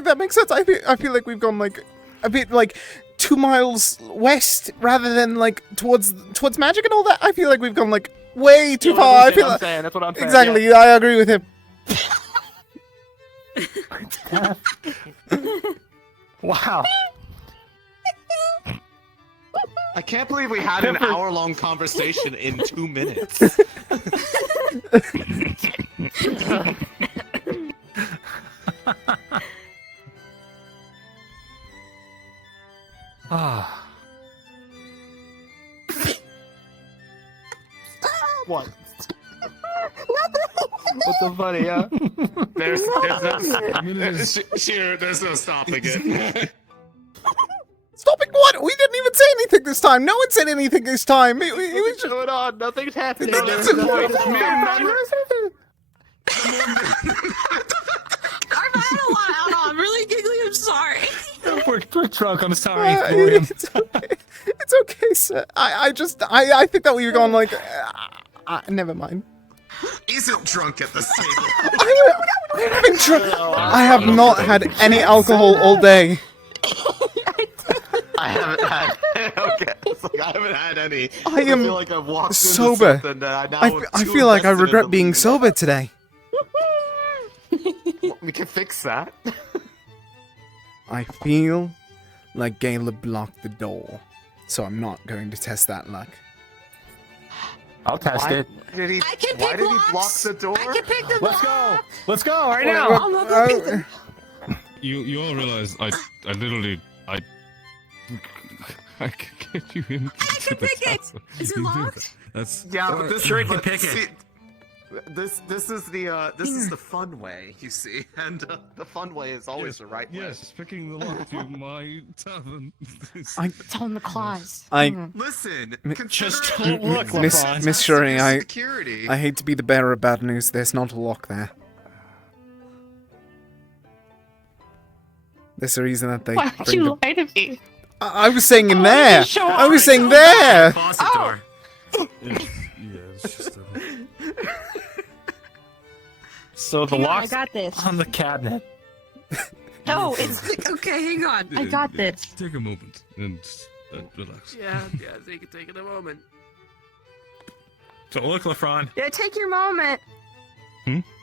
That makes sense. I feel like we've gone like a bit like 2 miles west rather than like towards magic and all that. I feel like we've gone like way too far. I feel like that's what I'm saying. exactly. Yeah. I agree with him. Wow. I can't believe we had an hour-long conversation in 2 minutes. Ah. What? What's so funny, huh? There's no stopping it. Stopping what? We didn't even say anything this time. No one said anything this time. It was just going on. Nothing's happening. I'm really giggling. I'm sorry. We're drunk. I'm sorry for him. It's okay, sir. I think that we were going like. Never mind. Isn't drunk at this table. I have not had any alcohol all day. I haven't had. Okay, it's like I haven't had any. I am feel like I've walked sober. Into something that I feel like I regret being sober today. We can fix that. I feel like Caleb blocked the door, so I'm not going to test that luck. I'll test it. Why did he block the door? I can pick the Let's go. Let's go right I'll now. go pick them. You all realize I literally I can get you in. I can pick it. Is it locked? That's but this Sure, you can pick it. This is the fun way, you see, and the fun way is always the right way. Yes, picking the lock to my tavern. It's on the claws. Listen, just consider don't look, Miss LeBron. Miss Shuri, security. I hate to be the bearer of bad news. There's not a lock there. There's a reason that they. Why would bring you the- lie to me? I was saying in there. show I was off. saying there. Faucet door. It's just So the Hang on, I lock's got this. on the cabinet. No, it's okay. Hang on. I got this. Take a moment and relax. Yeah, so you can take it a moment. So look, LeFron. Yeah, take your moment.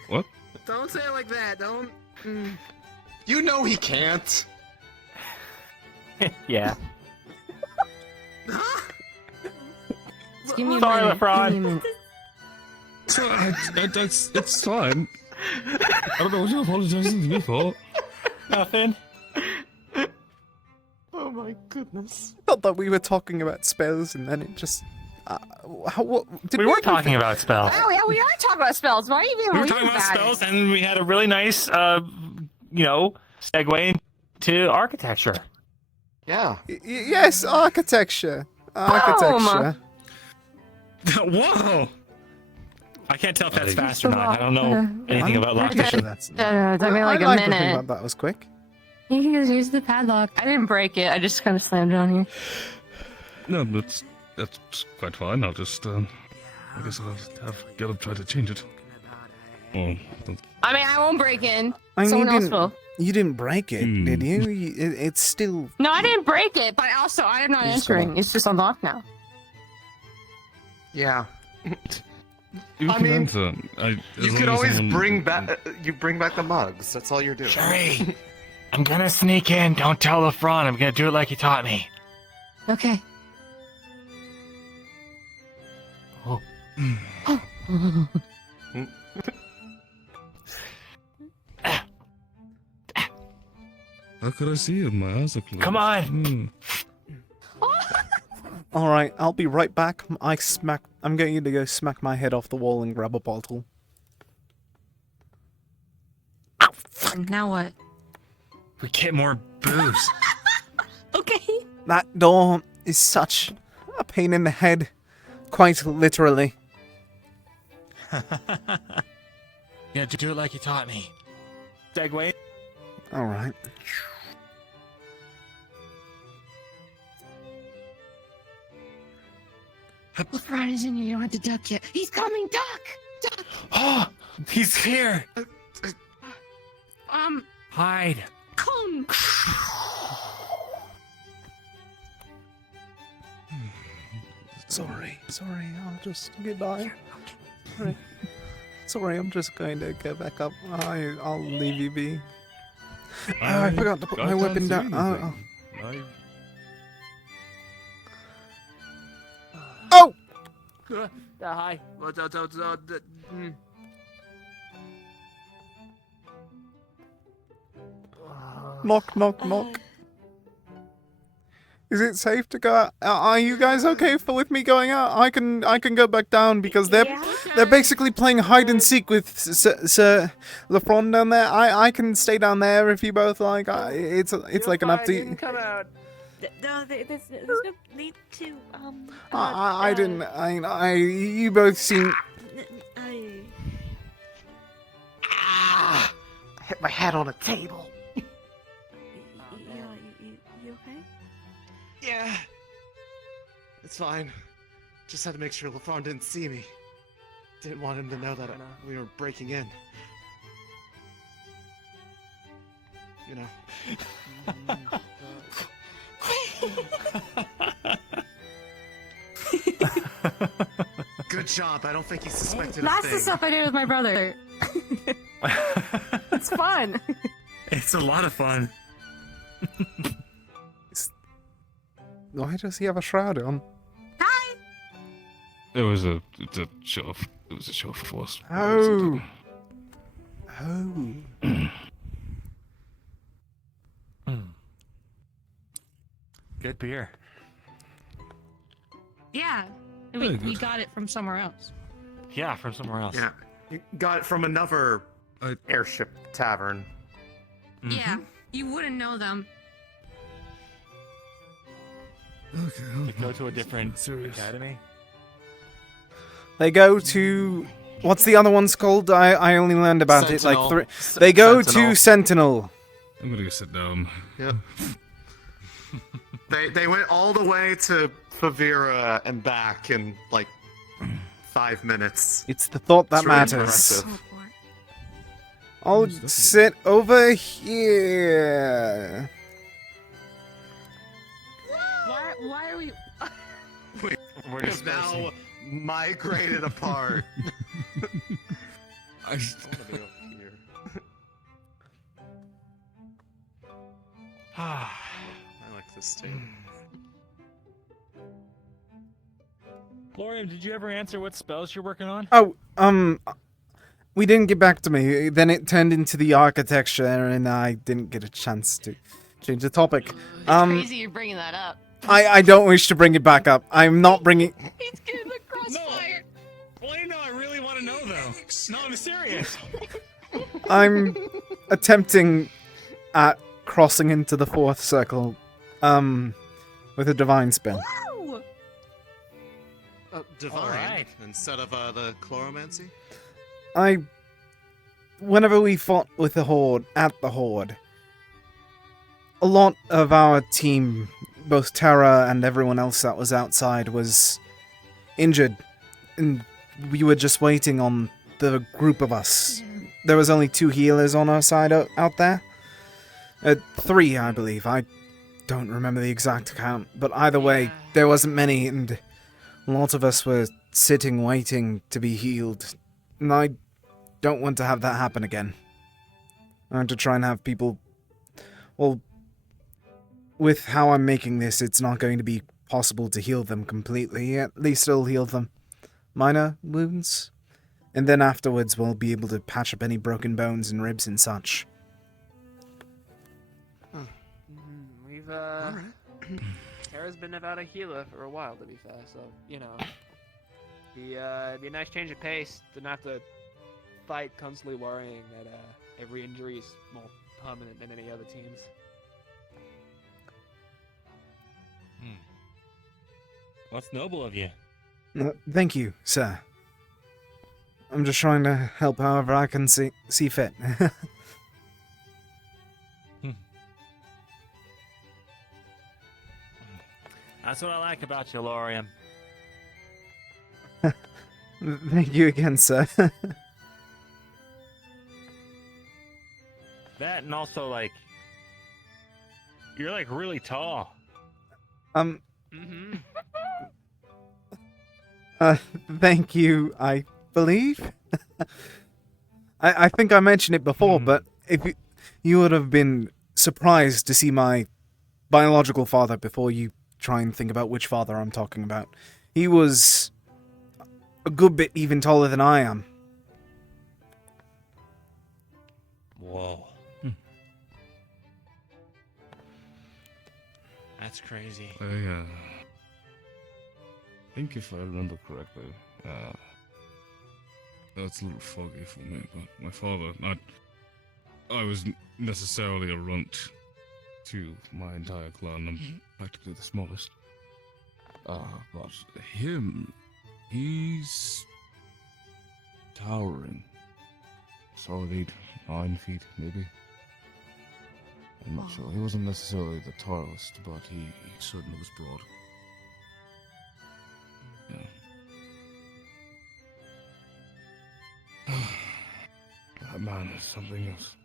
What? Don't say it like that. Don't. You know he can't. Yeah. Just give me a Sorry, minute. LeFron. Give me a minute. So it's fine. I don't know what you're apologizing to me for. Nothing. Oh my goodness. I thought that we were talking about spells, and then it just. We were talking about spells. Oh yeah, we are talking about spells. Why are you being We were weird talking about about spells, it? and we had a really nice, segue into architecture. Yeah. Yes, architecture. Architecture. Whoa! I can't tell if that's fast or not. I don't know anything about architecture. That's. It took me like I a like to think minute. that that was quick. You can just use the padlock. I didn't break it. I just kind of slammed it on here. No, that's quite fine. I'll just I guess I'll have Caleb try to change it. Oh, I mean, I won't break in. I mean, Someone else will. you didn't break it, did you? It's still. No, I didn't break it, but also I'm not You just entering. gotta- It's just unlocked now. Yeah. you I can mean, enter. As You long could as always someone- bring back. You bring back the mugs. That's all you're doing. Shuri, I'm gonna sneak in. Don't tell LeFron. I'm gonna do it like he taught me. Okay. Oh. How could I see it? My eyes are closed. Come on. All right, I'll be right back. I'm going to go smack my head off the wall and grab a bottle. Now what? We get more booze. Okay. That door is such a pain in the head, quite literally. Yeah, do it like you taught me. Segue. All right. LeBron is in here. You don't have to duck yet. He's coming, duck! Duck! Oh, he's here. Hide. Come. Sorry, I'll just goodbye. Sorry, I'm just going to go back up. I'll leave you be. Oh, I forgot to put my weapon down. Oh! Hi. Knock, knock, knock. Is it safe to go out? Are you guys okay with me going out? I can go back down because they're basically playing hide and seek with Sir Lefron down there. I can stay down there if you both like. It's like an up to you. Come out. No, there's no need to. I didn't. You both seem. I hit my head on a table. You okay? Yeah. It's fine. Just had to make sure LeFron didn't see me. Didn't want him to know that we were breaking in. You know. Good job. I don't think he suspected a That's thing. the stuff I did with my brother. It's fun. It's a lot of fun. Why does he have a shroud on? It was a show of force. Oh. Oh. Good beer. Yeah. We got it from somewhere else. Yeah, from somewhere else. Yeah. You got it from another airship tavern. Yeah. You wouldn't know them. Okay. Go to a different academy. They go to. What's the other one's called? I only learned about Sentinel. it like 3. They go to Sentinel. I'm gonna go sit down. Yep. They went all the way to Favira and back in like 5 minutes. It's the thought that It's really matters. impressive. I'll sit over here. Why are we? We're just now migrated apart. I wanna be over here. I like this too. Florian, did you ever answer what spells you're working on? Oh, we didn't get back to me. Then it turned into the architecture, and I didn't get a chance to change the topic. Crazy you're bringing that up. I don't wish to bring it back up. I'm not bringing. He's getting the crossfire. Well, you know, I really want to know though. No, I'm serious. I'm attempting at crossing into the 4th circle, with a divine spell. Divine Alright. instead of the chloromancy. Whenever we fought with the Horde, at the Horde, a lot of our team, both Terra and everyone else that was outside, was injured, and we were just waiting on the group of us. There was only 2 healers on our side out there. 3, I believe. I don't remember the exact count, but either way, there wasn't many, and a lot of us were sitting waiting to be healed. And I don't want to have that happen again. I want to try and have people... Well, with how I'm making this, it's not going to be possible to heal them completely. At least I'll heal them minor wounds. And then afterwards we'll be able to patch up any broken bones and ribs and such. We've Tara's been without a healer for a while, to be fair. So you know, be a nice change of pace to not have to fight constantly worrying that every injury is more permanent than any other teams. What's noble of you? Thank you, sir. I'm just trying to help however I can see fit. That's what I like about you, Lorium. Thank you again, sir. That and also like you're like really tall. Mm-hmm. Thank you, I believe. I think I mentioned it before, but if you would have been surprised to see my biological father before you try and think about which father I'm talking about. He was a good bit even taller than I am. Whoa. That's crazy. I think if I remember correctly, that's a little foggy for me, but my father, I was necessarily a runt to my entire clan. I'm practically the smallest. But him, he's towering. Solid 9 feet, maybe. I'm not sure. He wasn't necessarily the tallest, but he certainly was broad. Yeah. That man is something else.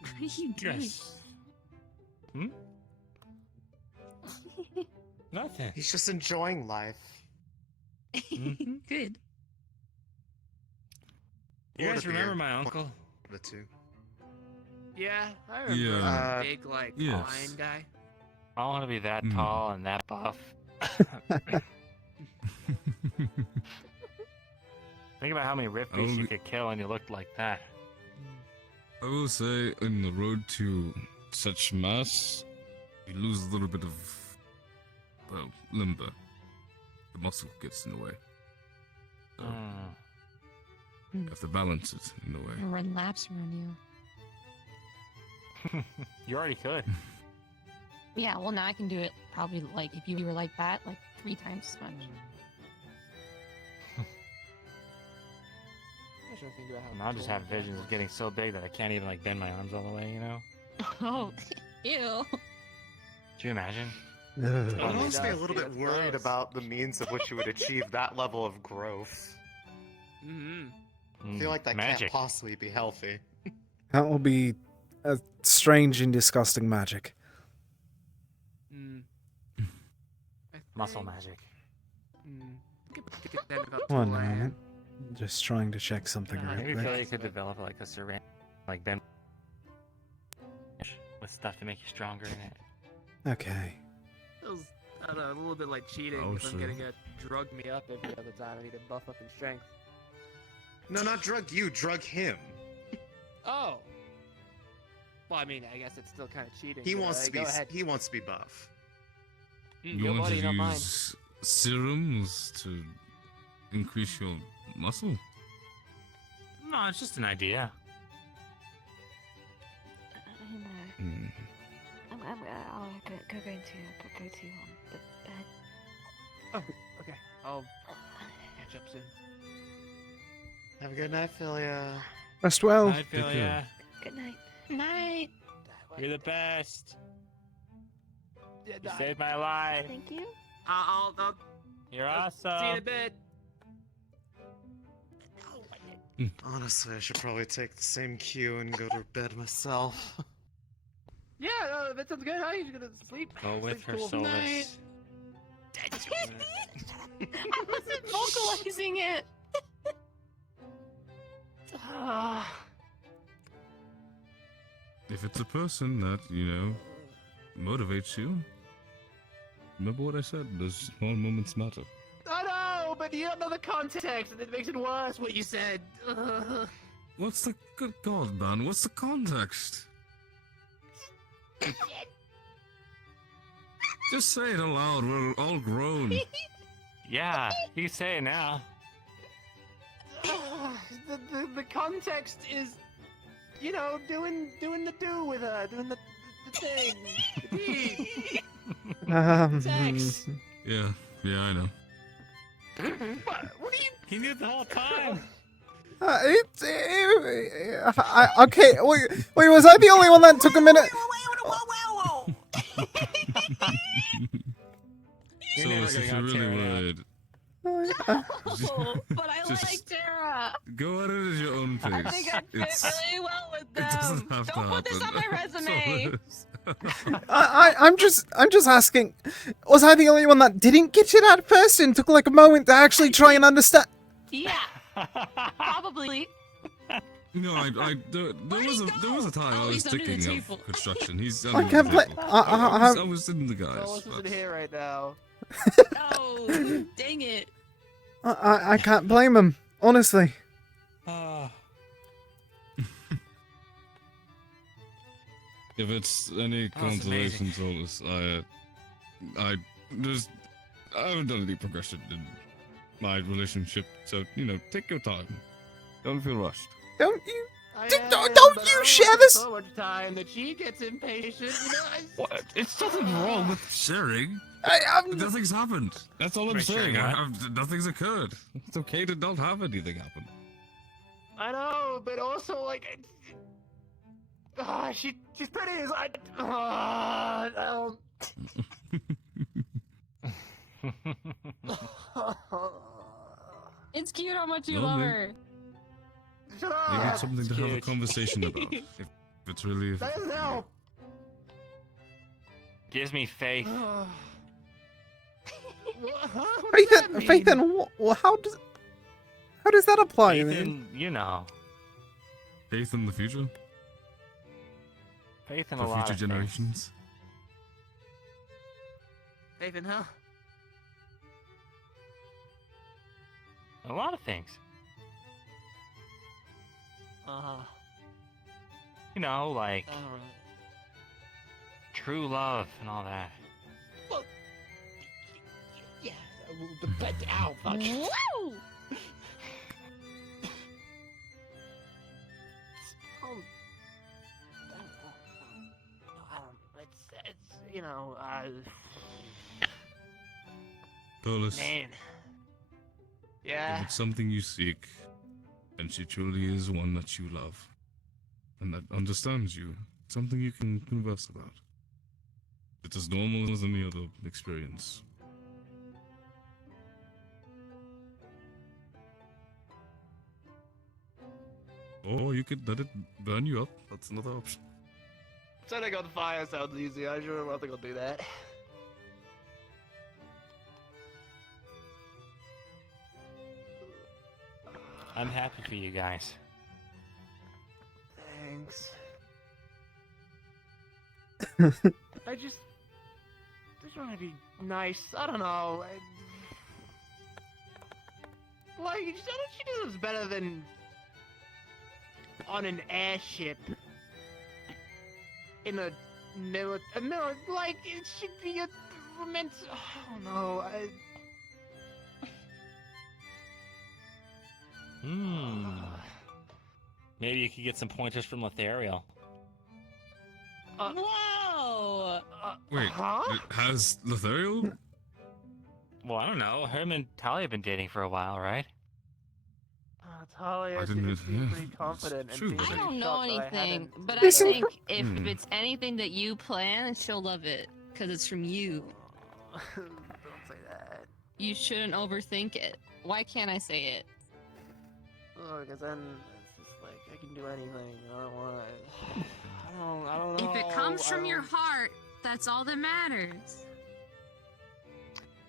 What are you doing? Yes. Hmm? Nothing. He's just enjoying life. Good. You guys remember my uncle? The two. Yeah, I remember. Yeah. Big, like, Yes. lion guy. I want to be that tall and that buff. Think about how many rift beasts you could kill and you looked like that. I will say, in the road to such mass, you lose a little bit of, well, limber. The muscle gets in the way. So, you have to balance it in a way. Run laps around you. You already could. Yeah, well now I can do it probably like if you were like that, like 3 times as much. Now I just have visions of getting so big that I can't even like bend my arms all the way, you know? Oh, ew. Do you imagine? I'd almost be a little bit worried about the means of which you would achieve that level of growth. I feel like that Magic. can't possibly be healthy. That will be a strange and disgusting magic. Muscle magic. One moment. Just trying to check something Maybe real feel quick. you could develop like a syringe, like bend with stuff to make you stronger in it. Okay. Feels, I don't know, a little bit like cheating Oh, if I'm sure. getting a drug me up every other time I need to buff up in strength. No, not drug you, drug him. Oh. Well, I mean, I guess it's still kind of cheating. He but, wants to be. go ahead. He wants to be buff. You Your want body, to not mine. use serums to increase your muscle? No, it's just an idea. I'll go to bed. Oh, okay. I'll catch up soon. Have a good night, Philia. Rest well. I feel ya. Good night. Night. You're the best. Yeah, You saved my life. Thank you. I'll You're see you in a awesome. bit. Honestly, I should probably take the same cue and go to bed myself. Yeah, that sounds good. How are you gonna sleep? Go with Sleep's her, cool. Solus. I wasn't vocalizing it. If it's a person that, you know, motivates you, remember what I said, those small moments matter. I know, but you don't know the context, and it makes it worse what you said. What's the, good God, man, what's the context? Just say it aloud, we're all grown. Yeah, you can say it now. The context is, you know, doing the do with her, doing the thing, the deed. Sex. Yeah, I know. What are you? He knew the whole time. Okay, wait, was I the only one that took a minute? Yes, if you're really worried. No, but I Just like Tara. Go at it at your own pace. I think I'd fit really well with them. It doesn't have to Don't put this on my resume. I'm just asking, was I the only one that didn't get it at first and took like a moment to actually try and understand? Yeah, probably. No, there was a time I was he's under the thinking table. of construction. He's I under can't the play. table. I was in the guys. Solos isn't here right now. Oh, dang it. I can't blame him, honestly. If it's any consolation, Solus, I haven't done any progression in my relationship, so take your time. Don't feel rushed. Don't you? Don't you share this? So much time that she gets impatient. What? It's nothing wrong with sharing. Nothing's happened. That's all I'm saying. Nothing's occurred. It's okay to not have anything happen. I know, but also she's pretty. It's cute how much you Well, love maybe- her. Shut Maybe up. it's something to have a conversation about. If it's really. That doesn't help. Gives me faith. Faith in what? How does that apply? Faith Then? in, Faith in the future? Faith in For a lot future of generations? Faith in her. things. A lot of things. Like true love and all that. Well, yeah, but ow, fuck. Woo! Solus, Man. if Yeah. it's something you seek, and she truly is one that you love, and that understands you, it's something you can converse about. It's as normal as any other experience. Or you could let it burn you up. That's another option. Setting on fire sounds easy. I sure don't think I'll do that. I'm happy for you guys. Thanks. I just want to be nice. I don't know. She deserves better than on an airship in a like it should be a meant. I don't know. Maybe you could get some pointers from Lothario. Whoa! Wait, has Lothario? Well, I don't know. Him and Talia have been dating for a while, right? Talia I didn't- seems to be yeah, pretty confident. it's true, and but pretty I don't know shocked that I anything, hadn't but I dated her. think if it's anything that you plan, she'll love it because it's from you. Don't say that. You shouldn't overthink it. Why can't I say it? Oh, because then it's just like I can do anything. I don't want to. I don't know. If it comes from your heart, that's all that matters.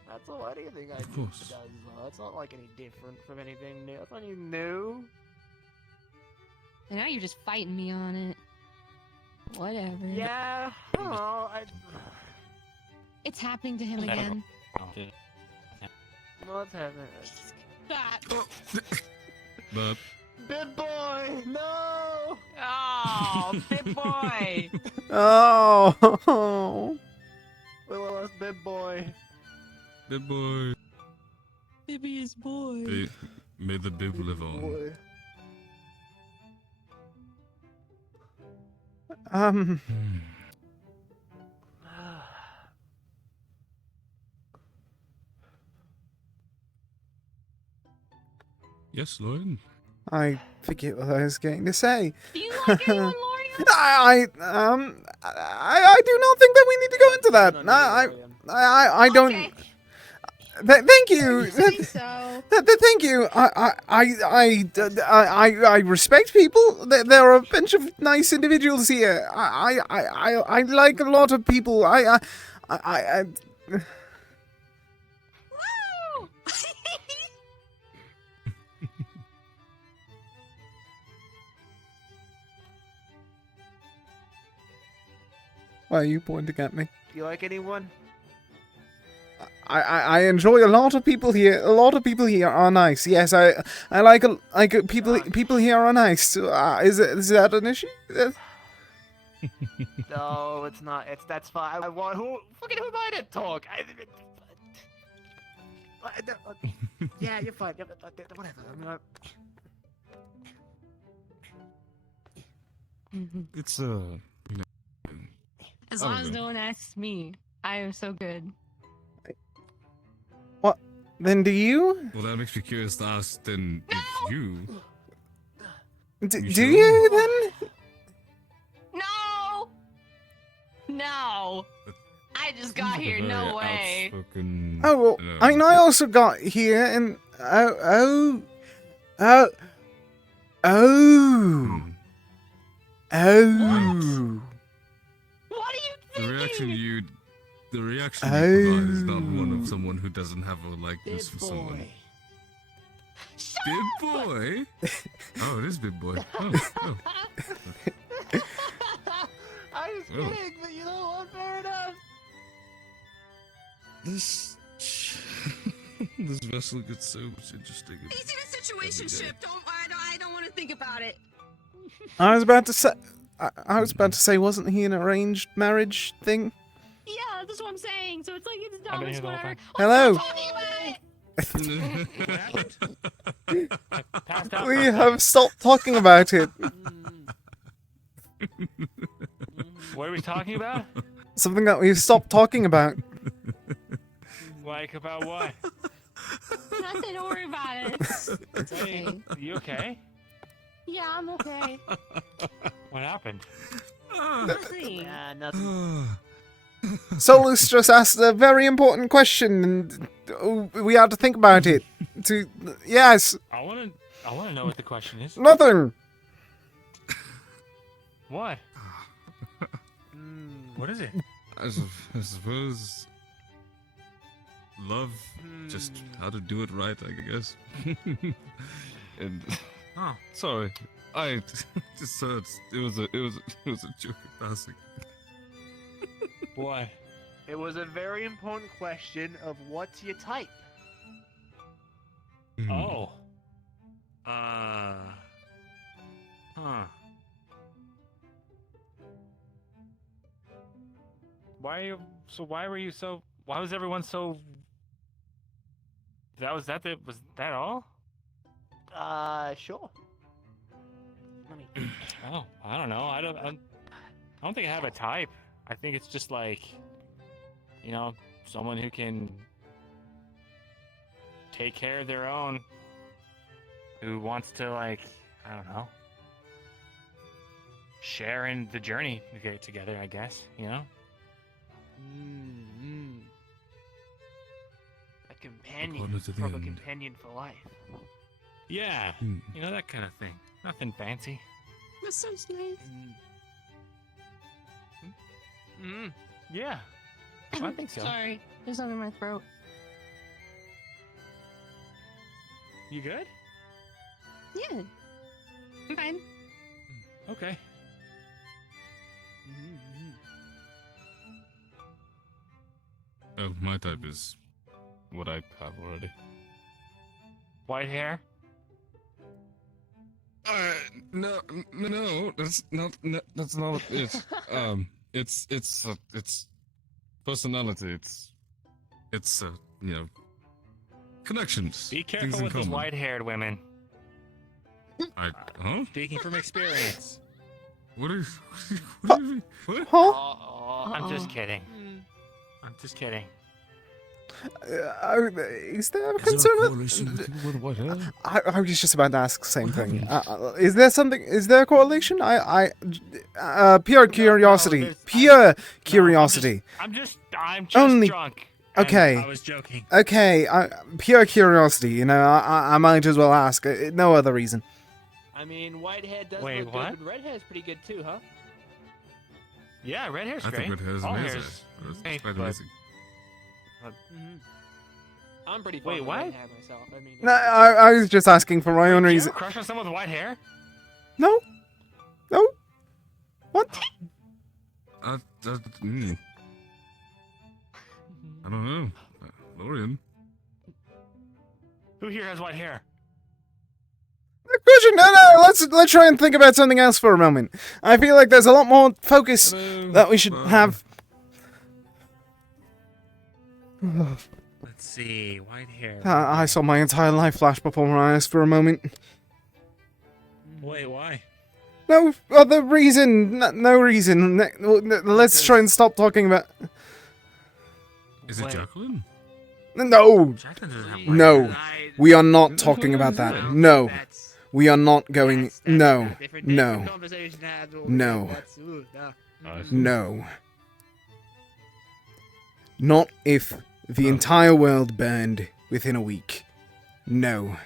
That's all anything I do course. does, though. It's not like any different from anything new. It's not anything new. And now you're just fighting me on it. Whatever. Yeah, I don't know. It's happening to him again. What's happening? But Big boy, no! Oh, big boy! Oh. We lost Big boy. Bib boy. Bibby is boy. May the bib live on. Boy. Yes, Lauren. I forget what I was going to say. Do you like anyone, Lorian? I do not think that we need to go into that. I don't. Thank you. So. Thank you. I respect people. There are a bunch of nice individuals here. I like a lot of people. I Why are you pointing at me? Do you like anyone? I enjoy a lot of people here. A lot of people here are nice. Yes, I like people here are nice. Is that an issue? No, it's not. That's fine. Who am I to talk? Yeah, you're fine. Whatever. It's you know. As I long don't as know. no one asks me, I am so good. What? Then do you? Well, that makes me curious to ask. Then if you. Do sure? you then? No! No! I just got here. No way. Outspoken, Oh, well, I mean, I also got here and oh. The reaction you provide is not one of someone who doesn't have a likeness for someone. Big boy. Oh, it is big boy. Oh. I was kidding, but you know what? Fair enough. This this vessel gets so much interesting. He's in a situationship. I don't want to think about it. I was about to say, wasn't he an arranged marriage thing? Yeah, that's what I'm saying. So it's like it's dumb, it's whatever. Hello. We have stopped talking about it. What are we talking about? Something that we've stopped talking about. Like about what? Nothing. Don't worry about it. It's okay. You okay? Yeah, I'm okay. What happened? Nothing. Yeah, nothing. Solus just asked a very important question, and we had to think about it. Yes. I want to know what the question is. Nothing. What? What is it? I suppose love, just how to do it right, I guess. And sorry, I just heard it was a joke in passing. What? It was a very important question of what's your type. Oh. Huh. Why was everyone so... Was that all? Sure. Oh, I don't know. I don't think I have a type. I think it's just like, someone who can take care of their own, who wants to, I don't know, share in the journey to get together, I guess, A companion Partner to the from a end. companion for life. Yeah, that kind of thing. Nothing fancy. That sounds nice. Yeah, I think so. Sorry, there's something in my throat. You good? Yeah, I'm fine. Okay. Oh, my type is what I have already. White hair? No, that's not it. It's personality. It's connections. Be things careful in with those common. white-haired women. Huh? Speaking from experience. What is? What do you mean? What? I'm just kidding. I'm just kidding. Is there a concern with? I was just about to ask the same thing. Is there a correlation? Pure curiosity. Pure curiosity. I'm just Only drunk. Okay. I was joking. Okay, pure curiosity, you know, I might as well ask. No other reason. I mean, white hair does Wait, look what? good, but red hair's pretty good too, huh? Yeah, red hair's I great. think red hair is All amazing. hair's It's great, quite but- amazing. I'm pretty fond Wait, of what? white hair myself. I mean, No, I was just asking for my own Do you have reason. a crush on someone with white hair? No. No. What? I don't know. Lorian. Who here has white hair? Question. No. Let's try and think about something else for a moment. I feel like there's a lot more focus that we should have. Let's see, white hair. I saw my entire life flash before my eyes for a moment. Wait, why? No other reason. No reason. Let's try and stop talking about. Is it Jacqueline? No. Jacqueline doesn't have white No. hair. We are not talking about that. No. We are not going. No. No. No. No. Not if the entire world burned within a week. No.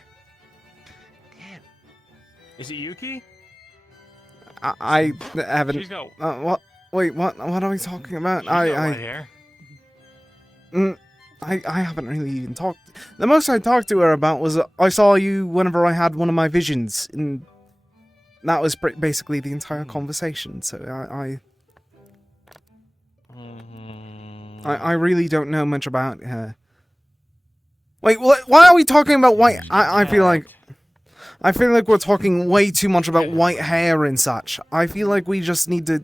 Is it Yuki? I haven't. She's got- What? Wait. What? What are we talking about? She's got white hair. I haven't really even talked. The most I talked to her about was I saw you whenever I had one of my visions, and that was basically the entire conversation. So I really don't know much about her. Wait, why are we talking about white? I feel like we're talking way too much about white hair and such. I feel like we just need to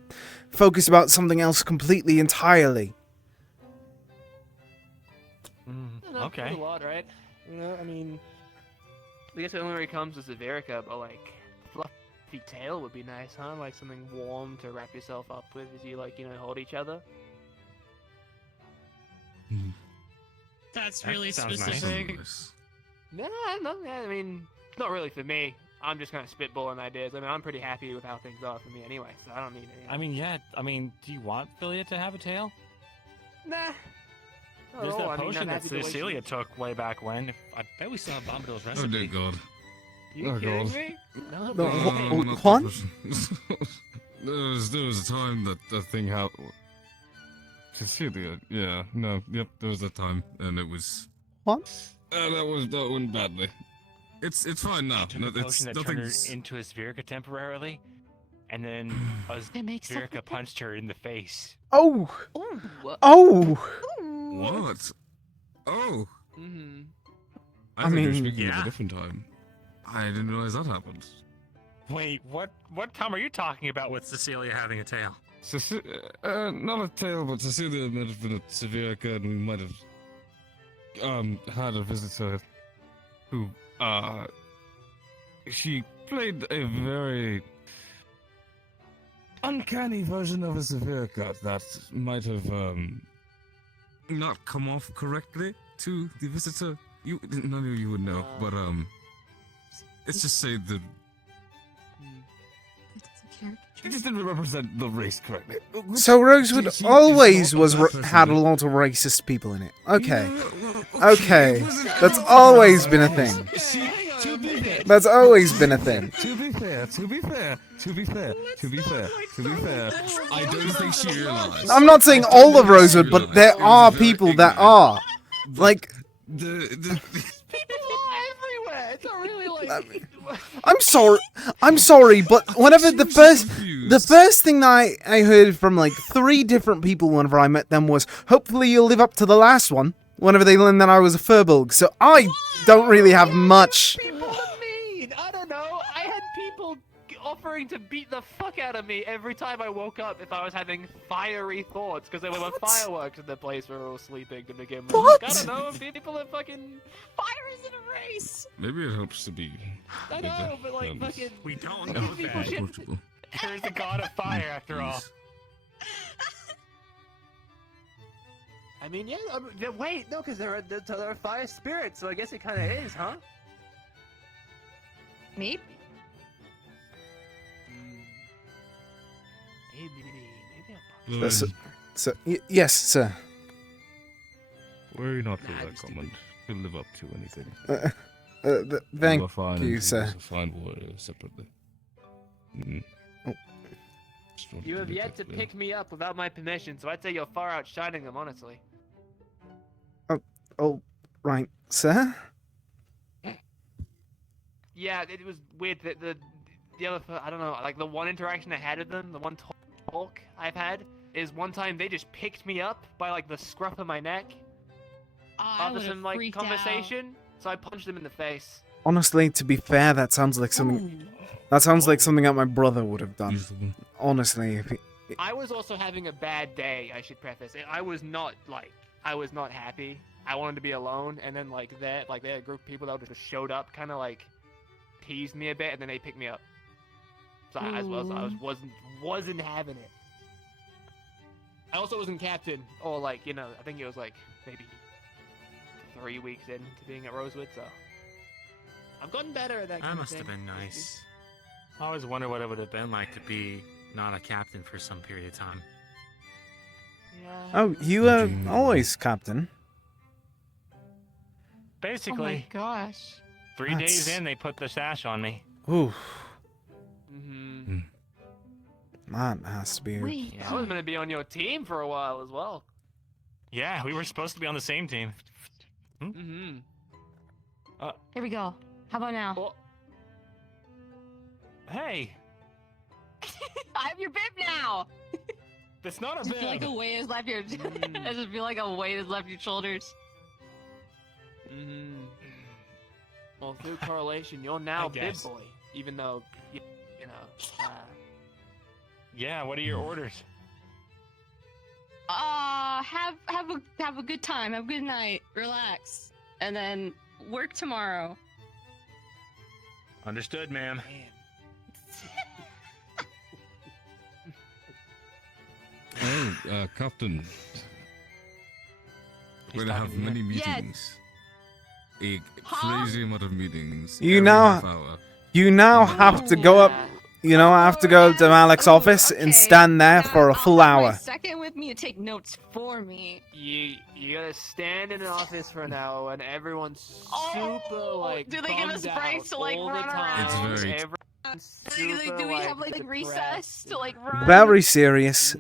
focus about something else completely, entirely. Okay. That's a lot, right? You know, I mean, I guess the only way it comes is Severica, but like, fluffy tail would be nice, huh? Like something warm to wrap yourself up with as you like, hold each other. That's really specific. No, I mean, it's not really for me. I'm just kind of spitballing ideas. I mean, I'm pretty happy with how things are for me anyway, so I don't need any. I mean, yeah. I mean, do you want Philia to have a tail? Nah. There's that potion I'm that happy the way Cecilia she- took way back when. I bet we still have Bombadil's Oh recipe. dear God. You Oh, kidding God. me? No, No, way. not what? There was a time that thing happened. Cecilia, yeah, no, yep, there was that time, and it was. What? That went badly. It's fine now. He took No, a it's potion that turned her nothing's. into a Spherica temporarily, and then a Spherica punched her in the face. Oh. Oh. What? Oh. Mm-hmm. I I think you're mean, speaking of yeah. a different time. I didn't realize that happened. Wait, what time are you talking about with Cecilia having a tail? Not a tail, but Cecilia might have been a Severica, and we might have had a visitor who she played a very uncanny version of a Severica that might have not come off correctly to the visitor. None of you would know, but let's just say that it just didn't represent the race correctly. So Rosewood always had a lot of racist people in it. Okay. Okay. That's always been a thing. That's always been a thing. To be fair, I don't think she realized. I'm not saying all of Rosewood, but there are people that are. Like, People are everywhere. It's not really like. I'm sorry, but whenever the first thing that I heard from like 3 different people whenever I met them was, hopefully you'll live up to the last one, whenever they learned that I was a Furbolg, so I don't really have much. People are mean. I don't know. I had people offering to beat the fuck out of me every time I woke up if I was having fiery thoughts because there were fireworks in the place where we were all sleeping to begin with. What? Like, I don't know. People are fucking. Fire is in a race. Maybe it helps to be. I know, but like fucking. We don't know that. Approachable. There's the god of fire after all. I mean, yeah. Wait, no, because there are fire spirits, so I guess it kind of is, huh? Maybe. Maybe I'm. Yes, sir. Worry not for that comment. He'll live up to anything. Thank you, are fine you, and he sir. was a fine warrior separately. Mm. Just wanted You to have make yet to that clear. pick me up without my permission, so I'd say you're far outshining them, honestly. Oh, right, sir? Yeah, it was weird. The other, I don't know, like the one interaction I had with them, the one talk I've had, is one time they just picked me up by like the scruff of my neck. I After would've some like freaked out. conversation, so I punched them in the face. Honestly, to be fair, that sounds like something. That sounds like something that my brother would have done. Honestly, if he, I was also having a bad day, I should preface. I was not happy. I wanted to be alone, and then like they had a group of people that just showed up, kind of like teased me a bit, and then they picked me up. So I wasn't having it. I also wasn't captain, or like I think it was like maybe 3 weeks into being at Rosewood, so I've gotten better at that. That kind must of have thing. been nice. I always wonder what it would have been like to be not a captain for some period of time. Yeah. oh, you were always captain. Basically, Oh my gosh. 3 days in, they put the sash on me. Ooh, Mm-hmm. that has to be. Yeah, I was gonna be on your team for a while as well. Yeah, we were supposed to be on the same team. Mm-hmm. Here we go. How about now? Hey, I have your bib now. that's not a Does it feel like bib. a weight has left your? Does it feel like a weight has left your shoulders? Mm-hmm. Well, through correlation, you're now Bib guess. Boy, even though you know. Yeah, what are your orders? Have a good time. Have a good night. Relax, and then work tomorrow. Understood, ma'am. Oh, Captain. We're gonna have many Yes. meetings. A crazy amount of meetings. You every now, half hour. you now have to go up. You know, I have to go to Malik's office and stand there for a full hour. Second with me to take notes for me. You gotta stand in an office for an hour and everyone's super like. Do they give us bummed breaks out to like all run the time. It's very- Everyone's Do we have super, like recess to like run? Very serious,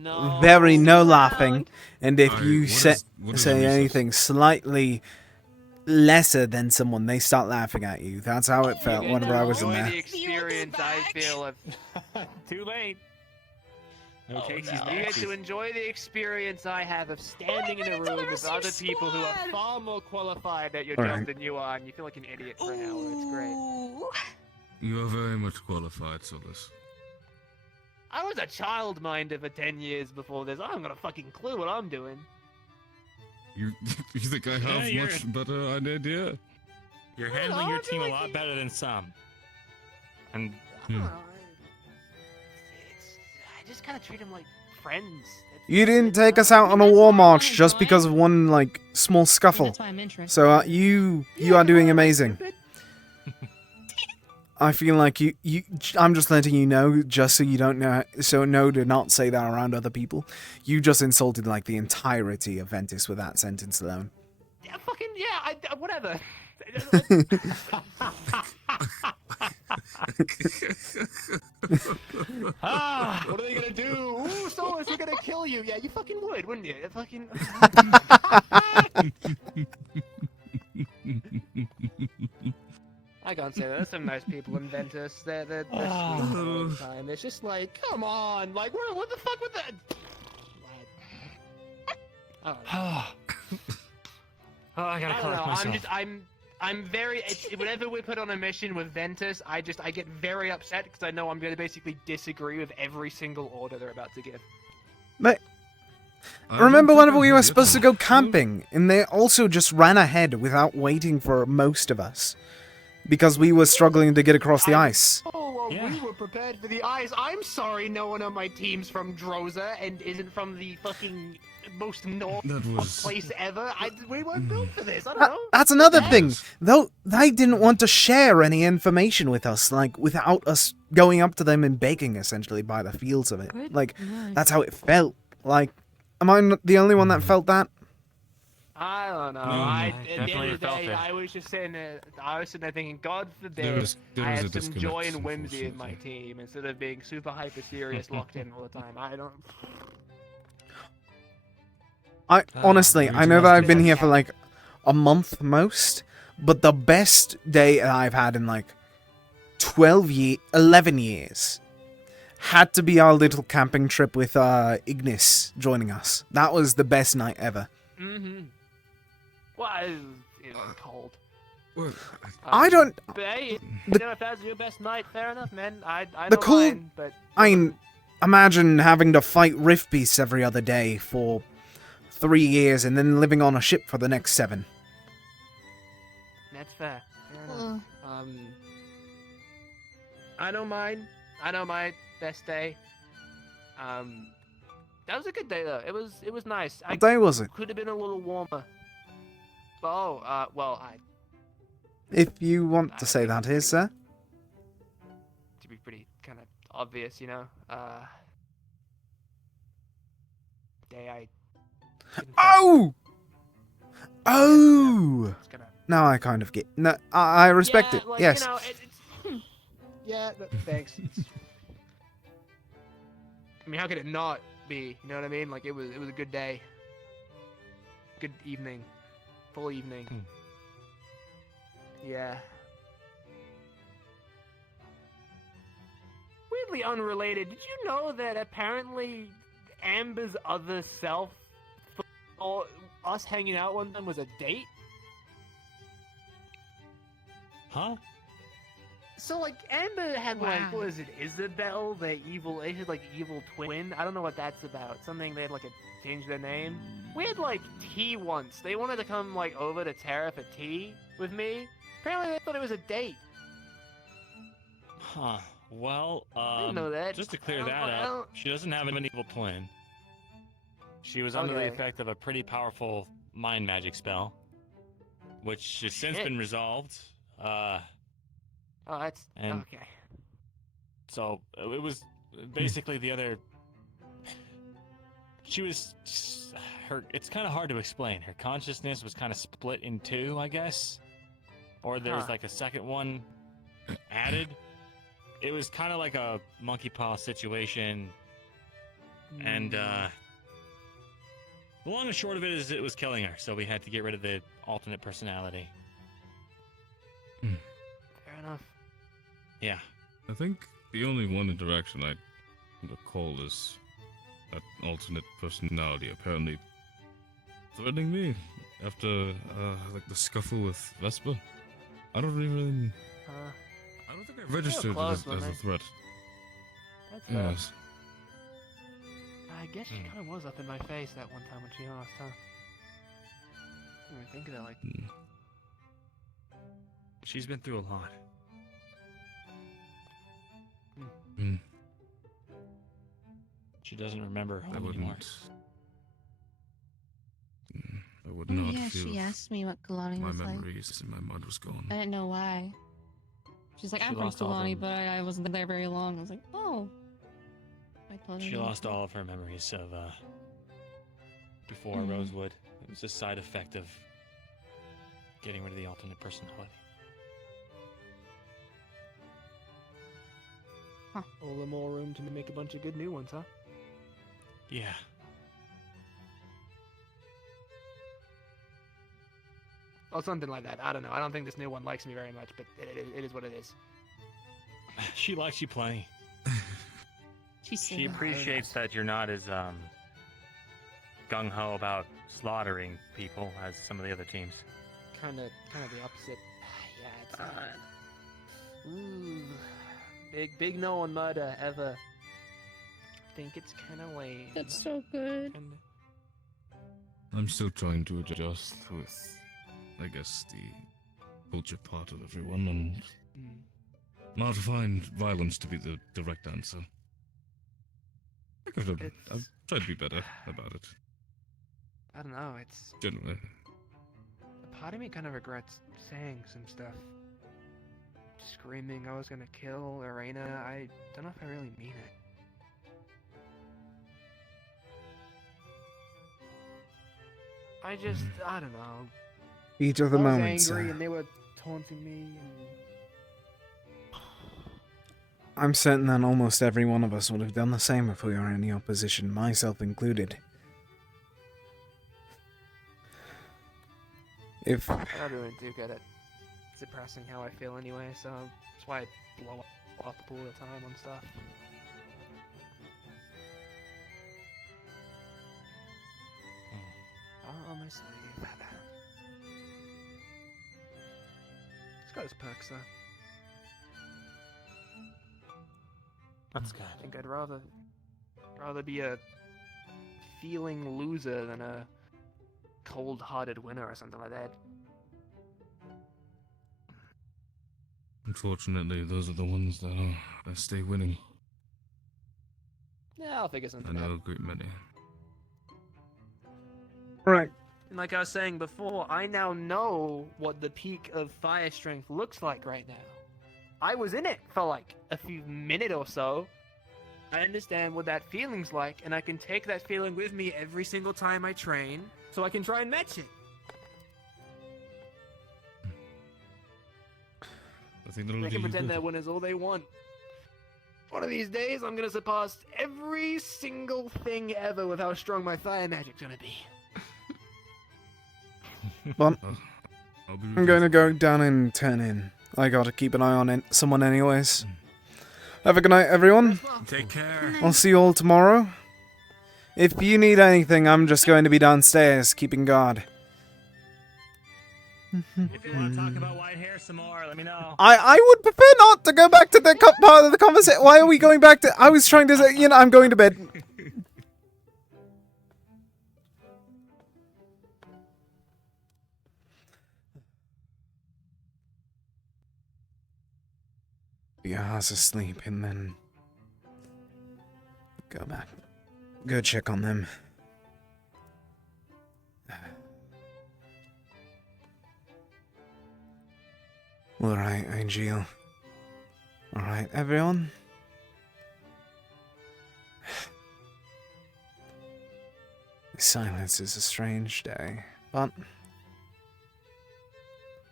very no laughing, and if Alright, you what is say recess? anything slightly lesser than someone, they start laughing at you. That's how it felt whenever I was in Enjoy there. the experience I feel of. Too late. No Casey's You get to enjoy the experience I have of standing in a room with other people who are far more qualified at your job Alright. than you are, and you feel like an idiot for an hour. It's great. You are very much qualified, Solus. I was a childminder for 10 years before this. I haven't got a fucking clue what I'm doing. You think I have you're- much better an idea? You're handling your team a lot better than some. And I just kind of treat them like friends. You didn't take us out on a war march just because of one like small scuffle. That's why I'm interested. So you are doing amazing. I feel like I'm just letting you know, just so you don't know, so know to not say that around other people. You just insulted like the entirety of Ventus with that sentence alone. Yeah, fucking yeah. Whatever. What are they gonna do? Ooh, Solus, we're gonna kill you. Yeah, you fucking would, wouldn't you? Fucking. I can't say that. There's some nice people in Ventus. They're sweet all the time. It's just like, come on, like, what the fuck with that? I gotta I don't collect know. myself. I'm very. Whenever we put on a mission with Ventus, I get very upset because I know I'm going to basically disagree with every single order they're about to give. But remember whenever we were supposed to go camping, and they also just ran ahead without waiting for most of us, because we were struggling to get across the ice. Oh, well, we were prepared for the ice. I'm sorry no one on my team's from Droza and isn't from the fucking most north place ever. We weren't built for this. I don't know. That's another thing. Though they didn't want to share any information with us, like without us going up to them and begging, essentially, by the feels of it. Like that's how it felt. Like, am I the only one that felt that? I don't know. No, I I at the end definitely of the felt day, it. I was just sitting there. I was sitting there thinking, God There forbid was I a had some disconnect, joy and whimsy in my unfortunately. team instead of being super hyper serious, locked in all the time. I don't. I honestly, we I do know have that to I've been fight. here for like a month most, but the best day that I've had in like 11 years had to be our little camping trip with Ignis joining us. That was the best night ever. Mm-hmm. Well, it was cold. I don't. But hey, The- if that's your best night, fair enough, man. I The don't cool. mind, but Imagine having to fight rift beasts every other day for 3 years and then living on a ship for the next 7. that's fair. Fair enough. I don't mind. I know my best day. That was a good day though. It was nice. What day was it? Could have been a little warmer. Oh, well, If you want to say that here, sir. to be pretty kind of obvious, you know. Day I. Oh! Oh! Now I kind of get. No, I respect it. Like, Yes. You know, yeah. Thanks. I mean, how could it not be? You know what I mean? Like it was a good day. Good evening. Full evening. Yeah. Weirdly unrelated. Did you know that apparently Amber's other self thought us hanging out one time was a date? Huh? So like Amber had like Wow. what is it, Isabel, the evil evil twin? I don't know what that's about. Something they had like changed their name. We had like tea once. They wanted to come like over to Terra for tea with me. Apparently they thought it was a date. Huh. Well, didn't know that. just to clear I that don't- up, she doesn't have an evil twin. She was under the Okay. effect of a pretty powerful mind magic spell, which has since Shit. been resolved. Oh, that's And- okay. So it was basically the other. She was her. It's kind of hard to explain. Her consciousness was kind of split in two, I guess, or there was Huh. like a second one added. It was kind of like a monkey paw situation, and the long and short of it is it was killing her. So we had to get rid of the alternate personality. Fair enough. Yeah. I think the only one interaction I recall is that alternate personality apparently threatening me after like the scuffle with Vespa. I don't even. I don't think I registered close, it as a wasn't it? threat. That's fair. Yes. I guess she kind of was up in my face that one time when she asked, huh? Didn't even think of that like. She's been through a lot. Hmm. She doesn't remember I home anymore. wouldn't. I would Oh, not yeah, feel she asked me what Kalani my was like. memories and my mind was gone. I didn't know why. She's like, She I'm from lost all of Kalani, them. but I wasn't there very long. I was like, oh. I told her She that. lost all of her memories of before Mhm. Rosewood. It was a side effect of getting rid of the alternate personality. All the more room to make a bunch of good new ones, huh? Yeah. Or something like that. I don't know. I don't think this new one likes me very much, but it is what it is. She likes you plenty. She's She appreciates that you're not as gung ho about slaughtering people as some of the other teams. Kind of the opposite. Yeah, it's. Ooh, big no on murder ever. Think it's kind of lame. That's so good. I'm still trying to adjust with, I guess, the culture part of everyone and not find violence to be the direct answer. I've tried to be better about it. I don't know. It's. Generally. A part of me kind of regrets saying some stuff. Screaming I was gonna kill Arena. I don't know if I really mean it. I don't know. Each of the I was moments. angry and they were taunting me. And... I'm certain that almost every one of us would have done the same if we were in your position, myself included. If I don't really do good at suppressing how I feel anyway, so that's why I blow up all the time on stuff. Oh, my sleeve. It's got its perks, though. That's good. I think I'd rather be a feeling loser than a cold-hearted winner or something like that. Unfortunately, those are the ones that stay winning. Yeah, I'll figure something I know out. a great many. Right. And like I was saying before, I now know what the peak of fire strength looks like right now. I was in it for like a few minutes or so. I understand what that feeling's like, and I can take that feeling with me every single time I train, so I can try and match it. I think that'll They do can you pretend good. they're winners all they want. One of these days, I'm gonna surpass every single thing ever with how strong my fire magic's gonna be. Well, I'll be I'm going to go down and turn in. I gotta keep an eye on someone anyways. Have a good night, everyone. Take care. I'll see you all tomorrow. If you need anything, I'm just going to be downstairs, keeping guard. If you want to talk about white hair some more, let me know. I would prefer not to go back to the part of the conversation. Why are we going back to... I was trying to say, I'm going to bed. Be hours asleep and then... go back. Go check on them. Alright, Angel. Alright, everyone. Silence is a strange day, but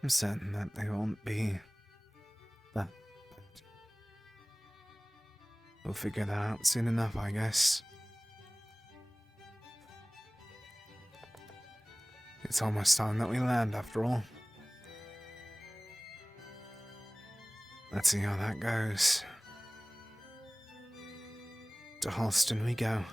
I'm certain that they won't be that. We'll figure that out soon enough, I guess. It's almost time that we land, after all. Let's see how that goes. To Halston we go.